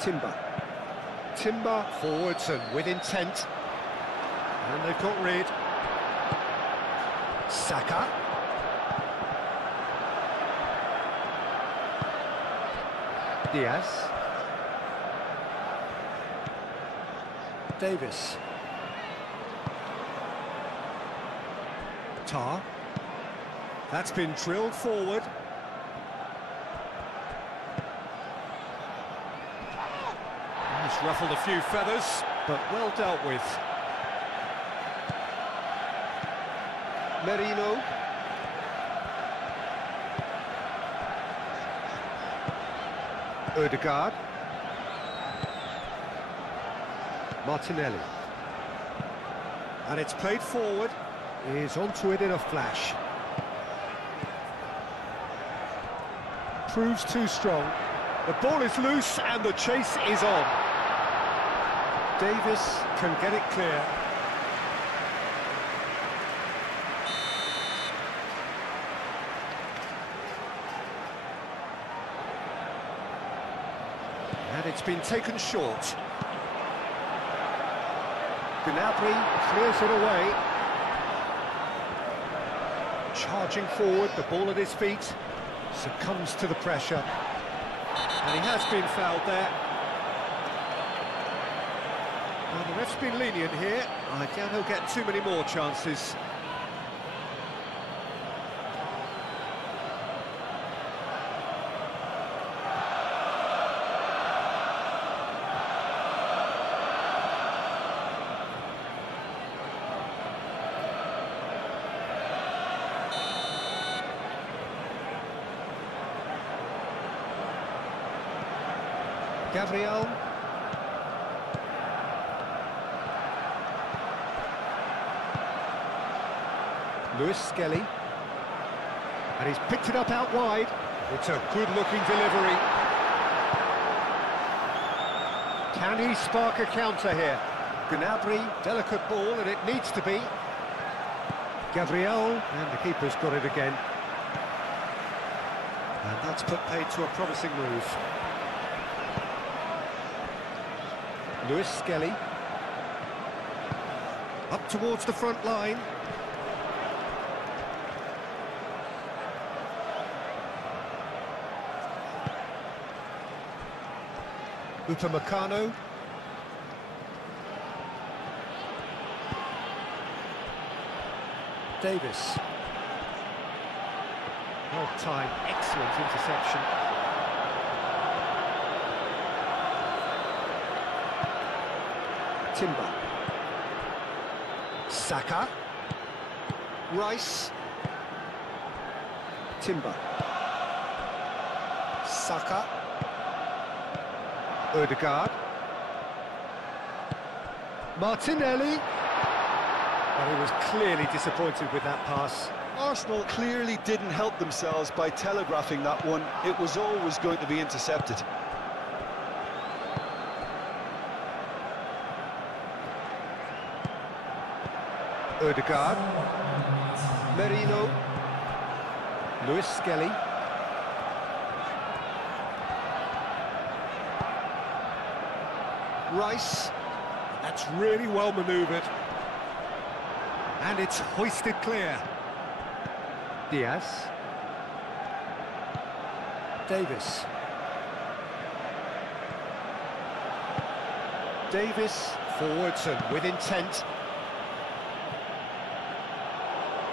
Timber. Timber forwards and with intent. And they've got rid. Saka. Diaz. Davis. Tar. That's been drilled forward. He's ruffled a few feathers, but well dealt with. Merino. Odegaard. Martinelli. And it's played forward. He's onto it in a flash. Proves too strong. The ball is loose and the chase is on. Davis can get it clear. And it's been taken short. Gnabry clears it away. Charging forward, the ball at his feet. Succumbs to the pressure. And he has been fouled there. Well, the ref's been lenient here. I doubt he'll get too many more chances. Gabriel. Lewis Skelly. And he's picked it up out wide. It's a good-looking delivery. Can he spark a counter here? Gnabry, delicate ball, and it needs to be. Gabriel, and the keeper's got it again. And that's put paid to a promising move. Lewis Skelly. Up towards the front line. Upamecano. Davis. Well timed, excellent interception. Timber. Saka. Rice. Timber. Saka. Odegaard. Martinelli. Well, he was clearly disappointed with that pass. Arsenal clearly didn't help themselves by telegraphing that one. It was always going to be intercepted. Odegaard. Merino. Lewis Skelly. Rice. That's really well manoeuvred. And it's hoisted clear. Diaz. Davis. Davis forwards and with intent.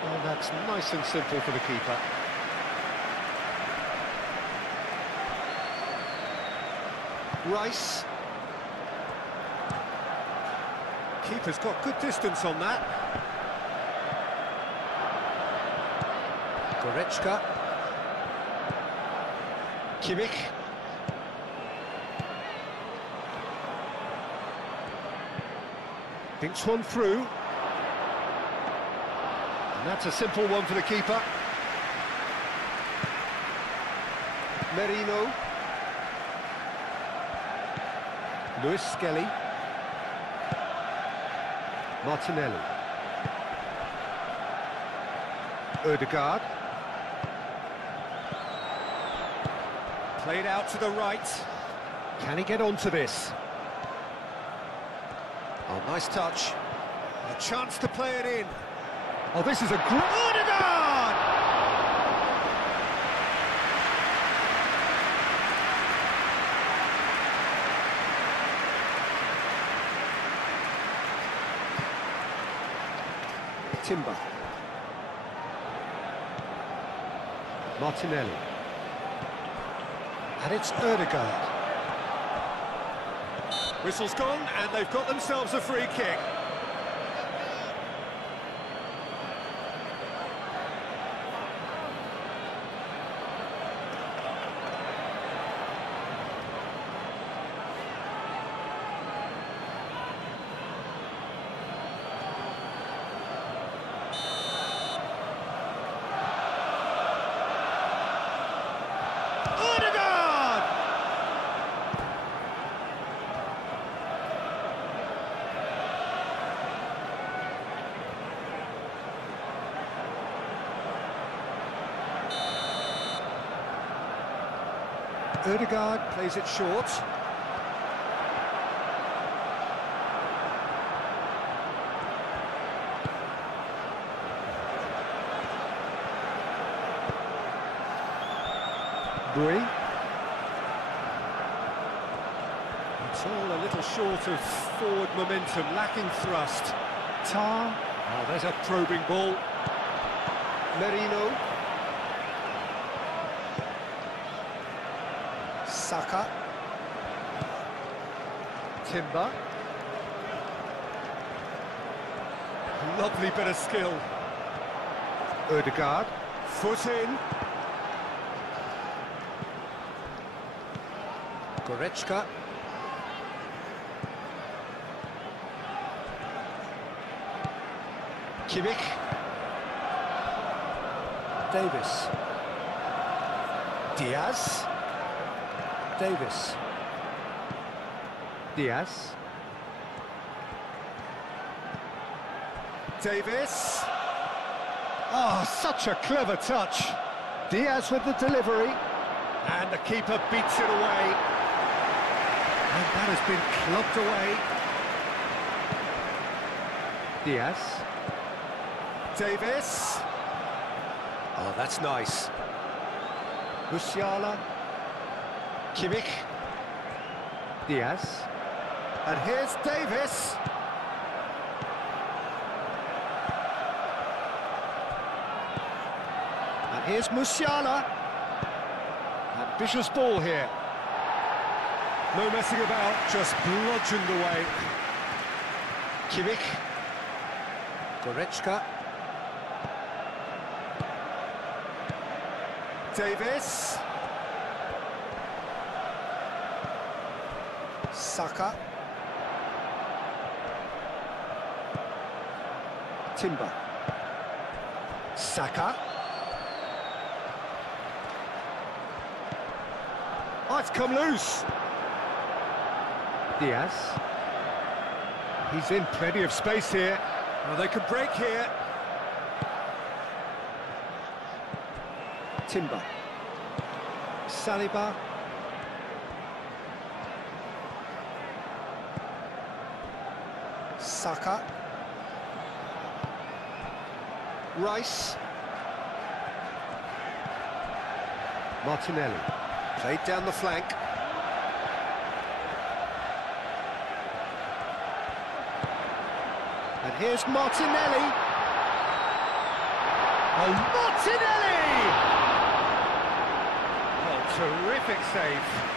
And that's nice and simple for the keeper. Rice. Keeper's got good distance on that. Goretzka. Kimmich. Thinks one through. And that's a simple one for the keeper. Merino. Lewis Skelly. Martinelli. Odegaard. Played out to the right. Can he get onto this? Oh, nice touch. A chance to play it in. Oh, this is a great... Odegaard! Timber. Martinelli. And it's Odegaard. Whistle's gone, and they've got themselves a free kick. Odegaard plays it short. Bui. It's all a little short of forward momentum, lacking thrust. Tar. Oh, there's a probing ball. Merino. Saka. Timber. Lovely bit of skill. Odegaard. Foot in. Goretzka. Kimmich. Davis. Diaz. Davis. Diaz. Davis. Oh, such a clever touch. Diaz with the delivery. And the keeper beats it away. And that has been clubbed away. Diaz. Davis. Oh, that's nice. Musiala. Kimmich. Diaz. And here's Davis. And here's Musiala. Ambitious ball here. No messing about, just bludgeoned away. Kimmich. Goretzka. Davis. Saka. Timber. Saka. Oh, it's come loose. Diaz. He's in plenty of space here. Oh, they could break here. Timber. Saliba. Saka. Rice. Martinelli. Played down the flank. And here's Martinelli. Oh, Martinelli! Oh, terrific save.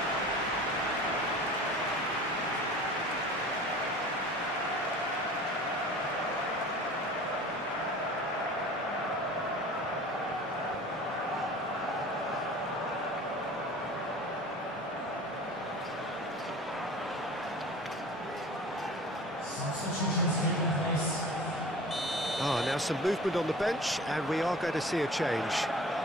Now some movement on the bench, and we are going to see a change.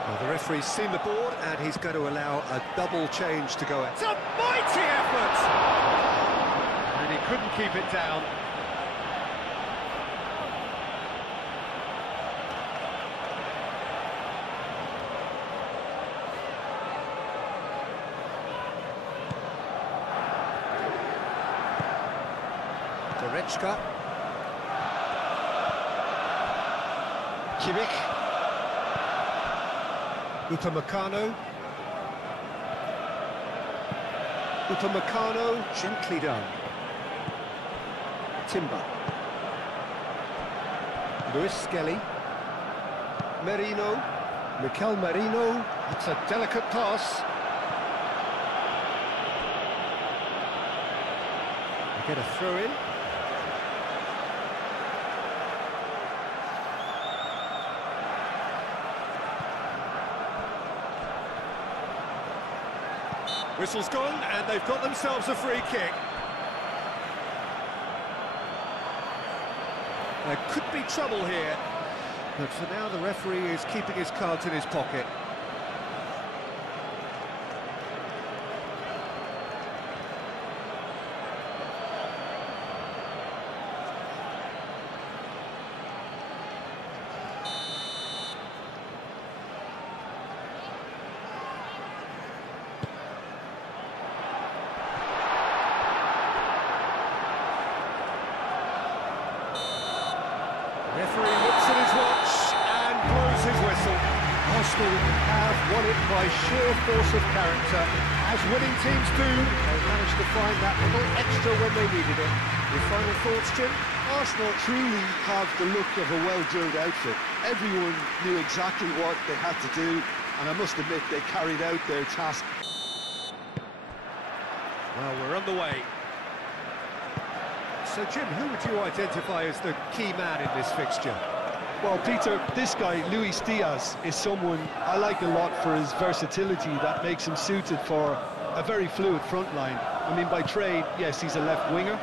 Well, the referee's seen the board, and he's going to allow a double change to go. It's a mighty effort! And he couldn't keep it down. Goretzka. Kimmich. Upamecano. Upamecano, gently done. Timber. Luis Skelly. Merino. Mikel Merino. It's a delicate pass. They get a throw in. Whistle's gone, and they've got themselves a free kick. There could be trouble here, but for now the referee is keeping his cards in his pocket. Referee looks at his watch and blows his whistle. Arsenal have won it by sheer force of character. As winning teams do, they managed to find that little extra when they needed it. Your final thoughts, Jim? Arsenal truly have the look of a well-drilled outfit. Everyone knew exactly what they had to do, and I must admit they carried out their task. Well, we're on the way. So, Jim, who would you identify as the key man in this fixture? Well, Peter, this guy, Luis Diaz, is someone I like a lot for his versatility that makes him suited for a very fluid front line. I mean, by trade, yes, he's a left winger,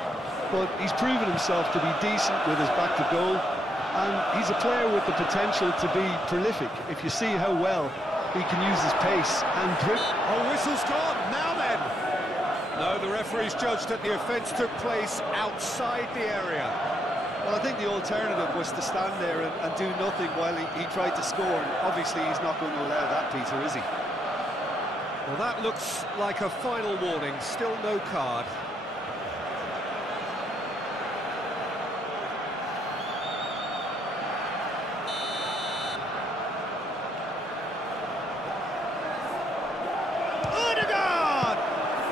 but he's proven himself to be decent with his back to goal, and he's a player with the potential to be prolific if you see how well he can use his pace and dribble. Oh, whistle's gone, now then! No, the referee's judged that the offence took place outside the area. Well, I think the alternative was to stand there and do nothing while he tried to score. And obviously, he's not going to allow that, Peter, is he? Well, that looks like a final warning. Still no card.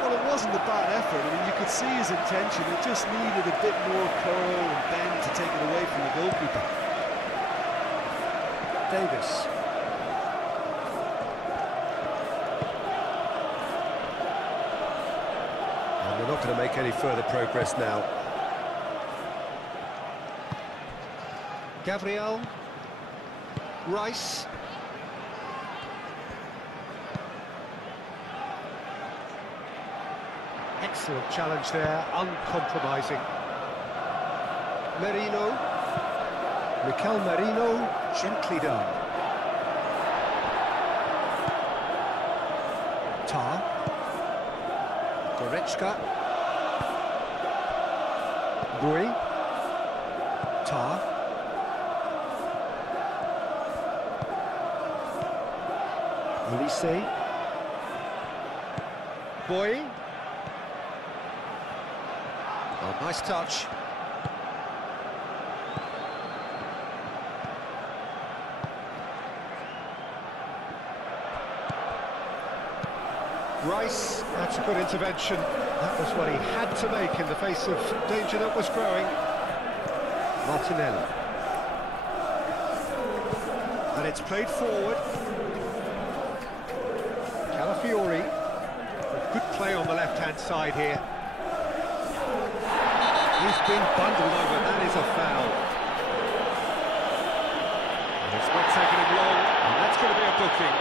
It wasn't a bad effort. I mean, you could see his intention. It just needed a bit more curl and bend to take it away from the goalkeeper. Davis. And they're not going to make any further progress now. Gabriel. Rice. Excellent challenge there, uncompromising. Merino. Mikel Merino, gently done. Tar. Goretzka. Bui. Tar. Olise. Bui. Oh, nice touch. Rice, that's a good intervention. That was what he had to make in the face of danger that was growing. Martinelli. And it's played forward. Calafiori. Good play on the left-hand side here. He's been bundled over, that is a foul. And it's not taking him long, and that's going to be a booking.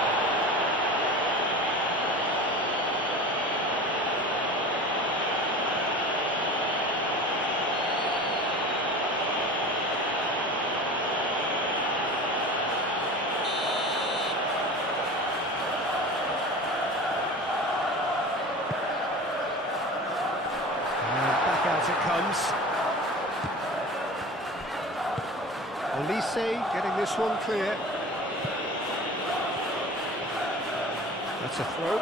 As it comes. Olise getting this one clear. That's a throw.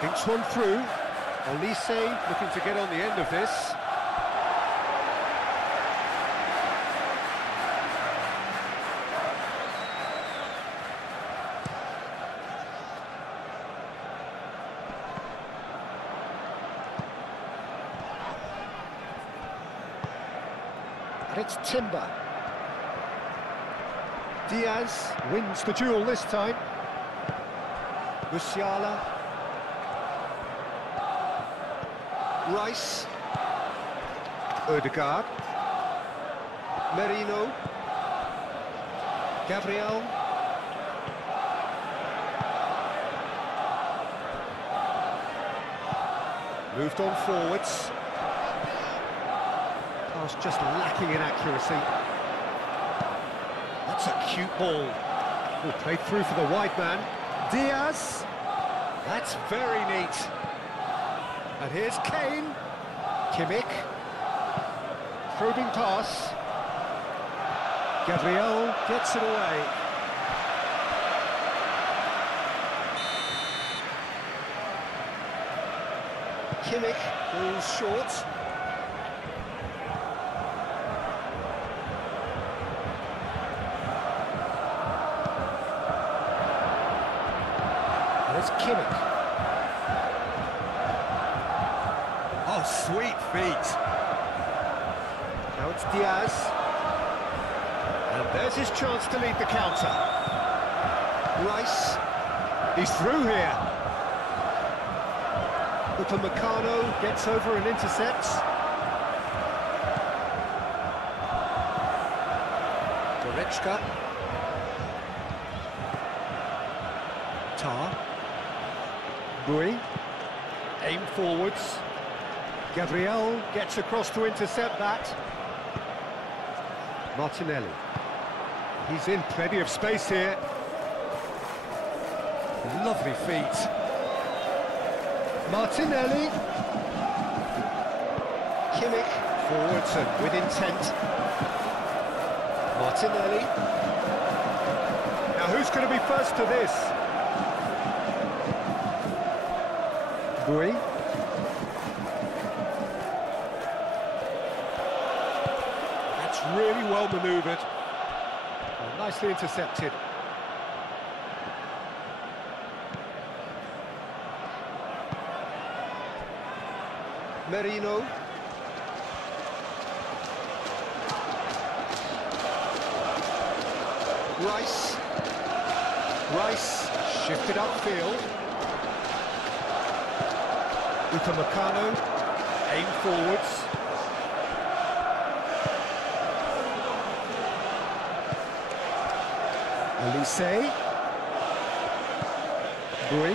Thinks one through. Olise looking to get on the end of this. And it's Timber. Diaz wins the duel this time. Musiala. Rice. Ødegaard. Merino. Gabriel. Moved on forwards. Pass just lacking in accuracy. That's a cute ball. Oh, played through for the wide man. Diaz. That's very neat. And here's Kane. Kimmich. Probing pass. Gabriel gets it away. Kimmich goes short. There's Kimmich. Oh, sweet feet. Now it's Diaz. And there's his chance to lead the counter. Rice. He's through here. Upamecano gets over and intercepts. Goretzka. Tar. Bui. Aim forwards. Gabriel gets across to intercept that. Martinelli. He's in plenty of space here. Lovely feet. Martinelli. Kimmich. Forwards and with intent. Martinelli. Now who's going to be first to this? Bui. That's really well manoeuvred. Well, nicely intercepted. Merino. Rice shifted upfield. Upamecano, aim forwards. Elise. Bui.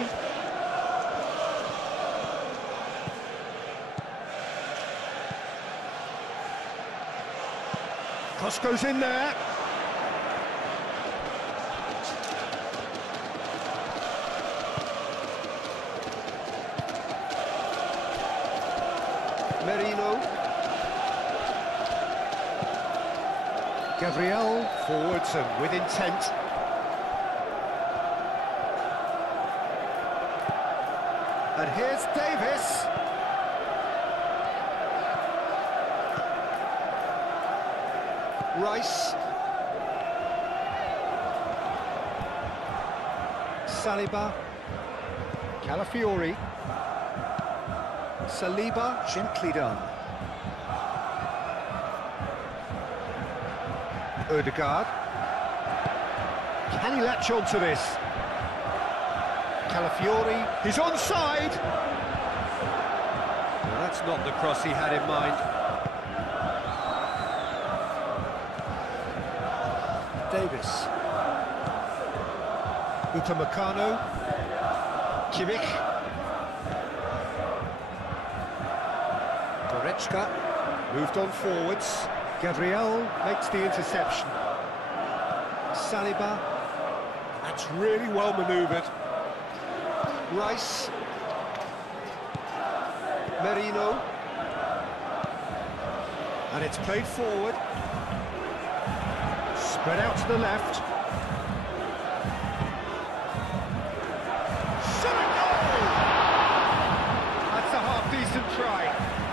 Cross goes in there. Merino. Gabriel, forwards and with intent. And here's Davis. Rice. Saliba. Calafiori. Saliba, gently done. Odegaard. Can he latch on to this? Calafiori, he's onside! Well, that's not the cross he had in mind. Davis. Upamecano. Kimmich. Goretzka moved on forwards. Gabriel makes the interception. Saliba. That's really well manoeuvred. Rice. Merino. And it's played forward. Spread out to the left. Shot a goal! That's a half-decent try.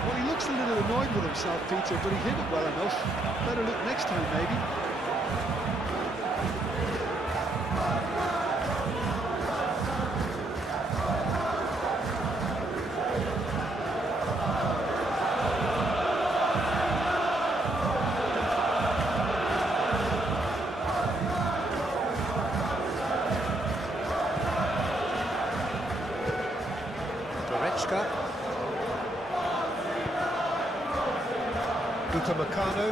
Well, he looks a little annoyed with himself, Peter, but he hit it well enough. Better look next time, maybe. Goretzka. Upamecano.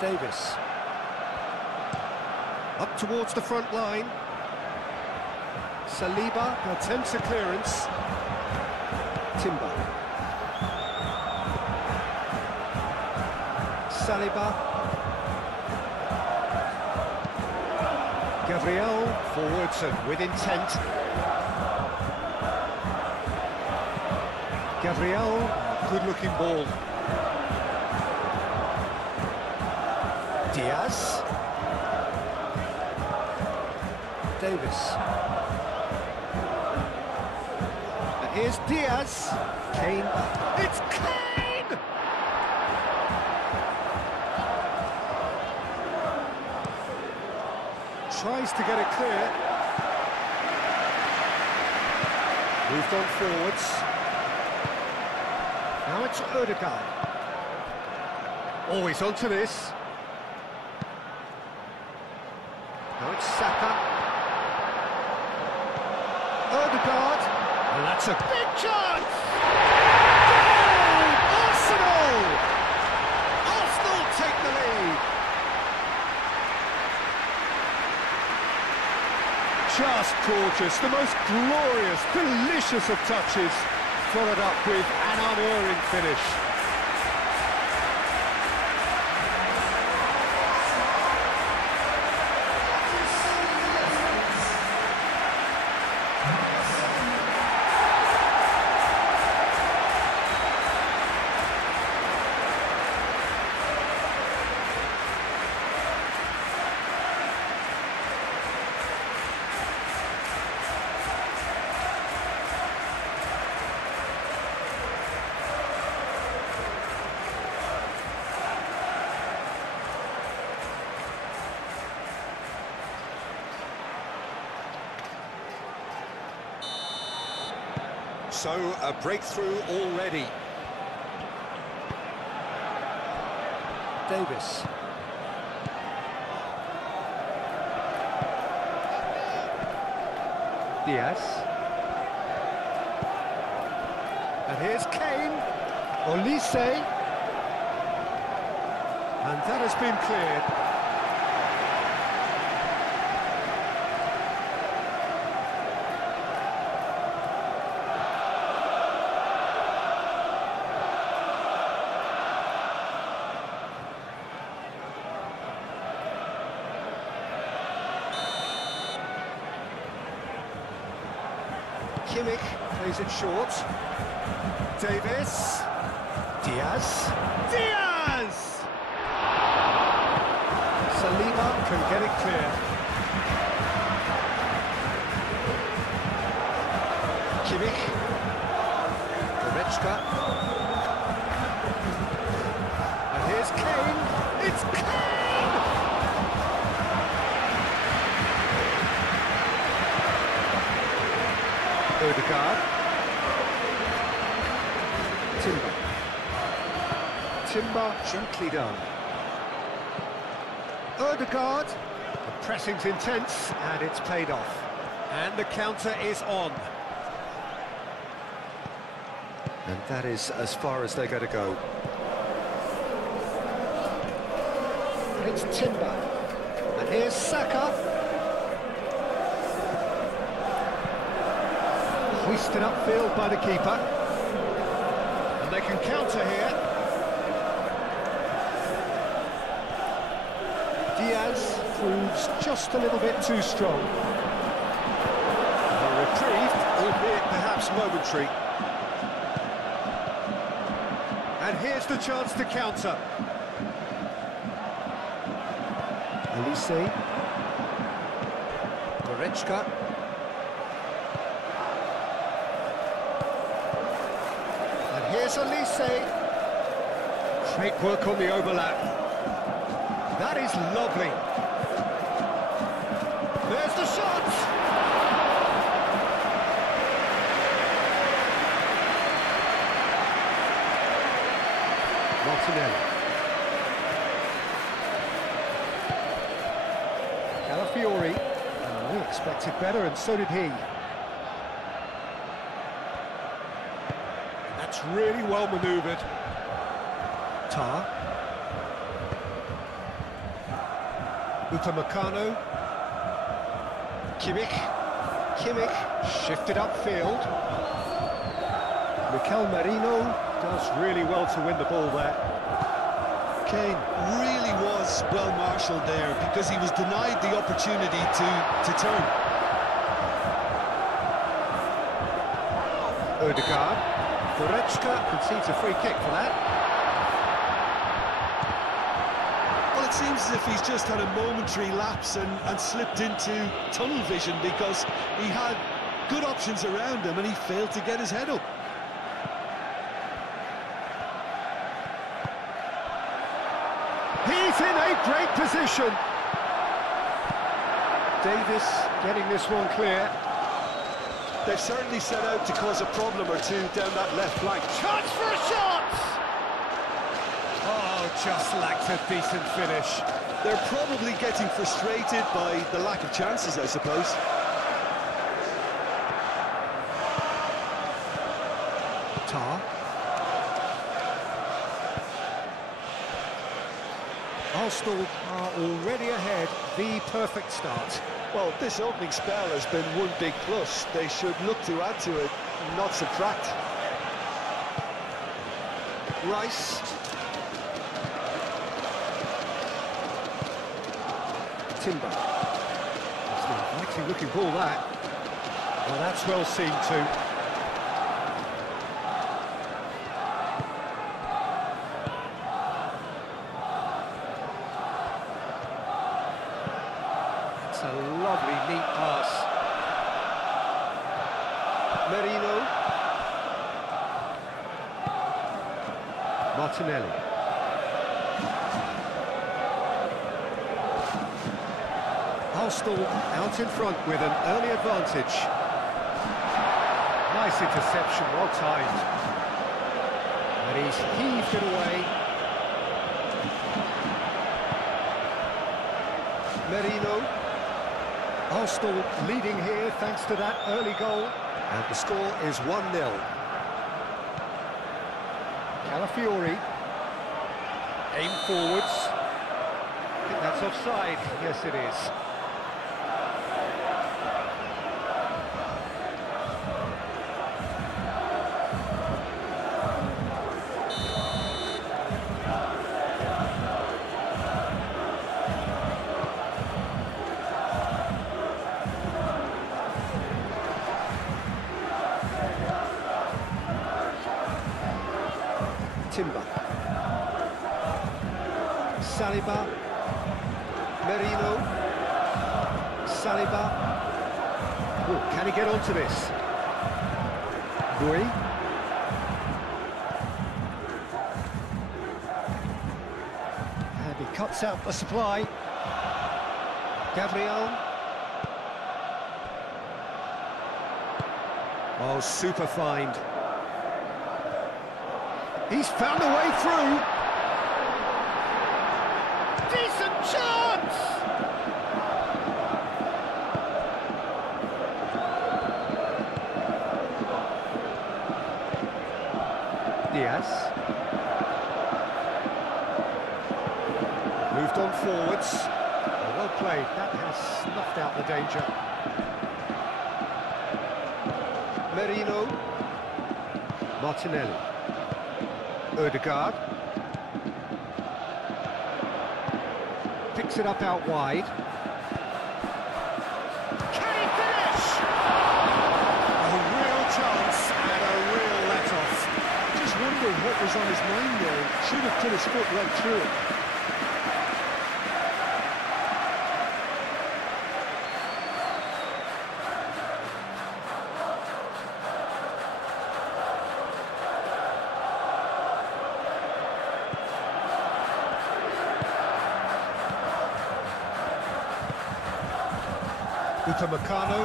Davis. Up towards the front line. Saliba attempts a clearance. Timber. Saliba. Gabriel forwards and with intent. Gabriel, good-looking ball. Diaz. Davis. And here's Diaz. Kane. It's Kane! Tries to get it clear. Moved on forwards. Now it's Odegaard. Always onto this. Now it's Saka. Odegaard. And that's a big chance! Goal! Arsenal! Arsenal take the lead. Just gorgeous. The most glorious, delicious of touches. Followed up with an unerring finish. So, a breakthrough already. Davis. Diaz. And here's Kane. Olise. And that has been cleared. Kimmich plays it short. Davis. Diaz. Diaz! Saliba can get it clear. Kimmich. Goretzka. And here's Kane. It's Kane! Odegaard. Timber gently done. Odegaard. The pressing's intense, and it's paid off. And the counter is on. And that is as far as they're going to go. It's Timber. And here's Saka. Hoisted upfield by the keeper. And they can counter here. Diaz proves just a little bit too strong. A reprieve, albeit perhaps momentary. And here's the chance to counter. Olise. Goretzka. And here's Olise. Great work on the overlap. That is lovely. There's the shot! Martinelli. Calafiori. We expected better, and so did he. That's really well manoeuvred. Tar. Upamecano. Kimmich shifted upfield. Mikel Merino does really well to win the ball there. Kane really was well marshalled there because he was denied the opportunity to turn. Odegaard. Goretzka concedes a free kick for that. It seems as if he's just had a momentary lapse and slipped into tunnel vision because he had good options around him and he failed to get his head up. He's in a great position. Davis getting this one clear. They've certainly set out to cause a problem or two down that left flank. Chance for a shot! Oh, just lacked a decent finish. They're probably getting frustrated by the lack of chances, I suppose. Tar. Arsenal are already ahead. The perfect start. Well, this opening spell has been one big plus. They should look to add to it, not subtract. Rice. Timber. It's an inviting looking ball, that. Well, that's well seen too. It's a lovely, neat pass. Merino. Martinelli. Arsenal out in front with an early advantage. Nice interception, well timed. And he's heaved it away. Merino. Arsenal leading here thanks to that early goal. And the score is 1-0. Calafiori. Aim forwards. I think that's offside. Yes, it is. Timber. Saliba. Merino. Saliba. Oh, can he get onto this? Gui. And he cuts out the supply. Gabriel. Oh, super find. He's found a way through. Decent chance! Diaz. Moved on forwards. Well played. That has snuffed out the danger. Merino. Martinelli. Odegaard picks it up out wide. Can he finish? A real chance and a real let-off. Just wondered what was on his mind there. Should have put his foot right through it. Upamecano.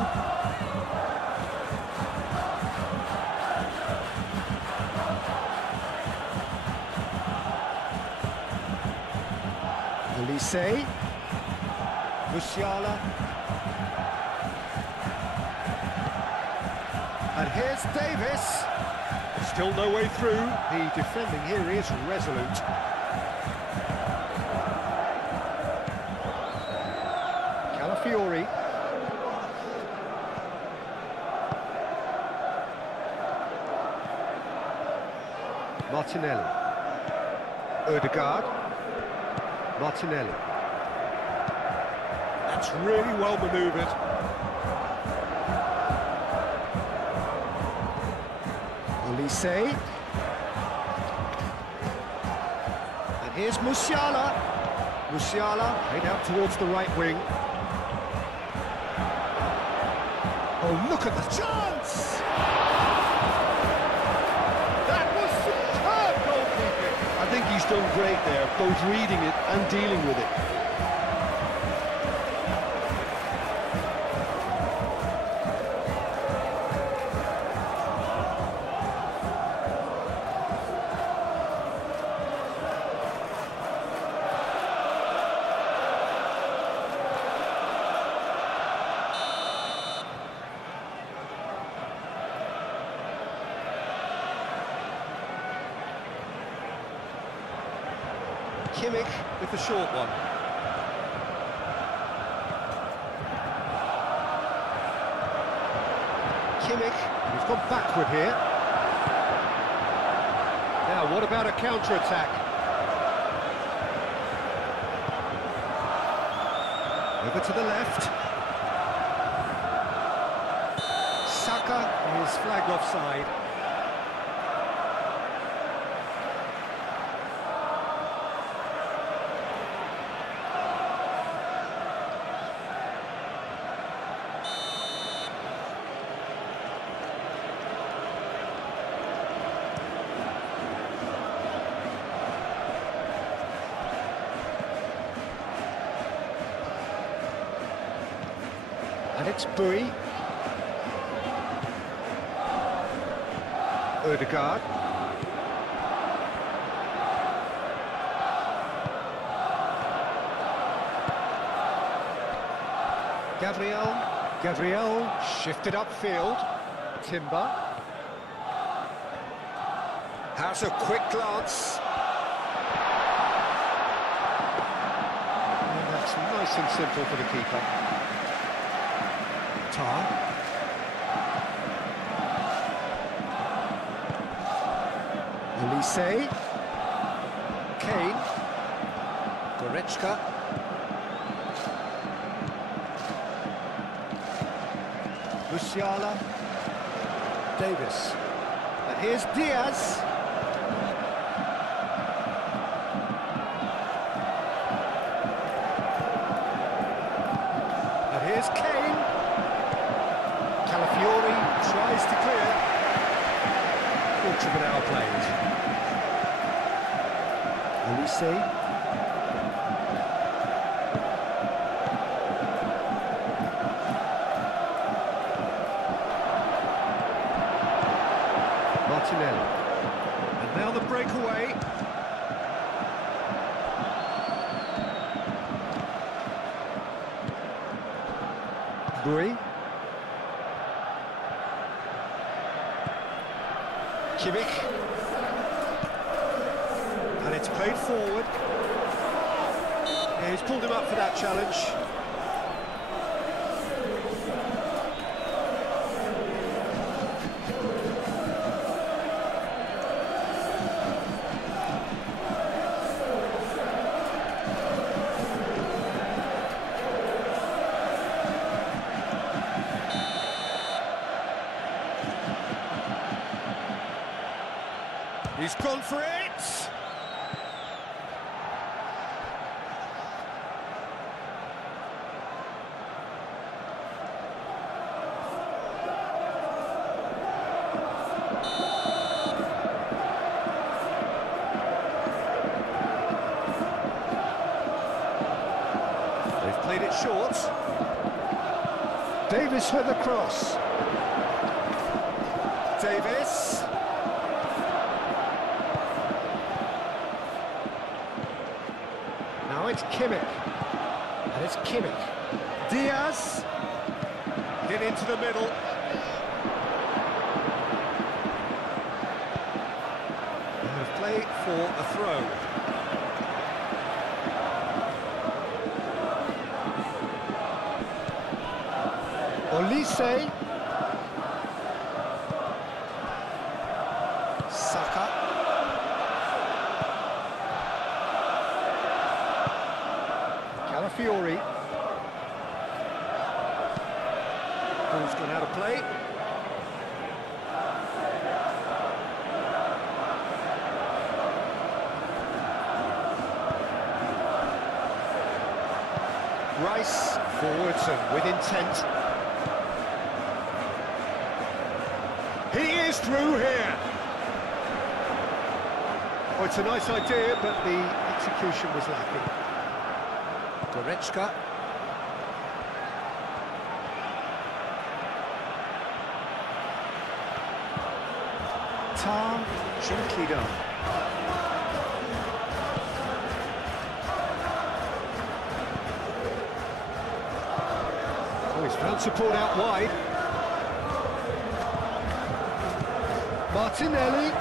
Elise. Musiala. And here's Davis. Still no way through. The defending here is resolute. Calafiori. Martinelli. Odegaard. Martinelli. That's really well manoeuvred. Elise. And here's Musiala. Musiala played out towards the right wing. Oh, look at the chance! I think he's done great there, both reading it and dealing with it. Kimmich with the short one. Kimmich, he's gone backward here. Now, what about a counter-attack? Over to the left. Saka is flagged offside. And it's Bui. Ødegaard. Gabriel shifted upfield. Timber. Has a quick glance. And that's nice and simple for the keeper. Tar. Elise. Kane. Goretzka. Musiala. Davis. And here's Diaz. And here's Kane. Calafiori tries to clear. Quarter of an hour played. Elise. Martinelli. And now the breakaway. Bui. Kimmich. And it's played forward. Yeah, he's pulled him up for that challenge. He's gone for it! They've played it short. Davis with the cross. Davis. Now it's Kimmich, and it's Kimmich. Diaz, get into the middle. And a play for a throw. Olise. Saka. Calafiori. Ball's gone out of play. Rice forwards and with intent. He is through here. Oh, it's a nice idea, but the execution was lacking. Goretzka. Tar, gently done. Oh, he's found support out wide. Martinelli.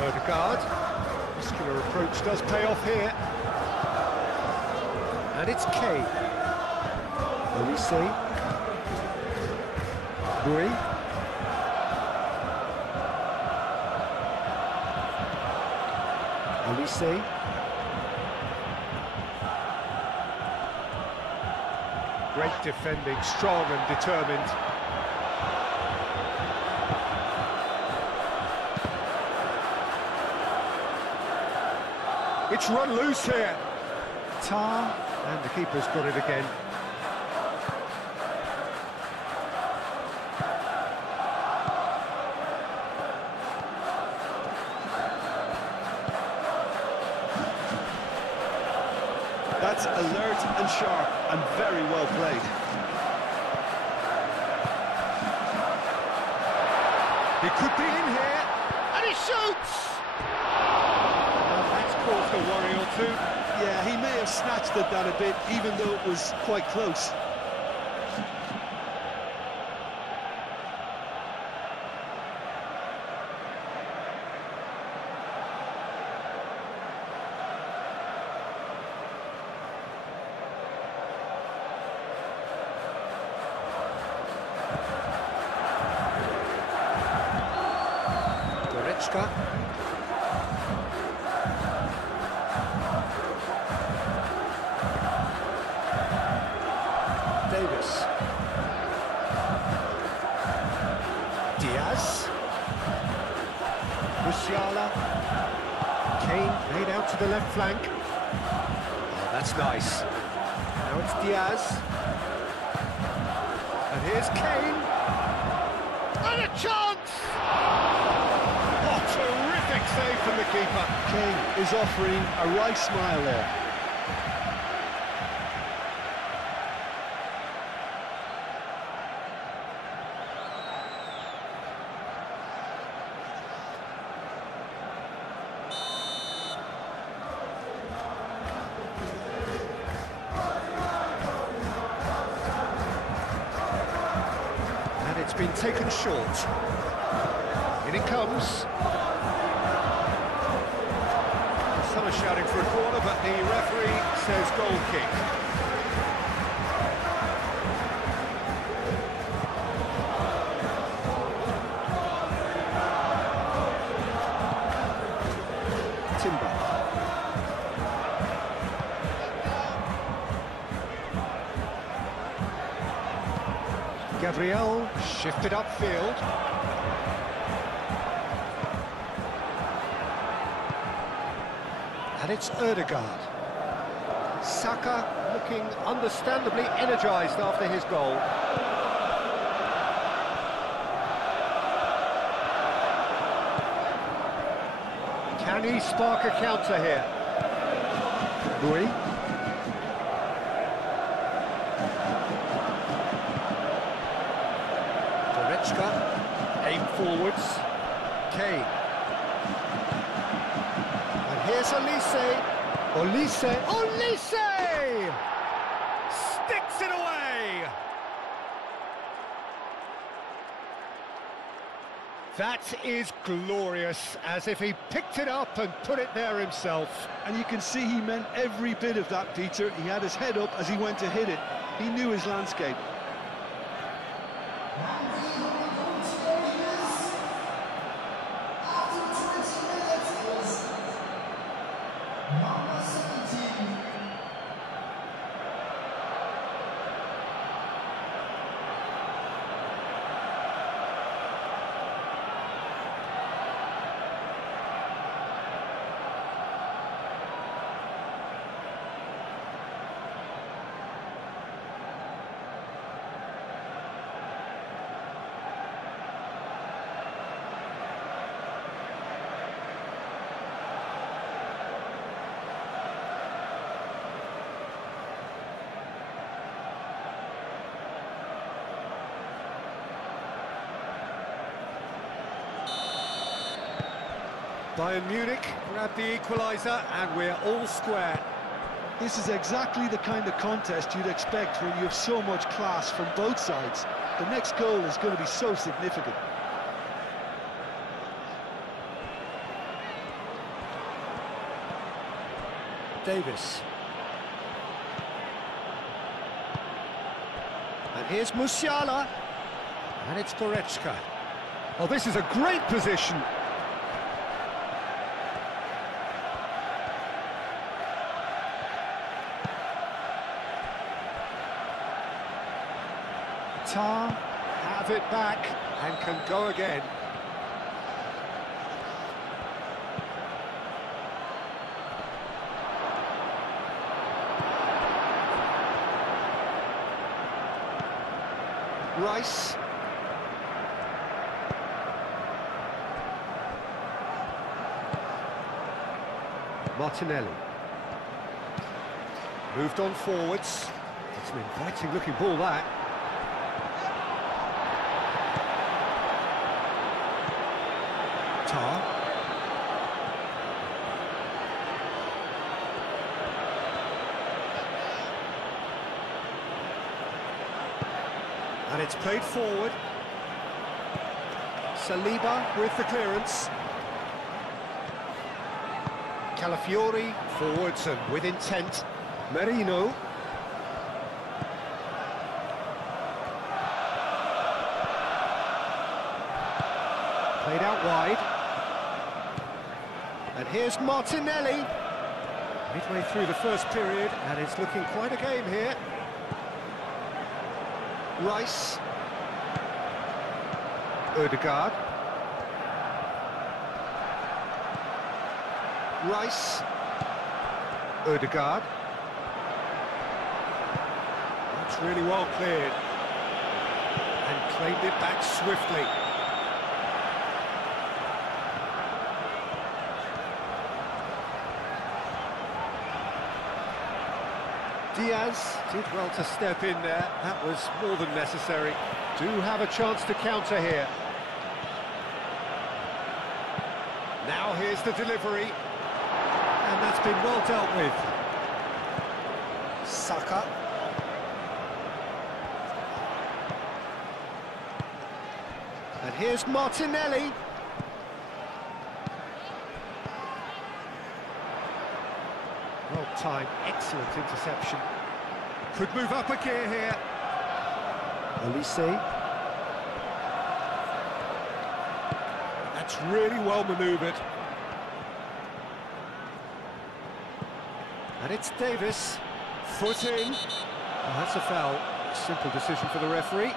Ødegaard. Muscular approach does pay off here. And it's Kane. Olise. Bui. Olise. Great defending, strong and determined. It's run loose here. Tar, and the keeper's got it again. That's alert and sharp and very well played. He could be in here, and he shoots! And that's caused a worry or two. Yeah, he may have snatched at that a bit, even though it was quite close. Davis. Diaz. Musiala. Kane made out to the left flank. Oh, that's nice. Now it's Diaz. And here's Kane. And a chance! Oh, terrific save from the keeper. Kane is offering a right smile there. It's been taken short. In it comes. Some are shouting for a corner, but the referee says goal kick. Timber. Gabriel shifted upfield. And it's Ødegaard. Saka looking understandably energised after his goal. Can he spark a counter here? Louis. Aim forwards. Kane. And here's Olise. Olise! Sticks it away! That is glorious, as if he picked it up and put it there himself. And you can see he meant every bit of that, Peter. He had his head up as he went to hit it. He knew his landscape. Bayern Munich grab the equaliser, and we're all square. This is exactly the kind of contest you'd expect when you have so much class from both sides. The next goal is going to be so significant. Davis. And here's Musiala. And it's Goretzka. Oh, this is a great position. Tar have it back and can go again. Rice. Martinelli. Moved on forwards. It's an inviting looking ball, that. And it's played forward. Saliba with the clearance. Calafiori forwards and with intent. Merino. Played out wide. And here's Martinelli. Midway through the first period, and it's looking quite a game here. Rice. Ødegaard. Rice. Ødegaard. That's really well cleared. And claimed it back swiftly. Diaz did well to step in there. That was more than necessary. Do have a chance to counter here. Now here's the delivery. And that's been well dealt with. Saka. And here's Martinelli. Well timed, excellent interception. Could move up a gear here. Elise. That's really well manoeuvred. And it's Davis. Foot in. Oh, that's a foul. Simple decision for the referee.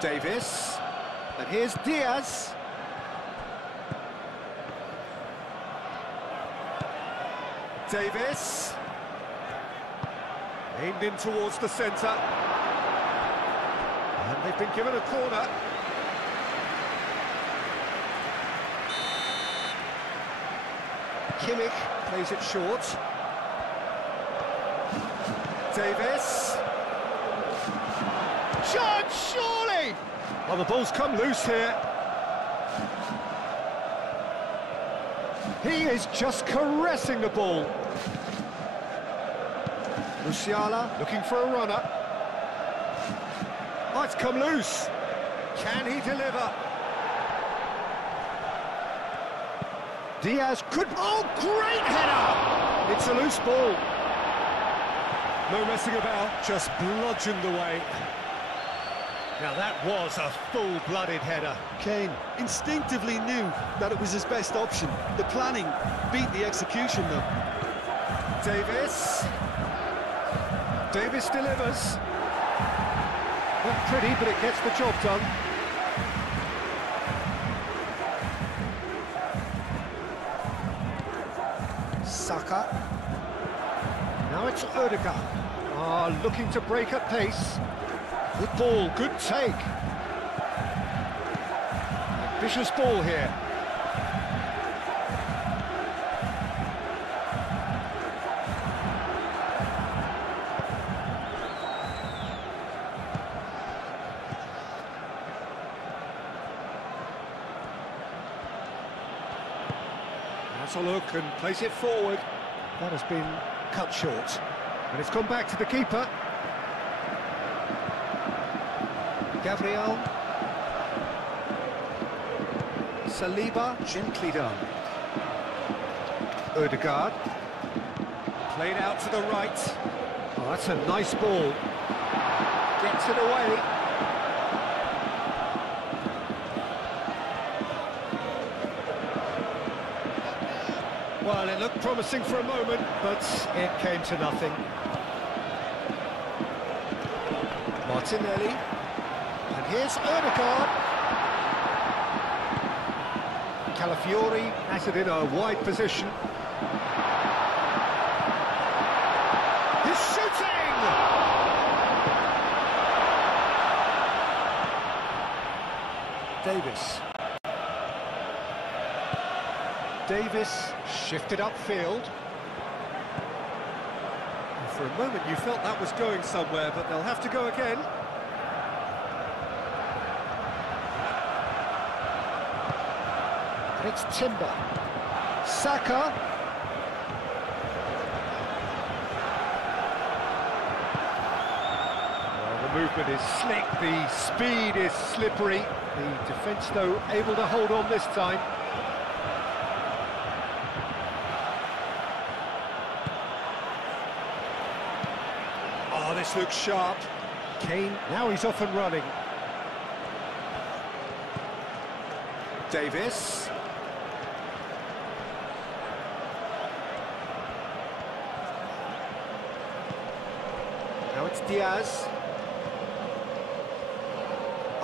Davis. And here's Diaz. Davis. Aimed in towards the centre. And they've been given a corner. Kimmich plays it short. Davis. Shot, surely! Well, the ball's come loose here. He is just caressing the ball. Musiala looking for a runner. Oh, it's come loose. Can he deliver? Diaz could... Oh, great header! It's a loose ball. No messing about, just bludgeoned away. Now that was a full-blooded header. Kane instinctively knew that it was his best option. The planning beat the execution, though. Davis. Davis delivers. Not pretty, but it gets the job done. Saka. Now it's Ødegaard. Ah, looking to break at pace. Good ball, good take. Ambitious ball here. Has a look and plays it forward. That has been cut short. And it's gone back to the keeper. Gabriel. Saliba, gently done. Ødegaard. Played out to the right. Oh, that's a nice ball. Gets it away. Well, it looked promising for a moment, but it came to nothing. Martinelli. And here's Ødegaard. Calafiori has it in a wide position. He's shooting! Davis. Davis shifted upfield. And for a moment you felt that was going somewhere, but they'll have to go again. And it's Timber. Saka. Well, the movement is slick, the speed is slippery. The defence, though, able to hold on this time. Oh, this looks sharp. Kane, now he's off and running. Davis. Now it's Diaz.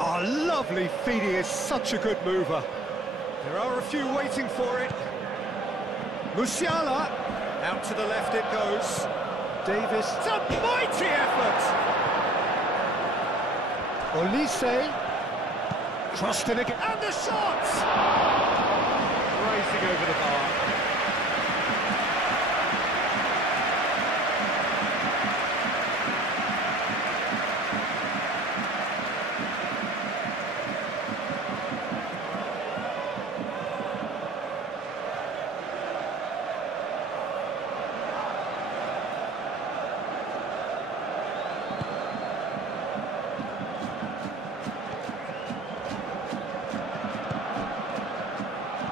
Oh, lovely feed, he is such a good mover. There are a few waiting for it. Musiala, out to the left it goes. Davis, it's a mighty effort! Olise, crossed in again, and the shot! Racing over the bar.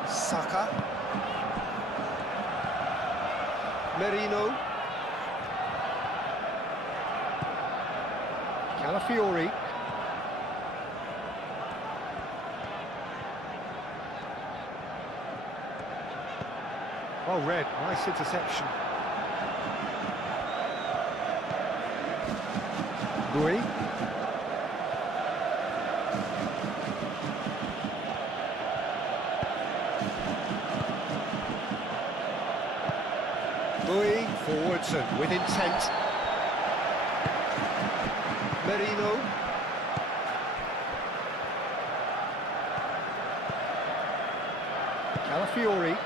Saka. Merino. Calafiori. Well read, nice interception. Bui. Bui forwards and with intent. Merino. Calafiori.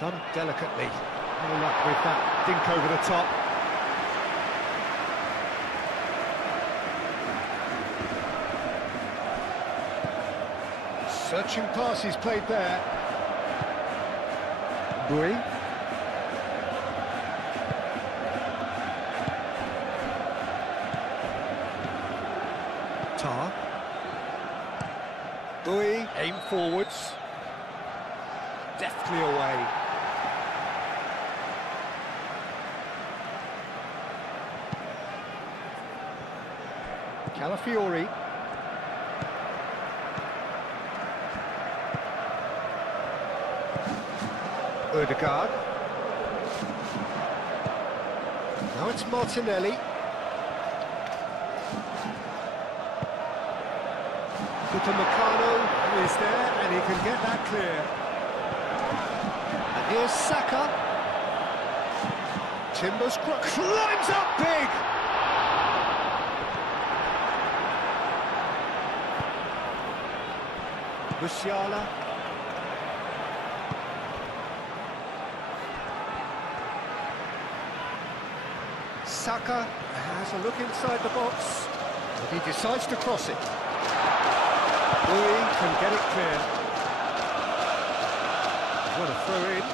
Done delicately. No luck with that dink over the top. Searching pass he's played there. Bui. Tar. Bui, aim forwards. Deftly away. Calafiori. Odegaard. Now it's Martinelli. Upamecano is there and he can get that clear. And here's Saka. Timbers climbs up big. Musiala. Saka has a look inside the box, but he decides to cross it. Bui can get it clear. What a throw in.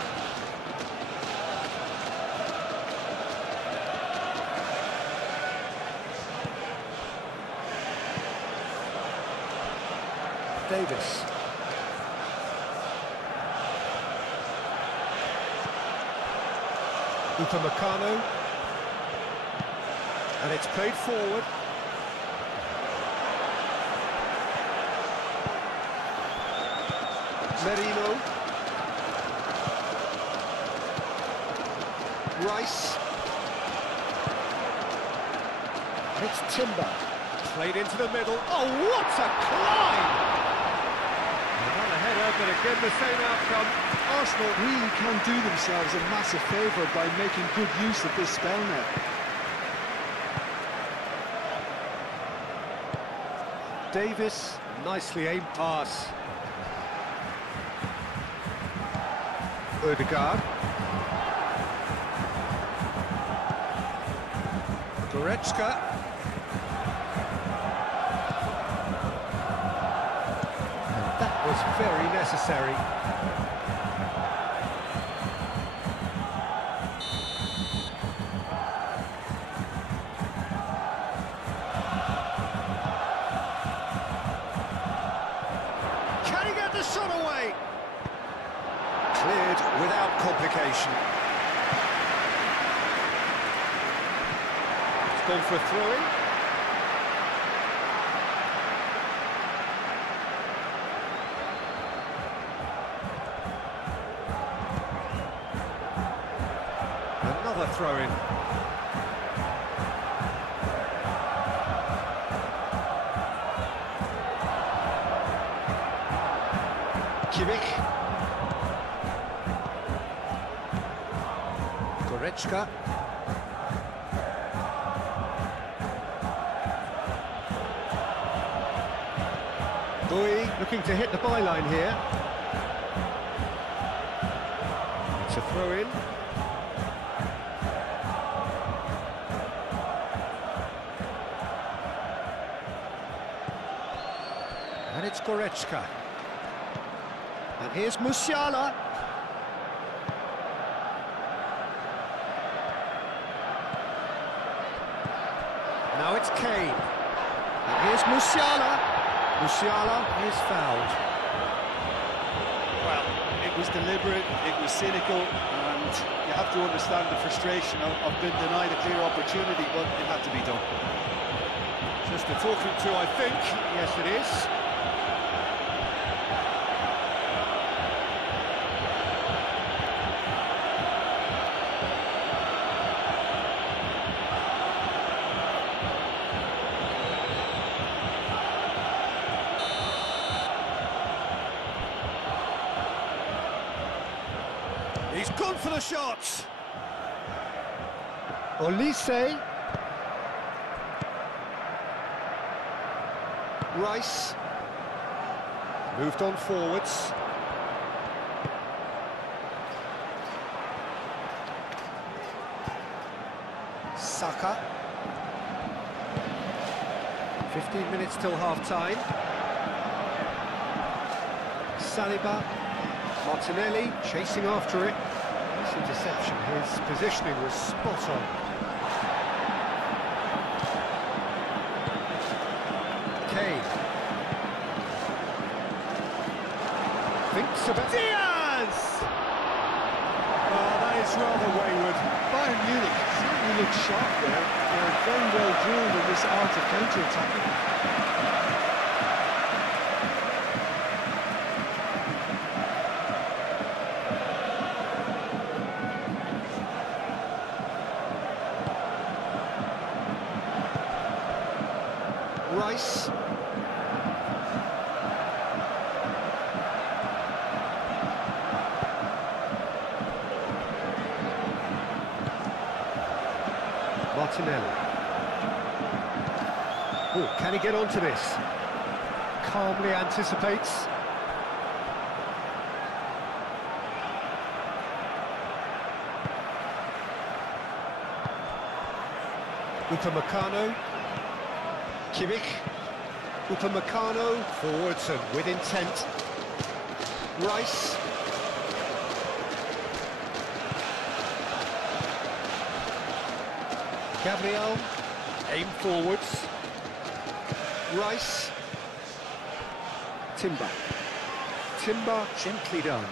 Davis. Upamecano. And it's played forward. Merino. Rice. And it's Timber. Played into the middle. Oh, what a climb! Not a header, but again the same outcome. Arsenal really can do themselves a massive favour by making good use of this spell now. Davis, nicely aimed pass. Odegaard. Goretzka. And that was very necessary. the shot away. Cleared without complication. It's gone for a throw-in. Another throw-in. Kimmich. Goretzka. Bui looking to hit the byline here. It's a throw-in. And it's Goretzka. And here's Musiala. Now it's Kane. And here's Musiala. Musiala is fouled. Well, it was deliberate, it was cynical, and you have to understand the frustration of being denied a clear opportunity, but it had to be done. Just a talking to, I think. Yes, it is. He's gone for the shot. Olise. Rice. Moved on forwards. Saka. 15 minutes till half-time. Saliba. Martinelli chasing after it. Nice interception. His positioning was spot on. Kane. Thinks about Diaz! Oh, that is rather wayward. Bayern Munich certainly looked sharp there. They're very well drilled in this art of counter-attacking. Rice. Martinelli. Oh, can he get onto this? Calmly anticipates. Upamecano. Kimmich. Upamecano. Forwards and with intent. Rice. Gabriel, aim forwards. Rice. Timber. Timber gently done.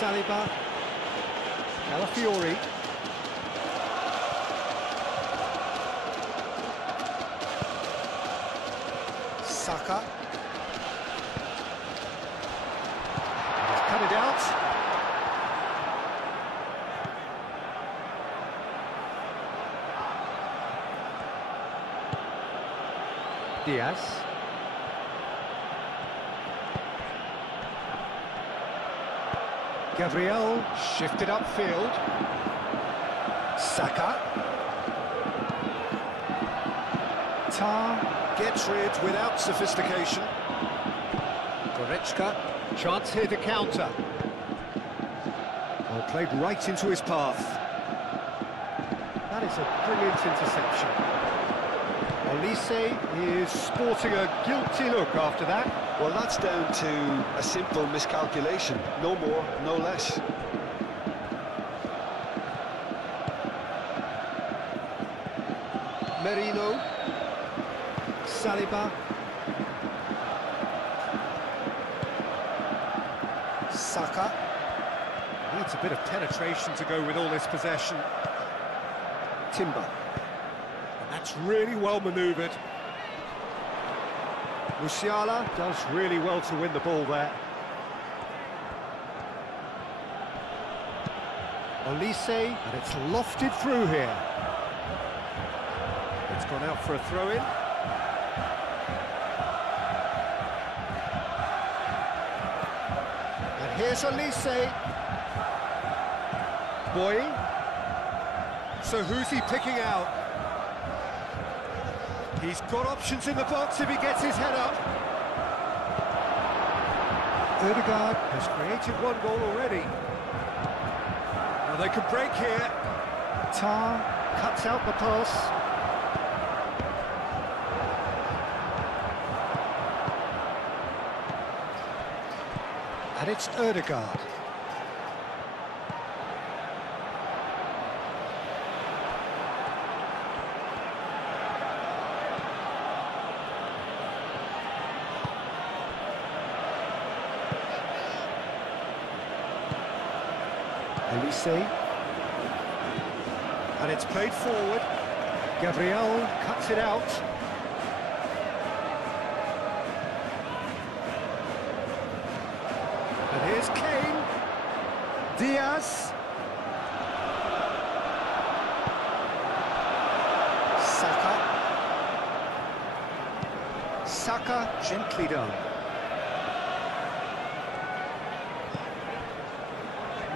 Saliba. Calafiori. Saka. He's cut it out. Diaz. Gabriel shifted upfield. Saka. Tar gets rid without sophistication. Goretzka, chance here to counter. Well, played right into his path. That is a brilliant interception. Olise is sporting a guilty look after that. Well, that's down to a simple miscalculation. No more, no less. Merino. Saliba. Saka. Needs a bit of penetration to go with all this possession. Timber. And that's really well manoeuvred. Musiala does really well to win the ball there. Olise, and it's lofted through here. It's gone out for a throw-in. And here's Olise. Boy. So who's he picking out? He's got options in the box if he gets his head up. Ødegaard has created one goal already. Now they could break here. Tar cuts out the pass. And it's Ødegaard. Olise. And it's played forward. Gabriel cuts it out. And here's Kane. Diaz. Saka. Saka gently done.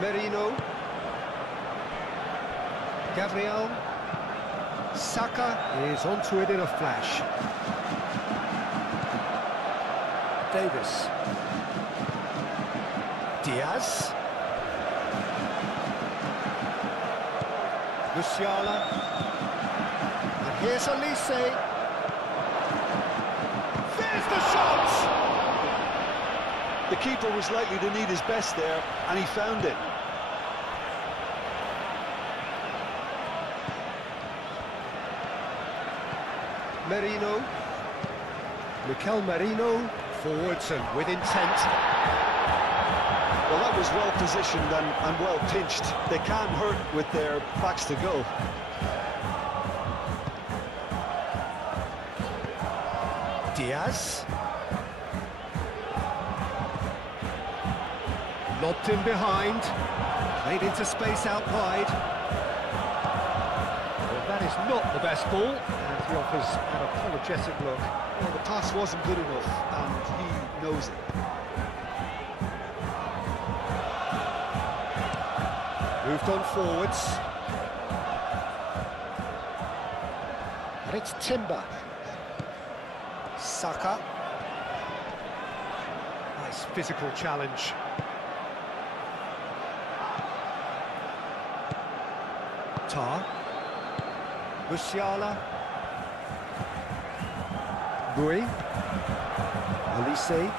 Merino. Gabriel. Saka is onto it in a flash. Davis. Diaz. Musiala. And here's Olise. There's the shot! The keeper was likely to need his best there, and he found it. Merino. Mikel Merino, forwards and with intent. Well, that was well positioned and well pinched. They can't hurt with their backs to goal. Diaz. Lobbed in behind. Played into space out wide. Well, that is not the best ball. And he offers an apologetic look. Well, the pass wasn't good enough, and he knows it. Moved on forwards. And it's Timber. Saka. Nice physical challenge. Tar. Musiala. Bui. Olise.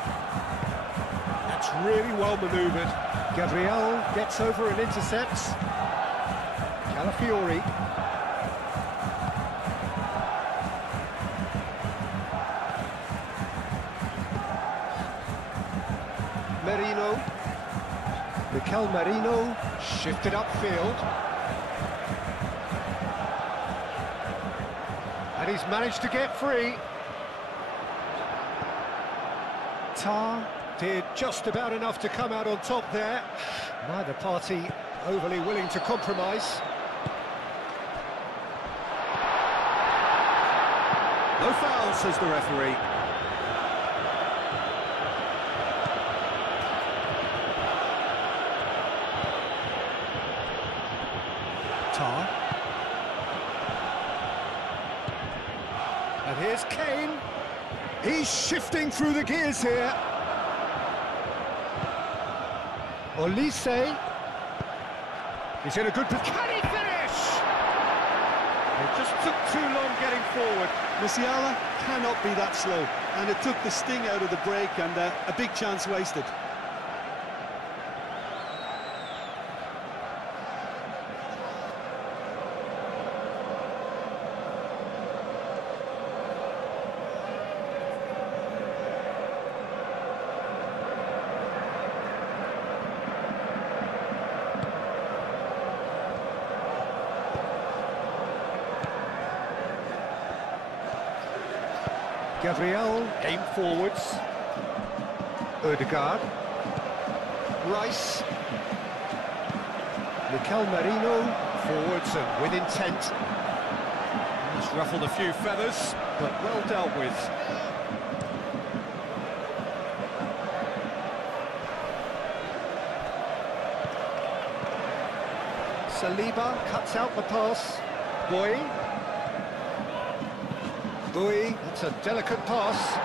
That's really well manoeuvred. Gabriel gets over and intercepts. Calafiori. Merino. Mikel Merino shifted upfield. And he's managed to get free. Tar did just about enough to come out on top there. Neither party overly willing to compromise. No foul, says the referee. Tar. And here's Kane. He's shifting through the gears here. Olise. He's in a good position. Can he finish? It just took too long getting forward. Musiala cannot be that slow, and it took the sting out of the break, and a big chance wasted. Gabriel, aim forwards. Ødegaard. Rice. Mikel Merino, forwards and with intent. He's ruffled a few feathers, but well dealt with. Saliba cuts out the pass. Boy. Bui, that's a delicate pass.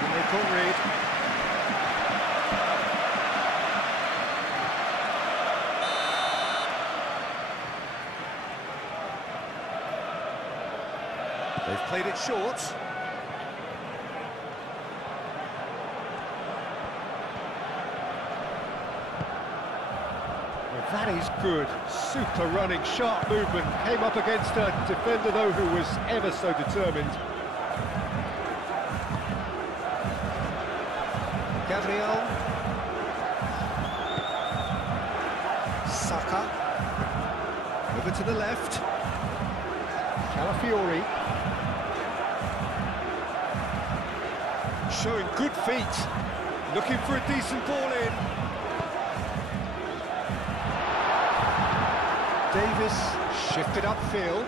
And they can't read. They've played it short. That is good. Super running, sharp movement. Came up against a defender, though, who was ever so determined. Gabriel. Saka. Over to the left. Calafiori. Showing good feet. Looking for a decent ball in. Davis shifted upfield.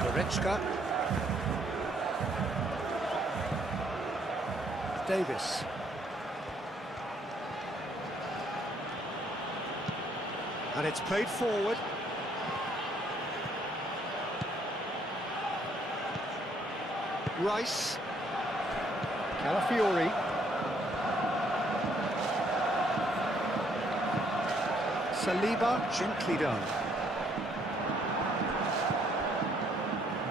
Goretzka. Davis. And it's played forward. Rice. Calafiori. Saliba, gently done.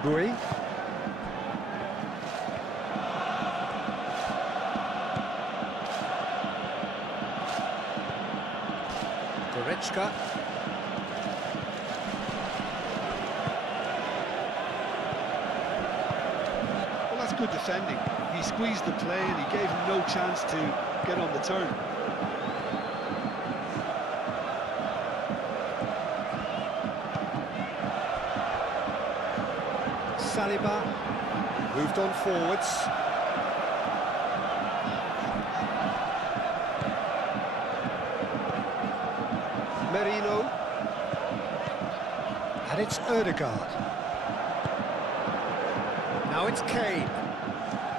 Bui. Goretzka. Well, that's good defending. He squeezed the play and he gave him no chance to get on the turn. Saliba moved on forwards. Merino. And it's Ødegaard. Now it's Kane.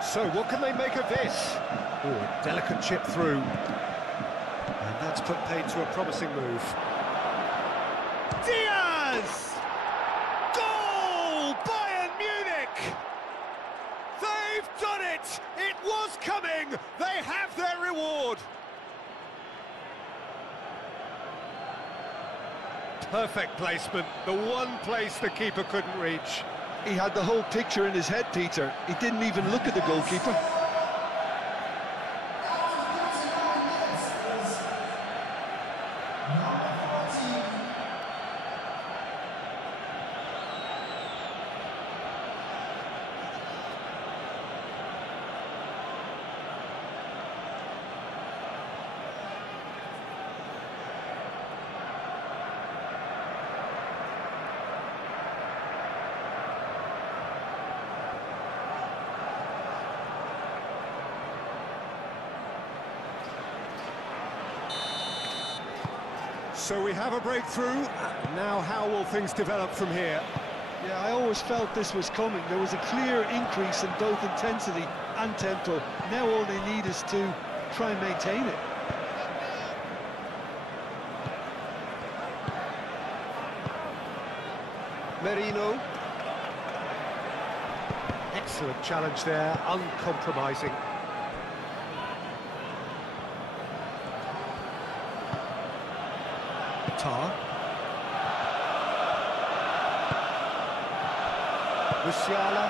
So what can they make of this? Oh, a delicate chip through. And that's put paid to a promising move. Diaz! Goal! Bayern Munich! They've done it! It was coming! They have their reward! Perfect placement, the one place the keeper couldn't reach. He had the whole picture in his head, Peter. He didn't even look at the goalkeeper. So we have a breakthrough. Now how will things develop from here? Yeah, I always felt this was coming. There was a clear increase in both intensity and tempo. Now all they need is to try and maintain it. Merino. Excellent challenge there, uncompromising. Tar. Musiala.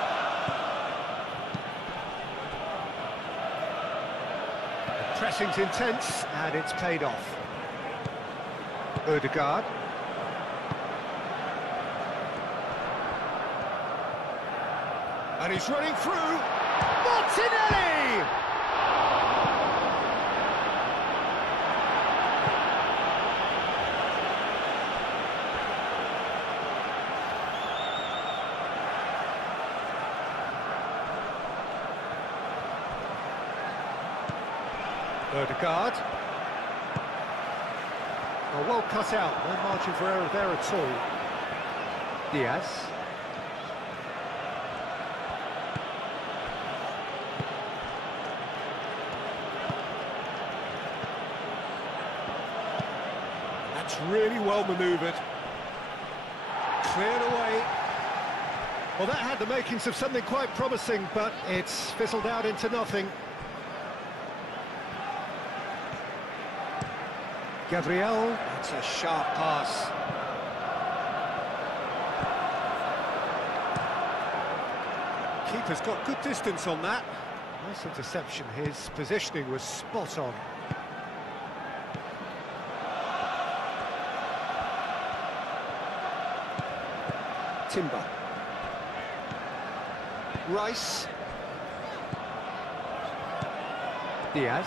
The pressing's intense, and it's paid off. Odegaard. And he's running through. Martinelli! Odegaard. Oh, well cut out, no margin for error there at all. Diaz. That's really well manoeuvred. Cleared away. Well, that had the makings of something quite promising, but it's fizzled out into nothing. Gabriel, that's a sharp pass. Keeper's got good distance on that. Nice interception, his positioning was spot on. Timber. Rice. Diaz.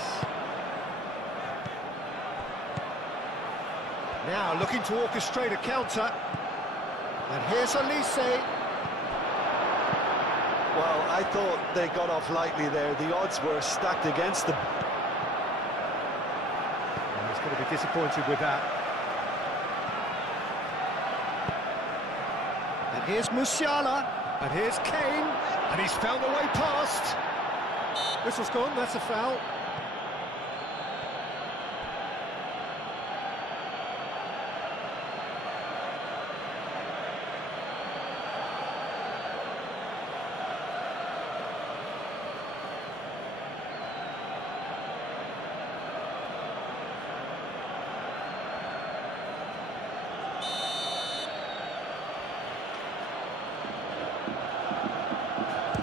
Now looking to orchestrate a counter. And here's Elise. Well, I thought they got off lightly there. The odds were stacked against them. And he's going to be disappointed with that. And here's Musiala. And here's Kane. And he's found a way past. Whistle's gone, that's a foul.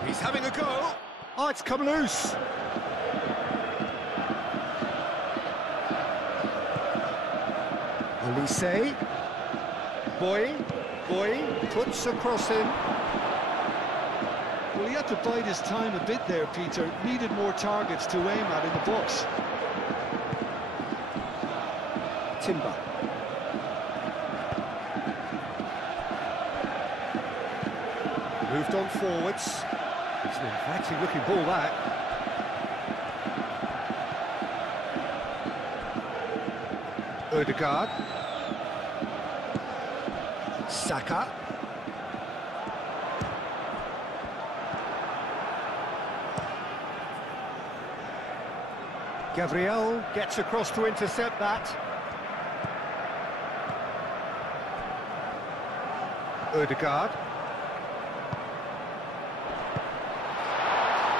He's having a go. Oh, it's come loose. Elise. Boy puts a cross in. Well, he had to bide his time a bit there, Peter. Needed more targets to aim at in the box. Timber. Moved on forwards. It's an inviting looking ball, that. Odegaard. Saka. Gabriel gets across to intercept that. Odegaard.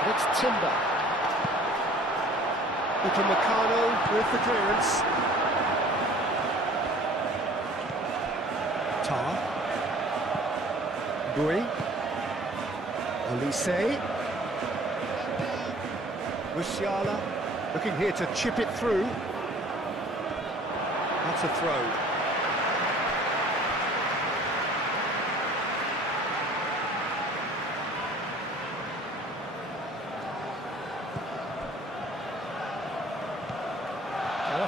It's Timber. Upamecano with the clearance. Tar. Bui. Elise. Musiala looking here to chip it through. That's a throw.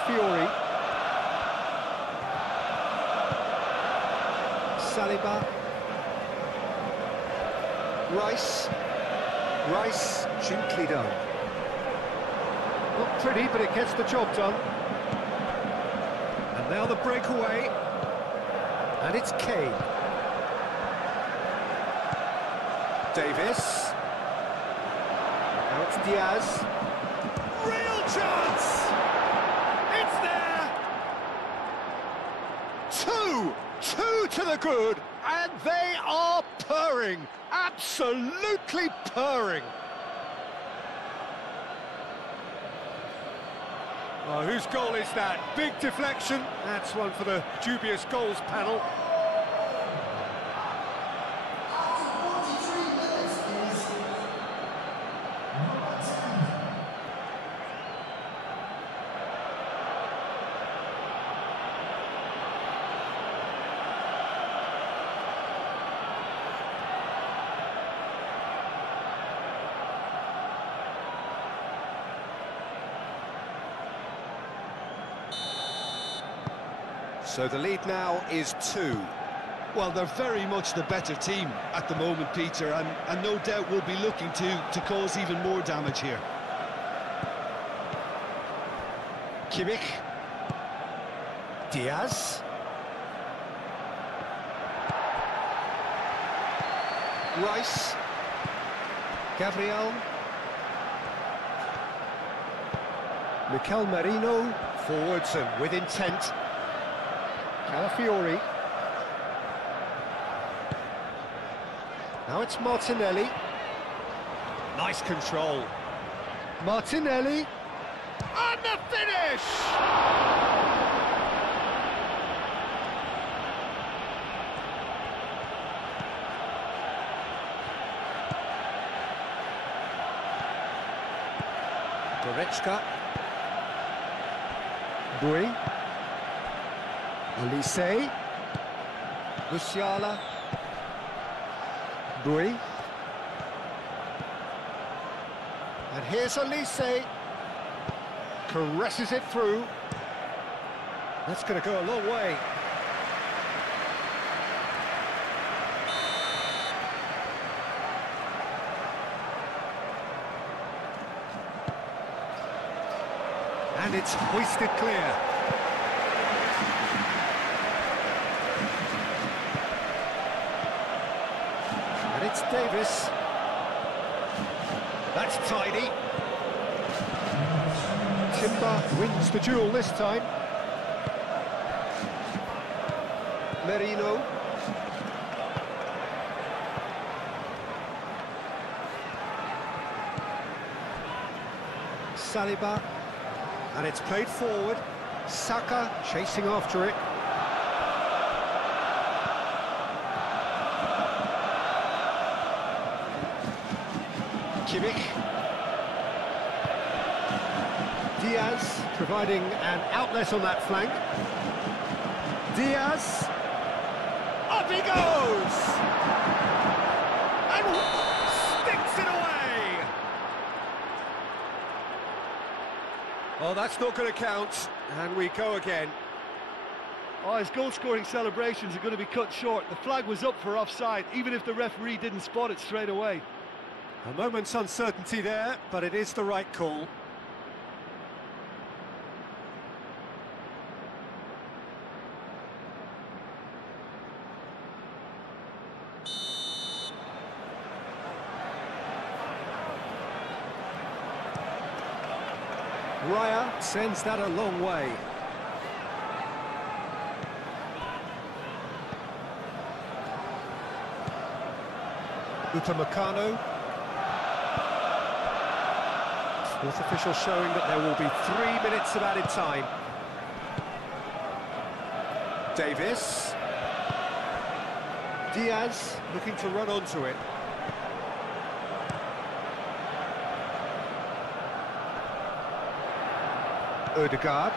Fiori. Saliba. Rice, gently done. Not pretty, but it gets the job done. And now the breakaway. And it's Kane. Davis. Now it's Diaz. Real chance! It's there! Two to the good, and they are purring, absolutely purring. Oh, whose goal is that? Big deflection. That's one for the dubious goals panel. So the lead now is 2. Well, they're very much the better team at the moment, Peter, and no doubt will be looking to cause even more damage here. Kimmich. Diaz. Rice. Gabriel. Mikel Merino. Forwards and with intent. Calafiori. Now it's Martinelli. Nice control. Martinelli. And the finish! Goretzka. Bui. Olise. Musiala. Bui. And here's Olise. Caresses it through. That's going to go a long way. And it's hoisted clear. And it's Davis. That's tidy. Timber wins the duel this time. Merino. Saliba. And it's played forward. Saka chasing after it. Kimmich. Diaz providing an outlet on that flank. Diaz. Up he goes! And sticks it away! Oh, that's not going to count. And we go again. Oh, his goal-scoring celebrations are going to be cut short. The flag was up for offside, even if the referee didn't spot it straight away. A moment's uncertainty there, but it is the right call. Raya sends that a long way. Upamecano. Fourth official showing that there will be 3 minutes of added time. Davis. Diaz looking to run onto it. Ødegaard.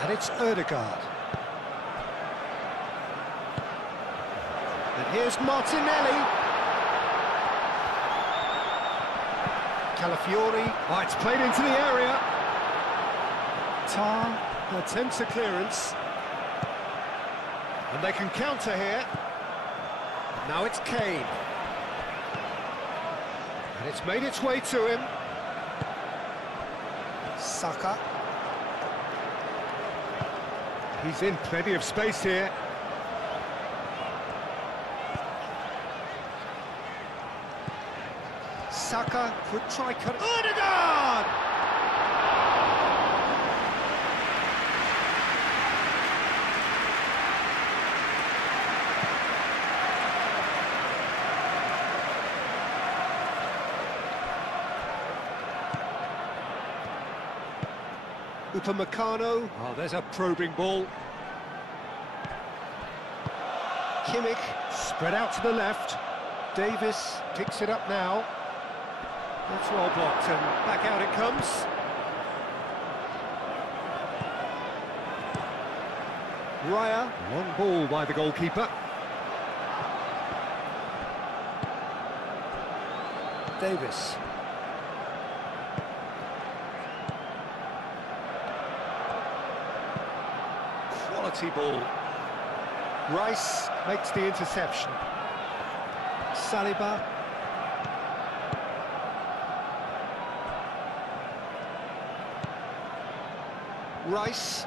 And it's Ødegaard. And here's Martinelli. Calafiori. Oh, it's played into the area. Tar attempts a clearance. And they can counter here. Now it's Kane. And it's made its way to him. Saka. He's in plenty of space here. Saka could try cut. Ødegaard! Upamecano. Oh, there's a probing ball. Kimmich spread out to the left. Davis picks it up now. That's well blocked, and back out it comes. Raya, one ball by the goalkeeper. Davis. quality ball. Rice makes the interception. Saliba. Rice.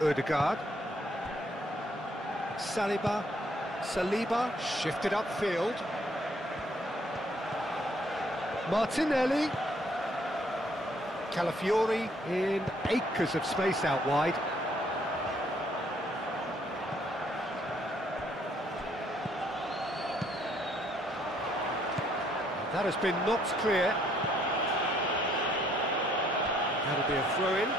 Ødegaard. Saliba shifted upfield. Martinelli. Calafiori in acres of space out wide. That has been knocked clear. That'll be a throw-in.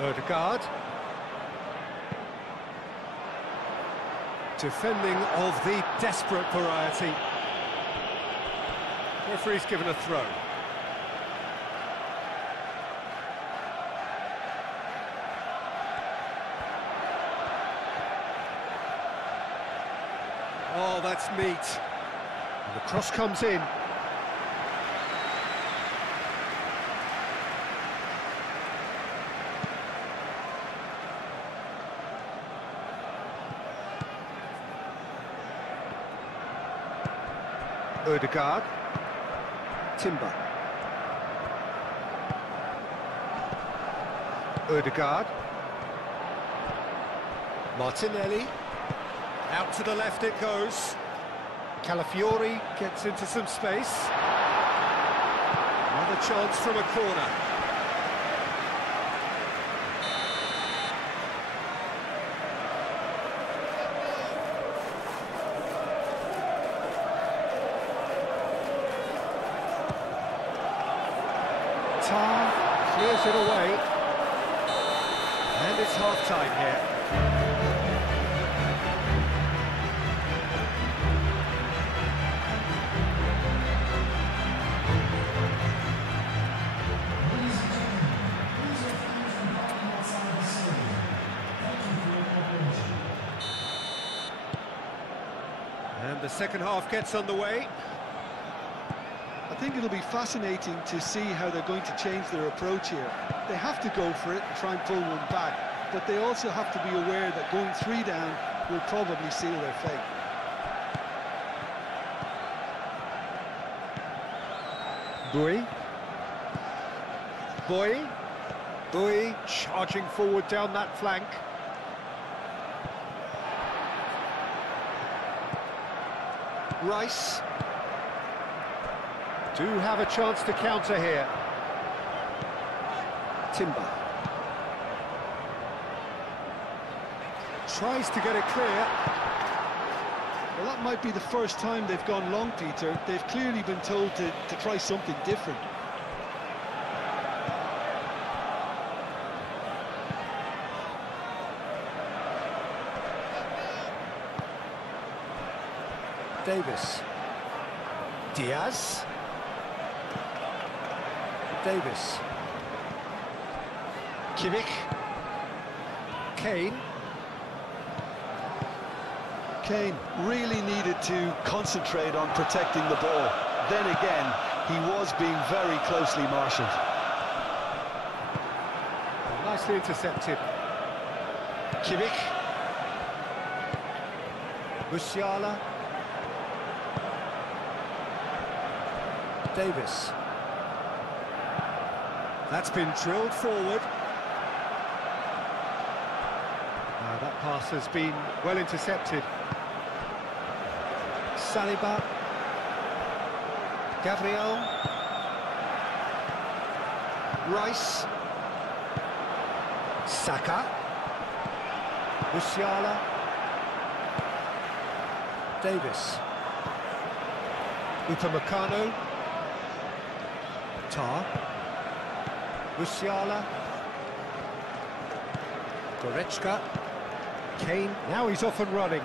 Ødegaard. Defending of the desperate variety. Referee's given a throw. Oh, that's neat. And the cross comes in. Ødegaard. Timber. Ødegaard. Martinelli. Out to the left it goes. Calafiori gets into some space. Another chance from a corner. Tar clears it away. And it's half-time here. And the second half gets underway. I think it'll be fascinating to see how they're going to change their approach here. They have to go for it and try and pull one back, but they also have to be aware that going 3 down will probably seal their fate. Bui charging forward down that flank. Rice do have a chance to counter here. Timber tries to get it clear. Well, that might be the first time they've gone long, Peter. They've clearly been told to try something different. Davis. Diaz. Davis. Kimmich. Kane. Kane really needed to concentrate on protecting the ball. Then again, he was being very closely marshalled. Nicely intercepted. Kimmich. Musiala. Davis. That's been drilled forward. That pass has been well intercepted. Saliba. Gabriel. Rice. Saka. Musiala. Davis. Upamecano. Tar. Musiala. Goretzka. Kane. Now he's off and running.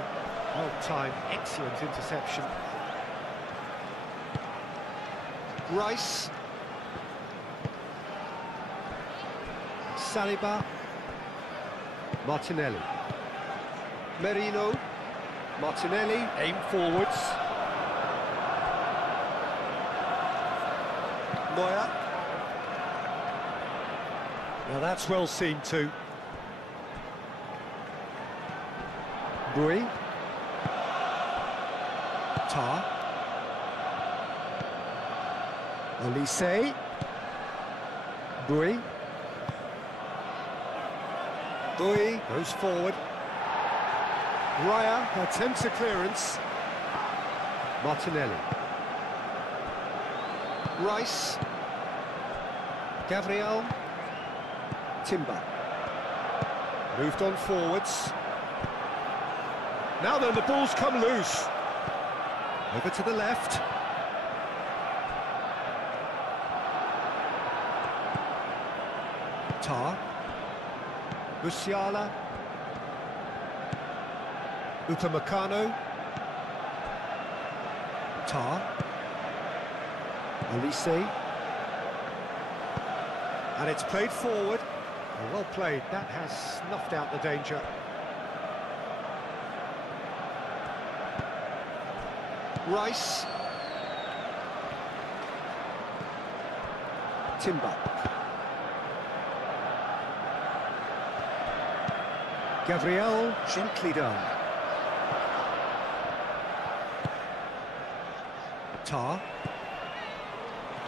Well timed, excellent interception. Rice. Saliba. Martinelli. Merino. Martinelli, aim forwards. Neuer. Now that's well seen too. Bui. Tar. Olise. Bui. Bui goes forward. Raya attempts a clearance. Martinelli. Rice. Gabriel. Timber. Moved on forwards. Now then, the ball's come loose. Over to the left. Tar. Musiala. Upamecano. Tar. Olise. And it's played forward. Well played, that has snuffed out the danger. Rice. Timber. Gabriel, gently done. Tar.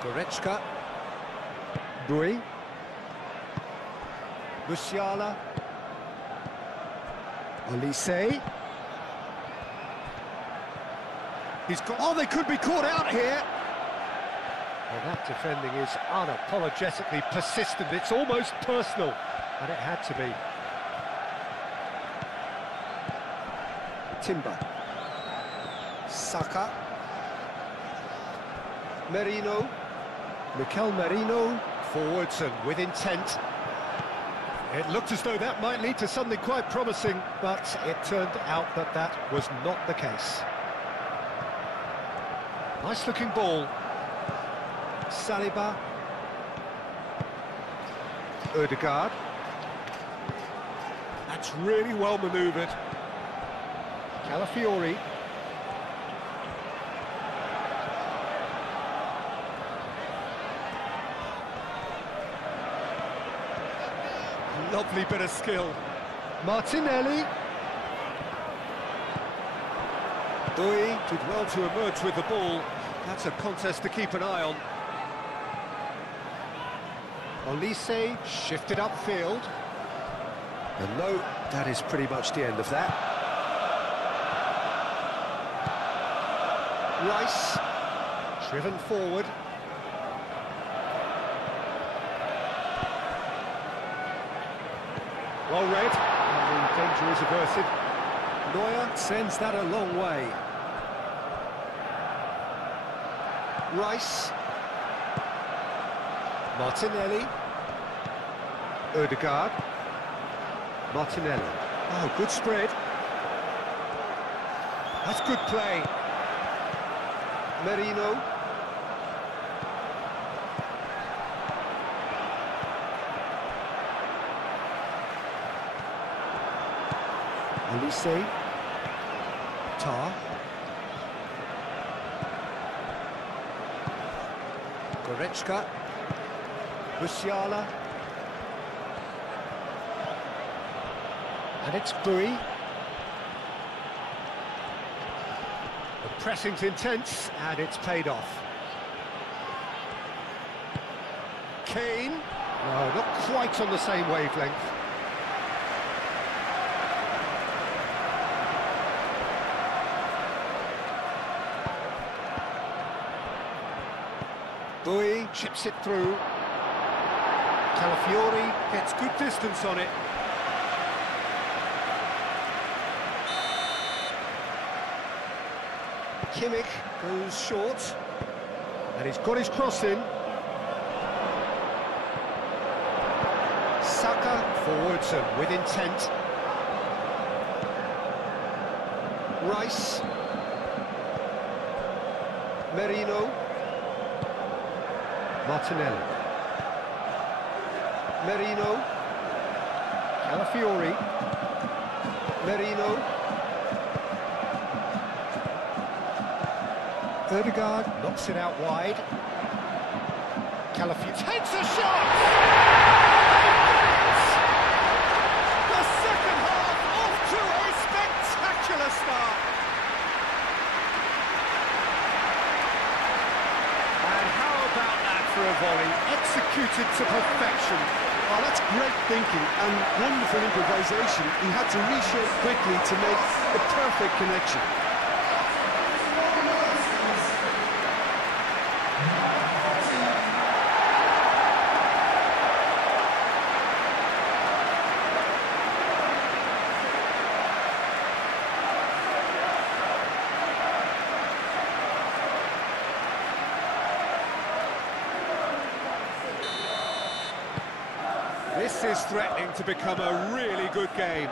Goretzka. Bui. Musiala. Olise. He's got... Oh, they could be caught out here! Well, that defending is unapologetically persistent. It's almost personal, and it had to be. Timber. Saka. Merino. Mikel Merino. Forwards and with intent. It looked as though that might lead to something quite promising, but it turned out that that was not the case. Nice looking ball. Saliba. Ødegaard. That's really well manoeuvred. Calafiori. Lovely bit of skill. Martinelli. Bui did well to emerge with the ball. That's a contest to keep an eye on. Olise shifted upfield. And no, that is pretty much the end of that. Rice, driven forward. Well read, and the danger is averted. Neuer sends that a long way. Rice. Martinelli. Ødegaard. Martinelli. Oh, good spread. That's good play. Merino. Olise. Tar. Goretzka. Musiala. And it's Bui. The pressing's intense, and it's paid off. Kane. No, not quite on the same wavelength. Bui chips it through. Calafiori gets good distance on it. Kimmich goes short. And he's got his cross in. Saka forwards and with intent. Rice. Merino. Martinelli. Merino. Calafiori. Merino. Ødegaard knocks it out wide. Calafi takes a shot! The second half off to a spectacular start. And how about that for a volley? Executed to perfection. Oh, that's great thinking and wonderful improvisation. He had to reshape quickly to make the perfect connection. This is threatening to become a really good game.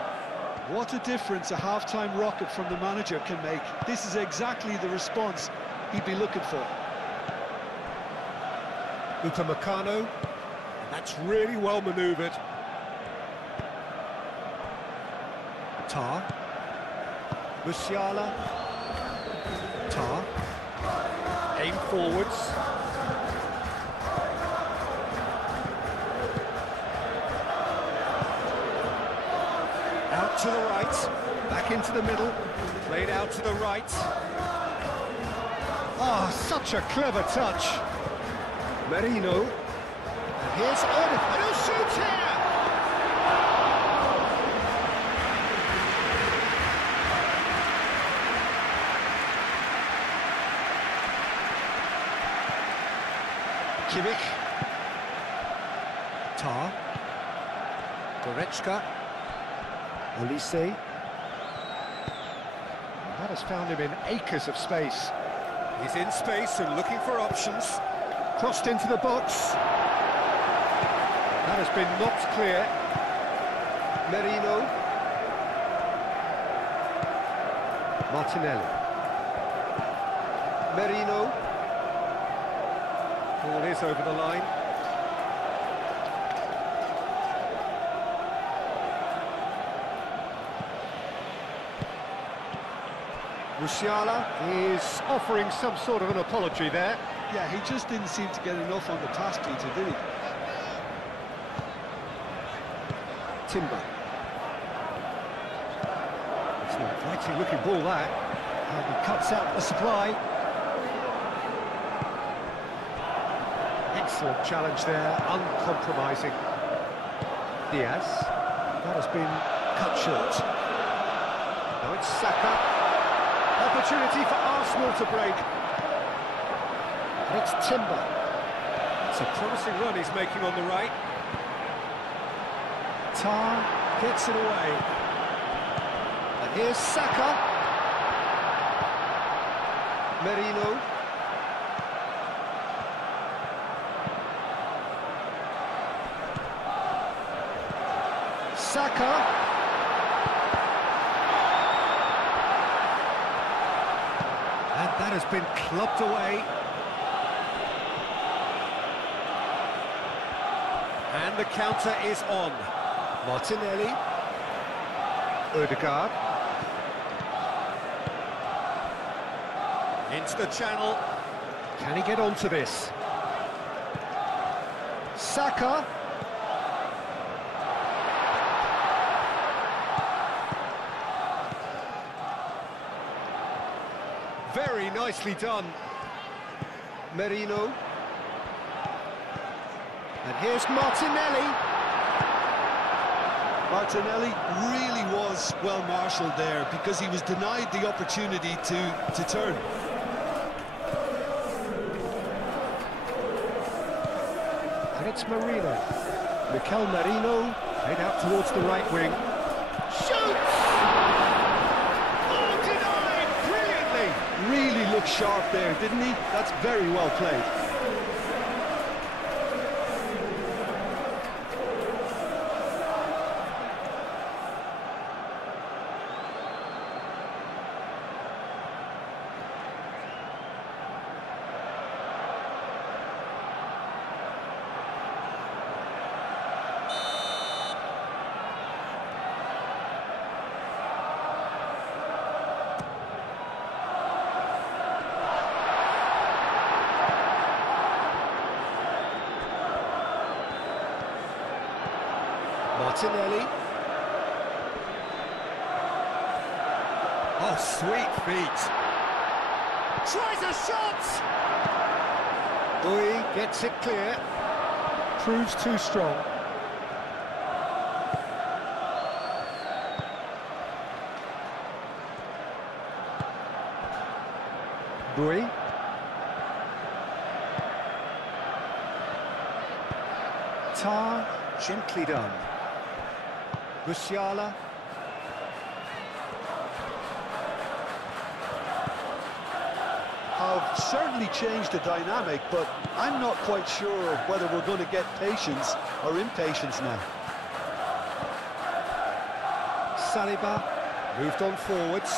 What a difference a half-time rocket from the manager can make. This is exactly the response he'd be looking for. Upamecano, and that's really well manoeuvred. Tar. Musiala. Tar. Aim forwards. Out to the right, back into the middle, played out to the right. Ah, such a clever touch. Merino, and here's Odegaard, and he'll shoot here! Kimmich. Tar. Goretzka. Olise. That has found him in acres of space. He's in space and looking for options. Crossed into the box. That has been knocked clear. Merino. Martinelli. Merino. Ball is over the line. Musiala is offering some sort of an apology there. Yeah, he just didn't seem to get enough on the pass, Peter, did he? Timber. It's an inviting looking ball, that. And he cuts out the supply. Excellent challenge there, uncompromising. Diaz. That has been cut short. Now it's Saka. Opportunity for Arsenal to break. And it's Timber. It's a promising run he's making on the right. Tar gets it away. And here's Saka. Merino. Saka. And that has been clubbed away. And the counter is on. Martinelli. Odegaard. Into the channel. Can he get onto this? Saka. Very nicely done. Merino. And here's Martinelli. Martinelli really was well marshalled there because he was denied the opportunity to turn. And it's Marino. Mikel Merino, head out towards the right wing. Shoots! Oh, denied brilliantly! Really looked sharp there, didn't he? That's very well played. Martinelli. Oh, sweet feet. Tries a shot! Bui gets it clear. Proves too strong. Bui. Tar, gently done. Musiala. Have certainly changed the dynamic, but I'm not quite sure whether we're going to get patience or impatience now. Saliba moved on forwards.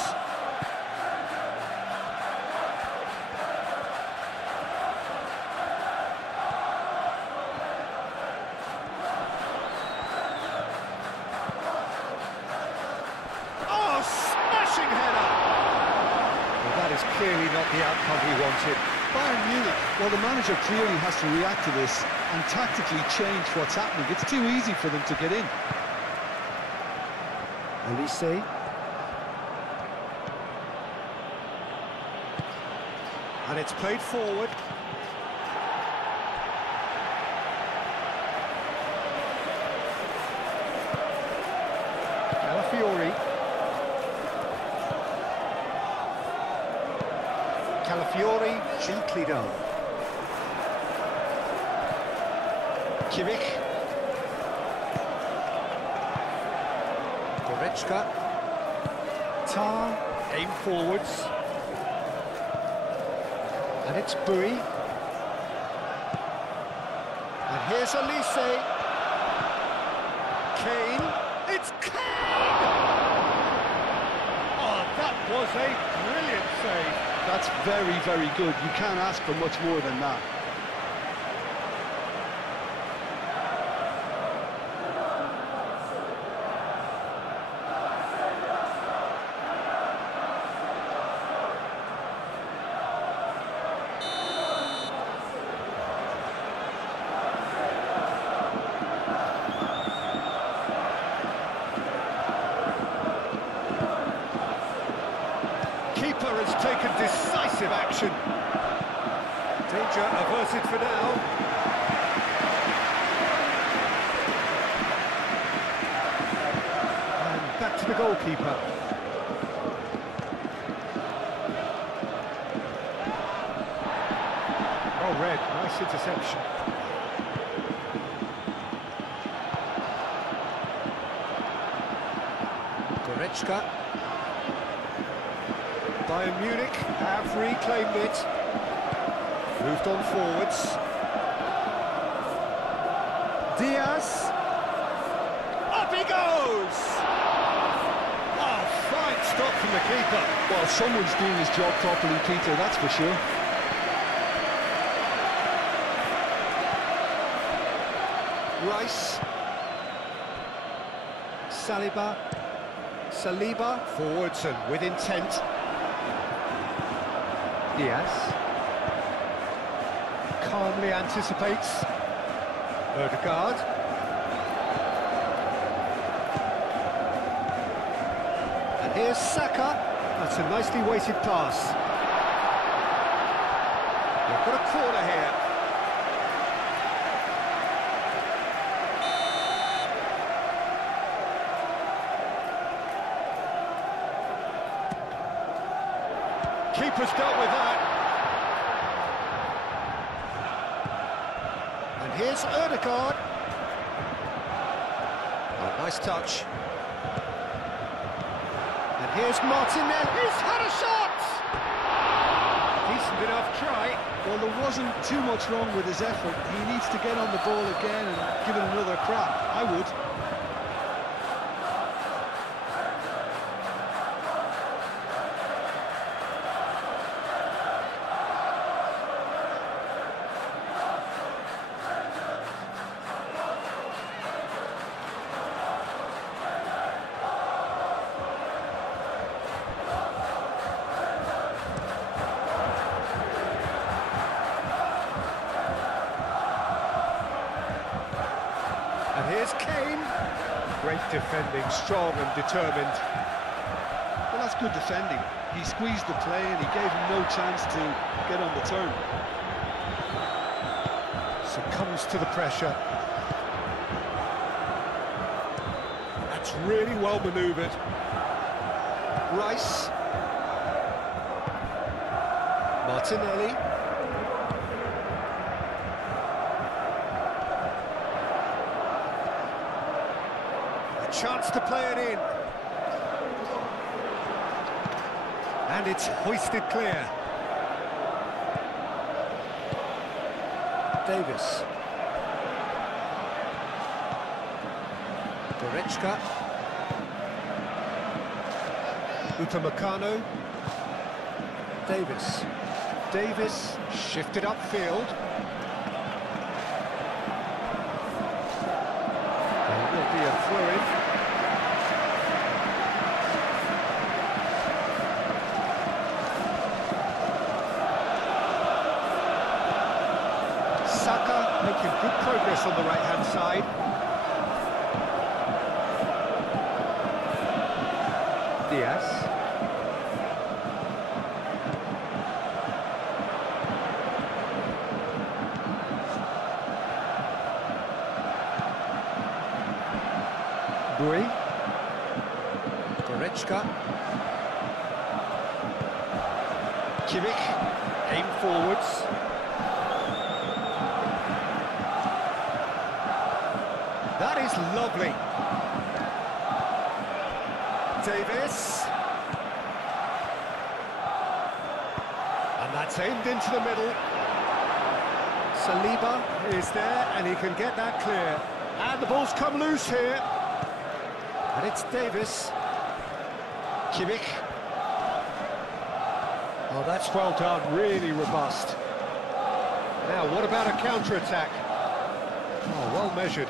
Oh, smashing header! Well, that is clearly not the outcome we wanted. Bayern Munich, well, the manager clearly has to react to this and tactically change what's happening. It's too easy for them to get in. Olise. And it's played forward. Calafiori. Calafiori, gently done. Kimmich. Goretzka. Tar, aim forwards. And it's Bui. And here's Olise. Kane. It's Kane! Oh, that was a brilliant save. That's very, very good. You can't ask for much more than that. Keeper has taken decisive action. Danger averted for now. And back to the goalkeeper. Oh, red, nice interception. Goretzka. Bayern Munich have reclaimed it. Moved on forwards. Diaz. Up he goes! Oh, fine stop from the keeper. Well, someone's doing his job properly, Peter, that's for sure. Rice. Saliba, forwards and with intent. Diaz. Calmly anticipates. Odegaard. And here's Saka. That's a nicely weighted pass. They've got a corner here. Keeper's dealt with that. And here's Odegaard. Oh, nice touch. And here's Martinelli. He's had a shot! Decent enough try. Well, there wasn't too much wrong with his effort. He needs to get on the ball again and give it another crack. I would. And here's Kane. game. Great defending, strong and determined. Well, that's good defending. He squeezed the play and he gave him no chance to get on the turn. Succumbs to the pressure. That's really well manoeuvred. Rice. Martinelli. A chance to play it in. And it's hoisted clear. Davis. Goretzka. Upamecano. Davis. Davis shifted upfield. There will be a throw-in. Saka making good progress on the right-hand side. Diaz. Bui. Goretzka. Kimmich. Aim forwards. That is lovely. Davis. And that's aimed into the middle. Saliba is there and he can get that clear. And the ball's come loose here. And it's Davis. Kimmich. Oh, that's well done, really robust. Now, what about a counter-attack? Oh, well measured.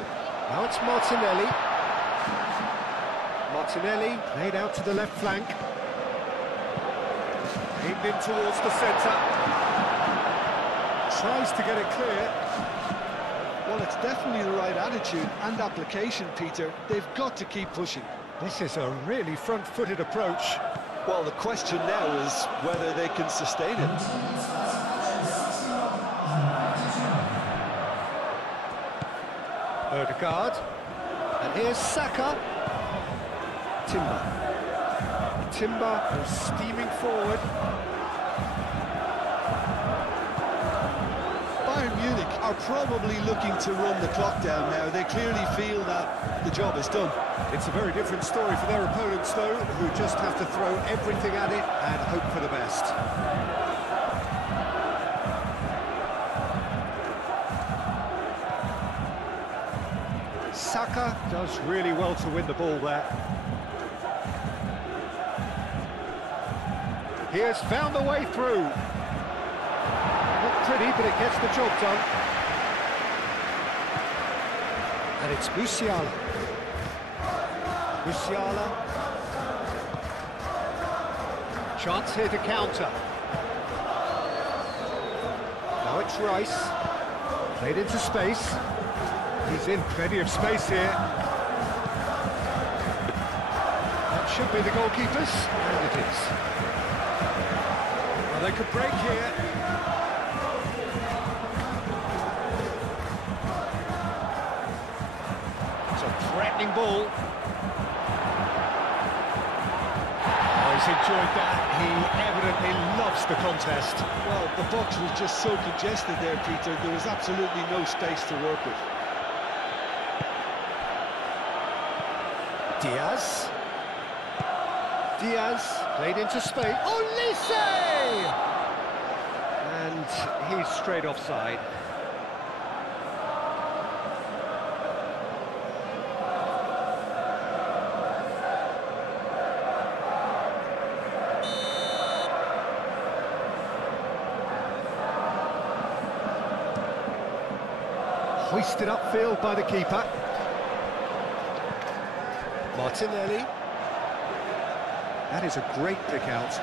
Now it's Martinelli. Martinelli played out to the left flank. Aimed in towards the centre. Tries to get it clear. Well, it's definitely the right attitude and application, Peter. They've got to keep pushing. This is a really front-footed approach. Well, the question now is whether they can sustain it. Odegaard. And here's Saka. Timber goes steaming forward. Bayern Munich are probably looking to run the clock down now. They clearly feel that the job is done. It's a very different story for their opponents, though, who just have to throw everything at it and hope for the best. Saka does really well to win the ball there. He has found the way through. Not pretty, but it gets the job done. And it's Musiala. Musiala. Chance here to counter. Now it's Rice. Played into space. He's in plenty of space here. That should be the goalkeepers, and it is. Well, they could break here. It's a threatening ball. Oh, he's enjoyed that. He evidently loves the contest. Well, the box was just so congested there, Peter. There was absolutely no space to work with. Diaz. Diaz played into space. Olise! And he's straight offside. Hoisted upfield by the keeper. Martinelli. That is a great pick out.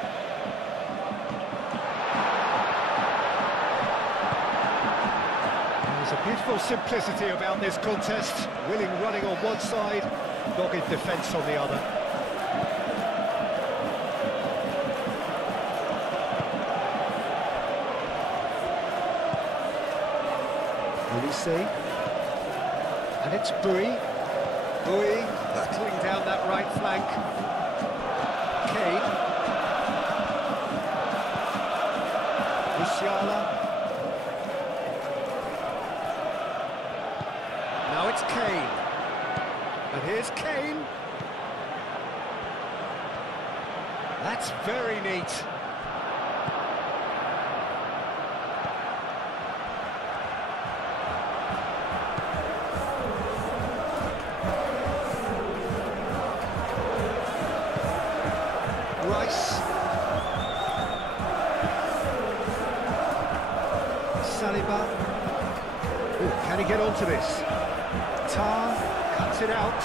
There's a Beautiful simplicity about this contest. Willing running on one side, dogged defence on the other. Olise. And it's Bui. Bui battling down that right flank. Kane. Musiala. Now it's Kane. And here's Kane. That's very neat. Rice. Saliba. Ooh, can he get onto this? Tar cuts it out.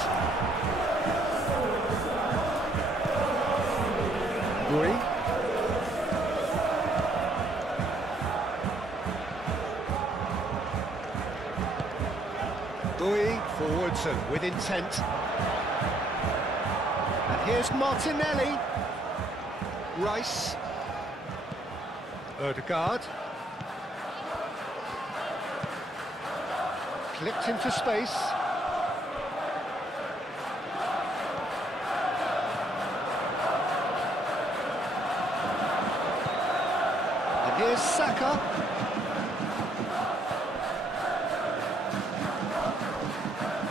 Bui. Bui forwards and with intent. And here's Martinelli. Rice. Ødegaard. Clipped into space. And here's Saka.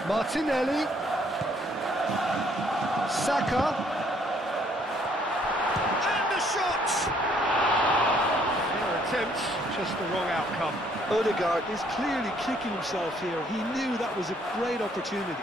Martinelli. Saka. And the shot! Fair attempt, just the wrong outcome. Ødegaard is clearly kicking himself here. He knew that was a great opportunity.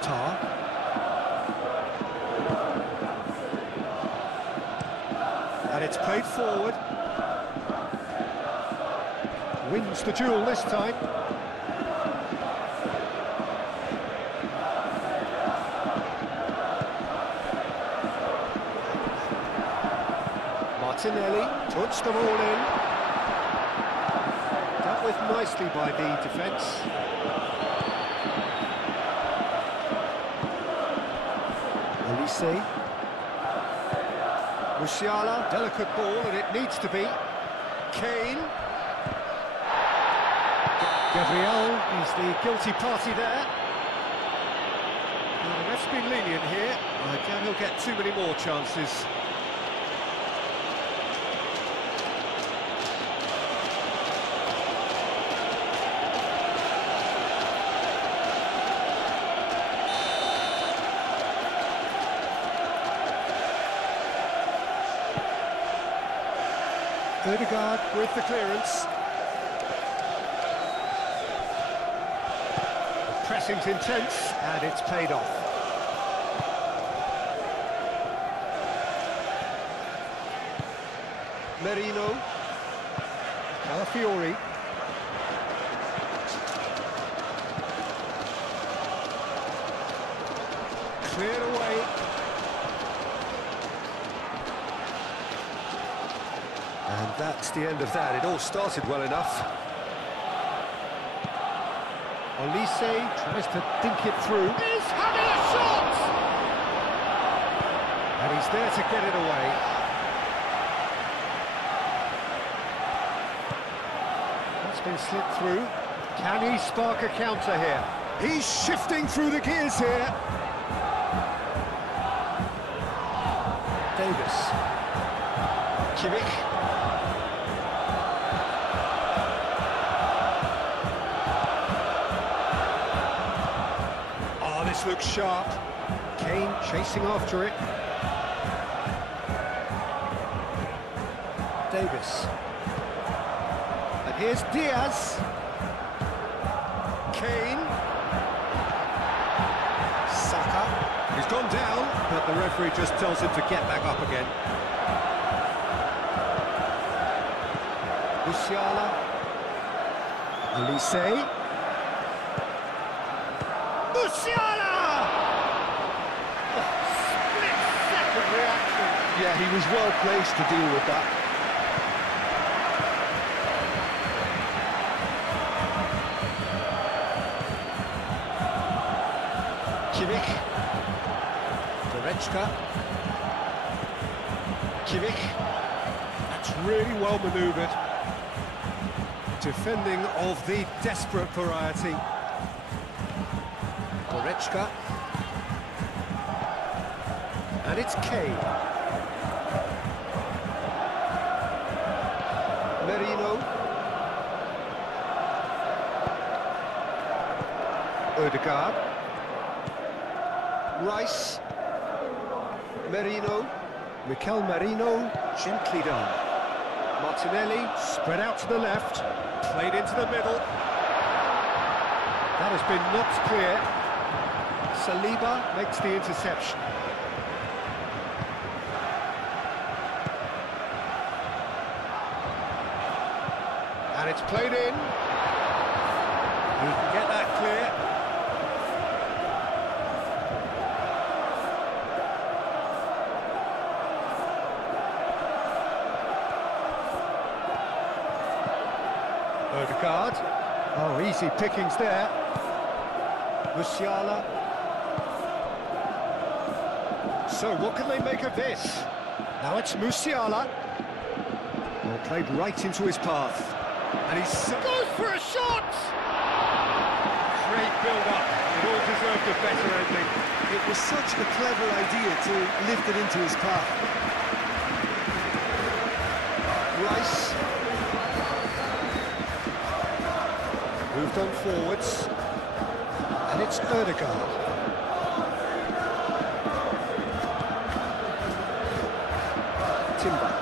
Tar. And it's played forward. Wins the duel this time. Martinelli puts them all in. Dealt with nicely by the defence. Olise. Musiala, delicate ball, and it needs to be. Kane. Gabriel is the guilty party there. Well, the ref's been lenient here. I doubt he'll get too many more chances. Ødegaard with the clearance. The pressing's intense, and it's paid off. Merino. Calafiori. Cleared away. And that's the end of that. It all started well enough. Olise tries to dink it through. He's having a shot! And he's there to get it away. That's been slipped through. Can he spark a counter here? He's shifting through the gears here. Davis. Kimmich. This looks sharp. Kane chasing after it. Davis. And here's Diaz. Kane. Saka. He's gone down, but the referee just tells him to get back up again. Musiala. Elise. Musiala! Oh, split-second reaction. Yeah, he was well placed to deal with that. Kimmich. Goretzka. Kimmich. That's really well manoeuvred. Defending of the desperate variety. Goretzka. And it's Kane. Merino. Ødegaard. Rice. Merino. Mikel Merino. Gently done. Martinelli. Spread out to the left. Played into the middle. That has been knocked clear. Saliba makes the interception. And it's played in. He can get that clear. Ødegaard. Oh, easy pickings there. Musiala. So, what can they make of this? Now it's Musiala. Well, played right into his path. And he goes for a shot! Great build-up. It all deserved a better ending. It was such a clever idea to lift it into his path. Rice. Moved on forwards. And it's Ødegaard. Timber.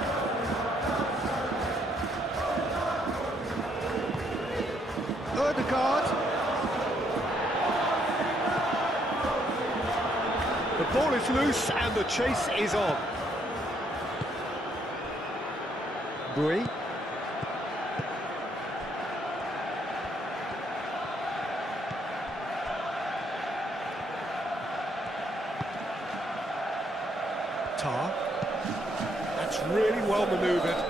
Ødegaard. The ball is loose and the chase is on. Bui. Tar. That's really well manoeuvred.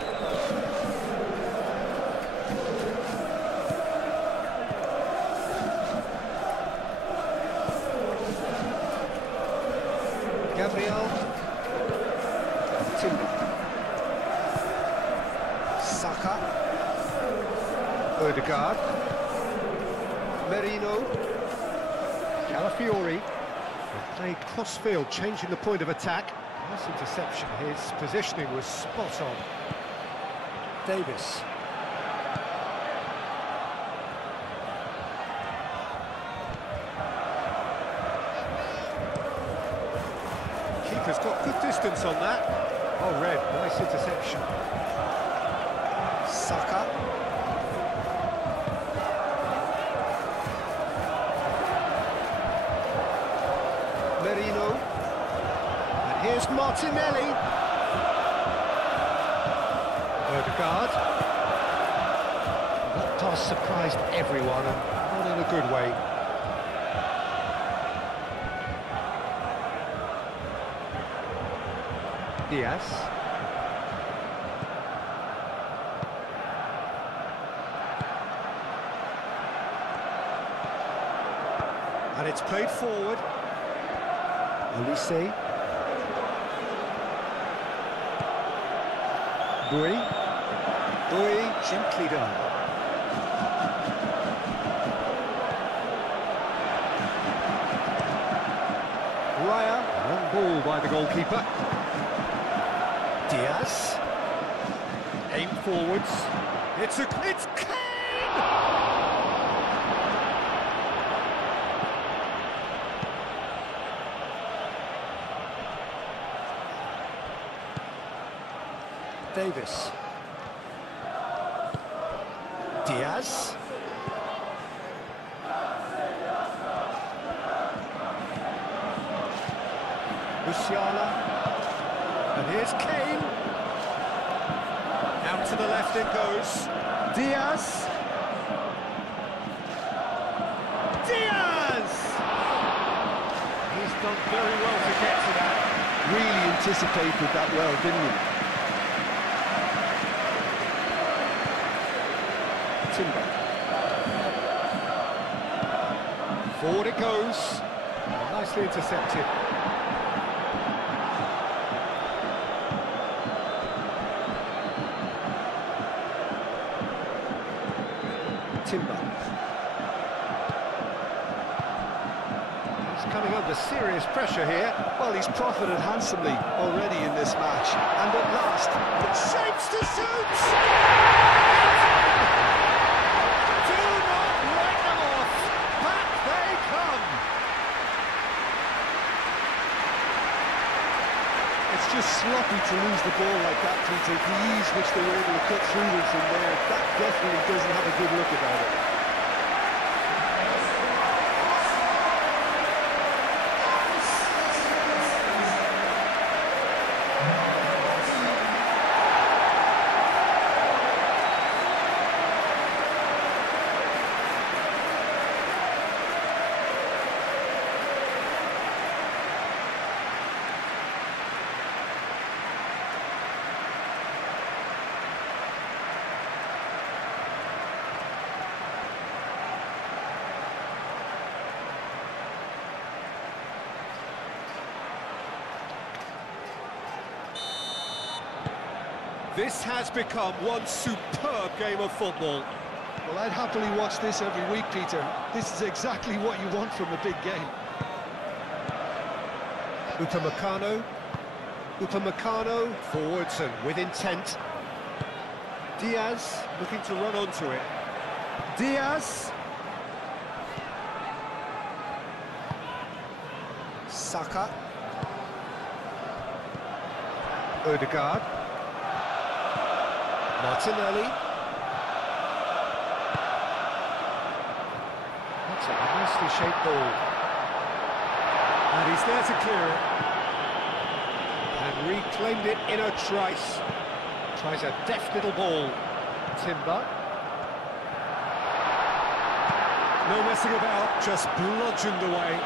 Gabriel. Timber. Saka. Ødegaard. Merino. Calafiori. Played cross-field, changing the point of attack. Nice interception. His positioning was spot on. Davis. Keeper's got good distance on that. Oh, red. Nice interception. Saka. Merino. And here's Martinelli. Ødegaard. That pass surprised everyone, and not in a good way. Diaz. And it's played forward. Elise. Bui. Bui, gently done. Raya, long ball by the goalkeeper. Diaz. Aim forwards. It's Kane! Davis. Diaz. Musiala. And here's Kane. Out to the left it goes. Diaz! Diaz! He's done very well to get to that. Really anticipated that well, didn't he? Timber. Forward it goes. Nicely intercepted. Timber. He's coming under serious pressure here. Well, he's profited handsomely already in this match. And at last, Shapes to shoot! Do not write them off! Back they come! it's just sloppy to lose the ball like that, Peter. The ease which they were able to cut through them from there, that definitely doesn't have a good look about it. This has become one superb game of football. Well, I'd happily watch this every week, Peter. This is exactly what you want from a big game. Upamecano, forwards and with intent. Diaz looking to run onto it. Diaz. Saka. Odegaard. Martinelli. That's a nicely shaped ball. And he's there to clear it. And reclaimed it in a trice. Tries a deft little ball. Timber. No messing about, just bludgeoned away.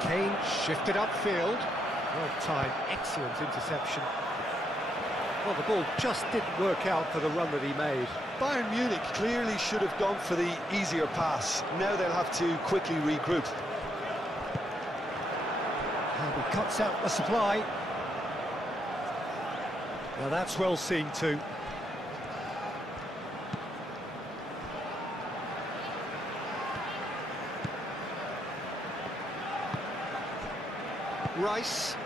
Kane shifted upfield. Well timed, excellent interception. Well, the ball just didn't work out for the run that he made. Bayern Munich clearly should have gone for the easier pass. Now they'll have to quickly regroup. And he cuts out the supply. Well, that's well seen too. Rice.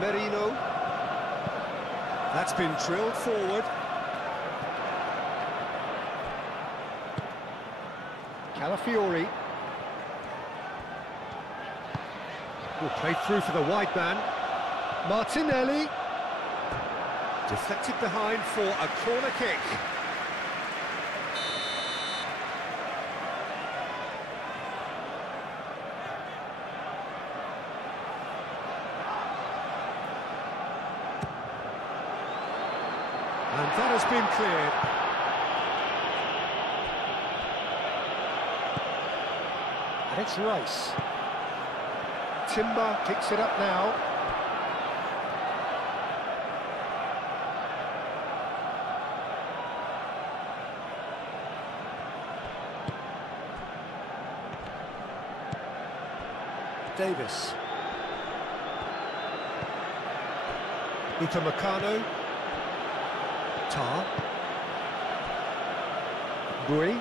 Merino. That's been drilled forward. Calafiori. Will play through for the wide man. Martinelli. Deflected behind for a corner kick. And that has been cleared. And it's Rice. Timber picks it up now. Davis. Upamecano. Tar. Bui.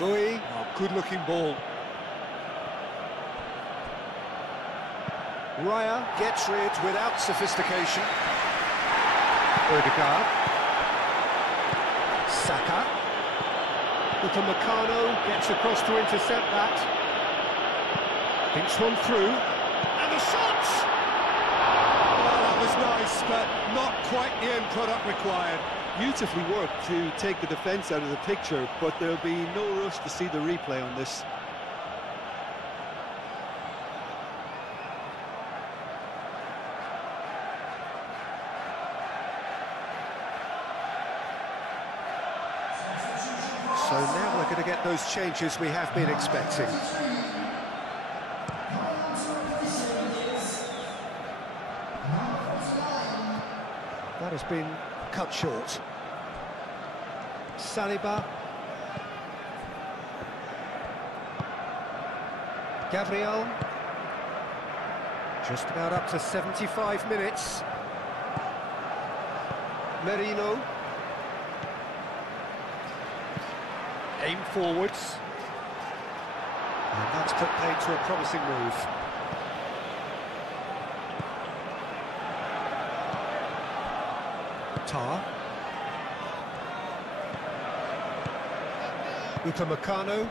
Oh, good-looking ball. Raya gets rid without sophistication. Odegaard. Saka. Upamecano gets across to intercept that. Thinks one through. And the shot! Well, was nice, but not quite the end product required. Beautifully worked to take the defence out of the picture, but there'll be no rush to see the replay on this. So now we're going to get those changes we have been expecting. That has been cut short. Saliba. Gabriel. Just about up to 75 minutes. Merino. Aim forwards. And that's put paid to a promising move. Tar. Upamecano.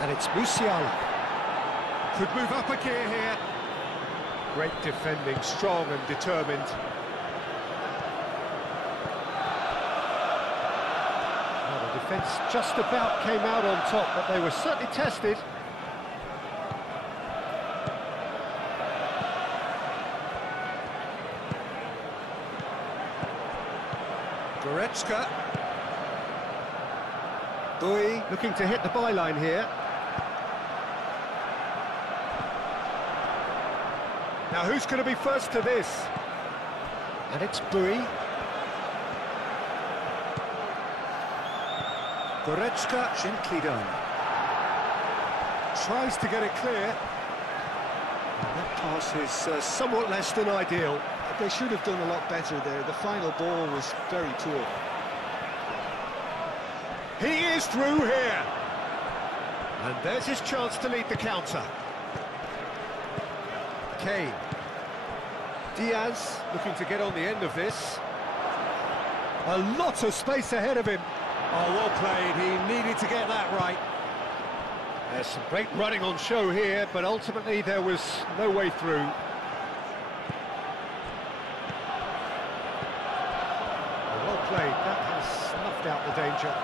And it's Musiala. Could move up a gear here. Great defending, strong and determined. Well, the defence just about came out on top, but they were certainly tested. Goretzka. Dui looking to hit the byline here. Now who's going to be first to this? And it's Bui. Goretzka, gently done. Tries to get it clear. And that pass is somewhat less than ideal. They should have done a lot better there. The final ball was very poor. He is through here. And there's his chance to lead the counter. Kane. Diaz looking to get on the end of this. A lot of space ahead of him. Oh, well played. He needed to get that right. There's some great running on show here, but ultimately there was no way through. Well played. That has snuffed out the danger.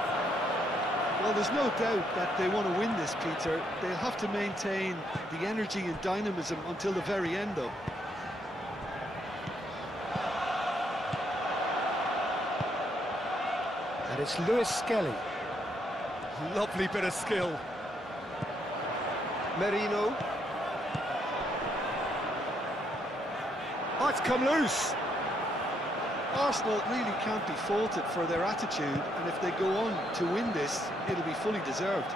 Well, there's no doubt that they want to win this, Peter. They'll have to maintain the energy and dynamism until the very end, though. And it's Lewis Skelly. Lovely bit of skill. Merino. Oh, it's come loose. Arsenal really can't be faulted for their attitude, and if they go on to win this, it'll be fully deserved.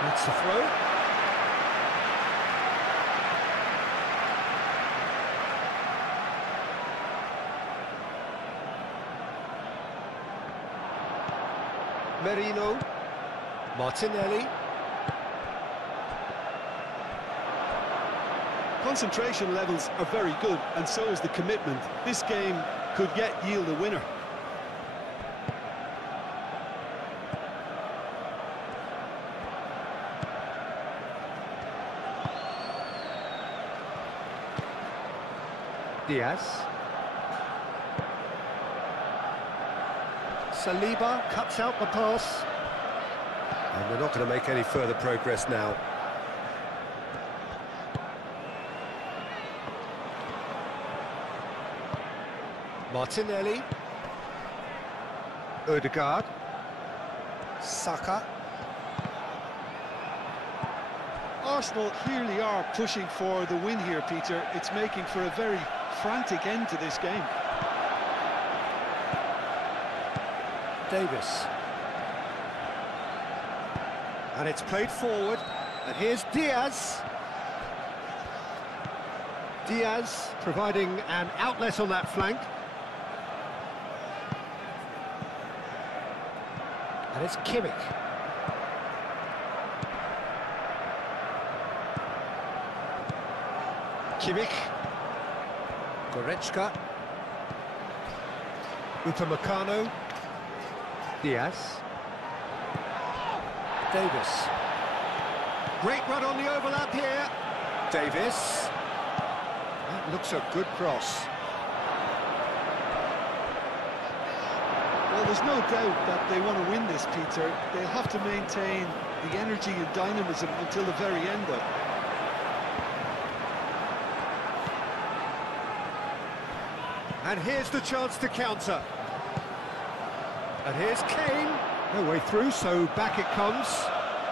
That's the throw. Merino. Martinelli. Concentration levels are very good, and so is the commitment. This game could yet yield a winner. Diaz. Saliba cuts out the pass. And they're not going to make any further progress now. Martinelli. Odegaard. Saka. Arsenal clearly are pushing for the win here, Peter. It's making for a very frantic end to this game. Davis. And it's played forward. And here's Diaz. Diaz providing an outlet on that flank. And it's Kimmich. Kimmich. Goretzka. Upamecano. Diaz. Davis. Great run on the overlap here. Davis. That looks a good cross. Well, there's no doubt that they want to win this, Peter. They'll have to maintain the energy and dynamism until the very end, though. And here's the chance to counter. And here's Kane. No way through, so back it comes.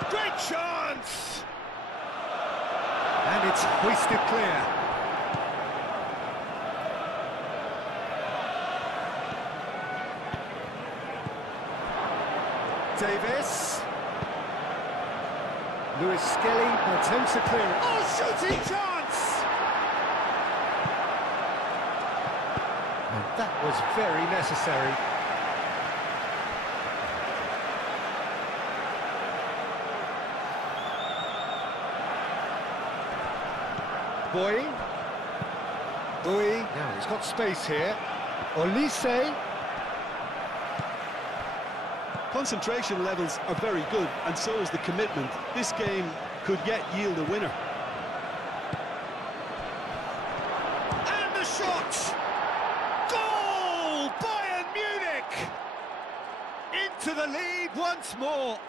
Great chance! And it's hoisted clear. Davis. Lewis Skelly attempts a clearance. Oh, shooting chance! And that was very necessary. Boy. Now he's got space here. Olise. Concentration levels are very good, and so is the commitment. This game could yet yield a winner. And the shot! Goal! Bayern Munich! Into the lead once more.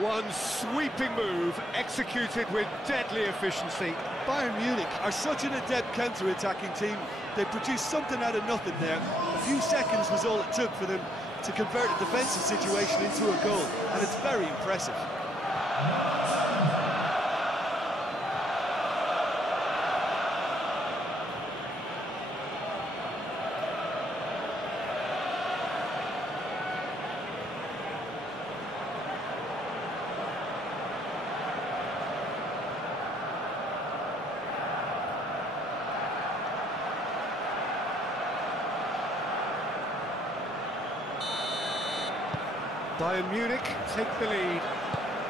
One sweeping move, executed with deadly efficiency. Bayern Munich are such an adept counter-attacking team. They produced something out of nothing there. A few seconds was all it took for them to convert a defensive situation into a goal, and it's very impressive. Bayern Munich take the lead.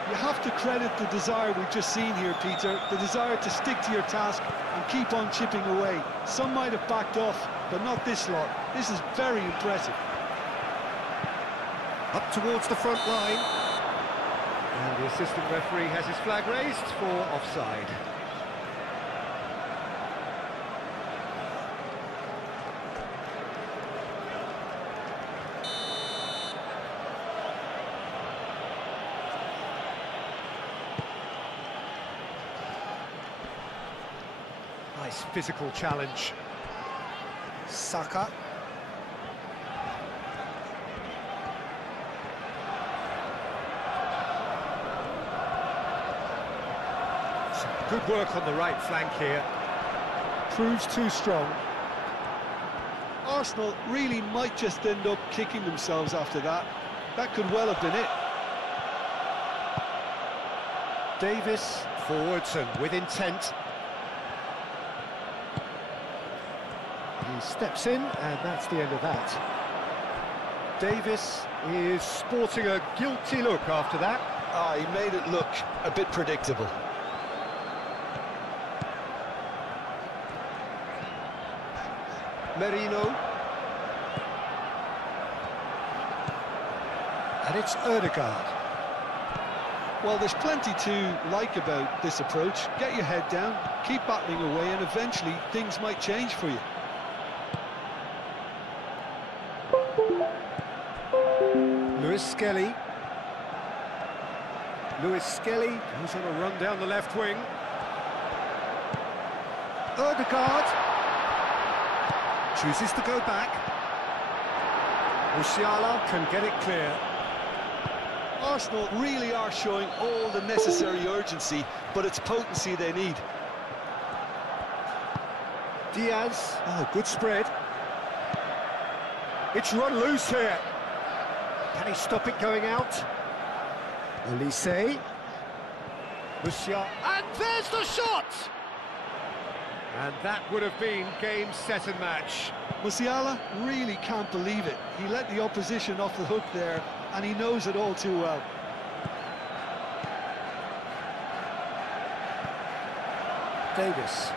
You have to credit the desire we've just seen here, Peter. The desire to stick to your task and keep on chipping away. Some might have backed off, but not this lot. This is very impressive. Up towards the front line. And the assistant referee has his flag raised for offside. Nice physical challenge. Saka. Some good work on the right flank here. Proves too strong. Arsenal really might just end up kicking themselves after that. That could well have been it. Davis forwards and with intent. He steps in, and that's the end of that. Davis is sporting a guilty look after that. He made it look a bit predictable. Merino. And it's Ødegaard. Well, there's plenty to like about this approach. Get your head down, keep battling away, and eventually things might change for you. Lewis Skelly. Lewis Skelly goes on a run down the left wing. Ødegaard chooses to go back. Musiala can get it clear. Arsenal really are showing all the necessary urgency, but it's potency they need. Diaz. Oh, good spread. It's run loose here. Can he stop it going out? Olise. Musiala. And there's the shot! And that would have been game, set and match. Musiala really can't believe it. He let the opposition off the hook there, and he knows it all too well. Davis.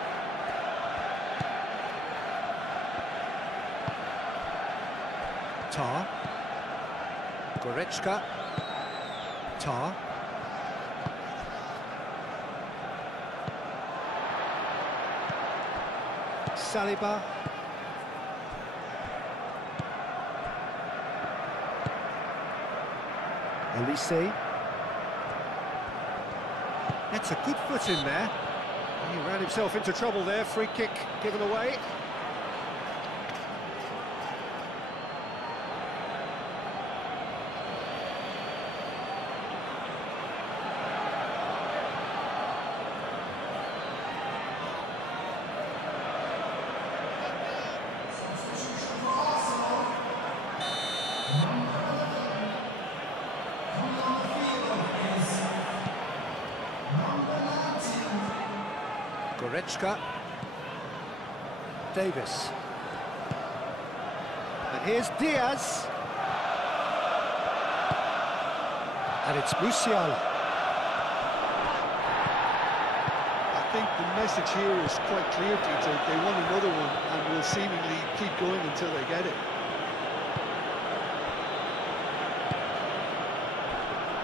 Tar. Goretzka. Tar. Saliba. Elise. That's a good foot in there. He ran himself into trouble there. Free kick given away. Goretzka. Davis. And here's Diaz. And it's Musiala. I think the message here is quite clear, Peter. They want another one and will seemingly keep going until they get it.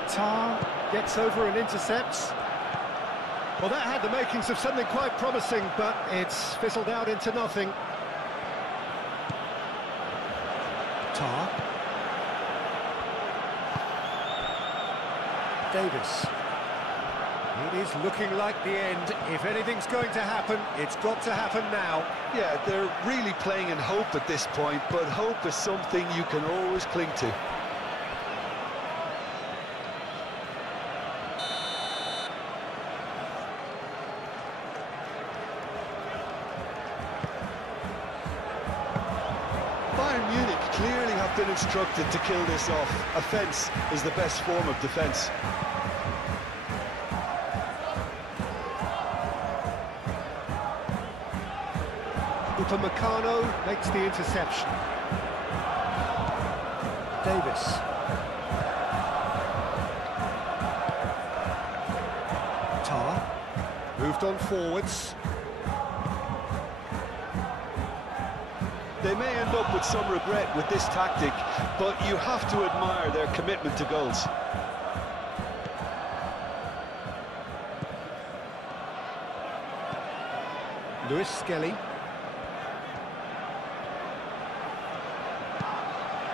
Tar gets over and intercepts. Well, that had the makings of something quite promising, but it's fizzled out into nothing. Tar. Davis. It is looking like the end. If anything's going to happen, it's got to happen now. Yeah, they're really playing in hope at this point, but hope is something you can always cling to. Bayern Munich clearly have been instructed to kill this off. Offence is the best form of defence. Upamecano makes the interception. Davis. Tar. Moved on forwards. They may end up with some regret with this tactic, but you have to admire their commitment to goals. Lewis Skelly.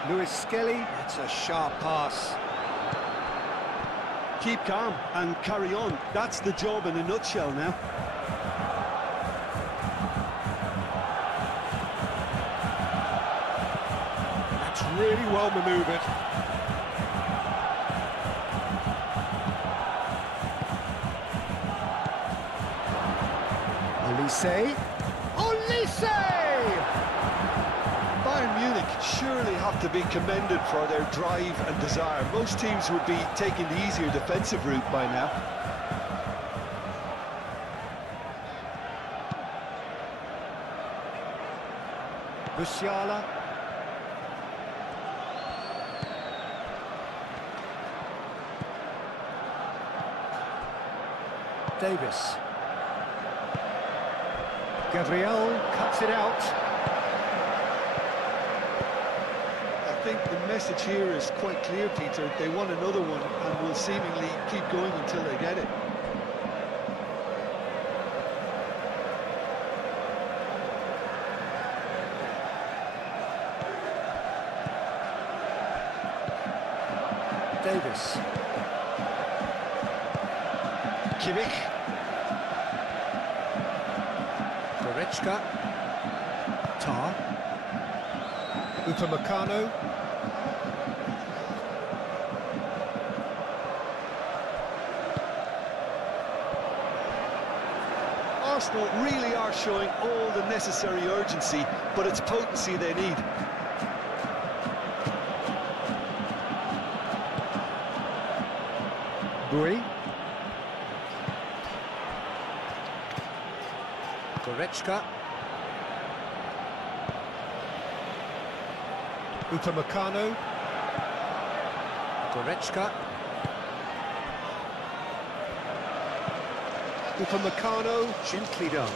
Lewis Skelly, that's a sharp pass. Keep calm and carry on. That's the job in a nutshell now. That's really well manoeuvred. Elise. Elise! Bayern Munich surely have to be commended for their drive and desire. Most teams would be taking the easier defensive route by now. Musiala. Davis. Gabriel cuts it out. I think the message here is quite clear, Peter. They want another one and will seemingly keep going until they get it. Davis. Kimmich. Goretzka. Tar. Upamecano. Arsenal really are showing all the necessary urgency, but it's potency they need. Bui. Goretzka. Upamecano. Goretzka. Upamecano, gently done.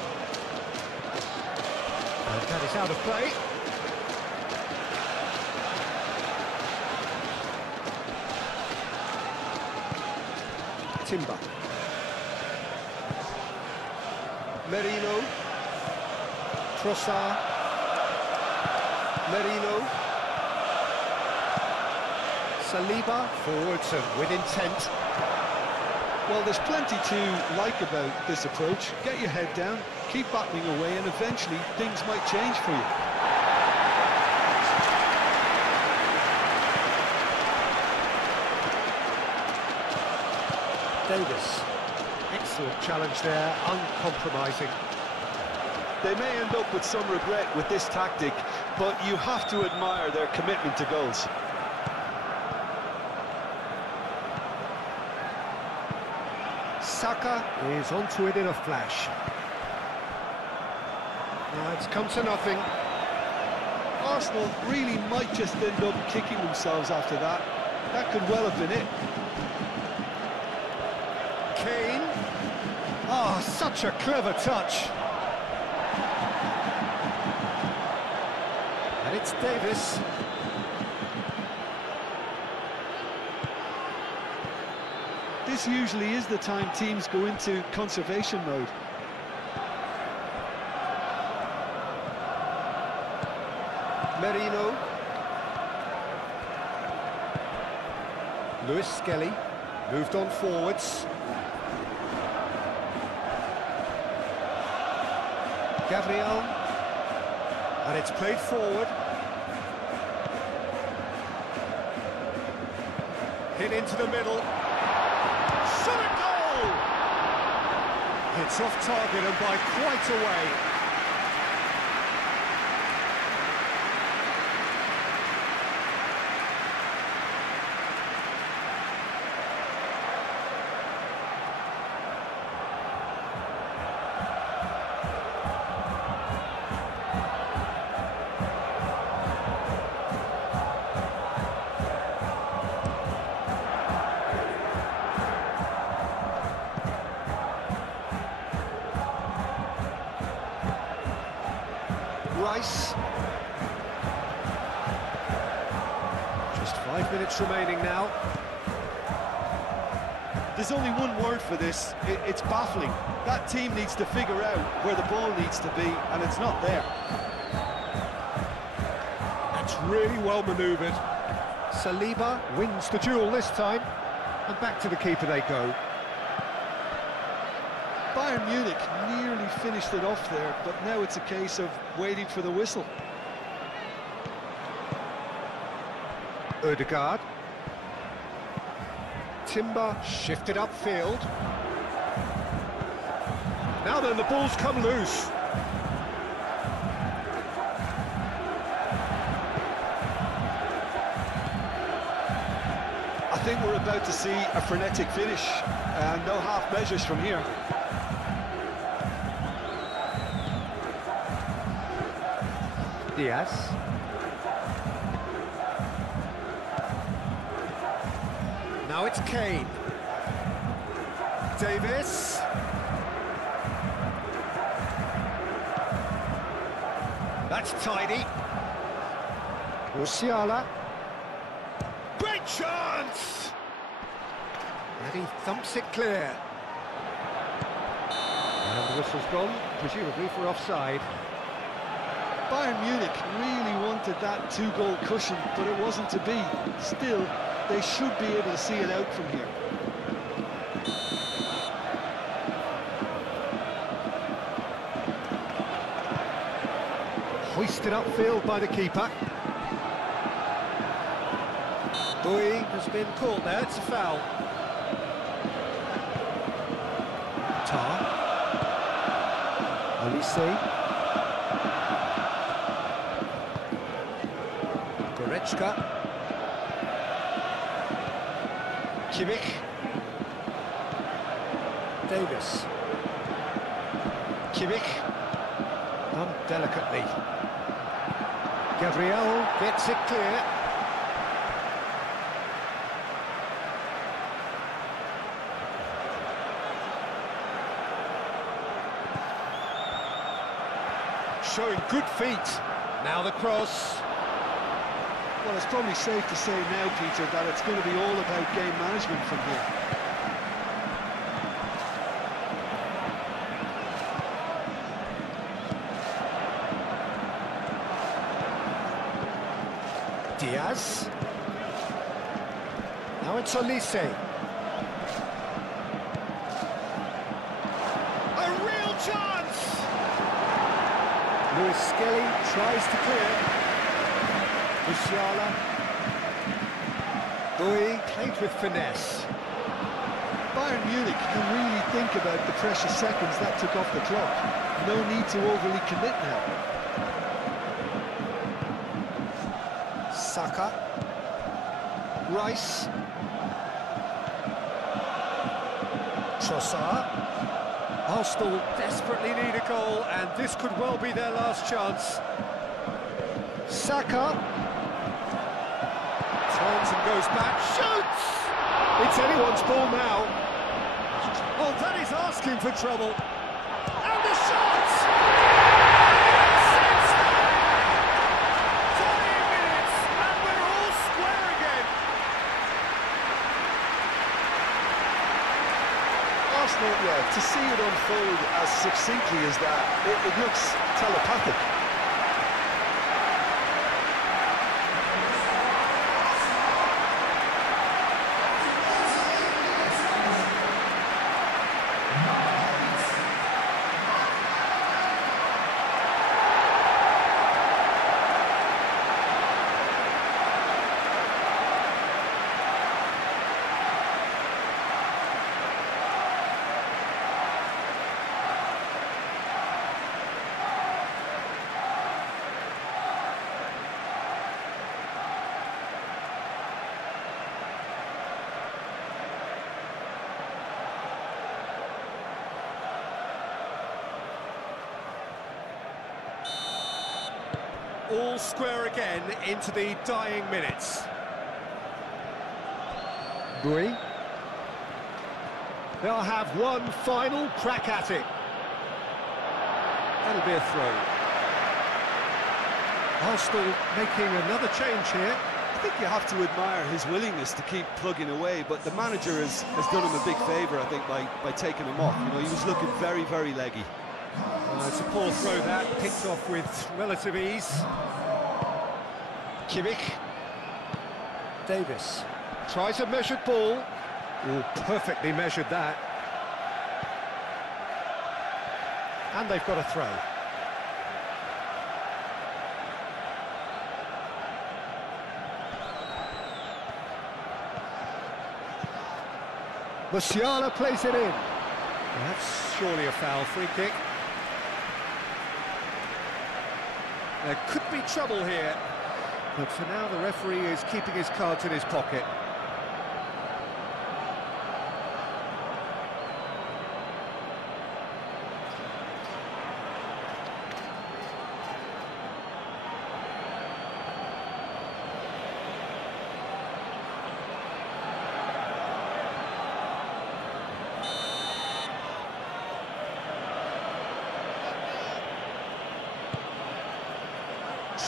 And that is out of play. Timber. Merino. Trossard. Merino. Saliba. Forwards and with intent. Well, there's plenty to like about this approach. Get your head down, keep battling away, and eventually things might change for you. Davis. Excellent challenge there, uncompromising. They may end up with some regret with this tactic, but you have to admire their commitment to goals. Saka is onto it in a flash. It's come to nothing. Arsenal really might just end up kicking themselves after that. That could well have been it. Kane. Oh, such a clever touch. And it's Davis. This usually is the time teams go into conservation mode. Merino. Lewis Skelly moved on forwards. Gabriel. And it's played forward. Hit into the middle. Shot a goal! It's off target and by quite a way. Rice. Just 5 minutes remaining now. There's only one word for this, it's baffling. That team needs to figure out where the ball needs to be, and it's not there. That's really well manoeuvred. Saliba wins the duel this time, and back to the keeper they go. Bayern Munich nearly finished it off there, but now it's a case of waiting for the whistle. Odegaard. Timber shifted upfield. Now then, the ball's come loose. I think we're about to see a frenetic finish, and no half measures from here. Diaz. Now it's Kane. Davis. That's tidy. Musiala. Great chance! And he thumps it clear. And the whistle's gone, presumably for offside. Bayern Munich really wanted that two-goal cushion, but it wasn't to be. Still, they should be able to see it out from here. Hoisted upfield by the keeper. Boy has been caught there, it's a foul. Tar. Olise. Goretzka. Kimmich. Davis. Kimmich. Done delicately. Gabriel gets it clear. Showing good feet. Now the cross. Well, it's probably safe to say now, Peter, that it's going to be all about game management from here. Diaz. Now it's Olise. A real chance! Lewis Skelly tries to clear. Musiala. Bui played with finesse. Bayern Munich can really think about the precious seconds that took off the clock. No need to overly commit now. Saka. Rice. Trossard. Arsenal desperately need a goal, and this could well be their last chance. Saka. Turns and goes back, shoots! It's anyone's ball now. Oh, that is asking for trouble. And the shot! 40 minutes, and we're all square again. Arsenal, yeah, to see it unfold as succinctly as that, it looks telepathic. All square again into the dying minutes. Bui. They'll have one final crack at it. That'll be a throw. Arsenal making another change here. I think you have to admire his willingness to keep plugging away, but the manager has done him a big favour, I think, by taking him off. You know, he was looking very, very leggy. It's a poor throw that, picked off with relative ease. Kimmich. Davis. Tries a measured ball. Oh, perfectly measured that. And they've got a throw. Musiala plays it in. That's surely a foul, free kick. There could be trouble here, but for now the referee is keeping his cards in his pocket.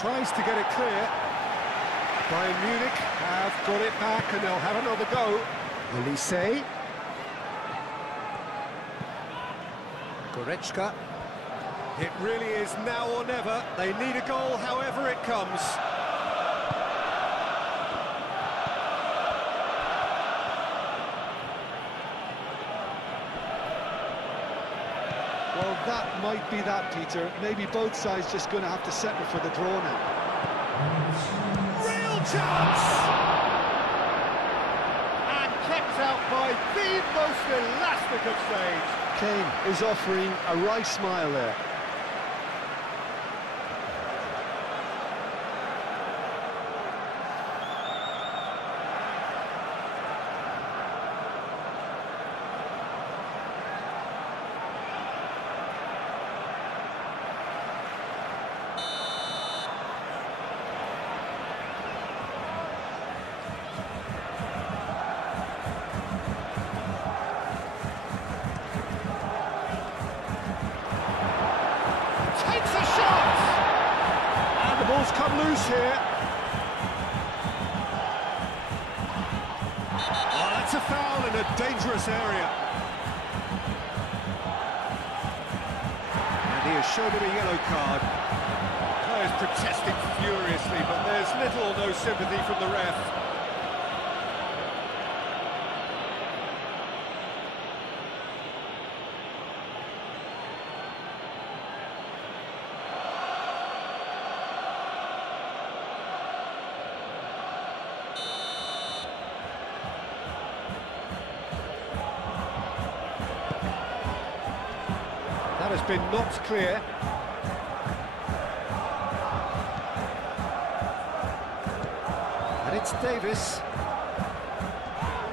Tries to get it clear. Bayern Munich have got it back and they'll have another go. Olise. Goretzka. It really is now or never. They need a goal however it comes. Well, that might be that, Peter. Maybe both sides just going to have to settle for the draw now. Real chance! And kept out by the most elastic of saves. Kane is offering a wry smile there. Takes a shot! And the ball's come loose here. Oh, that's a foul in a dangerous area. And he has shown him a yellow card. Players players protesting furiously, but there's little or no sympathy from the ref. That has been knocked clear. And it's Davis.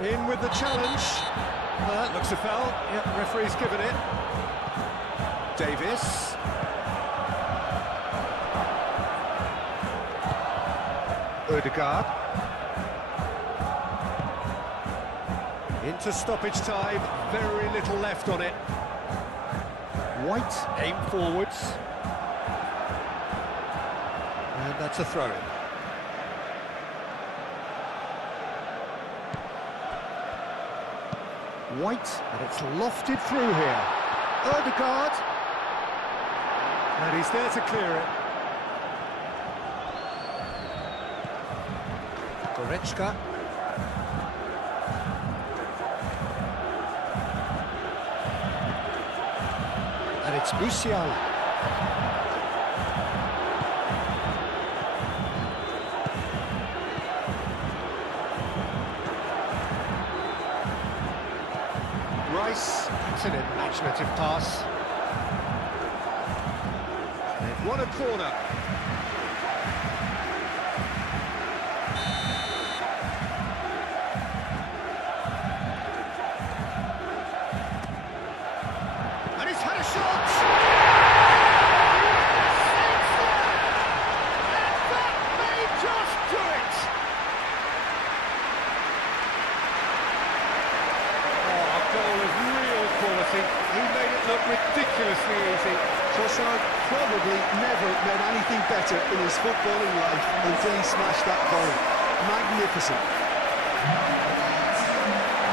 In with the challenge. That looks a foul. Yep, referee's given it. Davis. Ødegaard. Into stoppage time. Very little left on it. White, aim forwards. And that's a throw-in. White, and it's lofted through here. Ødegaard. And he's there to clear it. Goretzka. And it's UCL. Rice, it's an imaginative pass. They've won a corner. And he's had a shot! And that may just do it! Oh, a goal of real quality. He made it look ridiculously easy. Trossard probably never met anything better in his footballing life until he smashed that goal. Magnificent.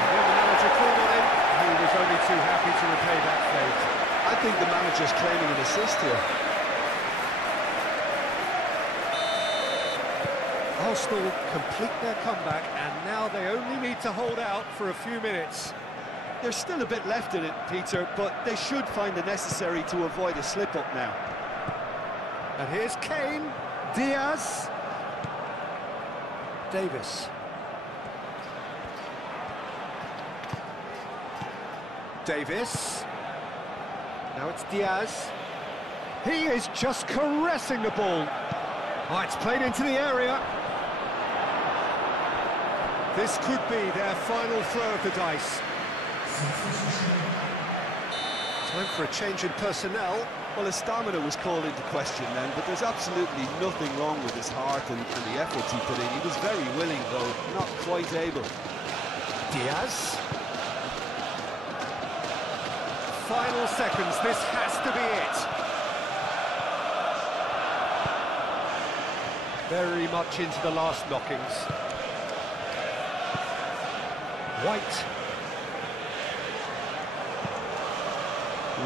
When the manager called on him, he was only too happy to repay that favour. I think the manager's claiming an assist here. Arsenal complete their comeback, and now they only need to hold out for a few minutes. There's still a bit left in it, Peter, but they should find the necessary to avoid a slip-up now. And here's Kane, Diaz, Davis. Davis. Now it's Diaz. He is just caressing the ball. Oh, it's played into the area. This could be their final throw of the dice. Time for a change in personnel. Well, his stamina was called into question then, but there's absolutely nothing wrong with his heart and the efforts he put in. He was very willing, though, not quite able. Diaz. Final seconds, this has to be it. Very much into the last knockings. White.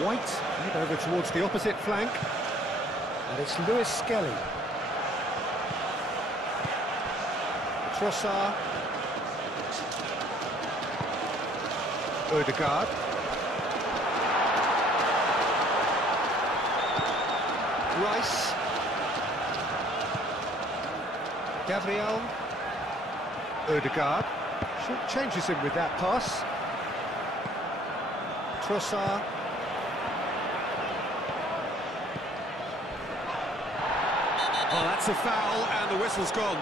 White, and over towards the opposite flank. And it's Lewis Skelly. Trossard. Ødegaard. Rice. Gabriel. Ødegaard. Short changes him with that pass. Trossard. Oh, that's a foul, and the whistle's gone.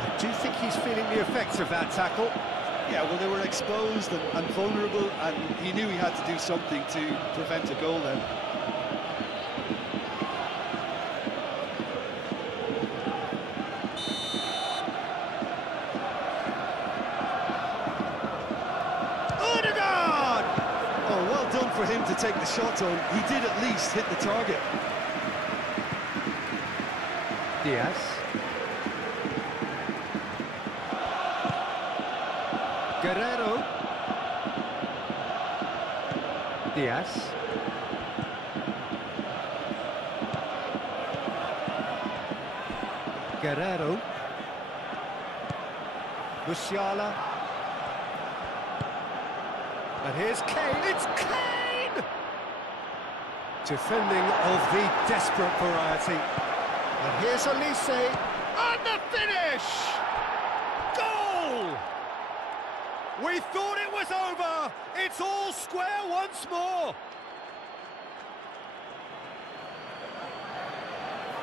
I do think he's feeling the effects of that tackle. Yeah, well, they were exposed and vulnerable, and he knew he had to do something to prevent a goal then. For him to take the shot on, he did at least hit the target. Diaz. Guerrero. Diaz. Guerrero. Musiala. And here's Kane. It's Kane! Defending of the desperate variety. And here's Elise. And the finish! Goal! We thought it was over. It's all square once more.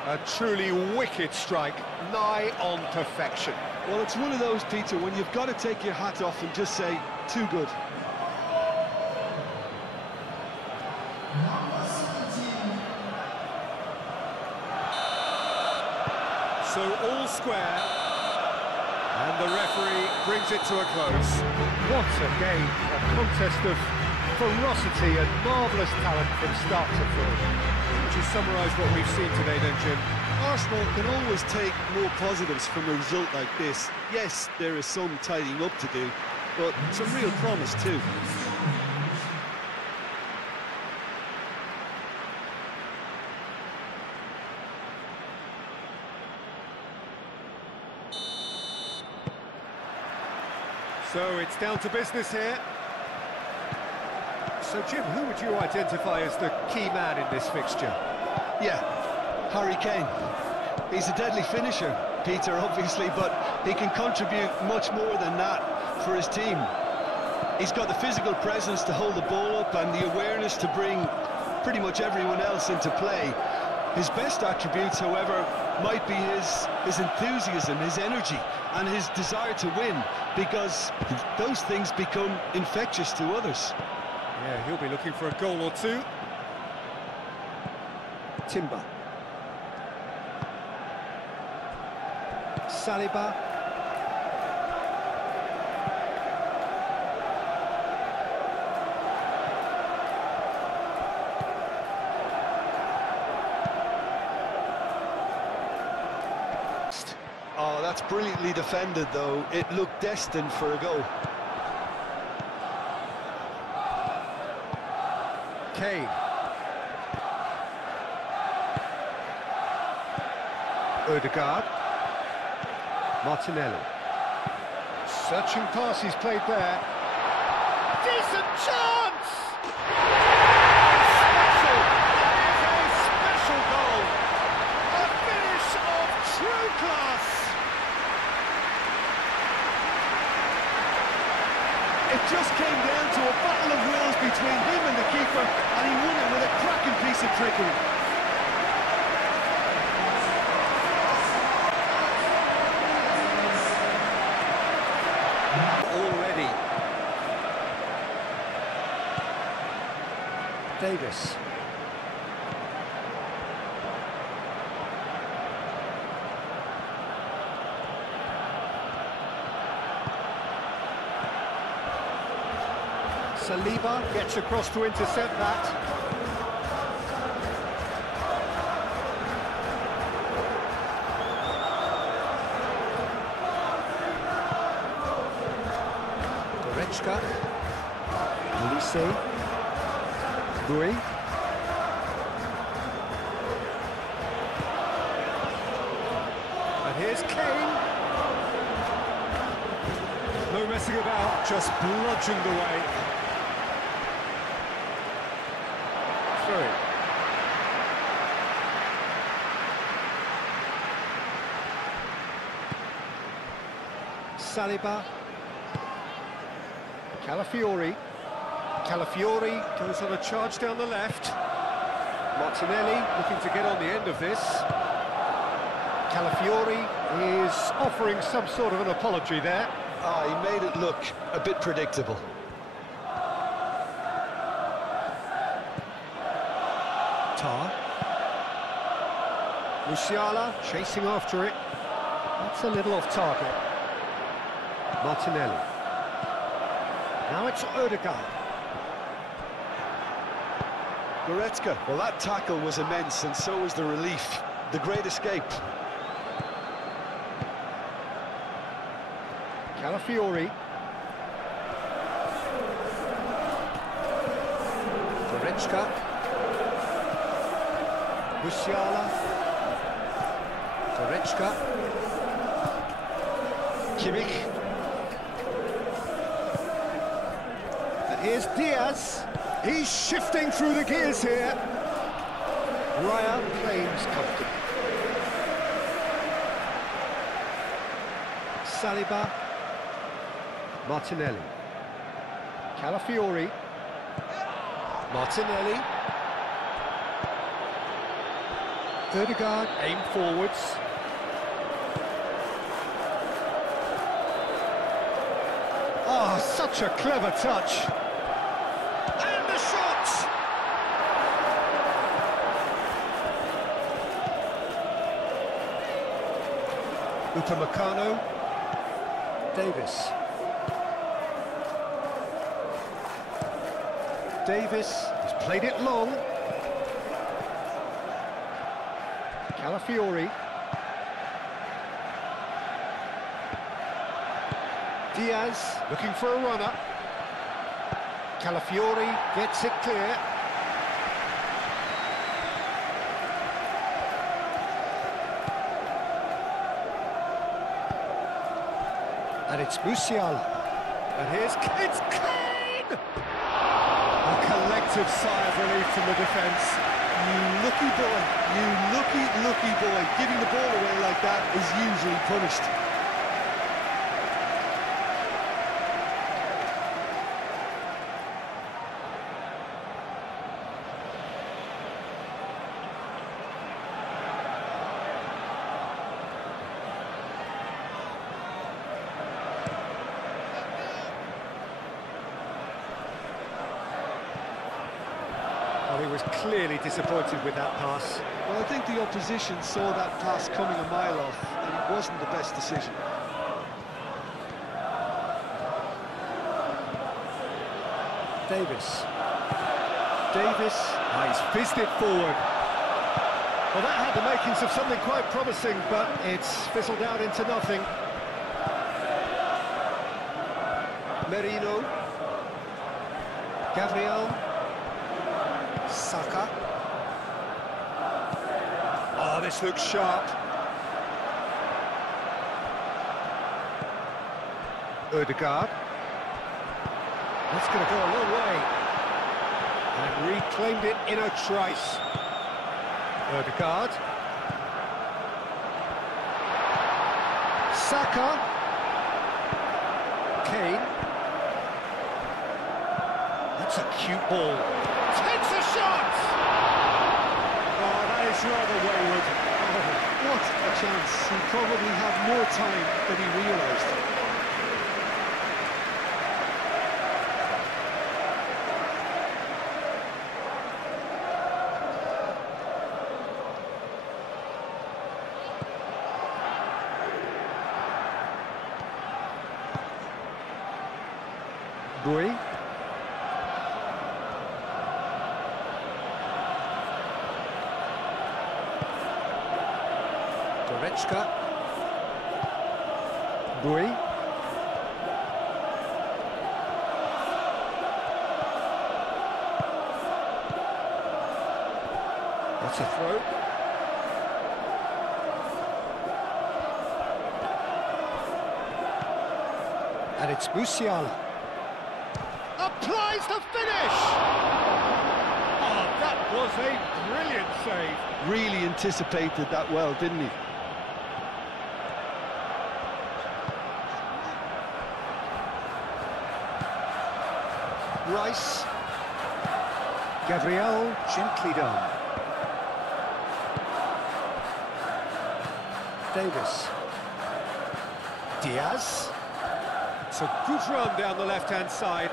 A truly wicked strike, nigh on perfection. Well, it's one of those, Peter, when you've got to take your hat off and just say, too good. So all square, and the referee brings it to a close. What a game, a contest of ferocity and marvellous talent from start to finish. Would you summarise what we've seen today then, Jim? Arsenal can always take more positives from a result like this. Yes, there is some tidying up to do, but some real promise too. So it's down to business here. So Jim, who would you identify as the key man in this fixture? Yeah, Harry Kane. He's a deadly finisher, Peter, obviously, but he can contribute much more than that for his team. He's got the physical presence to hold the ball up and the awareness to bring pretty much everyone else into play. His best attributes, however, might be his enthusiasm, his energy, and his desire to win, because those things become infectious to others. Yeah, he'll be looking for a goal or two. Timber. Saliba. Oh, that's brilliantly defended, though. It looked destined for a goal. Kane. Odegaard. Martinelli. Searching pass he's played there. Decent chance! Special! That is a special goal! A finish of true class! It just came down to a battle of wills between him and the keeper, and he won it with a cracking piece of trickery. Already. Davis. Saliba gets across to intercept that. Goretzka. Elise. Rui. And here's Kane. No messing about, just bludgeoned away. Through. Saliba. Calafiori. Calafiori goes on a charge down the left. Martinelli looking to get on the end of this. Calafiori is offering some sort of an apology there. He made it look a bit predictable. Tar. Musiala chasing after it. That's a little off target. Martinelli. Now it's Odegaard. Goretzka. Well, that tackle was immense, and so was the relief. The great escape. Calafiori. Goretzka. Musiala. Goretzka. Kimmich. And here's Diaz. He's shifting through the gears here. Raya claims comfortably. Saliba. Martinelli. Calafiori. Martinelli. Ødegaard, aim forwards. Oh, such a clever touch. And the shot! Upamecano. Davis. Davis has played it long. Calafiori. Diaz looking for a runner. Calafiori gets it clear. And it's Musiala. And here's it's Kane! A collective sigh of relief from the defence. You lucky boy, you lucky boy. Giving the ball away like that is usually punished. Well, he was clearly disappointed with that pass. Well, I think the opposition saw that pass coming a mile off, and it wasn't the best decision. Davis. Davis. Oh, he's fizzed it forward. Well, that had the makings of something quite promising, but it's fizzled out into nothing. Merino. Gabriel. Saka. Oh, this looks sharp. Ødegaard. That's going to go a long way. And reclaimed it in a trice. Ødegaard. Saka. Kane. That's a cute ball. Takes a shot! Oh, that is rather wayward. Oh, what a chance. He probably had more time than he realised. Bui. Goretzka. Bui. That's a throw. And it's Musiala. Applies the finish! Oh, that was a brilliant save. Really anticipated that well, didn't he? Rice. Gabriel, gently done. Davis. Diaz. It's a good run down the left-hand side.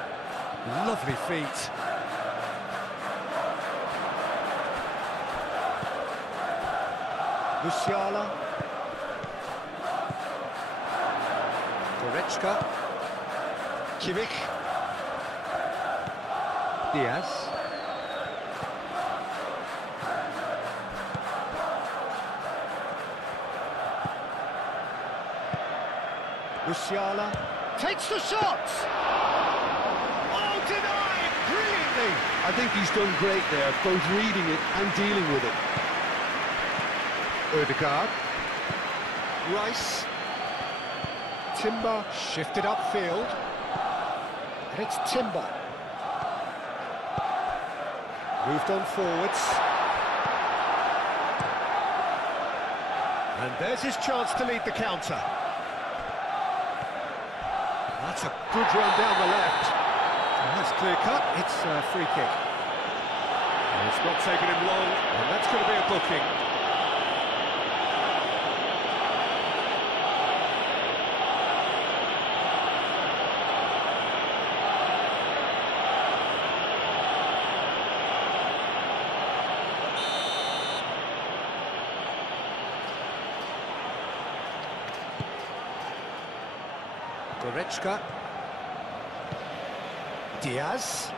Lovely feet. Musiala. Goretzka. Kimmich. Diaz. Musiala takes the shot! Oh, denied brilliantly! I think he's done great there, both reading it and dealing with it. Ødegaard. Rice. Timber shifted upfield. And it's Timber. Moved on forwards. And there's his chance to lead the counter. That's a good run down the left. And that's clear cut. It's a free kick. And it's not taken him long, and that's going to be a booking. Goretzka. Diaz.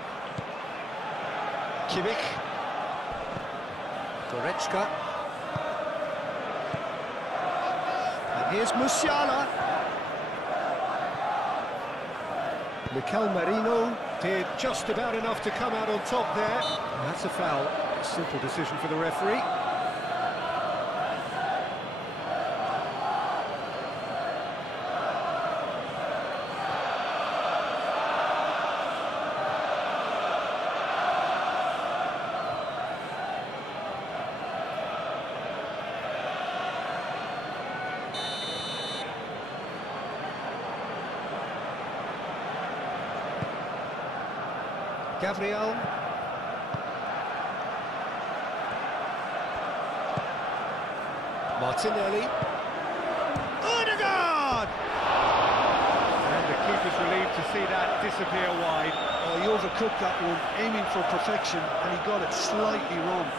Kimmich. Goretzka. And here's Musiala. Mikel Merino did just about enough to come out on top there. And that's a foul. A simple decision for the referee. Gabriel. Martinelli. Odegaard! And the keeper's relieved to see that disappear wide. Oh, he overcooked that one, aiming for perfection, and he got it slightly wrong.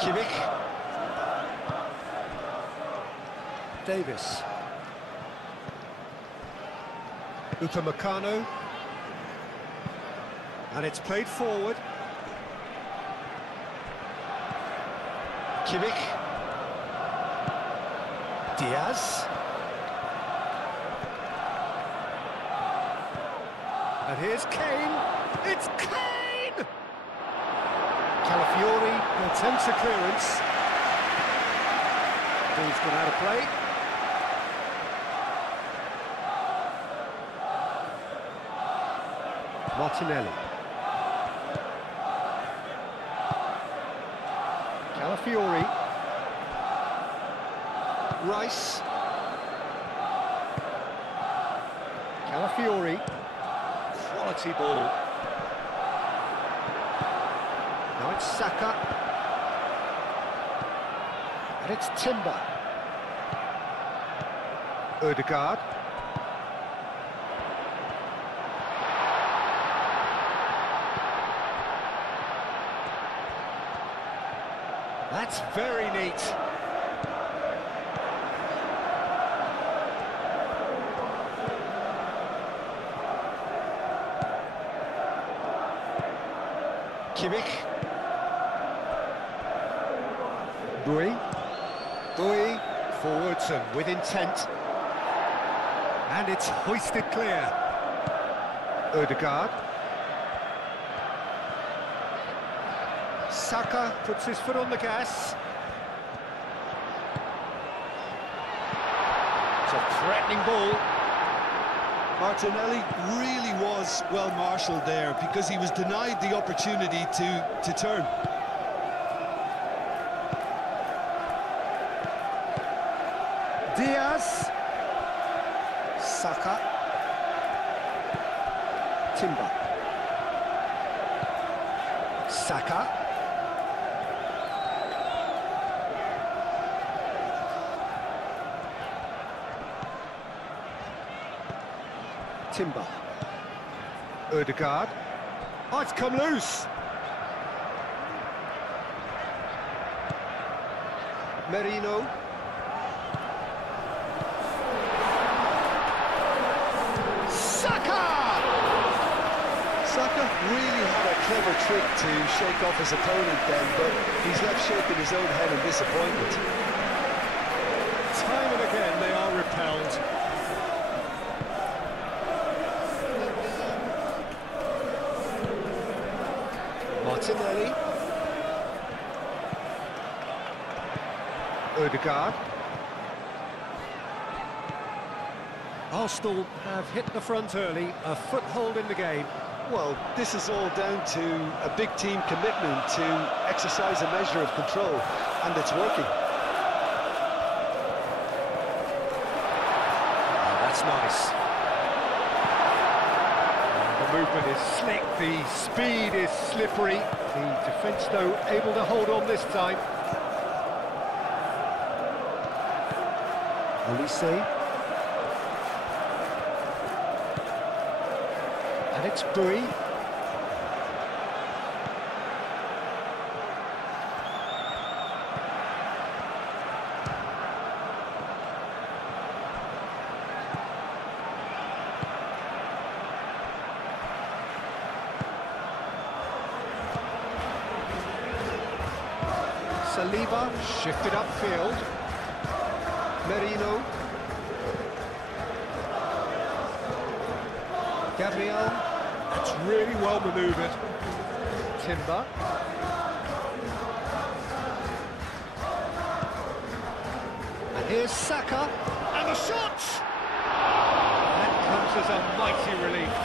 Kimmich. Davis. Upamecano. And it's played forward. Kimmich. Diaz. And here's Kane. It's Kane! Calafiori attempts a clearance. Ball's gone out of play. Martinelli. Calafiori. Rice. Calafiori. Quality ball. Now it's Saka. And it's Timber. Odegaard. That's very neat. Kimmich. Bui forwards and with intent. And it's hoisted clear. Odegaard. Saka puts his foot on the gas. It's a threatening ball. Martinelli really was well marshalled there because he was denied the opportunity to turn. Diaz. Saka. Timber. Saka. Timber. Odegaard. Oh, it's come loose. Merino. Saka Really had a clever trick to shake off his opponent then, but he's left shaking his own head in disappointment. Time and again they are repelled. Martinelli. Odegaard. Arsenal have hit the front early, a foothold in the game. Well, this is all down to a big team commitment to exercise a measure of control, and it's working. Oh, that's nice. The movement is slick, the speed is slippery. The defence, though, able to hold on this time. Olise. And it's Bui. Saliba shifted upfield. Merino. Gabriel. That's really well manoeuvred. Timber. And here's Saka. And the shot! That comes as a mighty relief.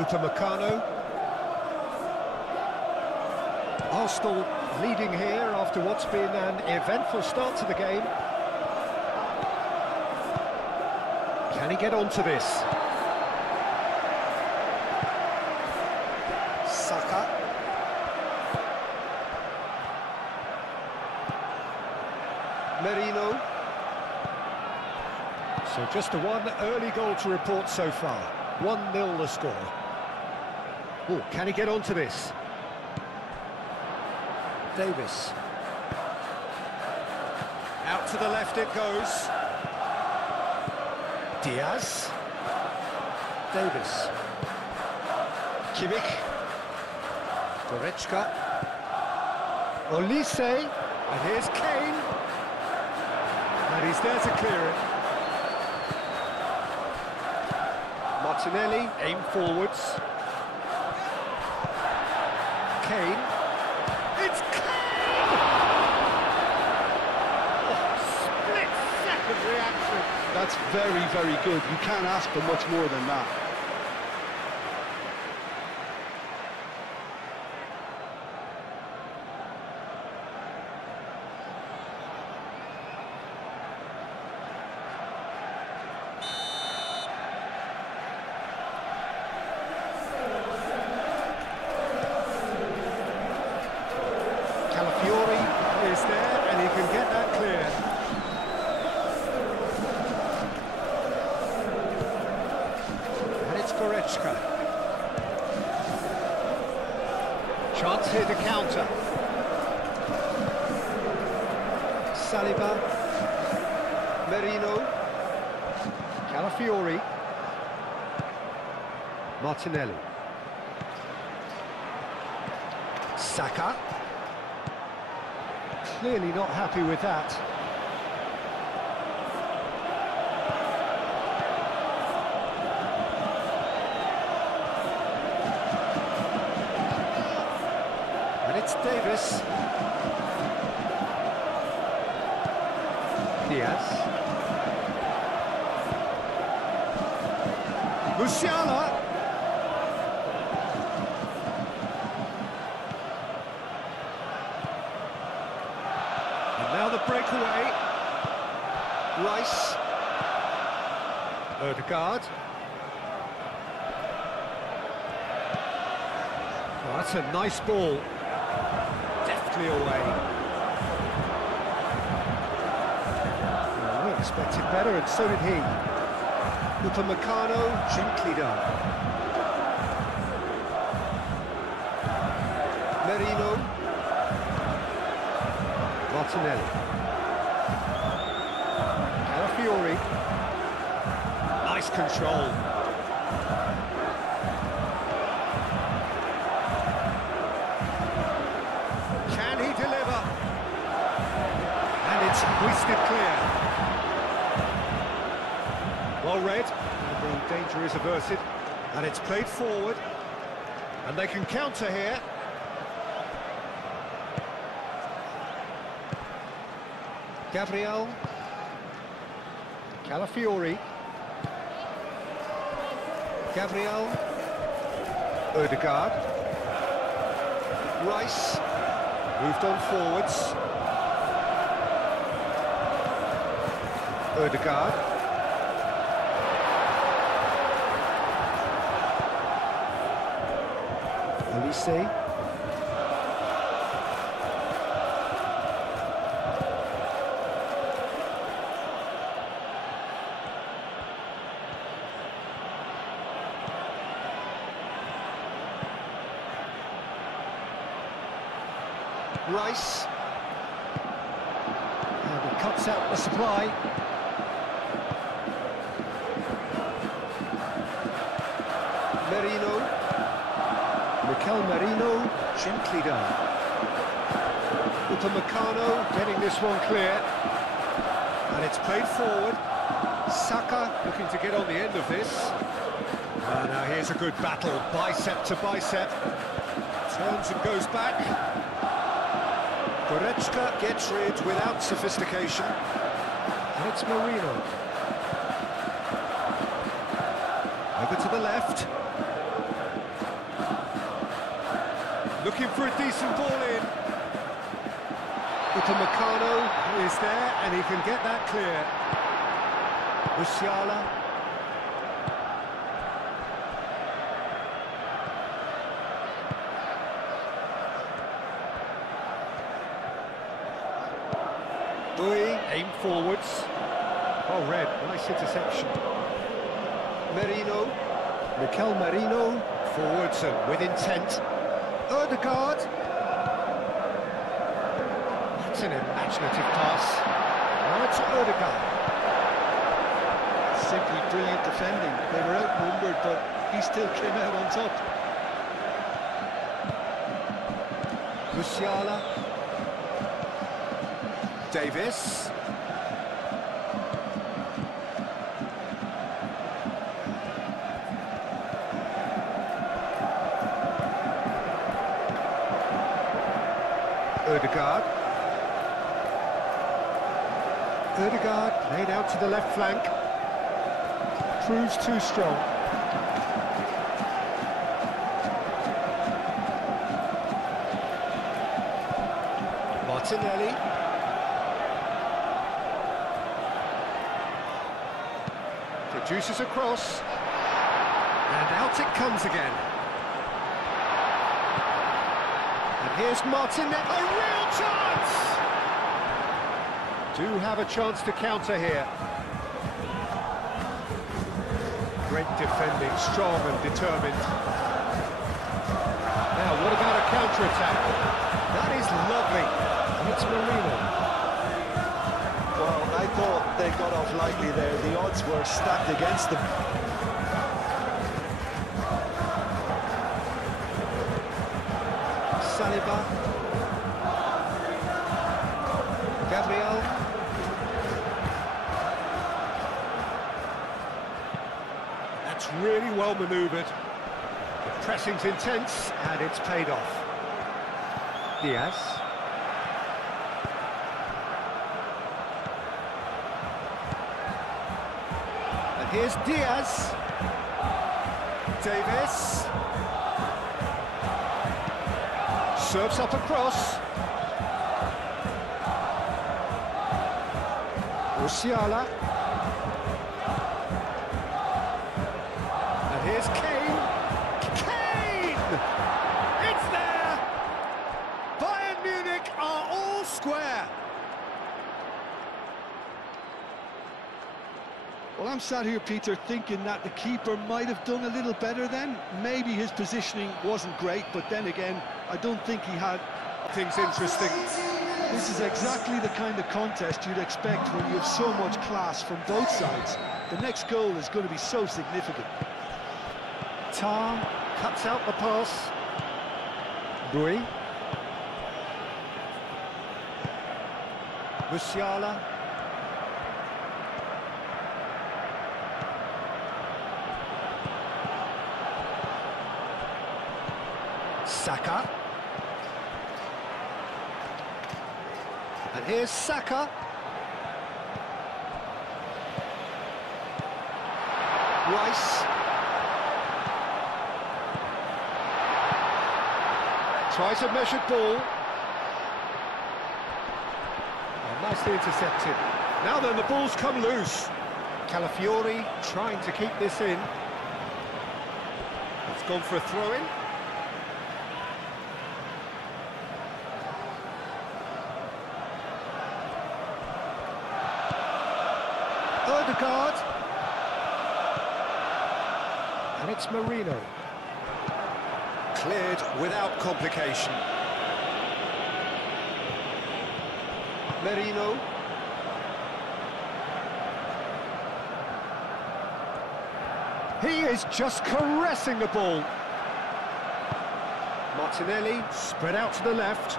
Upamecano. Arsenal leading here after what's been an eventful start to the game. Can he get onto this? Saka. Merino. So just one early goal to report so far. 1-0 the score. Oh, can he get onto this? Davis. Out to the left it goes. Diaz. Davis. Kimmich. Goretzka. Olise. And here's Kane. And he's there to clear it. Martinelli, aim forwards. Kane. It's Kane! Oh, split-second reaction. That's very, very good. You can't ask for much more than that. Is there, and he can get that clear. And it's Goretzka. Chance here to counter. Saliba. Merino. Calafiori. Martinelli. Saka. Clearly not happy with that. And it's Davis. Diaz. Musiala. Now the breakaway. Rice. Odegaard. Oh, that's a nice ball. Deftly away. Expected better, and so did he. Upamecano, gently done. Merino. Martinelli. Calafiori. Nice control. Can he deliver? And it's hoisted clear. Well read, and the danger is averted. And it's played forward. And they can counter here. Gabriel. Calafiori. Gabriel. Ødegaard. Rice. Moved on forwards. Ødegaard. Olise. Rice. And he cuts out the supply. Merino. Mikel Merino, gently done. Upamecano getting this one clear. And it's played forward. Saka looking to get on the end of this. And now here's a good battle, bicep to bicep. Turns and goes back. Goretzka gets rid without sophistication. And it's Merino. Over to the left. Looking for a decent ball in. Upamecano is there, and he can get that clear. Musiala. Dui, aim forwards. Oh, red, nice interception. Merino. Mikel Merino, forwards and with intent. Ødegaard. That's an imaginative pass. Now it's Ødegaard. Simply brilliant defending. They were outnumbered, but he still came out on top. Musiala. Davis. Ødegaard. Ødegaard played out to the left flank. Proves too strong. Martinelli. Produces a cross. And out it comes again. And here's Martinelli. A real chance! Do have a chance to counter here. Great defending, strong and determined. Now, what about a counter-attack? That is lovely. And it's Merino. Well, I thought they got off lightly there. The odds were stacked against them. Saliba. Gabriel. That's really well manoeuvred. The pressing's intense, and it's paid off. Diaz. And here's Diaz. Davis. Serves up across. Musiala. And here's Kane. Kane! It's there! Bayern Munich are all square. Well, I'm sat here, Peter, thinking that the keeper might have done a little better then. Maybe his positioning wasn't great, but then again, I don't think he had... Things interesting. This is exactly the kind of contest you'd expect when you have so much class from both sides. The next goal is going to be so significant. Tar cuts out the pass. Rui. Musiala. Saka. And here's Saka. Rice. Tries a measured ball. Oh, nicely intercepted. Now then, the ball's come loose. Calafiori trying to keep this in. It's gone for a throw-in. Odegaard. And it's Marino. Cleared without complication. Marino. He is just caressing the ball. Martinelli spread out to the left.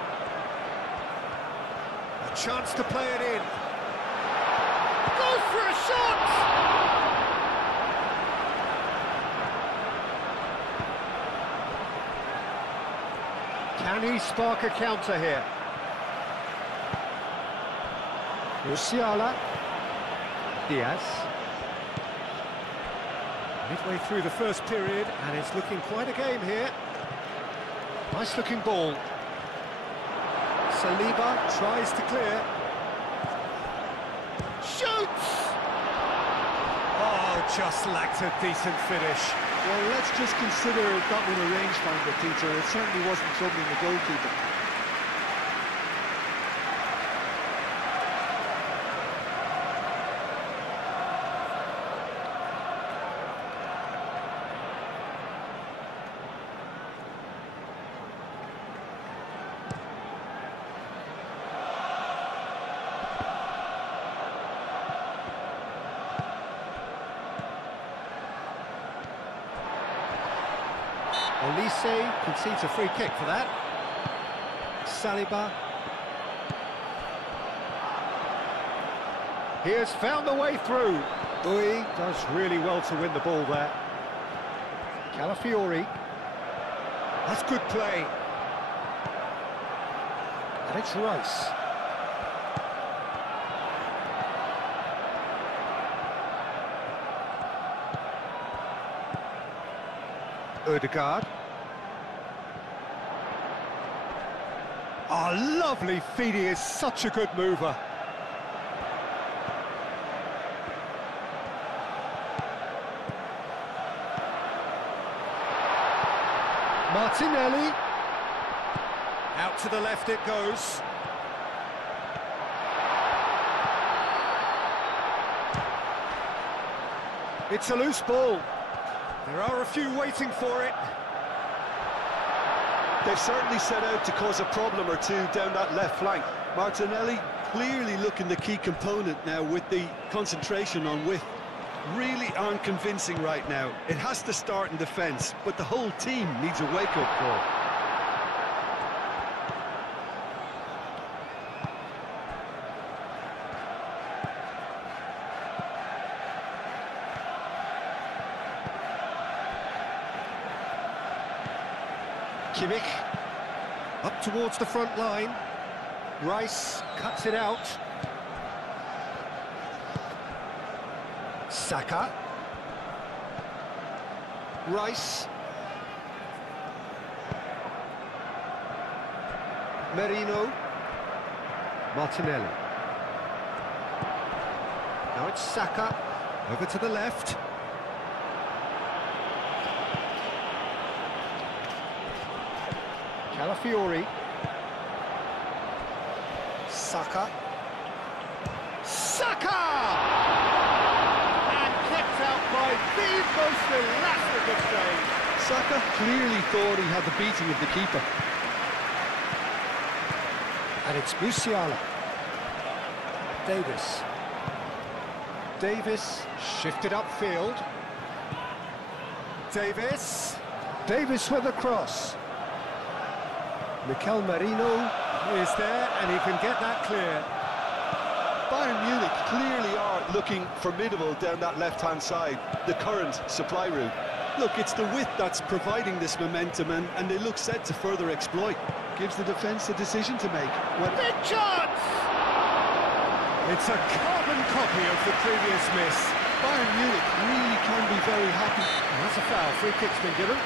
A chance to play it in. Goes for a shot! Can he spark a counter here? Musiala. Diaz. Midway through the first period, and it's looking quite a game here. Nice looking ball. Saliba tries to clear. Shoots! Oh, just lacked a decent finish. Well, let's just consider that one a rangefinder, Peter. It certainly wasn't troubling the goalkeeper. Olise concedes a free kick for that. Saliba. He has found the way through. Bui does really well to win the ball there. Calafiori. That's good play. And it's Rice. Odegaard. Oh, lovely feed. He is such a good mover. Martinelli. Out to the left it goes. It's a loose ball. There are a few waiting for it. They've certainly set out to cause a problem or two down that left flank. Martinelli clearly looking the key component now with the concentration on width. Really aren't convincing right now. It has to start in defence, but the whole team needs a wake-up call. Kimmich, up towards the front line. Rice cuts it out. Saka. Rice. Marino. Martinelli. Now it's Saka. Over to the left. Calafiori. Saka. Saka! And The most elastic of saves. Saka clearly thought he had the beating of the keeper. And it's Musiala. Davis. Davis shifted upfield. Davis. Davis with a cross. Mikel Merino is there, and he can get that clear. Bayern Munich clearly are looking formidable down that left-hand side, the current supply route. Look, it's the width that's providing this momentum, and they look set to further exploit. Gives the defence a decision to make. Big chance! It's a carbon copy of the previous miss. Bayern Munich really can be very happy. That's a foul. Free kick's been given.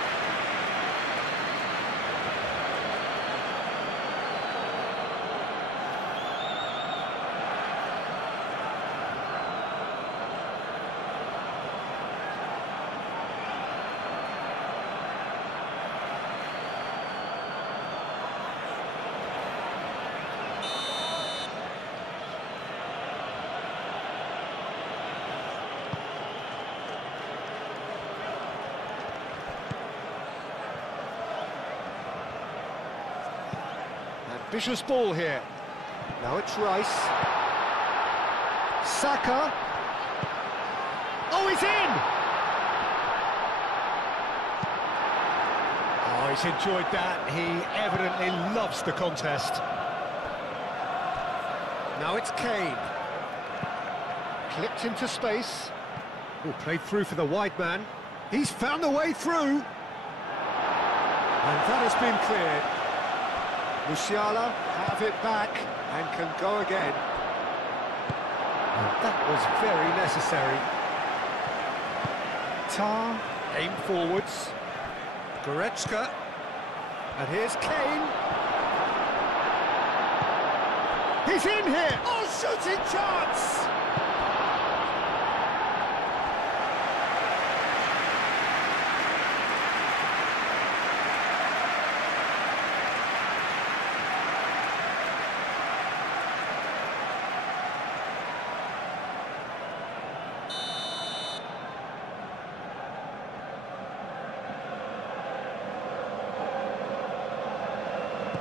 Vicious ball here. Now it's Rice. Saka. Oh, he's in! Oh, he's enjoyed that. He evidently loves the contest. Now it's Kane. Clipped into space. Oh, played through for the wide man. He's found a way through. And that has been cleared. Musiala have it back and can go again. And that was very necessary. Tar, aim forwards. Goretzka. And here's Kane. He's in here! Oh, shooting chance!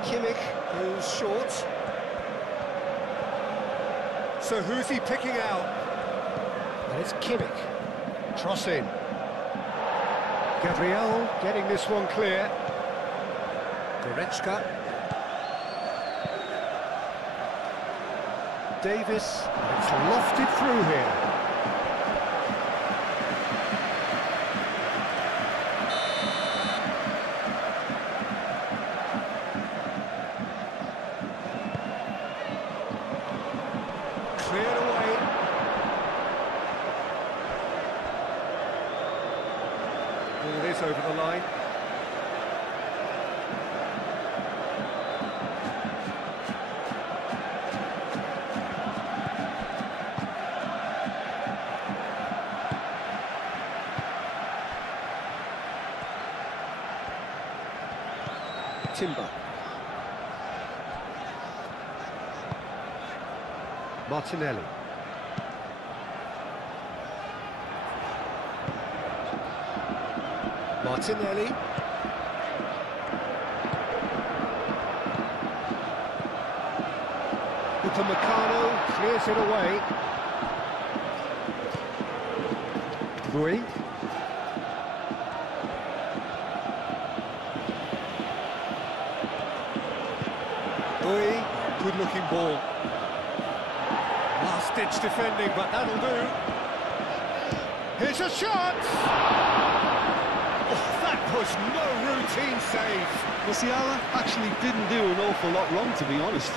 Kimmich goes short. So who's he picking out? And it's Kimmich. Cross in. Gabriel getting this one clear. Goretzka. Davis. It's lofted through here. Cleared away. Ball is over the line. Timber. Martinelli. Martinelli. Upamecano clears it away. Bui. Bui, good-looking ball. Last-ditch defending, but that'll do. Here's a shot! Oh, that was no routine save. Musiala actually didn't do an awful lot wrong, to be honest.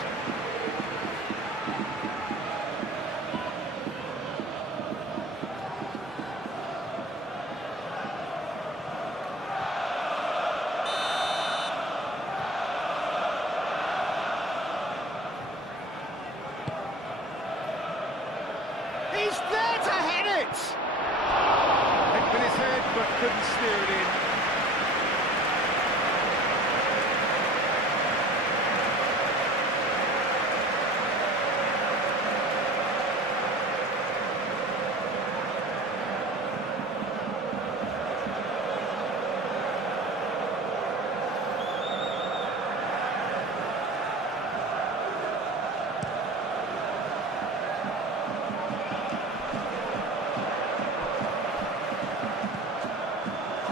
He's there to head it! Hit with his head, but couldn't steer it in.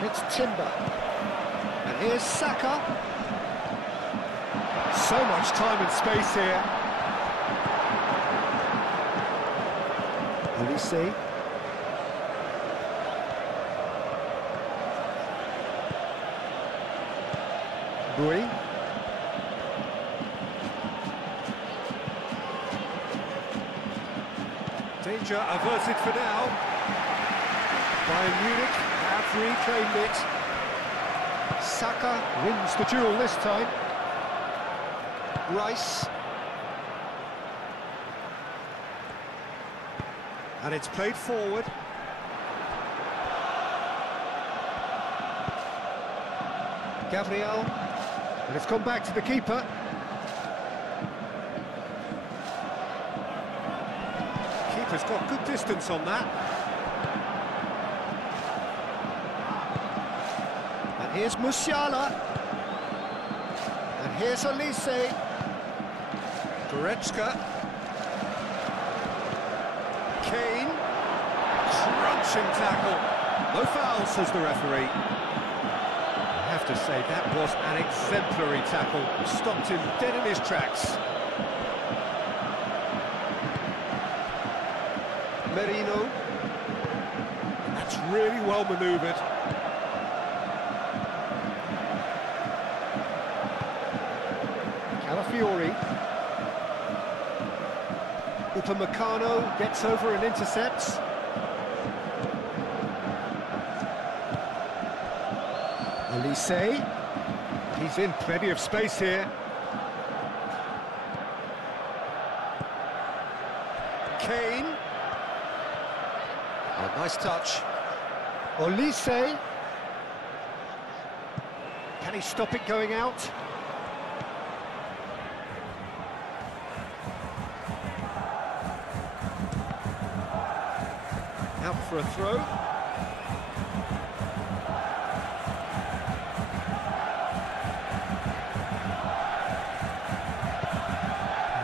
it's Timber. And here's Saka. So much time and space here. Olise. Bui. Danger averted for now. Bayern Munich have reclaimed it. Saka wins the duel this time. Rice. And it's played forward. Gabriel. And it's gone back to the keeper. Keeper's got good distance on that. And here's Musiala. And here's Olise. Goretzka. Kane. Crunching tackle. No foul, says the referee. I have to say, that was an exemplary tackle. Stopped him dead in his tracks. Merino. That's really well manoeuvred. Calafiori. Upamecano gets over and intercepts. Olise. He's in plenty of space here. Kane. Oh, nice touch. Olise. Can he stop it going out? Out for a throw.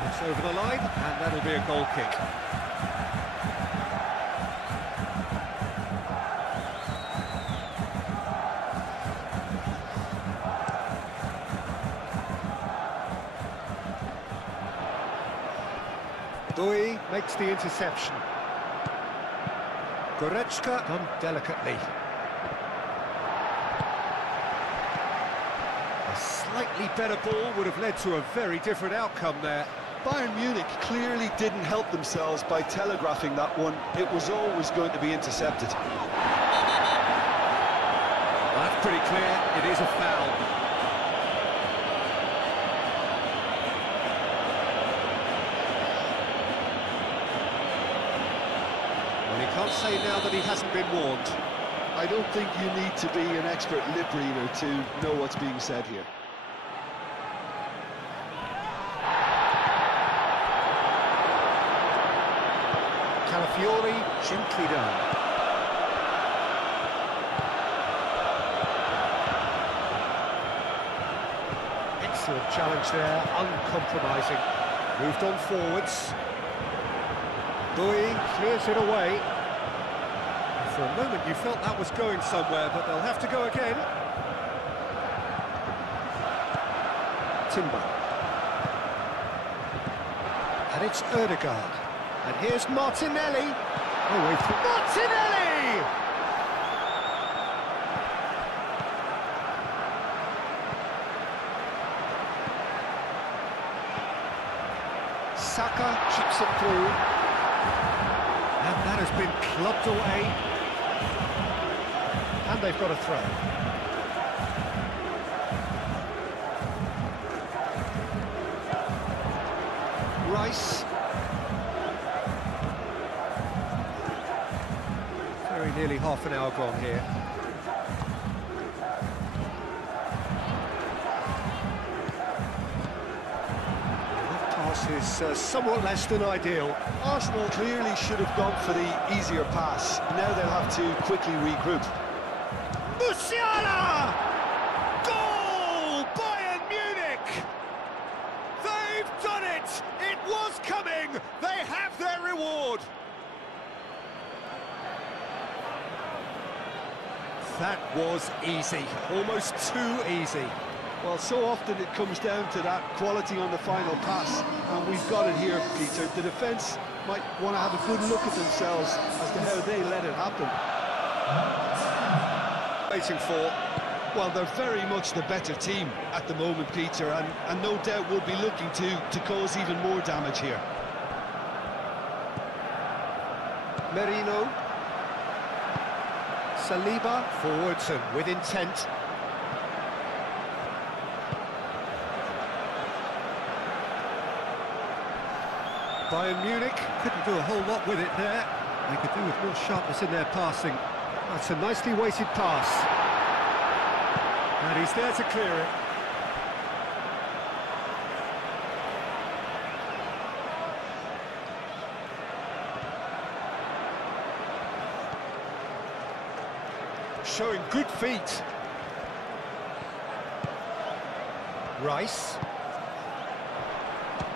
It's over the line, and that'll be a goal kick. Bui makes the interception. Goretzka done delicately. A slightly better ball would have led to a very different outcome there. Bayern Munich clearly didn't help themselves by telegraphing that one. It was always going to be intercepted. That's pretty clear, it is a foul. Well, he can't say now that he hasn't been warned. I don't think you need to be an expert lip reader to know what's being said here. Calafiori, gently done. Excellent challenge there, uncompromising. Moved on forwards. Bui clears it away. For a moment you felt that was going somewhere, but they'll have to go again. Timber. And it's Ødegaard. And here's Martinelli. Oh, wait. Martinelli! Saka chips it through. And that has been clubbed away. And they've got a throw. Rice. Very nearly half an hour gone here. That pass is somewhat less than ideal. Arsenal clearly should have gone for the easier pass. Now they'll have to quickly regroup. Musiala! Goal! Bayern Munich! They've done it! It was coming! They have their reward! That was easy, almost too easy. Well, so often it comes down to that quality on the final pass, and we've got it here, Peter. The defence might want to have a good look at themselves as to how they let it happen. Waiting for. Well, they're very much the better team at the moment, Peter, and no doubt will be looking to cause even more damage here. Merino. Saliba forwards and with intent. Bayern Munich couldn't do a whole lot with it there. They could do with more sharpness in their passing. That's a nicely weighted pass. And he's there to clear it. Showing good feet. Rice.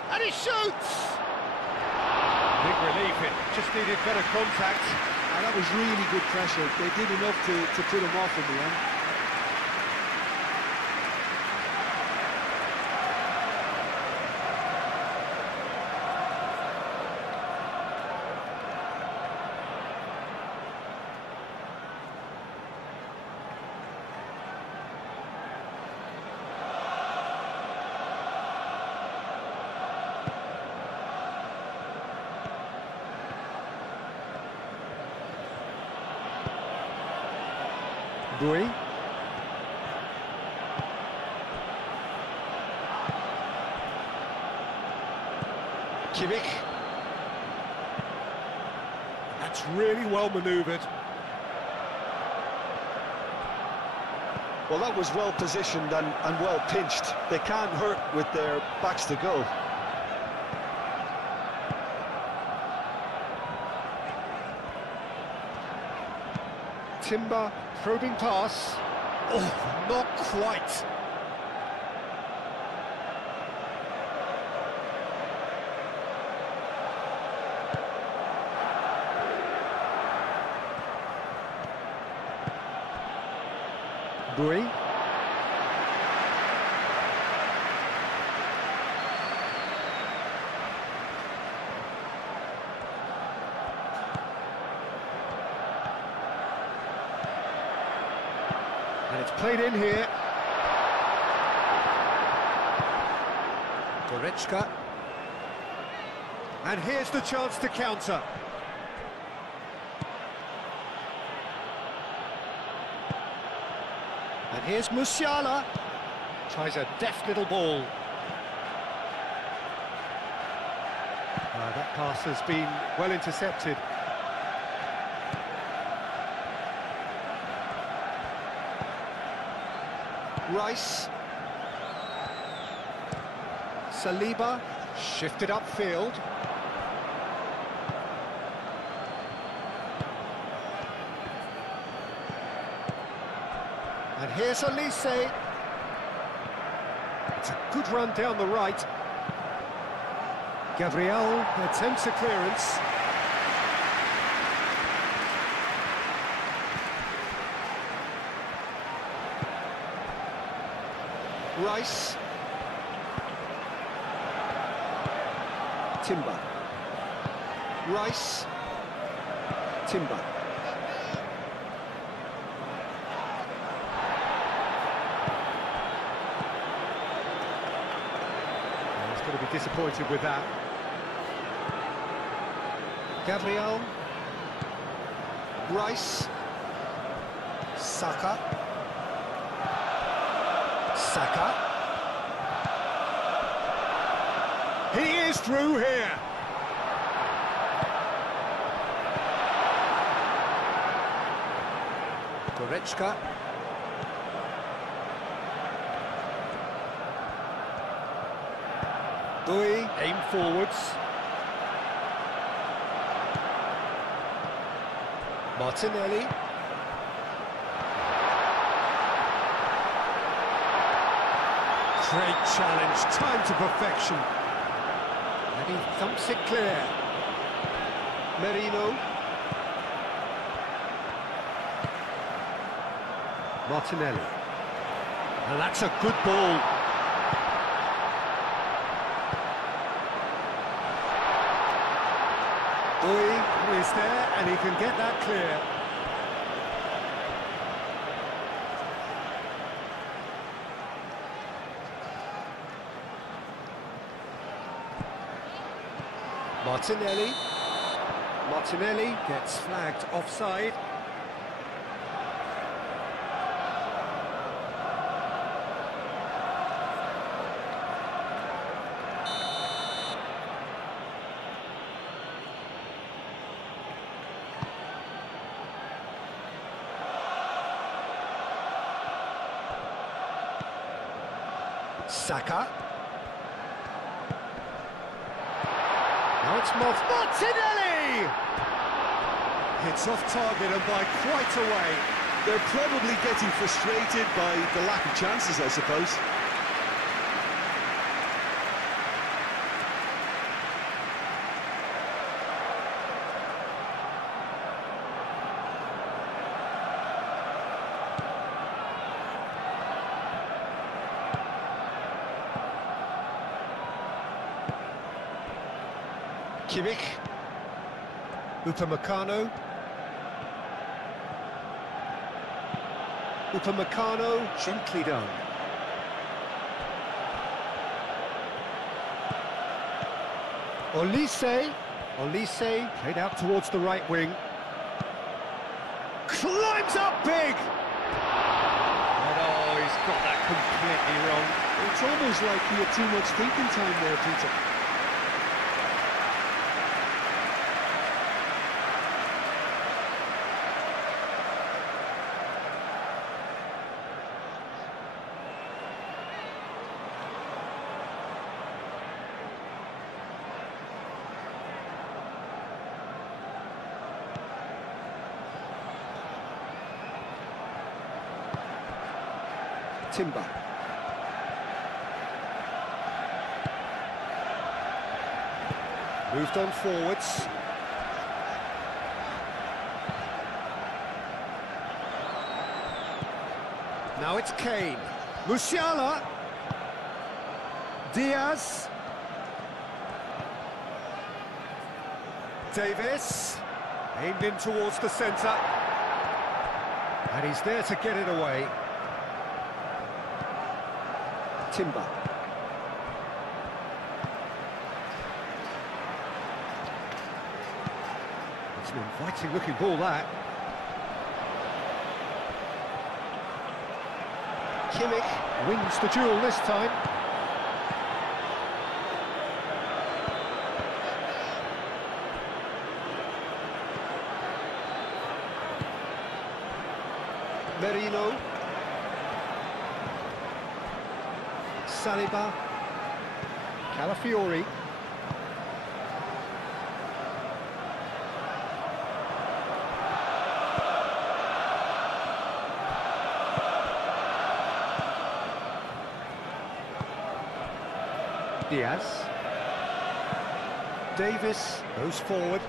And he shoots! Big relief, it just needed better contact. And that was really good pressure. They did enough to put him off in the end. Bui. Kimmich. That's really well manoeuvred. Well, that was well positioned and well pinched. They can't hurt with their backs to goal. Timber, probing pass. Oh, not quite. Bui. And it's played in here. Goretzka. And here's the chance to counter. And here's Musiala. Tries a deft little ball. That pass has been well intercepted. Rice. Saliba. Shifted upfield. And here's Elise. It's a good run down the right. Gabriel attempts a clearance. Rice. Timber. Rice. Timber. He's going to be disappointed with that. Gabriel. Rice. Saka. Saka. He is through here. Goretzka. Bui, aim forwards. Martinelli. Great challenge, time to perfection. And he thumps it clear. Merino. Martinelli. And that's a good ball. Boy is there, and he can get that clear. Martinelli. Martinelli gets flagged offside. Saka. Now it's Martinelli! It's off target and by quite a way. They're probably getting frustrated by the lack of chances, I suppose. Kimmich. Upamecano. Upamecano, gently done. Olise. Olise, played out towards the right wing. Climbs up big! And oh, he's got that completely wrong. It's almost like he had too much thinking time there, Peter. Timber. Moved on forwards. Now it's Kane. Musiala. Diaz. Davis. Aimed in towards the centre. And he's there to get it away. Timber. It's an inviting looking ball, that. Kimmich wins the duel this time. Merino. Saliba. Calafiori. Diaz. Davis goes forward.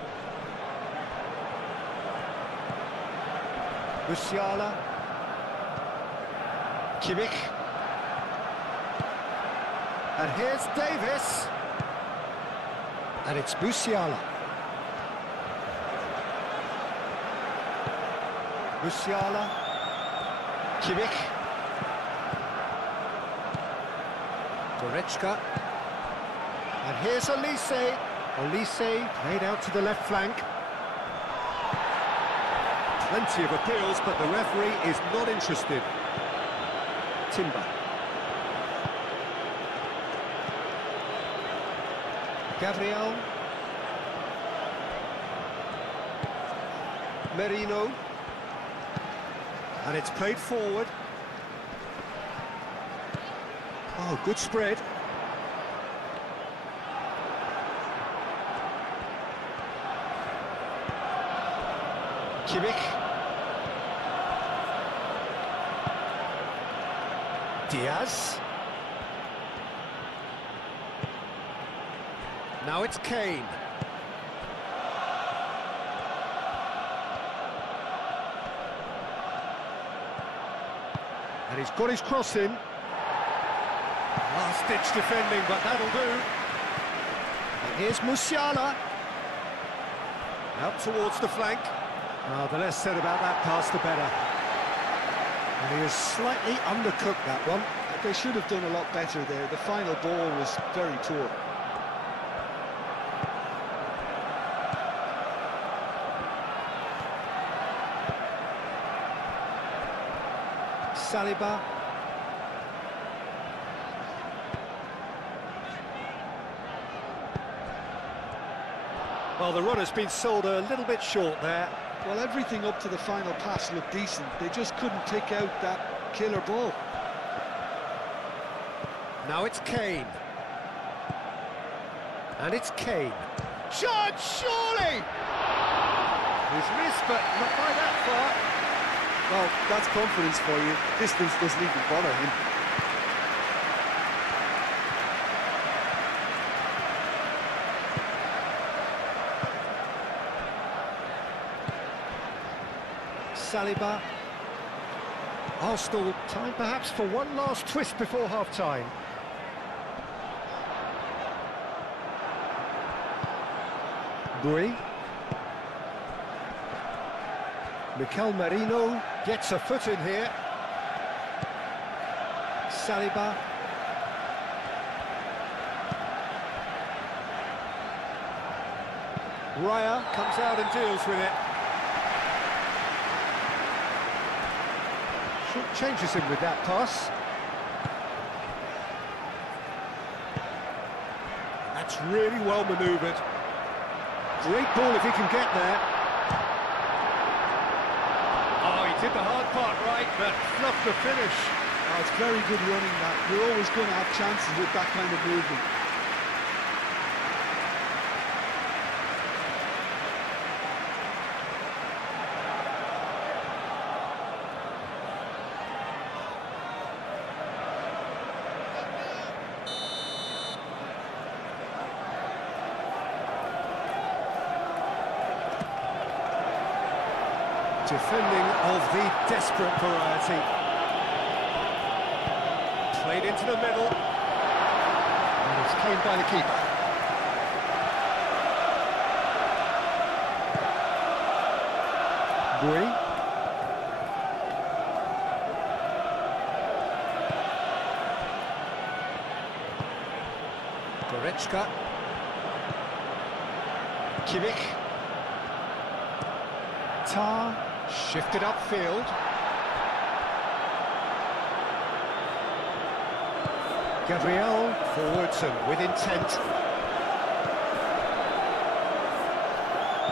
Musiala. Kimmich. And here's Davis. And it's Musiala. Musiala. Kimmich. Goretzka. And here's Olise. Olise played out to the left flank. Plenty of appeals, but the referee is not interested. Timber. Gabriel. Merino. And it's played forward. Oh, good spread. Kimmich. Diaz. Now it's Kane. And he's got his cross in. Last-ditch defending, but that'll do. And here's Musiala. Out towards the flank. The less said about that pass, the better. And he has slightly undercooked that one. They should have done a lot better there. The final ball was very poor. Saliba. Well, the run has been sold a little bit short there. Well, everything up to the final pass looked decent. They just couldn't pick out that killer ball. Now it's Kane. And it's Kane. Shot, surely! He's missed, but not by that far. Well, that's confidence for you. Distance doesn't even bother him. Saliba. Arsenal, time perhaps for one last twist before half-time. Bui. Mikel Merino gets a foot in here. Saliba. Raya comes out and deals with it. Changes him with that pass. That's really well manoeuvred. Great ball if he can get there. Oh, he did the hard part right, but fluffed the finish. Oh, it's very good running that. You're always going to have chances with that kind of movement. Defending of the desperate variety. Played into the middle. And it's claimed by the keeper. Bui. Goretzka. Kimmich. Tar. Shifted upfield. Gabriel forwards and with intent.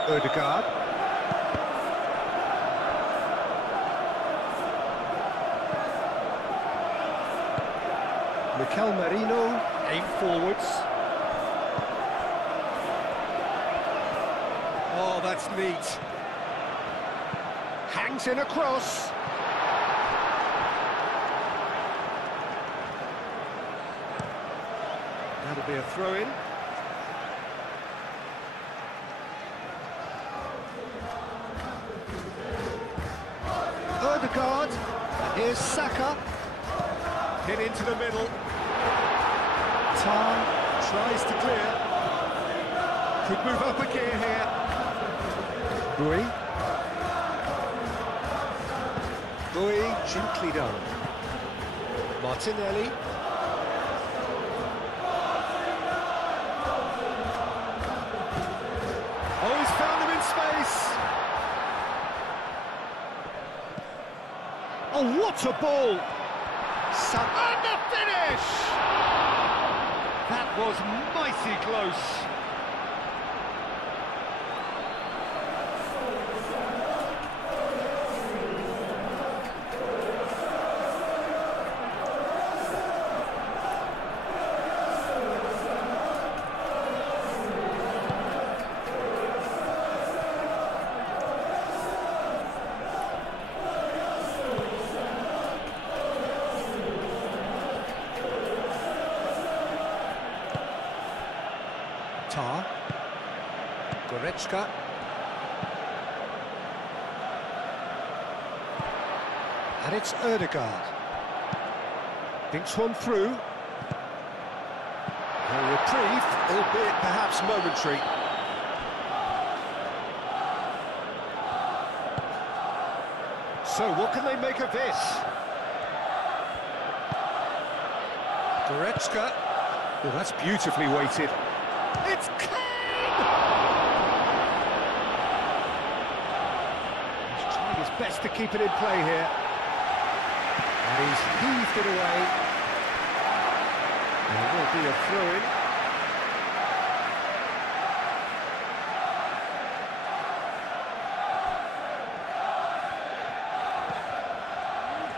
Ødegaard. Mikel Merino aim forwards. Oh, that's neat. Hangs in a cross. That'll be a throw-in. Ødegaard. And here's Saka. Hit into the middle. Tar tries to clear. Could move up a gear here. Bui. Bui, gently done. Martinelli. Oh, he's found him in space. Oh, what a ball! And the finish! That was mighty close. Tar. Goretzka. And it's Ødegaard. Thinks one through. A reprieve, albeit perhaps momentary. So what can they make of this? Goretzka. Oh, that's beautifully weighted. It's Kane! He's trying his best to keep it in play here. And he's heaved it away. There will be a throw-in.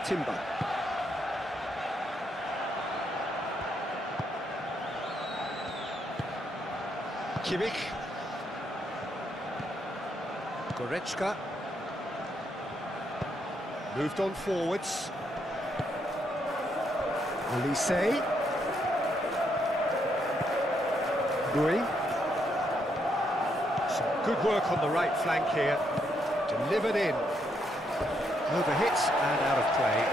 Timber. Kimmich. Goretzka. Moved on forwards. Elise. Bui. Some good work on the right flank here. Delivered in. Over hits and out of play.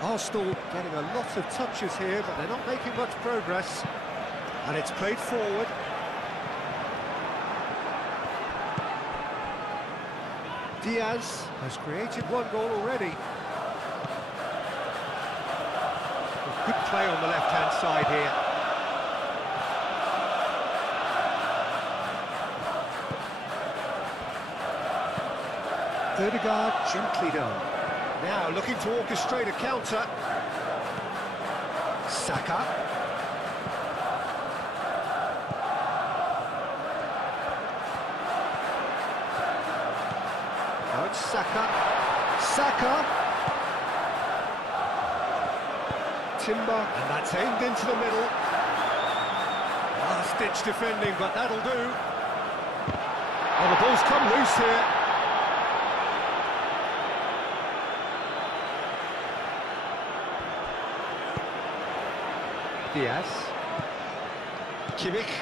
Arsenal getting a lot of touches here, but they're not making much progress. And it's played forward. Diaz has created one goal already. Good play on the left-hand side here. Ødegaard gently done. Now looking to orchestrate a counter. Saka. Now it's Saka. Saka. Timber, and that's aimed into the middle. Last-ditch defending, but that'll do. Oh, the ball's come loose here. Diaz. Kimmich.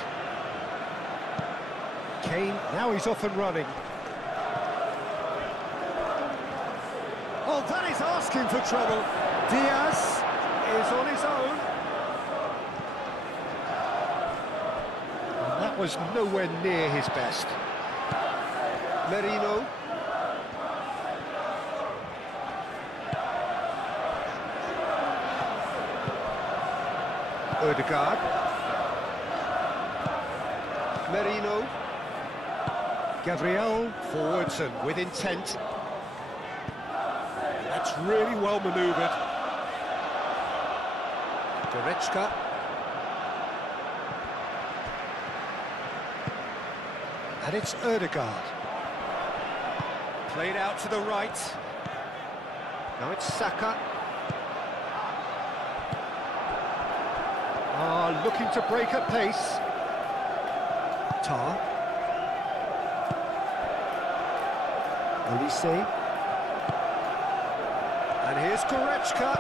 Kane, now he's off and running. Oh, that is asking for trouble. Diaz is on his own. And that was nowhere near his best. Merino. Ødegaard. Merino. Gabriel forwards and with intent. That's really well manoeuvred. Goretzka. And it's Ødegaard. Played out to the right. Now it's Saka. Looking to break at pace. Tar. Elise. And here's Goretzka.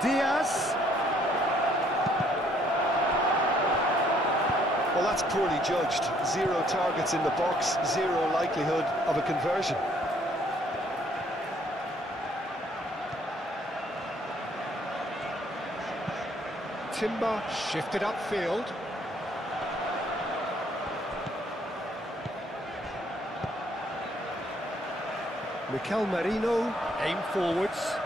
Diaz. Well, that's poorly judged. 0 targets in the box, 0 likelihood of a conversion. Timber shifted upfield. Mikel Merino aimed forwards.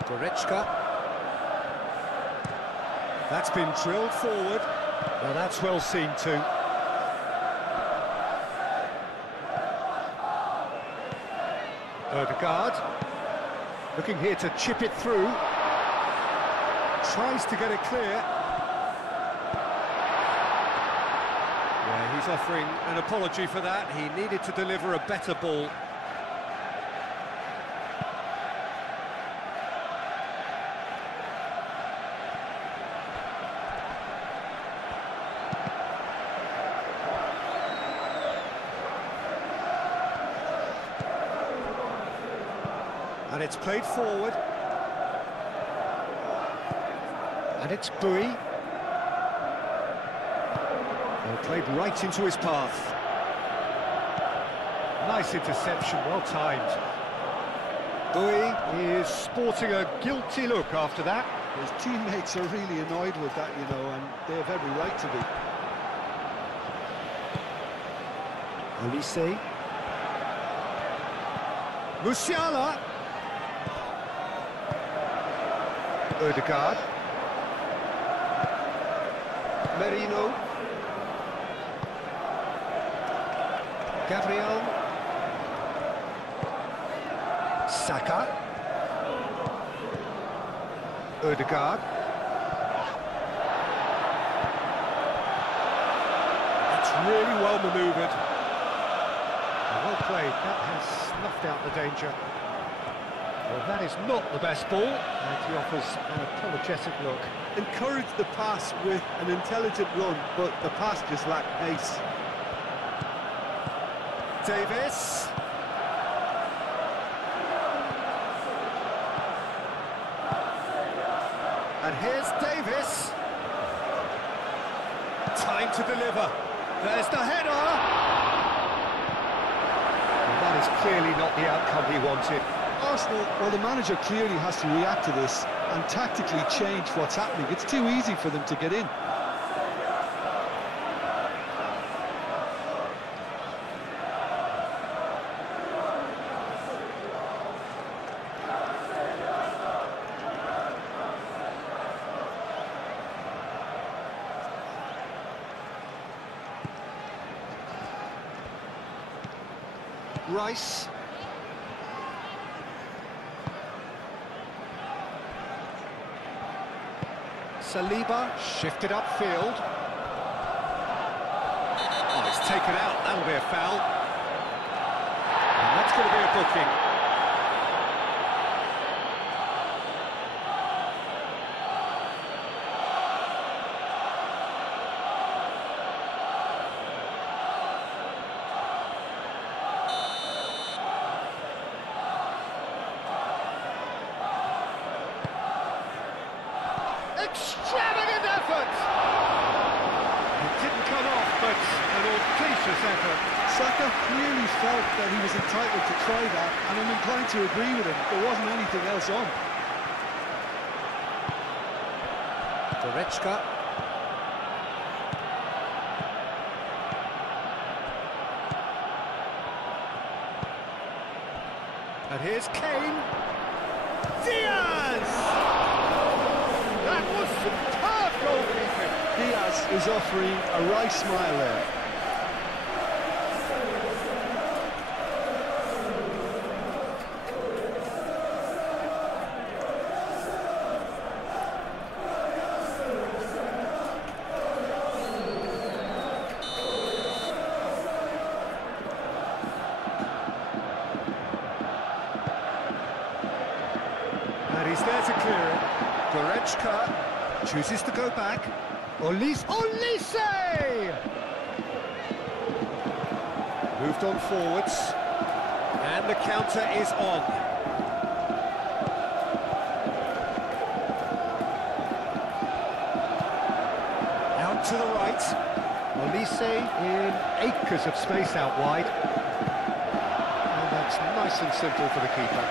Goretzka. That's been drilled forward. Now that's well seen too. Ødegaard, looking here to chip it through, tries to get it clear. Yeah, he's offering an apology for that. He needed to deliver a better ball. And it's played forward. And it's Bui. Well, played right into his path. Nice interception, well timed. Bui is sporting a guilty look after that. His teammates are really annoyed with that, you know, and they have every right to be. Olise. Musiala. Ødegaard. Merino. Gabriel. Saka. Ødegaard. That's really well manoeuvred. Well played, that has snuffed out the danger. Well, that is not the best ball, and he offers an apologetic look. Encouraged the pass with an intelligent run, but the pass just lacked pace. Davis. And here's Davis. Time to deliver. There's the header. Well, that is clearly not the outcome he wanted. Arsenal, well, the manager clearly has to react to this and tactically change what's happening. It's too easy for them to get in. Rice. Saliba shifted upfield. Oh, it's taken out. That'll be a foul. And that's going to be a booking. Extravagant effort! It didn't come off, but an audacious effort. Saka clearly felt that he was entitled to try that, and I'm inclined to agree with him. There wasn't anything else on. Goretzka. And here's Kane. Diaz! That was superb goalkeeping. Diaz is offering a right smile there. And he's there to clear it. Goretzka chooses to go back. Olise! Moved on forwards. And the counter is on. Out to the right. Olise in acres of space out wide. And that's nice and simple for the keeper.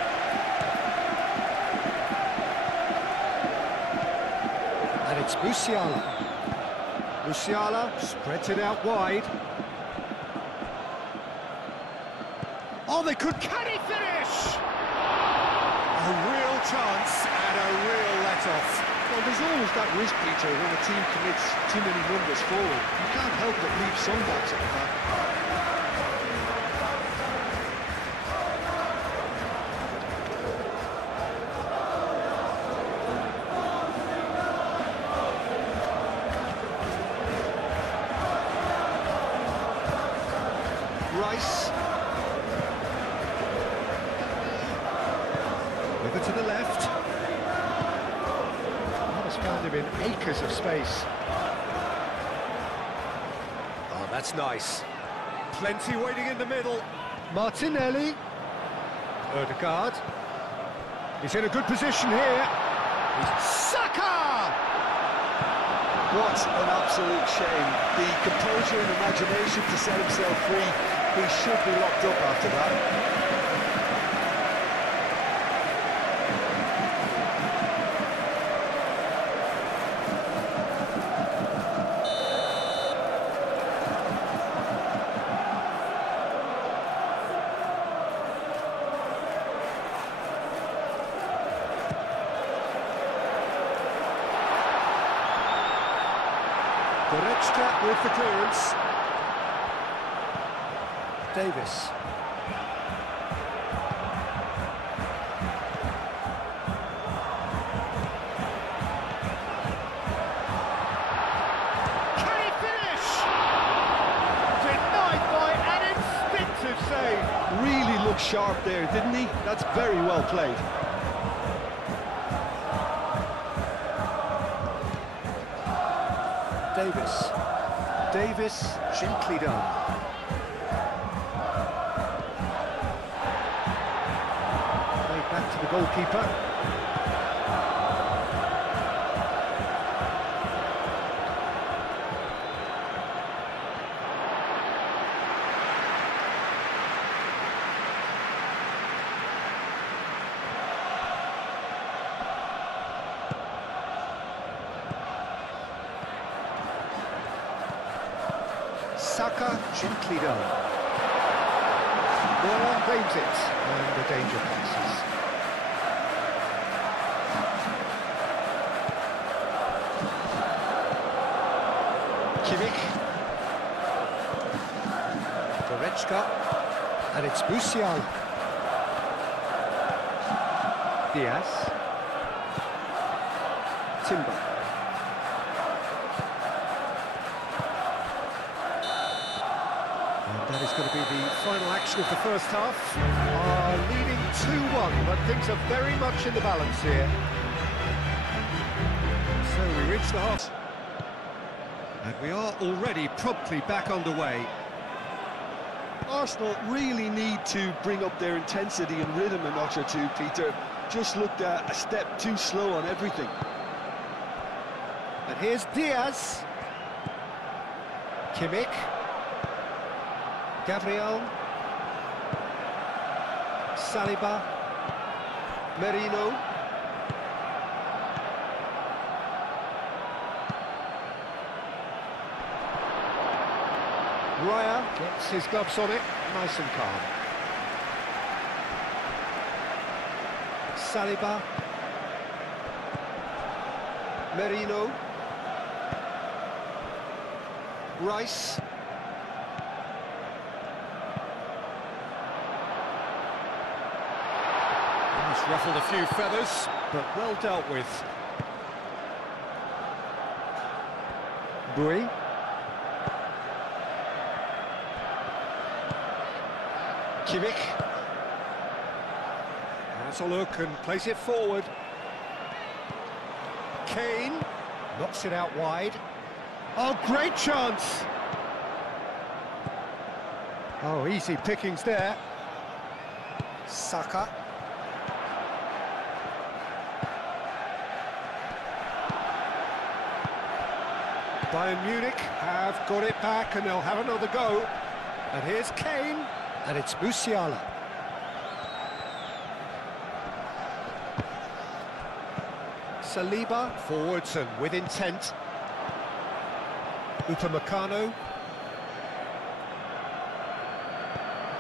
And it's Musiala. Musiala spreads it out wide. Oh, they could... Can he finish? A real chance and a real let-off. Well, there's always that risk, Peter, when a team commits too many numbers forward. You can't help but leave some gaps at the back. Rice. Over to the left. That has found him in acres of space. Oh, that's nice. Plenty waiting in the middle. Martinelli. Ødegaard. He's in a good position here. Saka! What an absolute shame. The composure and imagination to set himself free. He should be locked up after that. Goretzka with the clearance. Davis. Can he finish? Denied by an instinctive save. Really looked sharp there, didn't he? That's very well played. Davis, gently done. Played back to the goalkeeper. Saka, gently done. Moore claims it, and the danger passes. Kimmich. Goretzka. And it's Musiala. Diaz. Timber. That is going to be the final action of the first half. Are leading 2-1, but things are very much in the balance here. So we reach the half. And we are already promptly back underway. Arsenal really need to bring up their intensity and rhythm a notch or two, Peter. Just looked a step too slow on everything. And here's Diaz. Kimmich. Gabriel, Saliba, Merino, Raya gets his gloves on it, nice and calm. Saliba, Merino, Rice. He's ruffled a few feathers, but well dealt with. Bui. Kimmich. Has a look and plays it forward. Kane knocks it out wide. Oh, great chance! Oh, easy pickings there. Saka. Bayern Munich have got it back and they'll have another go. And here's Kane, and it's Musiala. Saliba forwards and with intent. Upamecano.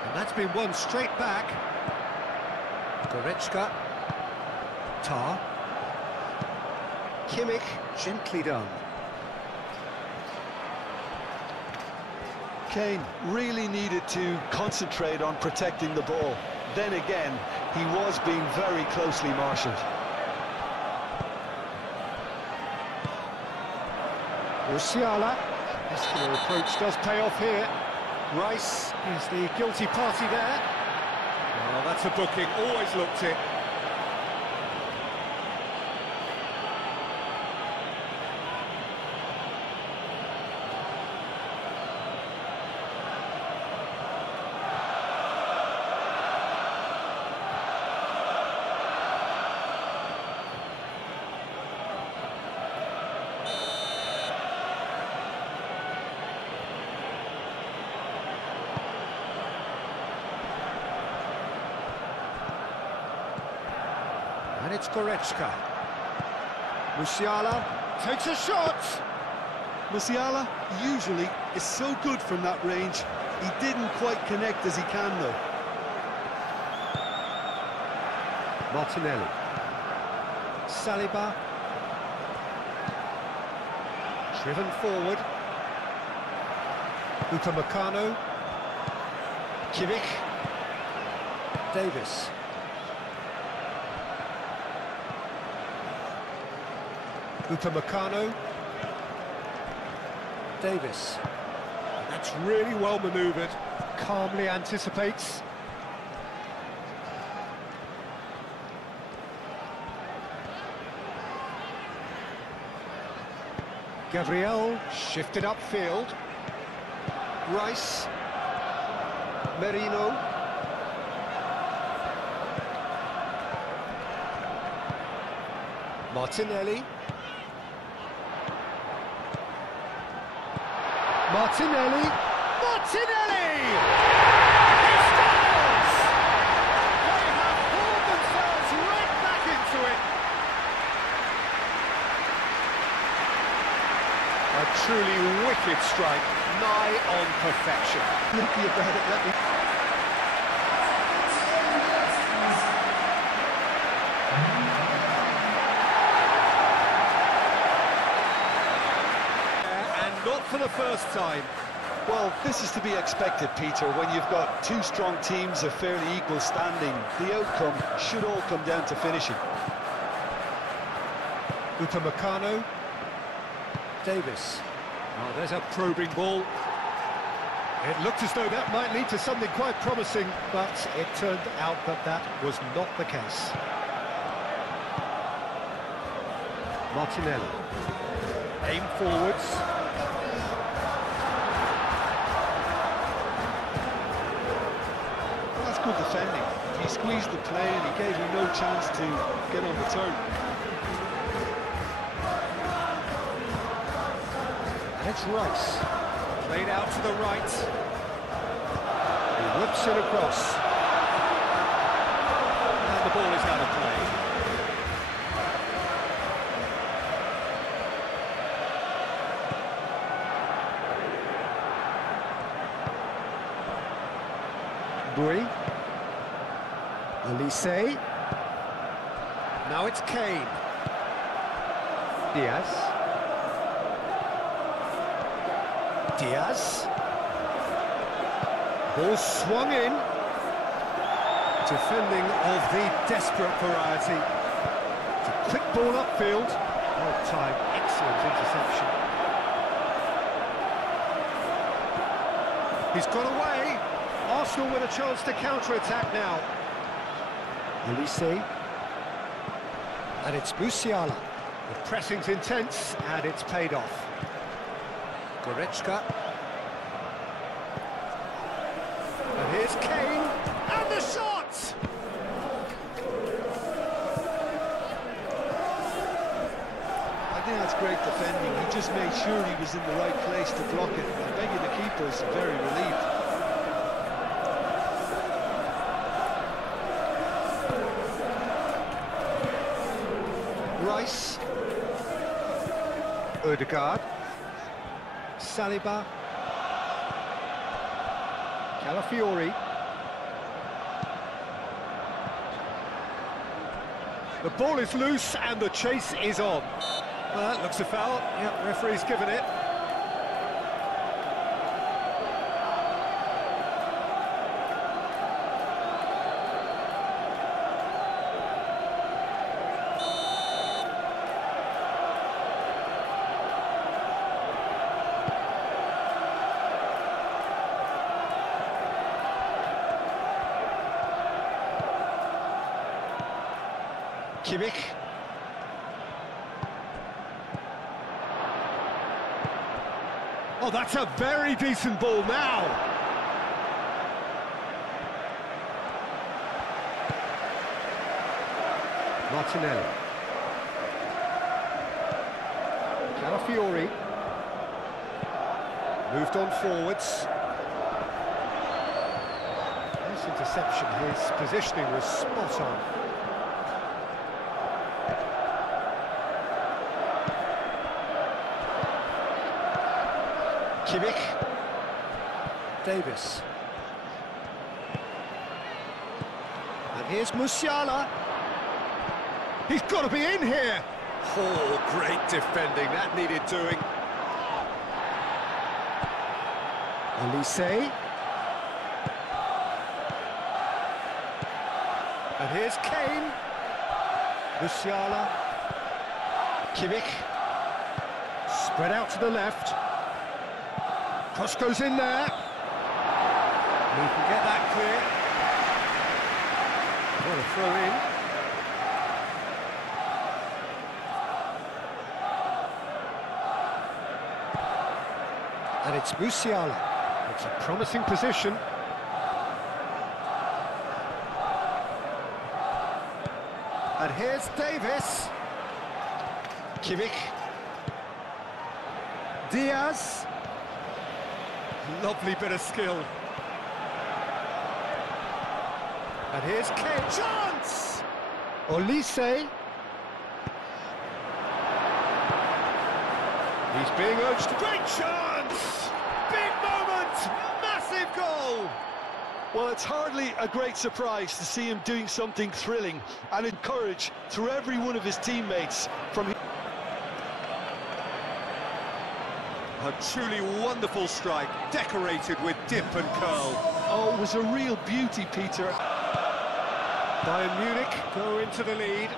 And that's been won straight back. Goretzka. Tar. Kimmich, gently done. Kane really needed to concentrate on protecting the ball. Then again, he was being very closely marshalled. Musiala. Muscular approach does pay off here. Rice is the guilty party there. Oh, that's a booking, always looked it. And it's Goretzka. Musiala takes a shot! Musiala usually is so good from that range. He didn't quite connect as he can, though. Martinelli. Saliba. Driven forward. Upamecano. Kimmich. Davis. Upamecano. Davis. That's really well manoeuvred. Calmly anticipates. Gabriel shifted upfield. Rice. Merino. Martinelli. Martinelli! Martinelli! He scores! They have pulled themselves right back into it. A truly wicked strike, nigh on perfection. Lucky about it, let me... Not for the first time. Well, this is to be expected, Peter, when you've got two strong teams of fairly equal standing. The outcome should all come down to finishing. Upamecano. Davis. Oh, there's a probing ball. It looked as though that might lead to something quite promising, but it turned out that that was not the case. Martinelli. Aim forwards. Good defending. He squeezed the play and he gave him no chance to get on the turn. And it's Rice. Played out to the right. He whips it across. And the ball is out of play. Bui. Elise. Now it's Kane. Diaz. Diaz. Ball swung in. Defending of the desperate variety. It's a quick ball upfield. Well timed, excellent interception. He's got away. Arsenal with a chance to counter-attack now. Elise. And it's Musiala. The pressing's intense, and it's paid off. Goretzka. And here's Kane, and the shot! I think that's great defending. He just made sure he was in the right place to block it. I bet you the keeper's very relieved. Rice. Odegaard. Saliba. Calafiori. The ball is loose and the chase is on. Well, that looks a foul. Yep, referee's given it. Kimmich. Oh, that's a very decent ball now. Martinelli. Calafiori. Moved on forwards. Nice interception. His positioning was spot on. Kimmich. Davis. And here's Musiala. He's got to be in here. Oh, great defending. That needed doing. Olise. And here's Kane. Musiala. Kimmich. Spread out to the left. Cross goes in there. He can get that clear. What a throw in. And it's Musiala. It's a promising position. And here's Davis. Kimmich. Diaz. Lovely bit of skill. And here's Kane. Chance! Olise. He's being urged. Great chance! Big moment! Massive goal! Well, it's hardly a great surprise to see him doing something thrilling and encourage through every one of his teammates from his... A truly wonderful strike, decorated with dip and curl. Oh, it was a real beauty, Peter. Bayern Munich go into the lead.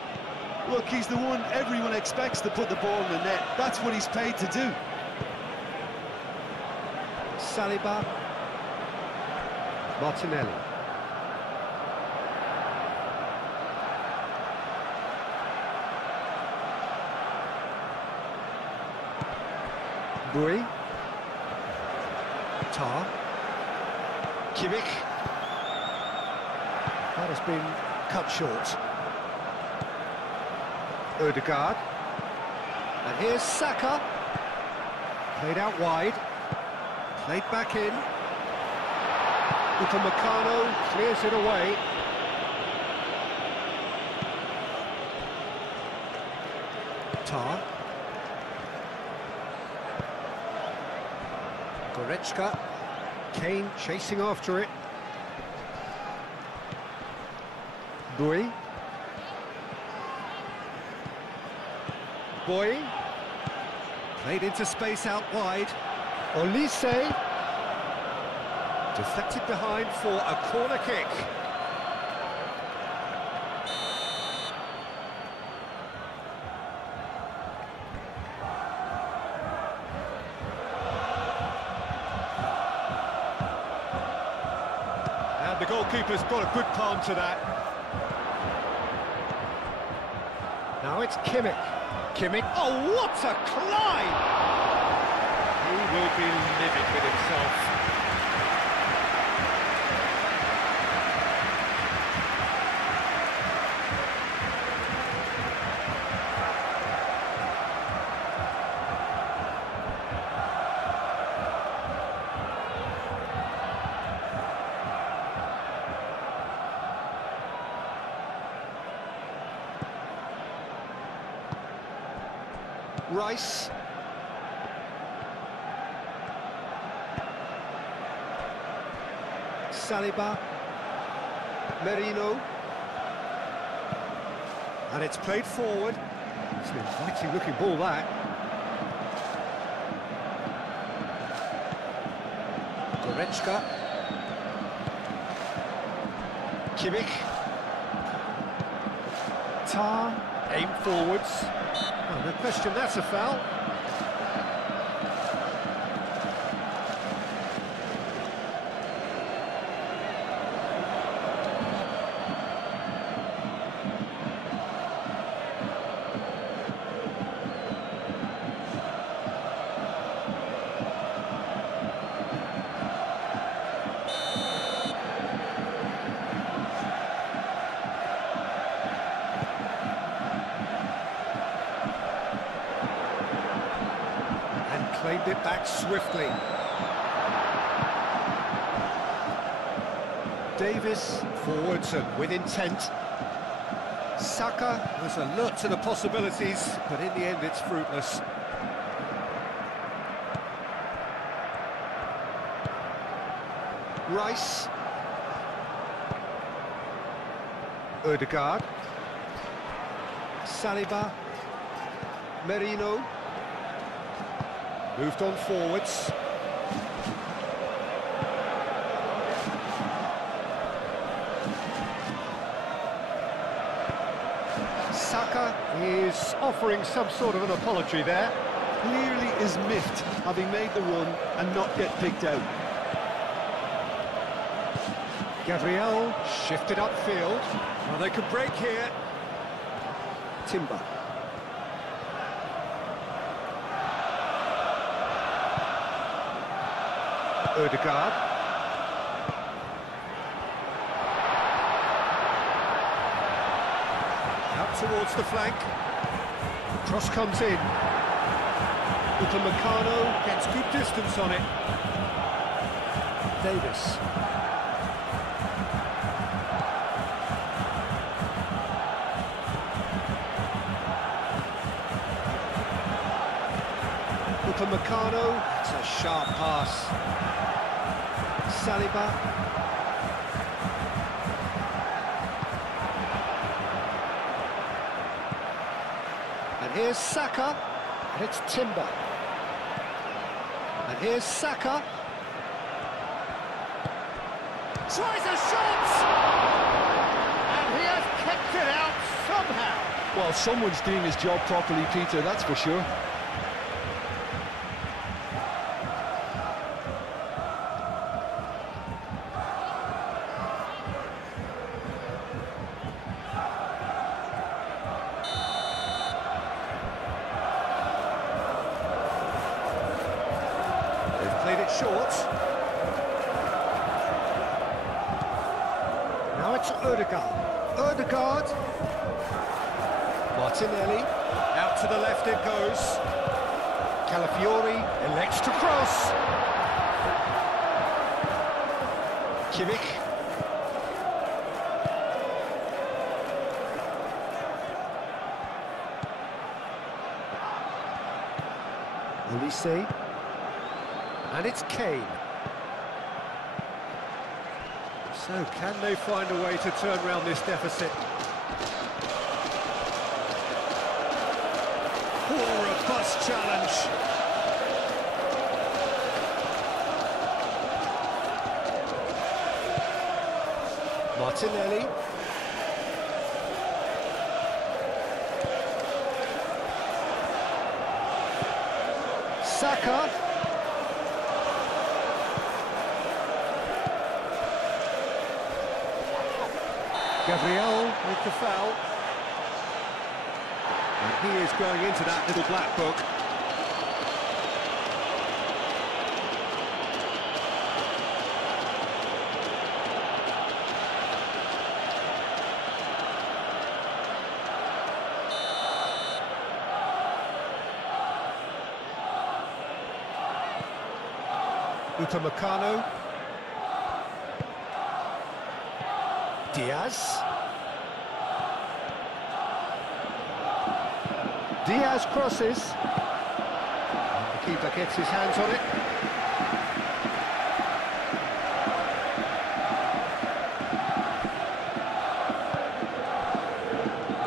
Look, he's the one everyone expects to put the ball in the net. That's what he's paid to do. Saliba. Martinelli. Bui. Tar. Kimmich. That has been cut short. Odegaard. And here's Saka. Played out wide. Played back in. Upamecano clears it away. Tar. Goretzka. Kane chasing after it. Bui. Boy. Played into space out wide. Olise. Deflected behind for a corner kick. And the goalkeeper's got a good palm to that. Now it's Kimmich. Kimmich. Oh, what a climb! He will be livid with himself. Rice. Saliba. Merino. And it's played forward. It's an inviting looking ball, that. Goretzka. Kimmich. Tar. Aim forwards. Oh, no question, that's a foul. Claimed it back swiftly. Davis forwards and with intent. Saka was alert to the possibilities, but in the end it's fruitless. Rice. Ødegaard. Saliba. Merino. Moved on forwards. Saka is offering some sort of an apology there. Clearly is miffed, having made the run and not get picked out. Gabriel shifted upfield. Well, they could break here. Timber. Ødegaard. Out towards the flank. Cross comes in. Upamecano gets good distance on it. Davis. Upamecano, it's a sharp pass. Saliba. And here's Saka, and it's Timber. And here's Saka. Tries a shot! And he has kept it out somehow. Well, someone's doing his job properly, Peter, that's for sure. Played it short. Now it's Ødegaard. Ødegaard. Martinelli. Out to the left it goes. Calafiori elects to cross. Kimmich. Olise. And it's Kane. So, can they find a way to turn around this deficit? Oh, robust challenge. Martinelli. Saka. Gabriel with the foul. And he is going into that little black book. Upamecano. Diaz. Diaz crosses. And the keeper gets his hands on it.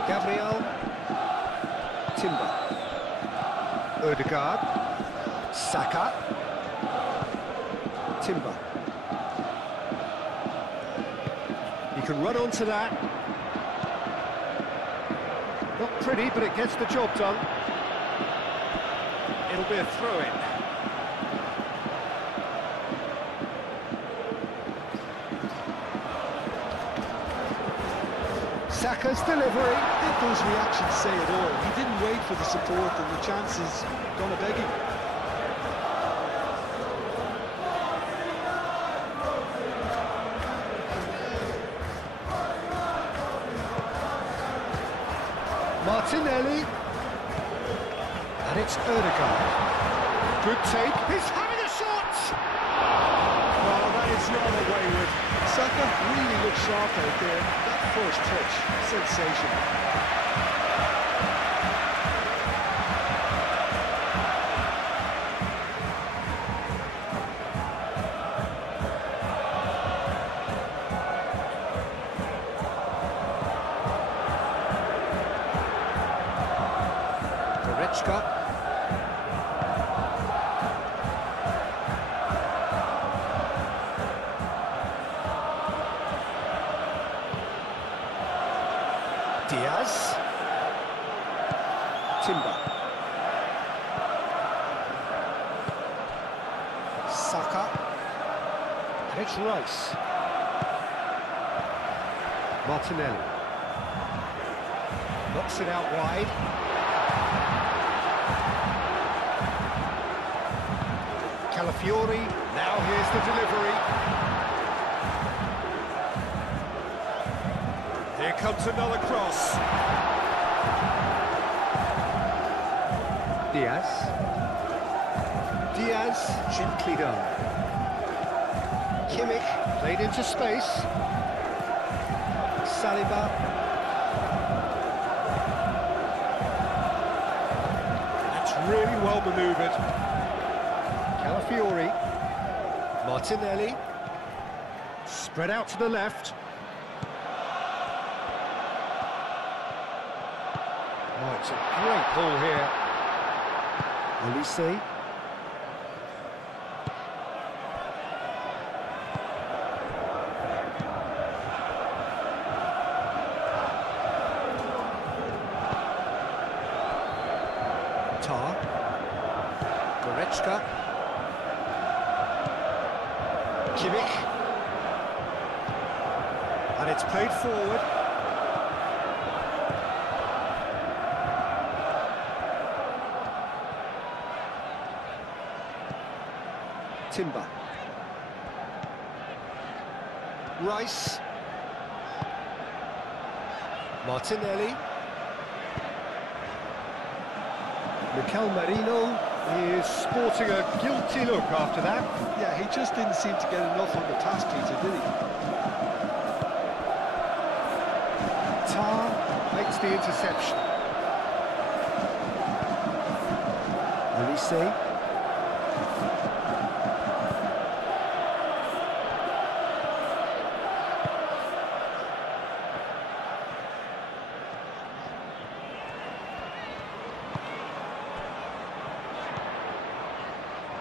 Gabriel. Timber. Ødegaard. Saka. Timber. He can run onto that. Not pretty, but it gets the job done. It'll be a throw-in. Saka's delivery. I think those reactions say it all. He didn't wait for the support and the chances gonna beg him. Martinelli. And it's Ødegaard. Good take. He's having a shot! Well, that is rather wayward. Saka really looked sharp out there. That first touch, sensational. Diaz. Timber. Saka. And it's Rice. Martinelli. Knocks it out wide. Calafiori. Now here's the delivery. Here comes another cross. Diaz. Diaz, gently done. Kimmich, played into space. Saliba. That's really well manoeuvred. Calafiori. Martinelli. Spread out to the left. Oh, it's a great ball here. Olise. Tar. Goretzka. Kimmich. And it's played forward. Timber. Rice. Martinelli. Mikel Merino is sporting a guilty look after that. Yeah, he just didn't seem to get enough on the task, Peter, did he? Tar makes the interception. Olise.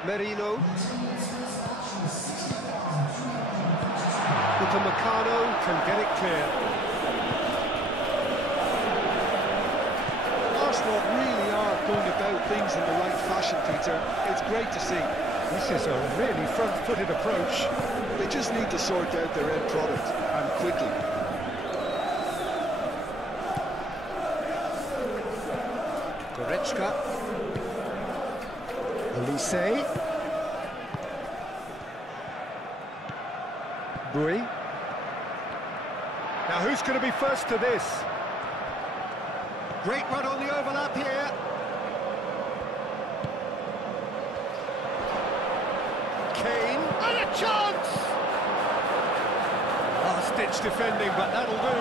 Merino. Upamecano can get it clear. Arsenal really are going about things in the right fashion, Peter. It's great to see. This is a really front-footed approach. They just need to sort out their end product, and quickly. Goretzka. Olise. Bui. Now who's going to be first to this? Great run on the overlap here. Kane. And a chance! Last-ditch defending, but that'll do.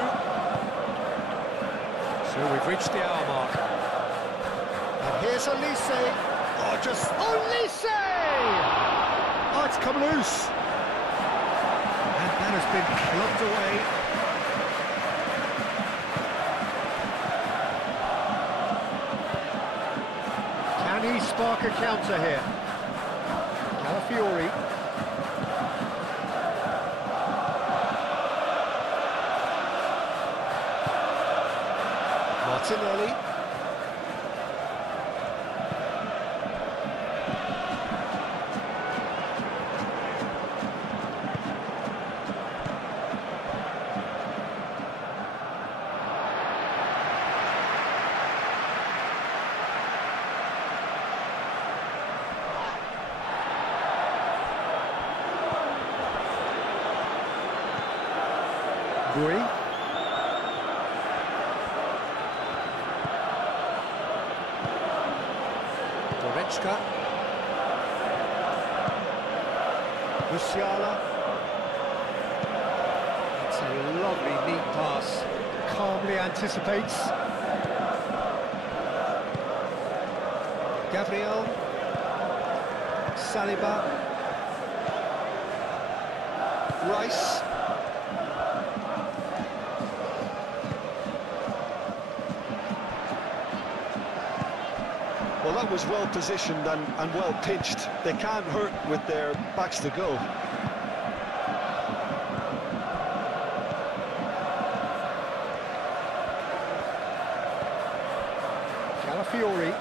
So we've reached the hour mark. And here's Olise. Oh, just Olise! Oh, it's come loose. And that has been clubbed away. Can he spark a counter here? Calafiori. Martinelli. Bui. Goretzka. Musiala. It's a lovely, neat pass. Calmly anticipates. Gabriel. Saliba. Rice. Well, that was well positioned and well pitched. They can't hurt with their backs to goal. Calafiori.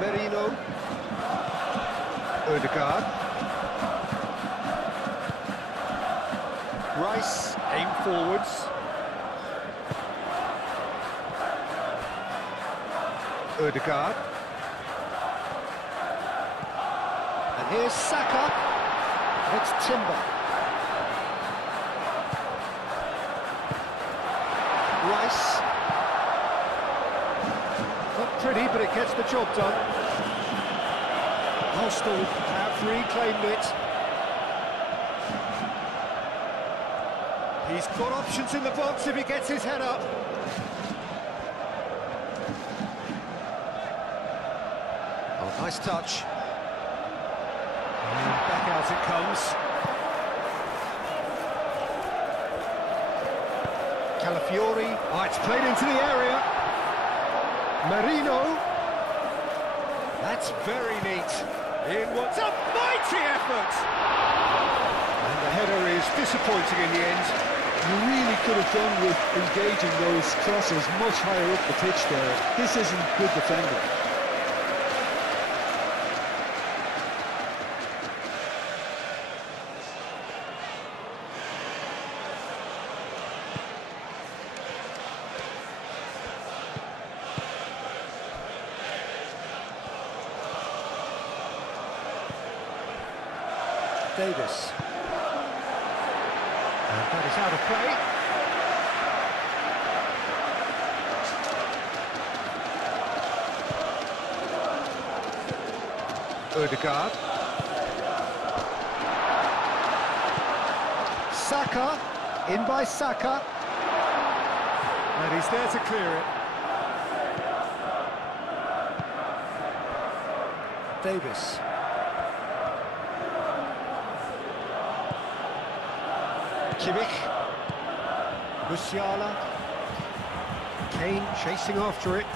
Merino. Odegaard. Rice, aim forwards. Odegaard. And here's Saka. It's Timber. Rice. Not pretty, but it gets the job done. Arsenal have reclaimed it. He's got options in the box if he gets his head up. Oh, nice touch. And back out it comes. Calafiori. Oh, it's played into the area. Merino. That's very neat. In what's a mighty effort! And the header is disappointing in the end. You really could have done with engaging those crosses much higher up the pitch there. This isn't good defending. Davis. And that is out of play. Odegaard. Saka. In by Saka. And he's there to clear it. Davis. Kimmich. Musiala. Kane chasing after it.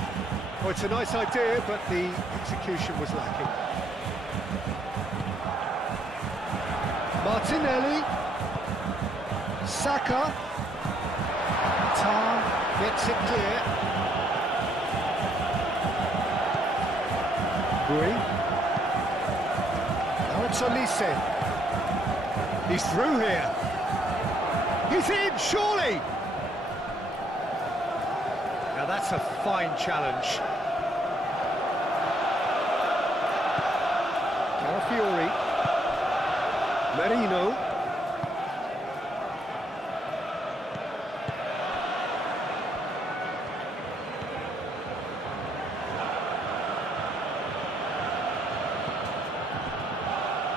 Oh, it's a nice idea, but the execution was lacking. Martinelli. Saka. Tar gets it clear. Rui. Now it's Olise. He's through here. He's in, surely! Now that's a fine challenge. Calafiori. Merino.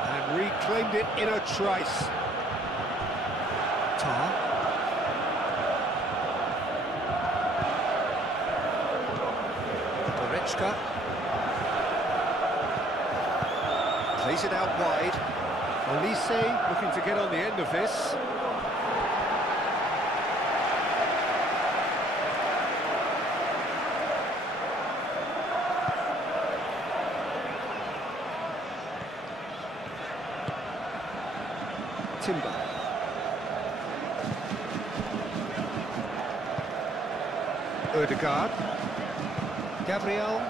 And reclaimed it in a trice. Tar. Goretzka. Plays it out wide. Olise looking to get on the end of this. Timber. Odegaard. Gabriel.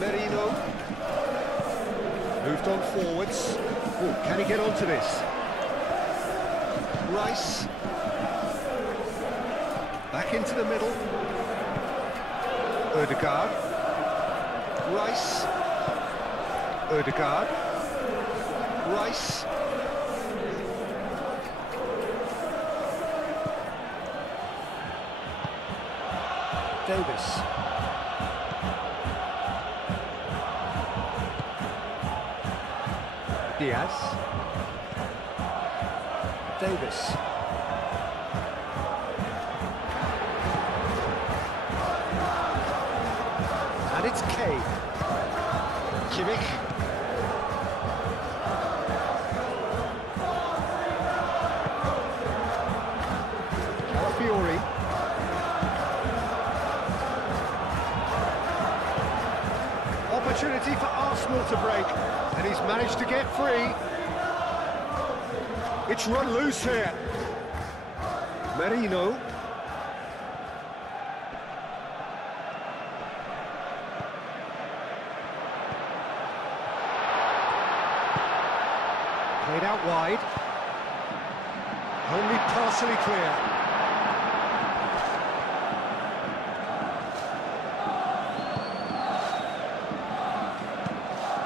Merino. Moved on forwards. Oh, can he get onto this? Rice. Back into the middle. Odegaard. Rice. Odegaard. Rice. Davis. Diaz. Davis. And it's Kane. Kimmich. Calafiori. Opportunity for Arsenal to break, and he's managed to get free. It's run loose here. Merino. Played out wide. Only partially clear.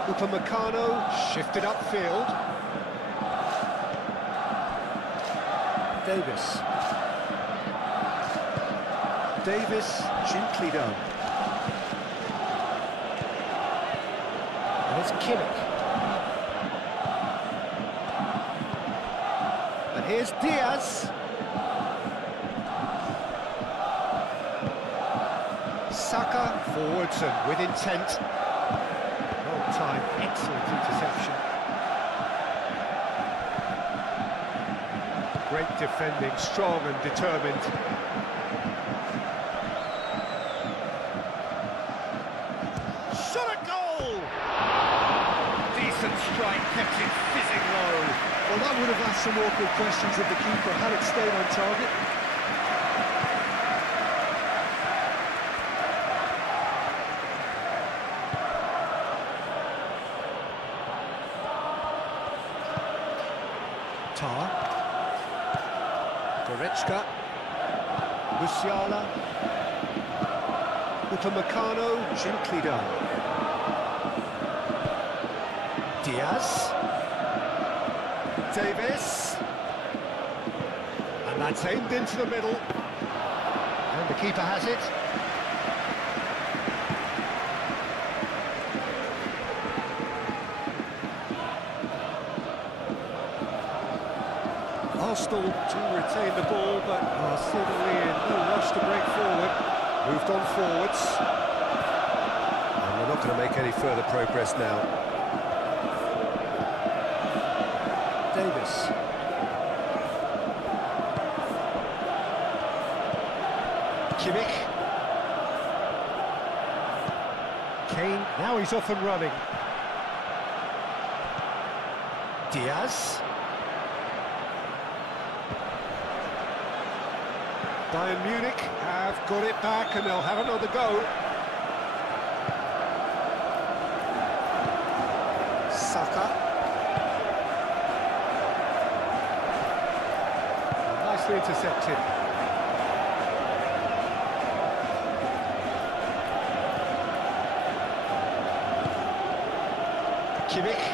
Upamecano shifted upfield. Davis gently done. And it's Kimmich. And here's Diaz. Saka forwards and with intent. Long time, excellent interception. Great defending, strong and determined. Shot a goal! Decent strike, kept it fizzing low. Well, that would have asked some awkward questions of the keeper had it stayed on target. Tar. Goretzka. Musiala. Upamecano, gently done. Diaz. Davis. And that's aimed into the middle. And the keeper has it. Arsenal to retain the ball, but are seemingly in no rush to break forward. Moved on forwards. And they're not going to make any further progress now. Davis. Kimmich. Kane, now he's off and running. Diaz. Bayern Munich have got it back and they'll have another go. Saka. Nicely intercepted. Kimmich.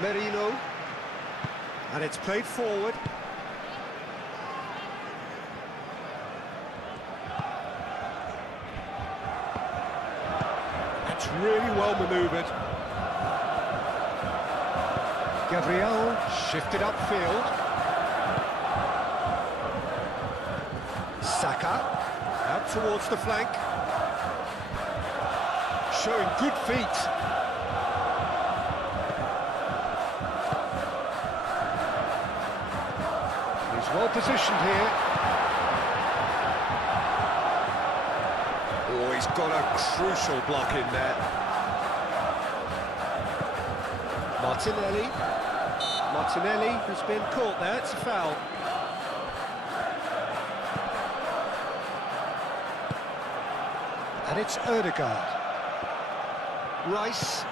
Merino, and it's played forward. That's really well manoeuvred. Gabriel shifted upfield. Saka out towards the flank, showing good feet. Well positioned here. Oh, he's got a crucial block in there. Martinelli has been caught there, it's a foul. And it's Ødegaard. Rice.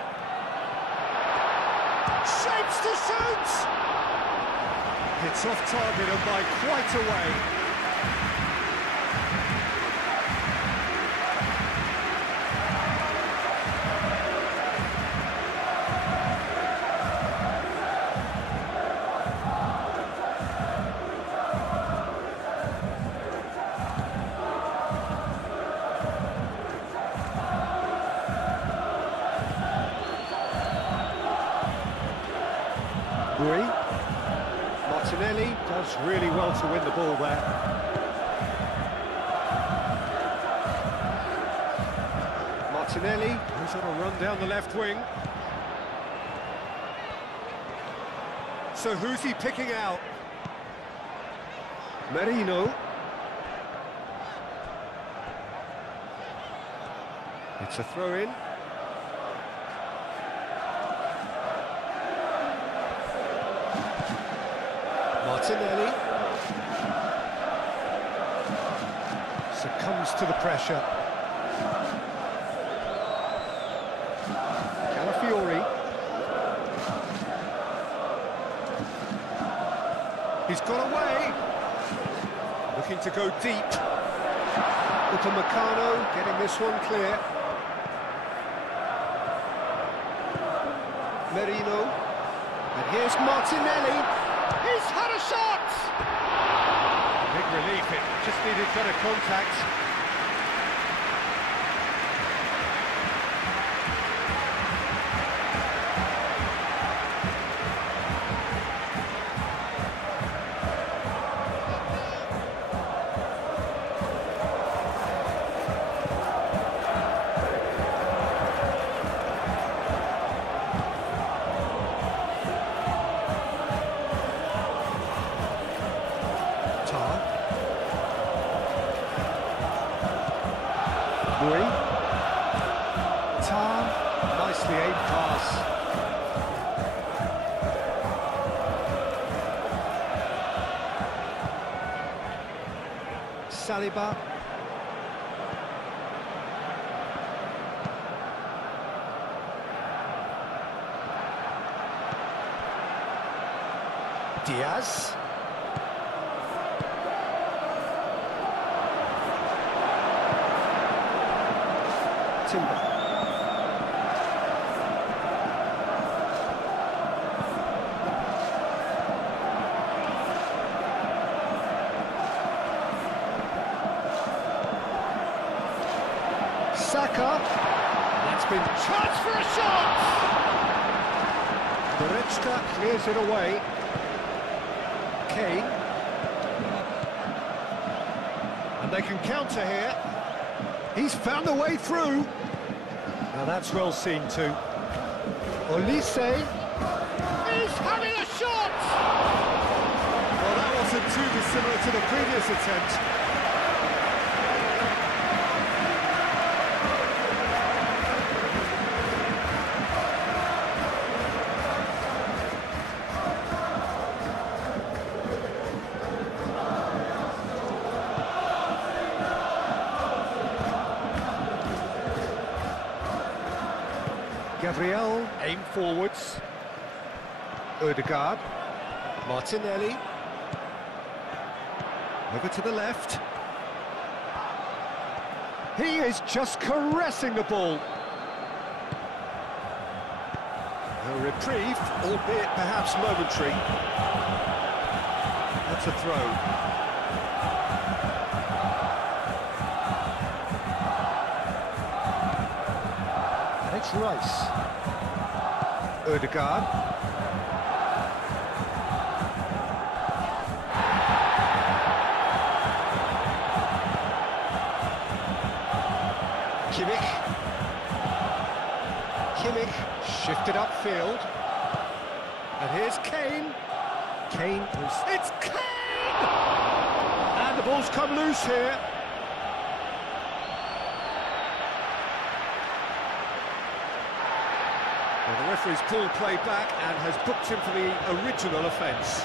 Shapes to shoot! It's off target and by quite a way. Martinelli does really well to win the ball there. Martinelli goes on a run down the left wing. So who's he picking out? Merino. It's a throw-in. Martinelli. Succumbs to the pressure. Calafiori. He's got away. Looking to go deep. Upamecano getting this one clear. Merino. And here's Martinelli. He's had a shot! Big relief, it just needed better contact. Nicely aimed pass. Saliba. Diaz. Timber. Saka. That's been chance for a shot. Goretzka clears it away. Kane. And they can counter here. He's found a way through. Now that's well seen too. Olise. He's having a shot! Well, that wasn't too dissimilar to the previous attempt. Gabriel, aim forwards. Odegaard. Martinelli. Over to the left. He is just caressing the ball. A reprieve, albeit perhaps momentary. That's a throw. It's Rice. Odegaard. Kimmich shifted upfield. And here's Kane. Kane is... It's Kane! And the ball's come loose here. Well, the referee's pulled play back and has booked him for the original offence.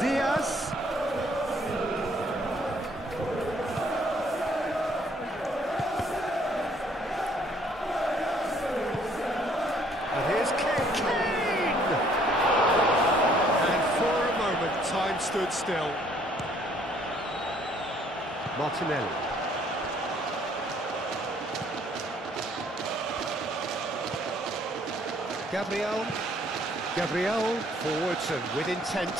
Diaz. And here's Kane! And for a moment, time stood still. Martinelli. Gabriel, forwards and with intent.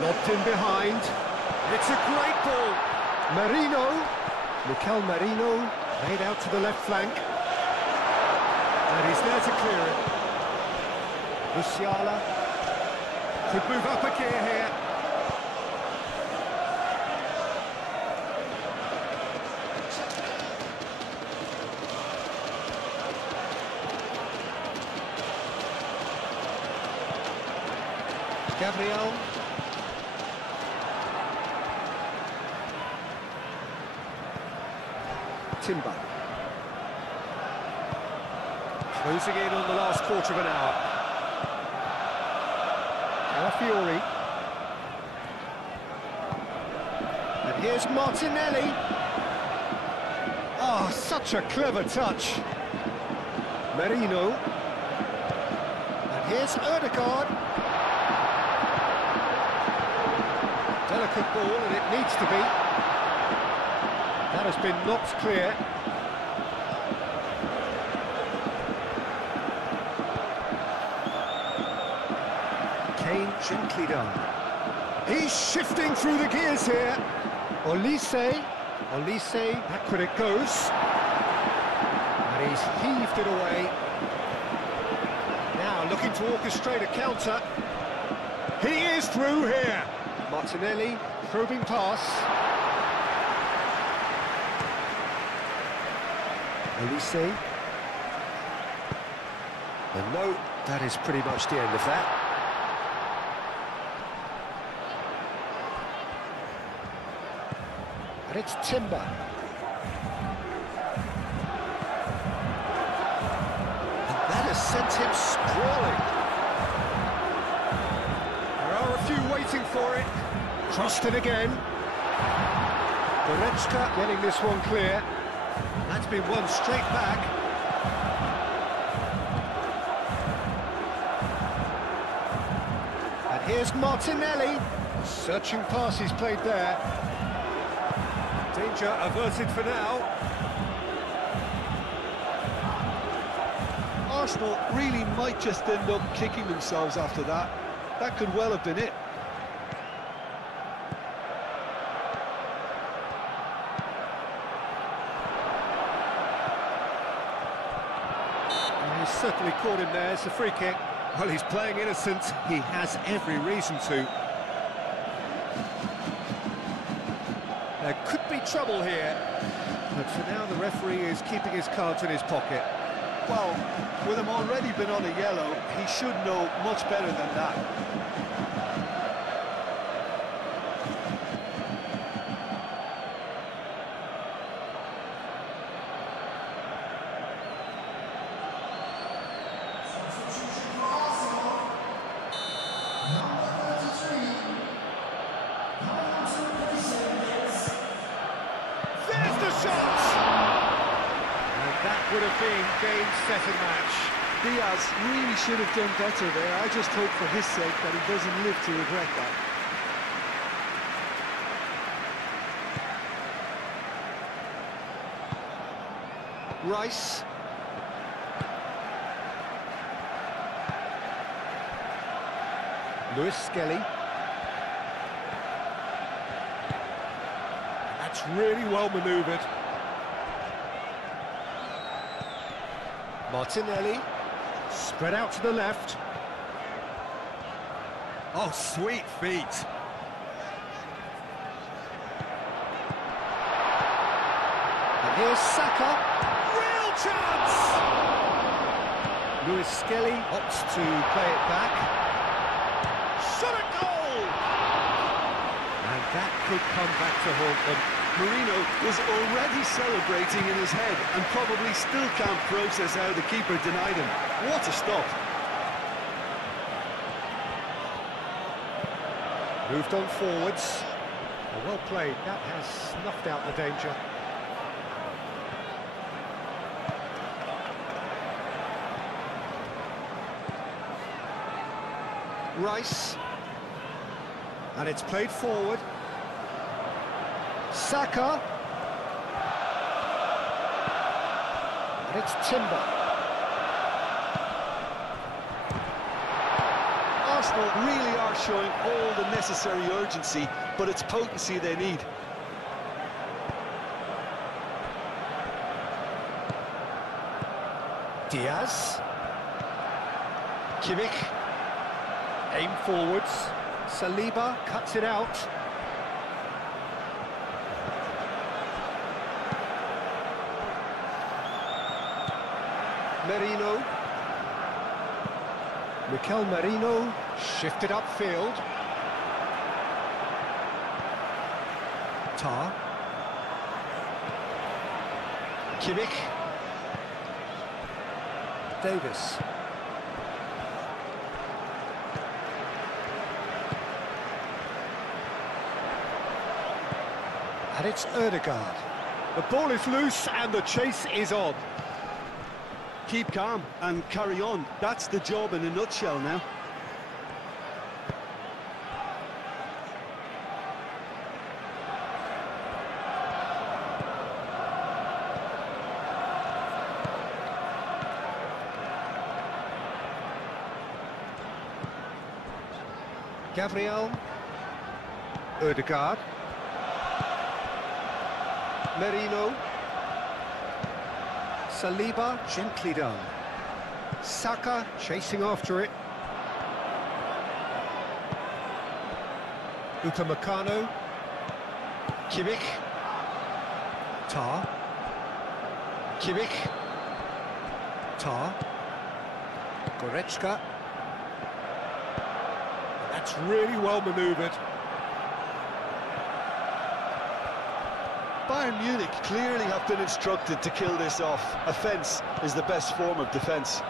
Lobbed in behind. It's a great ball. Mikel Merino, made out to the left flank. And he's there to clear it. Musiala could move up a gear here. Gabriel. Timber. Closing in on the last quarter of an hour. Calafiori. And here's Martinelli. Oh, such a clever touch. Merino. And here's Ødegaard. Delicate ball, and it needs to be. That has been knocked clear. Kane gently done. He's shifting through the gears here. Olise, back when it goes. And he's heaved it away. Now looking to orchestrate a counter. He is through here. Martinelli, probing pass. Olise. And no, that is pretty much the end of that. And it's Timber. And that has sent him sprawling. There are a few waiting for it. Crossed it again. Goretzka getting this one clear. That's been won straight back. And here's Martinelli. Searching pass he's played there. Danger averted for now. Arsenal really might just end up kicking themselves after that. That could well have been it. He's certainly caught him there. It's a free kick. Well, he's playing innocent. He has every reason to. There could be trouble here, but for now the referee is keeping his cards in his pocket. Well, with him already been on a yellow, he should know much better than that. Would have been game, set and match. Diaz really should have done better there. I just hope for his sake that he doesn't live to regret that. Rice. Lewis Skelly. That's really well manoeuvred. Martinelli, spread out to the left. Oh, sweet feet. And here's Saka. Real chance! Lewis Skelly opts to play it back. Shot a goal! And that could come back to haunt them. Marino was already celebrating in his head and probably still can't process how the keeper denied him. What a stop. Moved on forwards. Well played. That has snuffed out the danger. Rice. And it's played forward. Saka. And it's Timber. Arsenal really are showing all the necessary urgency, but it's potency they need. Diaz. Kimmich. Aim forwards. Saliba cuts it out. Merino. Mikel Merino shifted upfield. Tar. Kimmich. Davis. And it's Ødegaard. The ball is loose and the chase is on. Keep calm and carry on. That's the job in a nutshell now. Gabriel. Ødegaard. Merino. Saliba, gently done. Saka chasing after it. Upamecano. Kimmich. Tar. Kimmich. Tar. Goretzka. That's really well manoeuvred. Bayern Munich clearly have been instructed to kill this off. Offence is the best form of defence.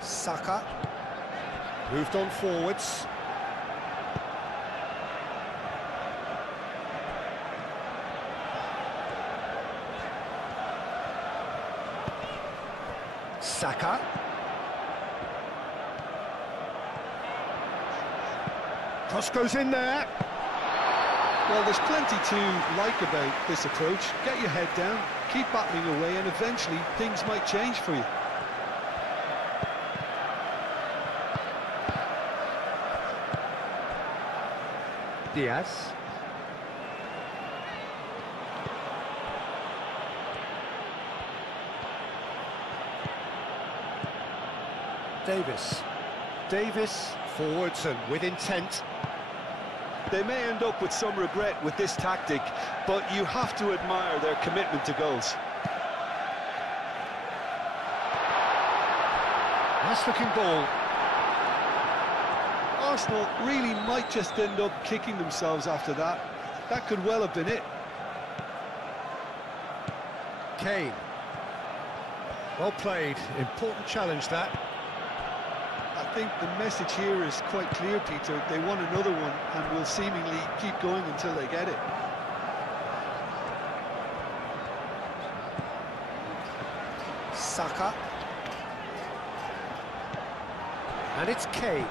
Saka moved on forwards. Saka. Cross goes in there. Well, there's plenty to like about this approach. Get your head down, keep battling away, and eventually things might change for you. Diaz. Davis. Davis forwards and with intent. They may end up with some regret with this tactic, but you have to admire their commitment to goals. Nice looking ball. Arsenal really might just end up kicking themselves after that. That could well have been it. Kane. Well played. Important challenge that. I think the message here is quite clear, Peter. They want another one and will seemingly keep going until they get it. Saka. And it's Kane.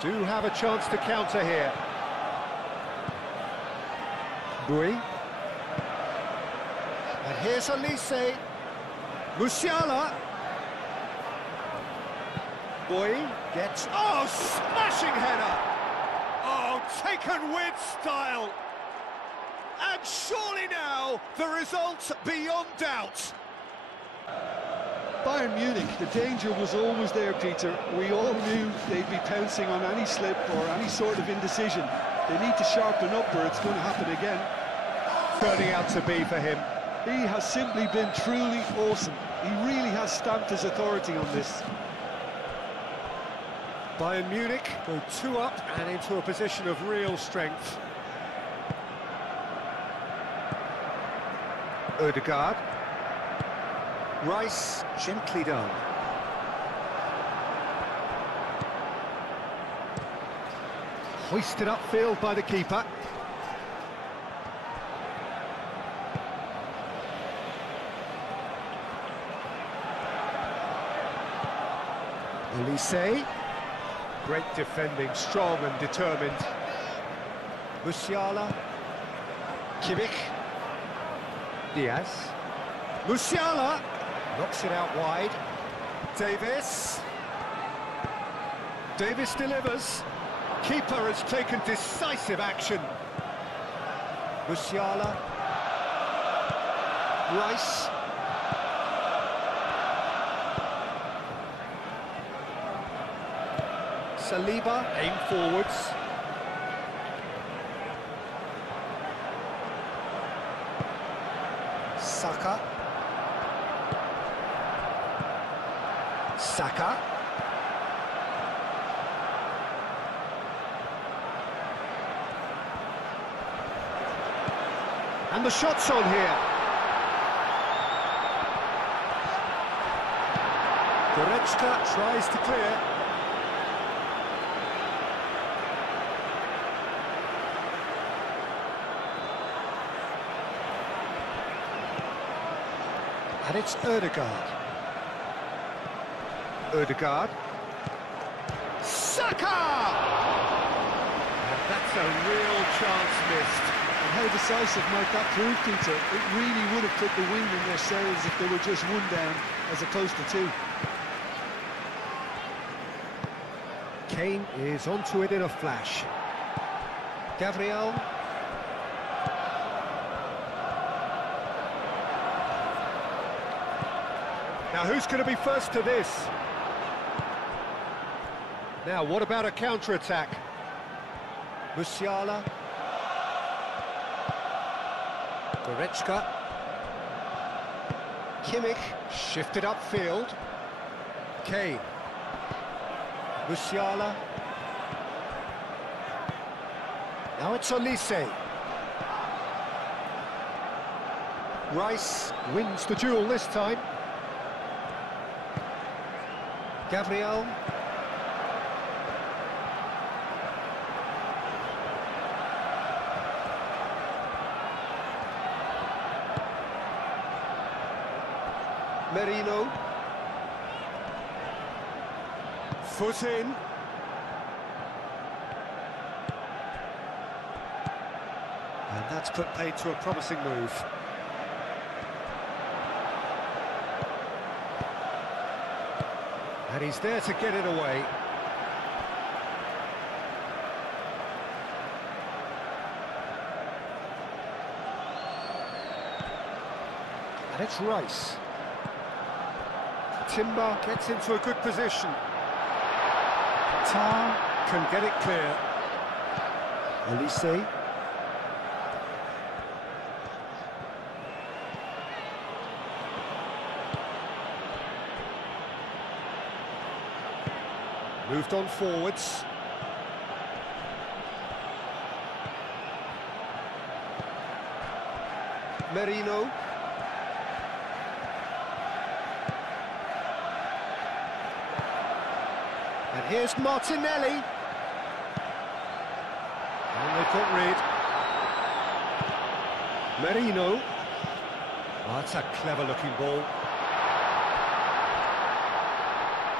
Do have a chance to counter here. Bui. And here's Elise. Musiala. Bui gets... Oh, smashing header! Oh, taken with style! And surely now, the result beyond doubt. Bayern Munich, the danger was always there, Peter. We all knew they'd be pouncing on any slip or any sort of indecision. They need to sharpen up or it's going to happen again. Turning out to be for him. He has simply been truly awesome. He really has stamped his authority on this. Bayern Munich go 2 up and into a position of real strength. Ødegaard. Rice, gently done. Hoisted upfield by the keeper. Elise. Great defending, strong and determined. Musiala. Kimmich. Diaz. Musiala. Knocks it out wide. Davis. Davis delivers. Keeper has taken decisive action. Musiala. Rice. Saliba, aim forwards. Saka. Saka. And the shot's on here. Goretzka tries to clear. And it's Ødegaard. Ødegaard. Saka! And that's a real chance missed. And how decisive might that prove, Peter? It really would have put the wind in their sails if they were just one down as opposed to two. Kane is onto it in a flash. Gabriel. Now who's going to be first to this? Now what about a counter-attack? Musiala. Goretzka. Kimmich shifted upfield. Kane. Musiala. Now it's Olise. Rice wins the duel this time. Gabriel. Merino. Foot in. And that's put paid to a promising move. And he's there to get it away. And it's Rice. Timber gets into a good position. Tar can get it clear. Olise. Moved on forwards. Merino. And here's Martinelli. And they've got rid. Merino. Oh, that's a clever-looking ball.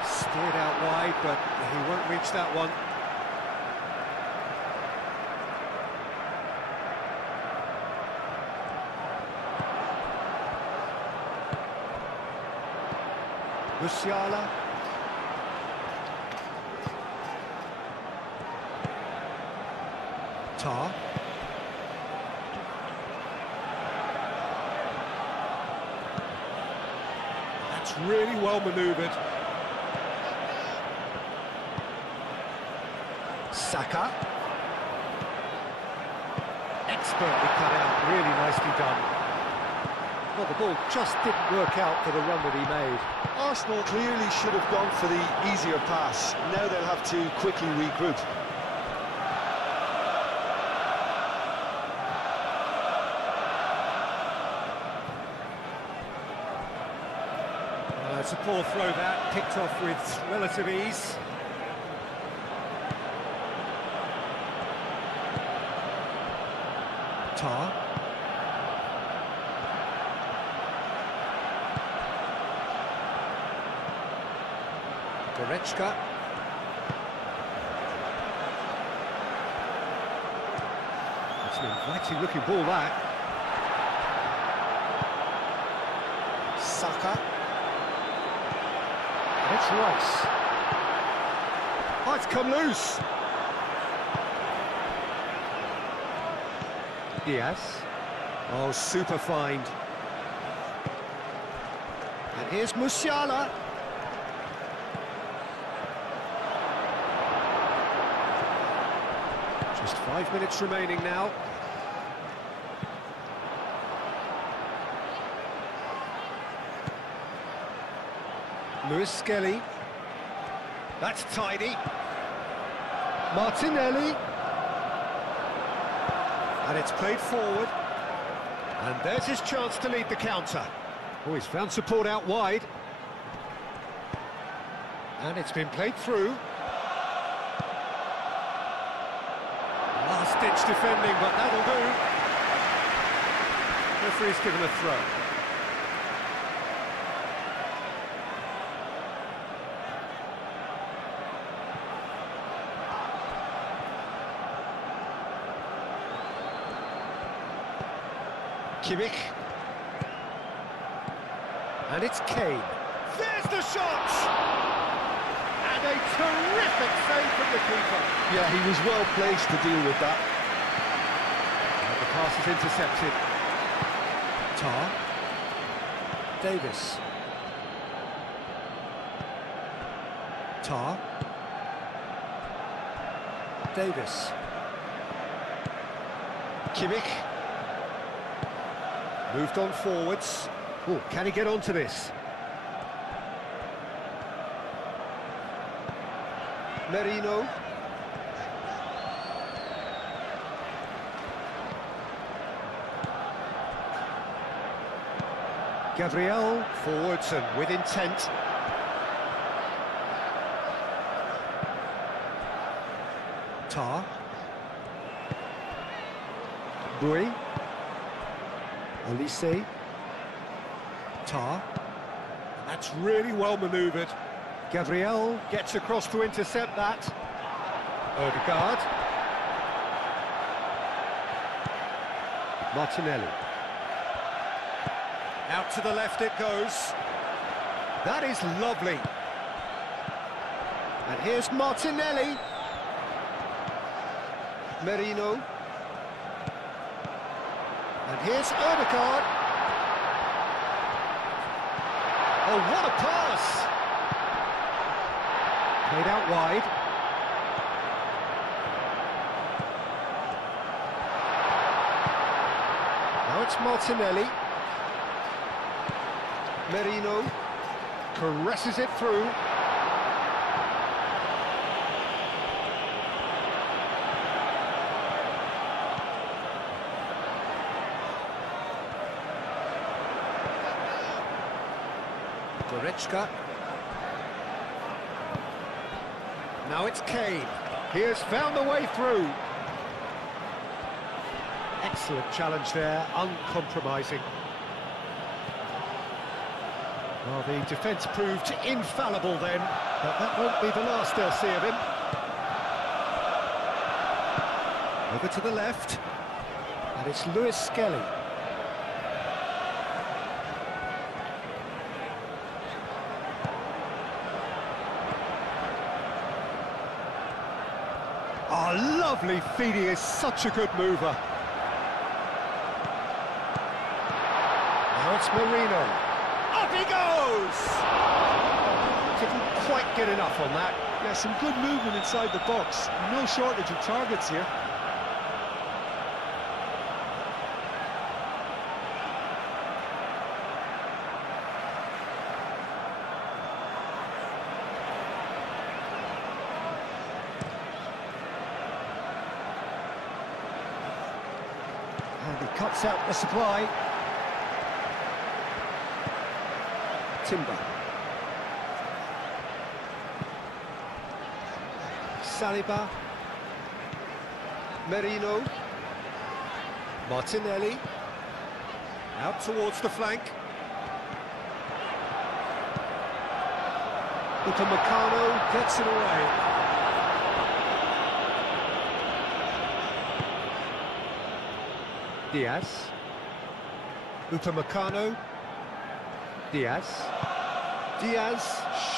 Steered out wide, but he won't reach that one. Musiala. Tar. That's really well manoeuvred. Saka. Expertly cut out, really nicely done. Well, the ball just didn't work out for the run that he made. Arsenal clearly should have gone for the easier pass. Now they'll have to quickly regroup. It's a poor throw that, picked off with relative ease. Tar. Goretzka. It's an inviting looking ball, that. Saka. And it's Rice. Oh, it's come loose. Diaz. Oh, super find. And here's Musiala. Just 5 minutes remaining now. Lewis Skelly. That's tidy. Martinelli. And it's played forward. And there's his chance to lead the counter. Oh, he's found support out wide. And it's been played through. Last-ditch defending, but that'll do. Referee's given a throw. Kimmich. And it's Kane. There's the shot! And a terrific save from the keeper. Yeah, he was well placed to deal with that. And the pass is intercepted. Tar. Davis. Tar. Davis. Kimmich. Moved on forwards. Oh, can he get onto this? Merino. Gabriel, forwards and with intent. Tar. Bui. Olise. Tar. That's really well manoeuvred. Gabriel gets across to intercept that. Odegaard. Martinelli. Out to the left it goes. That is lovely. And here's Martinelli. Merino. And here's Odegaard. Oh, what a pass! Played out wide. Now it's Martinelli. Merino caresses it through. Goretzka. Now it's Kane. He has found the way through. Excellent challenge there, uncompromising. Well, the defence proved infallible then, but that won't be the last they'll see of him. Over to the left, and it's Lewis Skelly. Oh, lovely feed, he is such a good mover. Now it's Marino. Up he goes! Didn't quite get enough on that. Yeah, some good movement inside the box. No shortage of targets here. And he cuts out the supply. Timber. Saliba. Merino. Martinelli. Out towards the flank. Upamecano gets it away. Diaz. Upamecano. Diaz. Diaz shifts.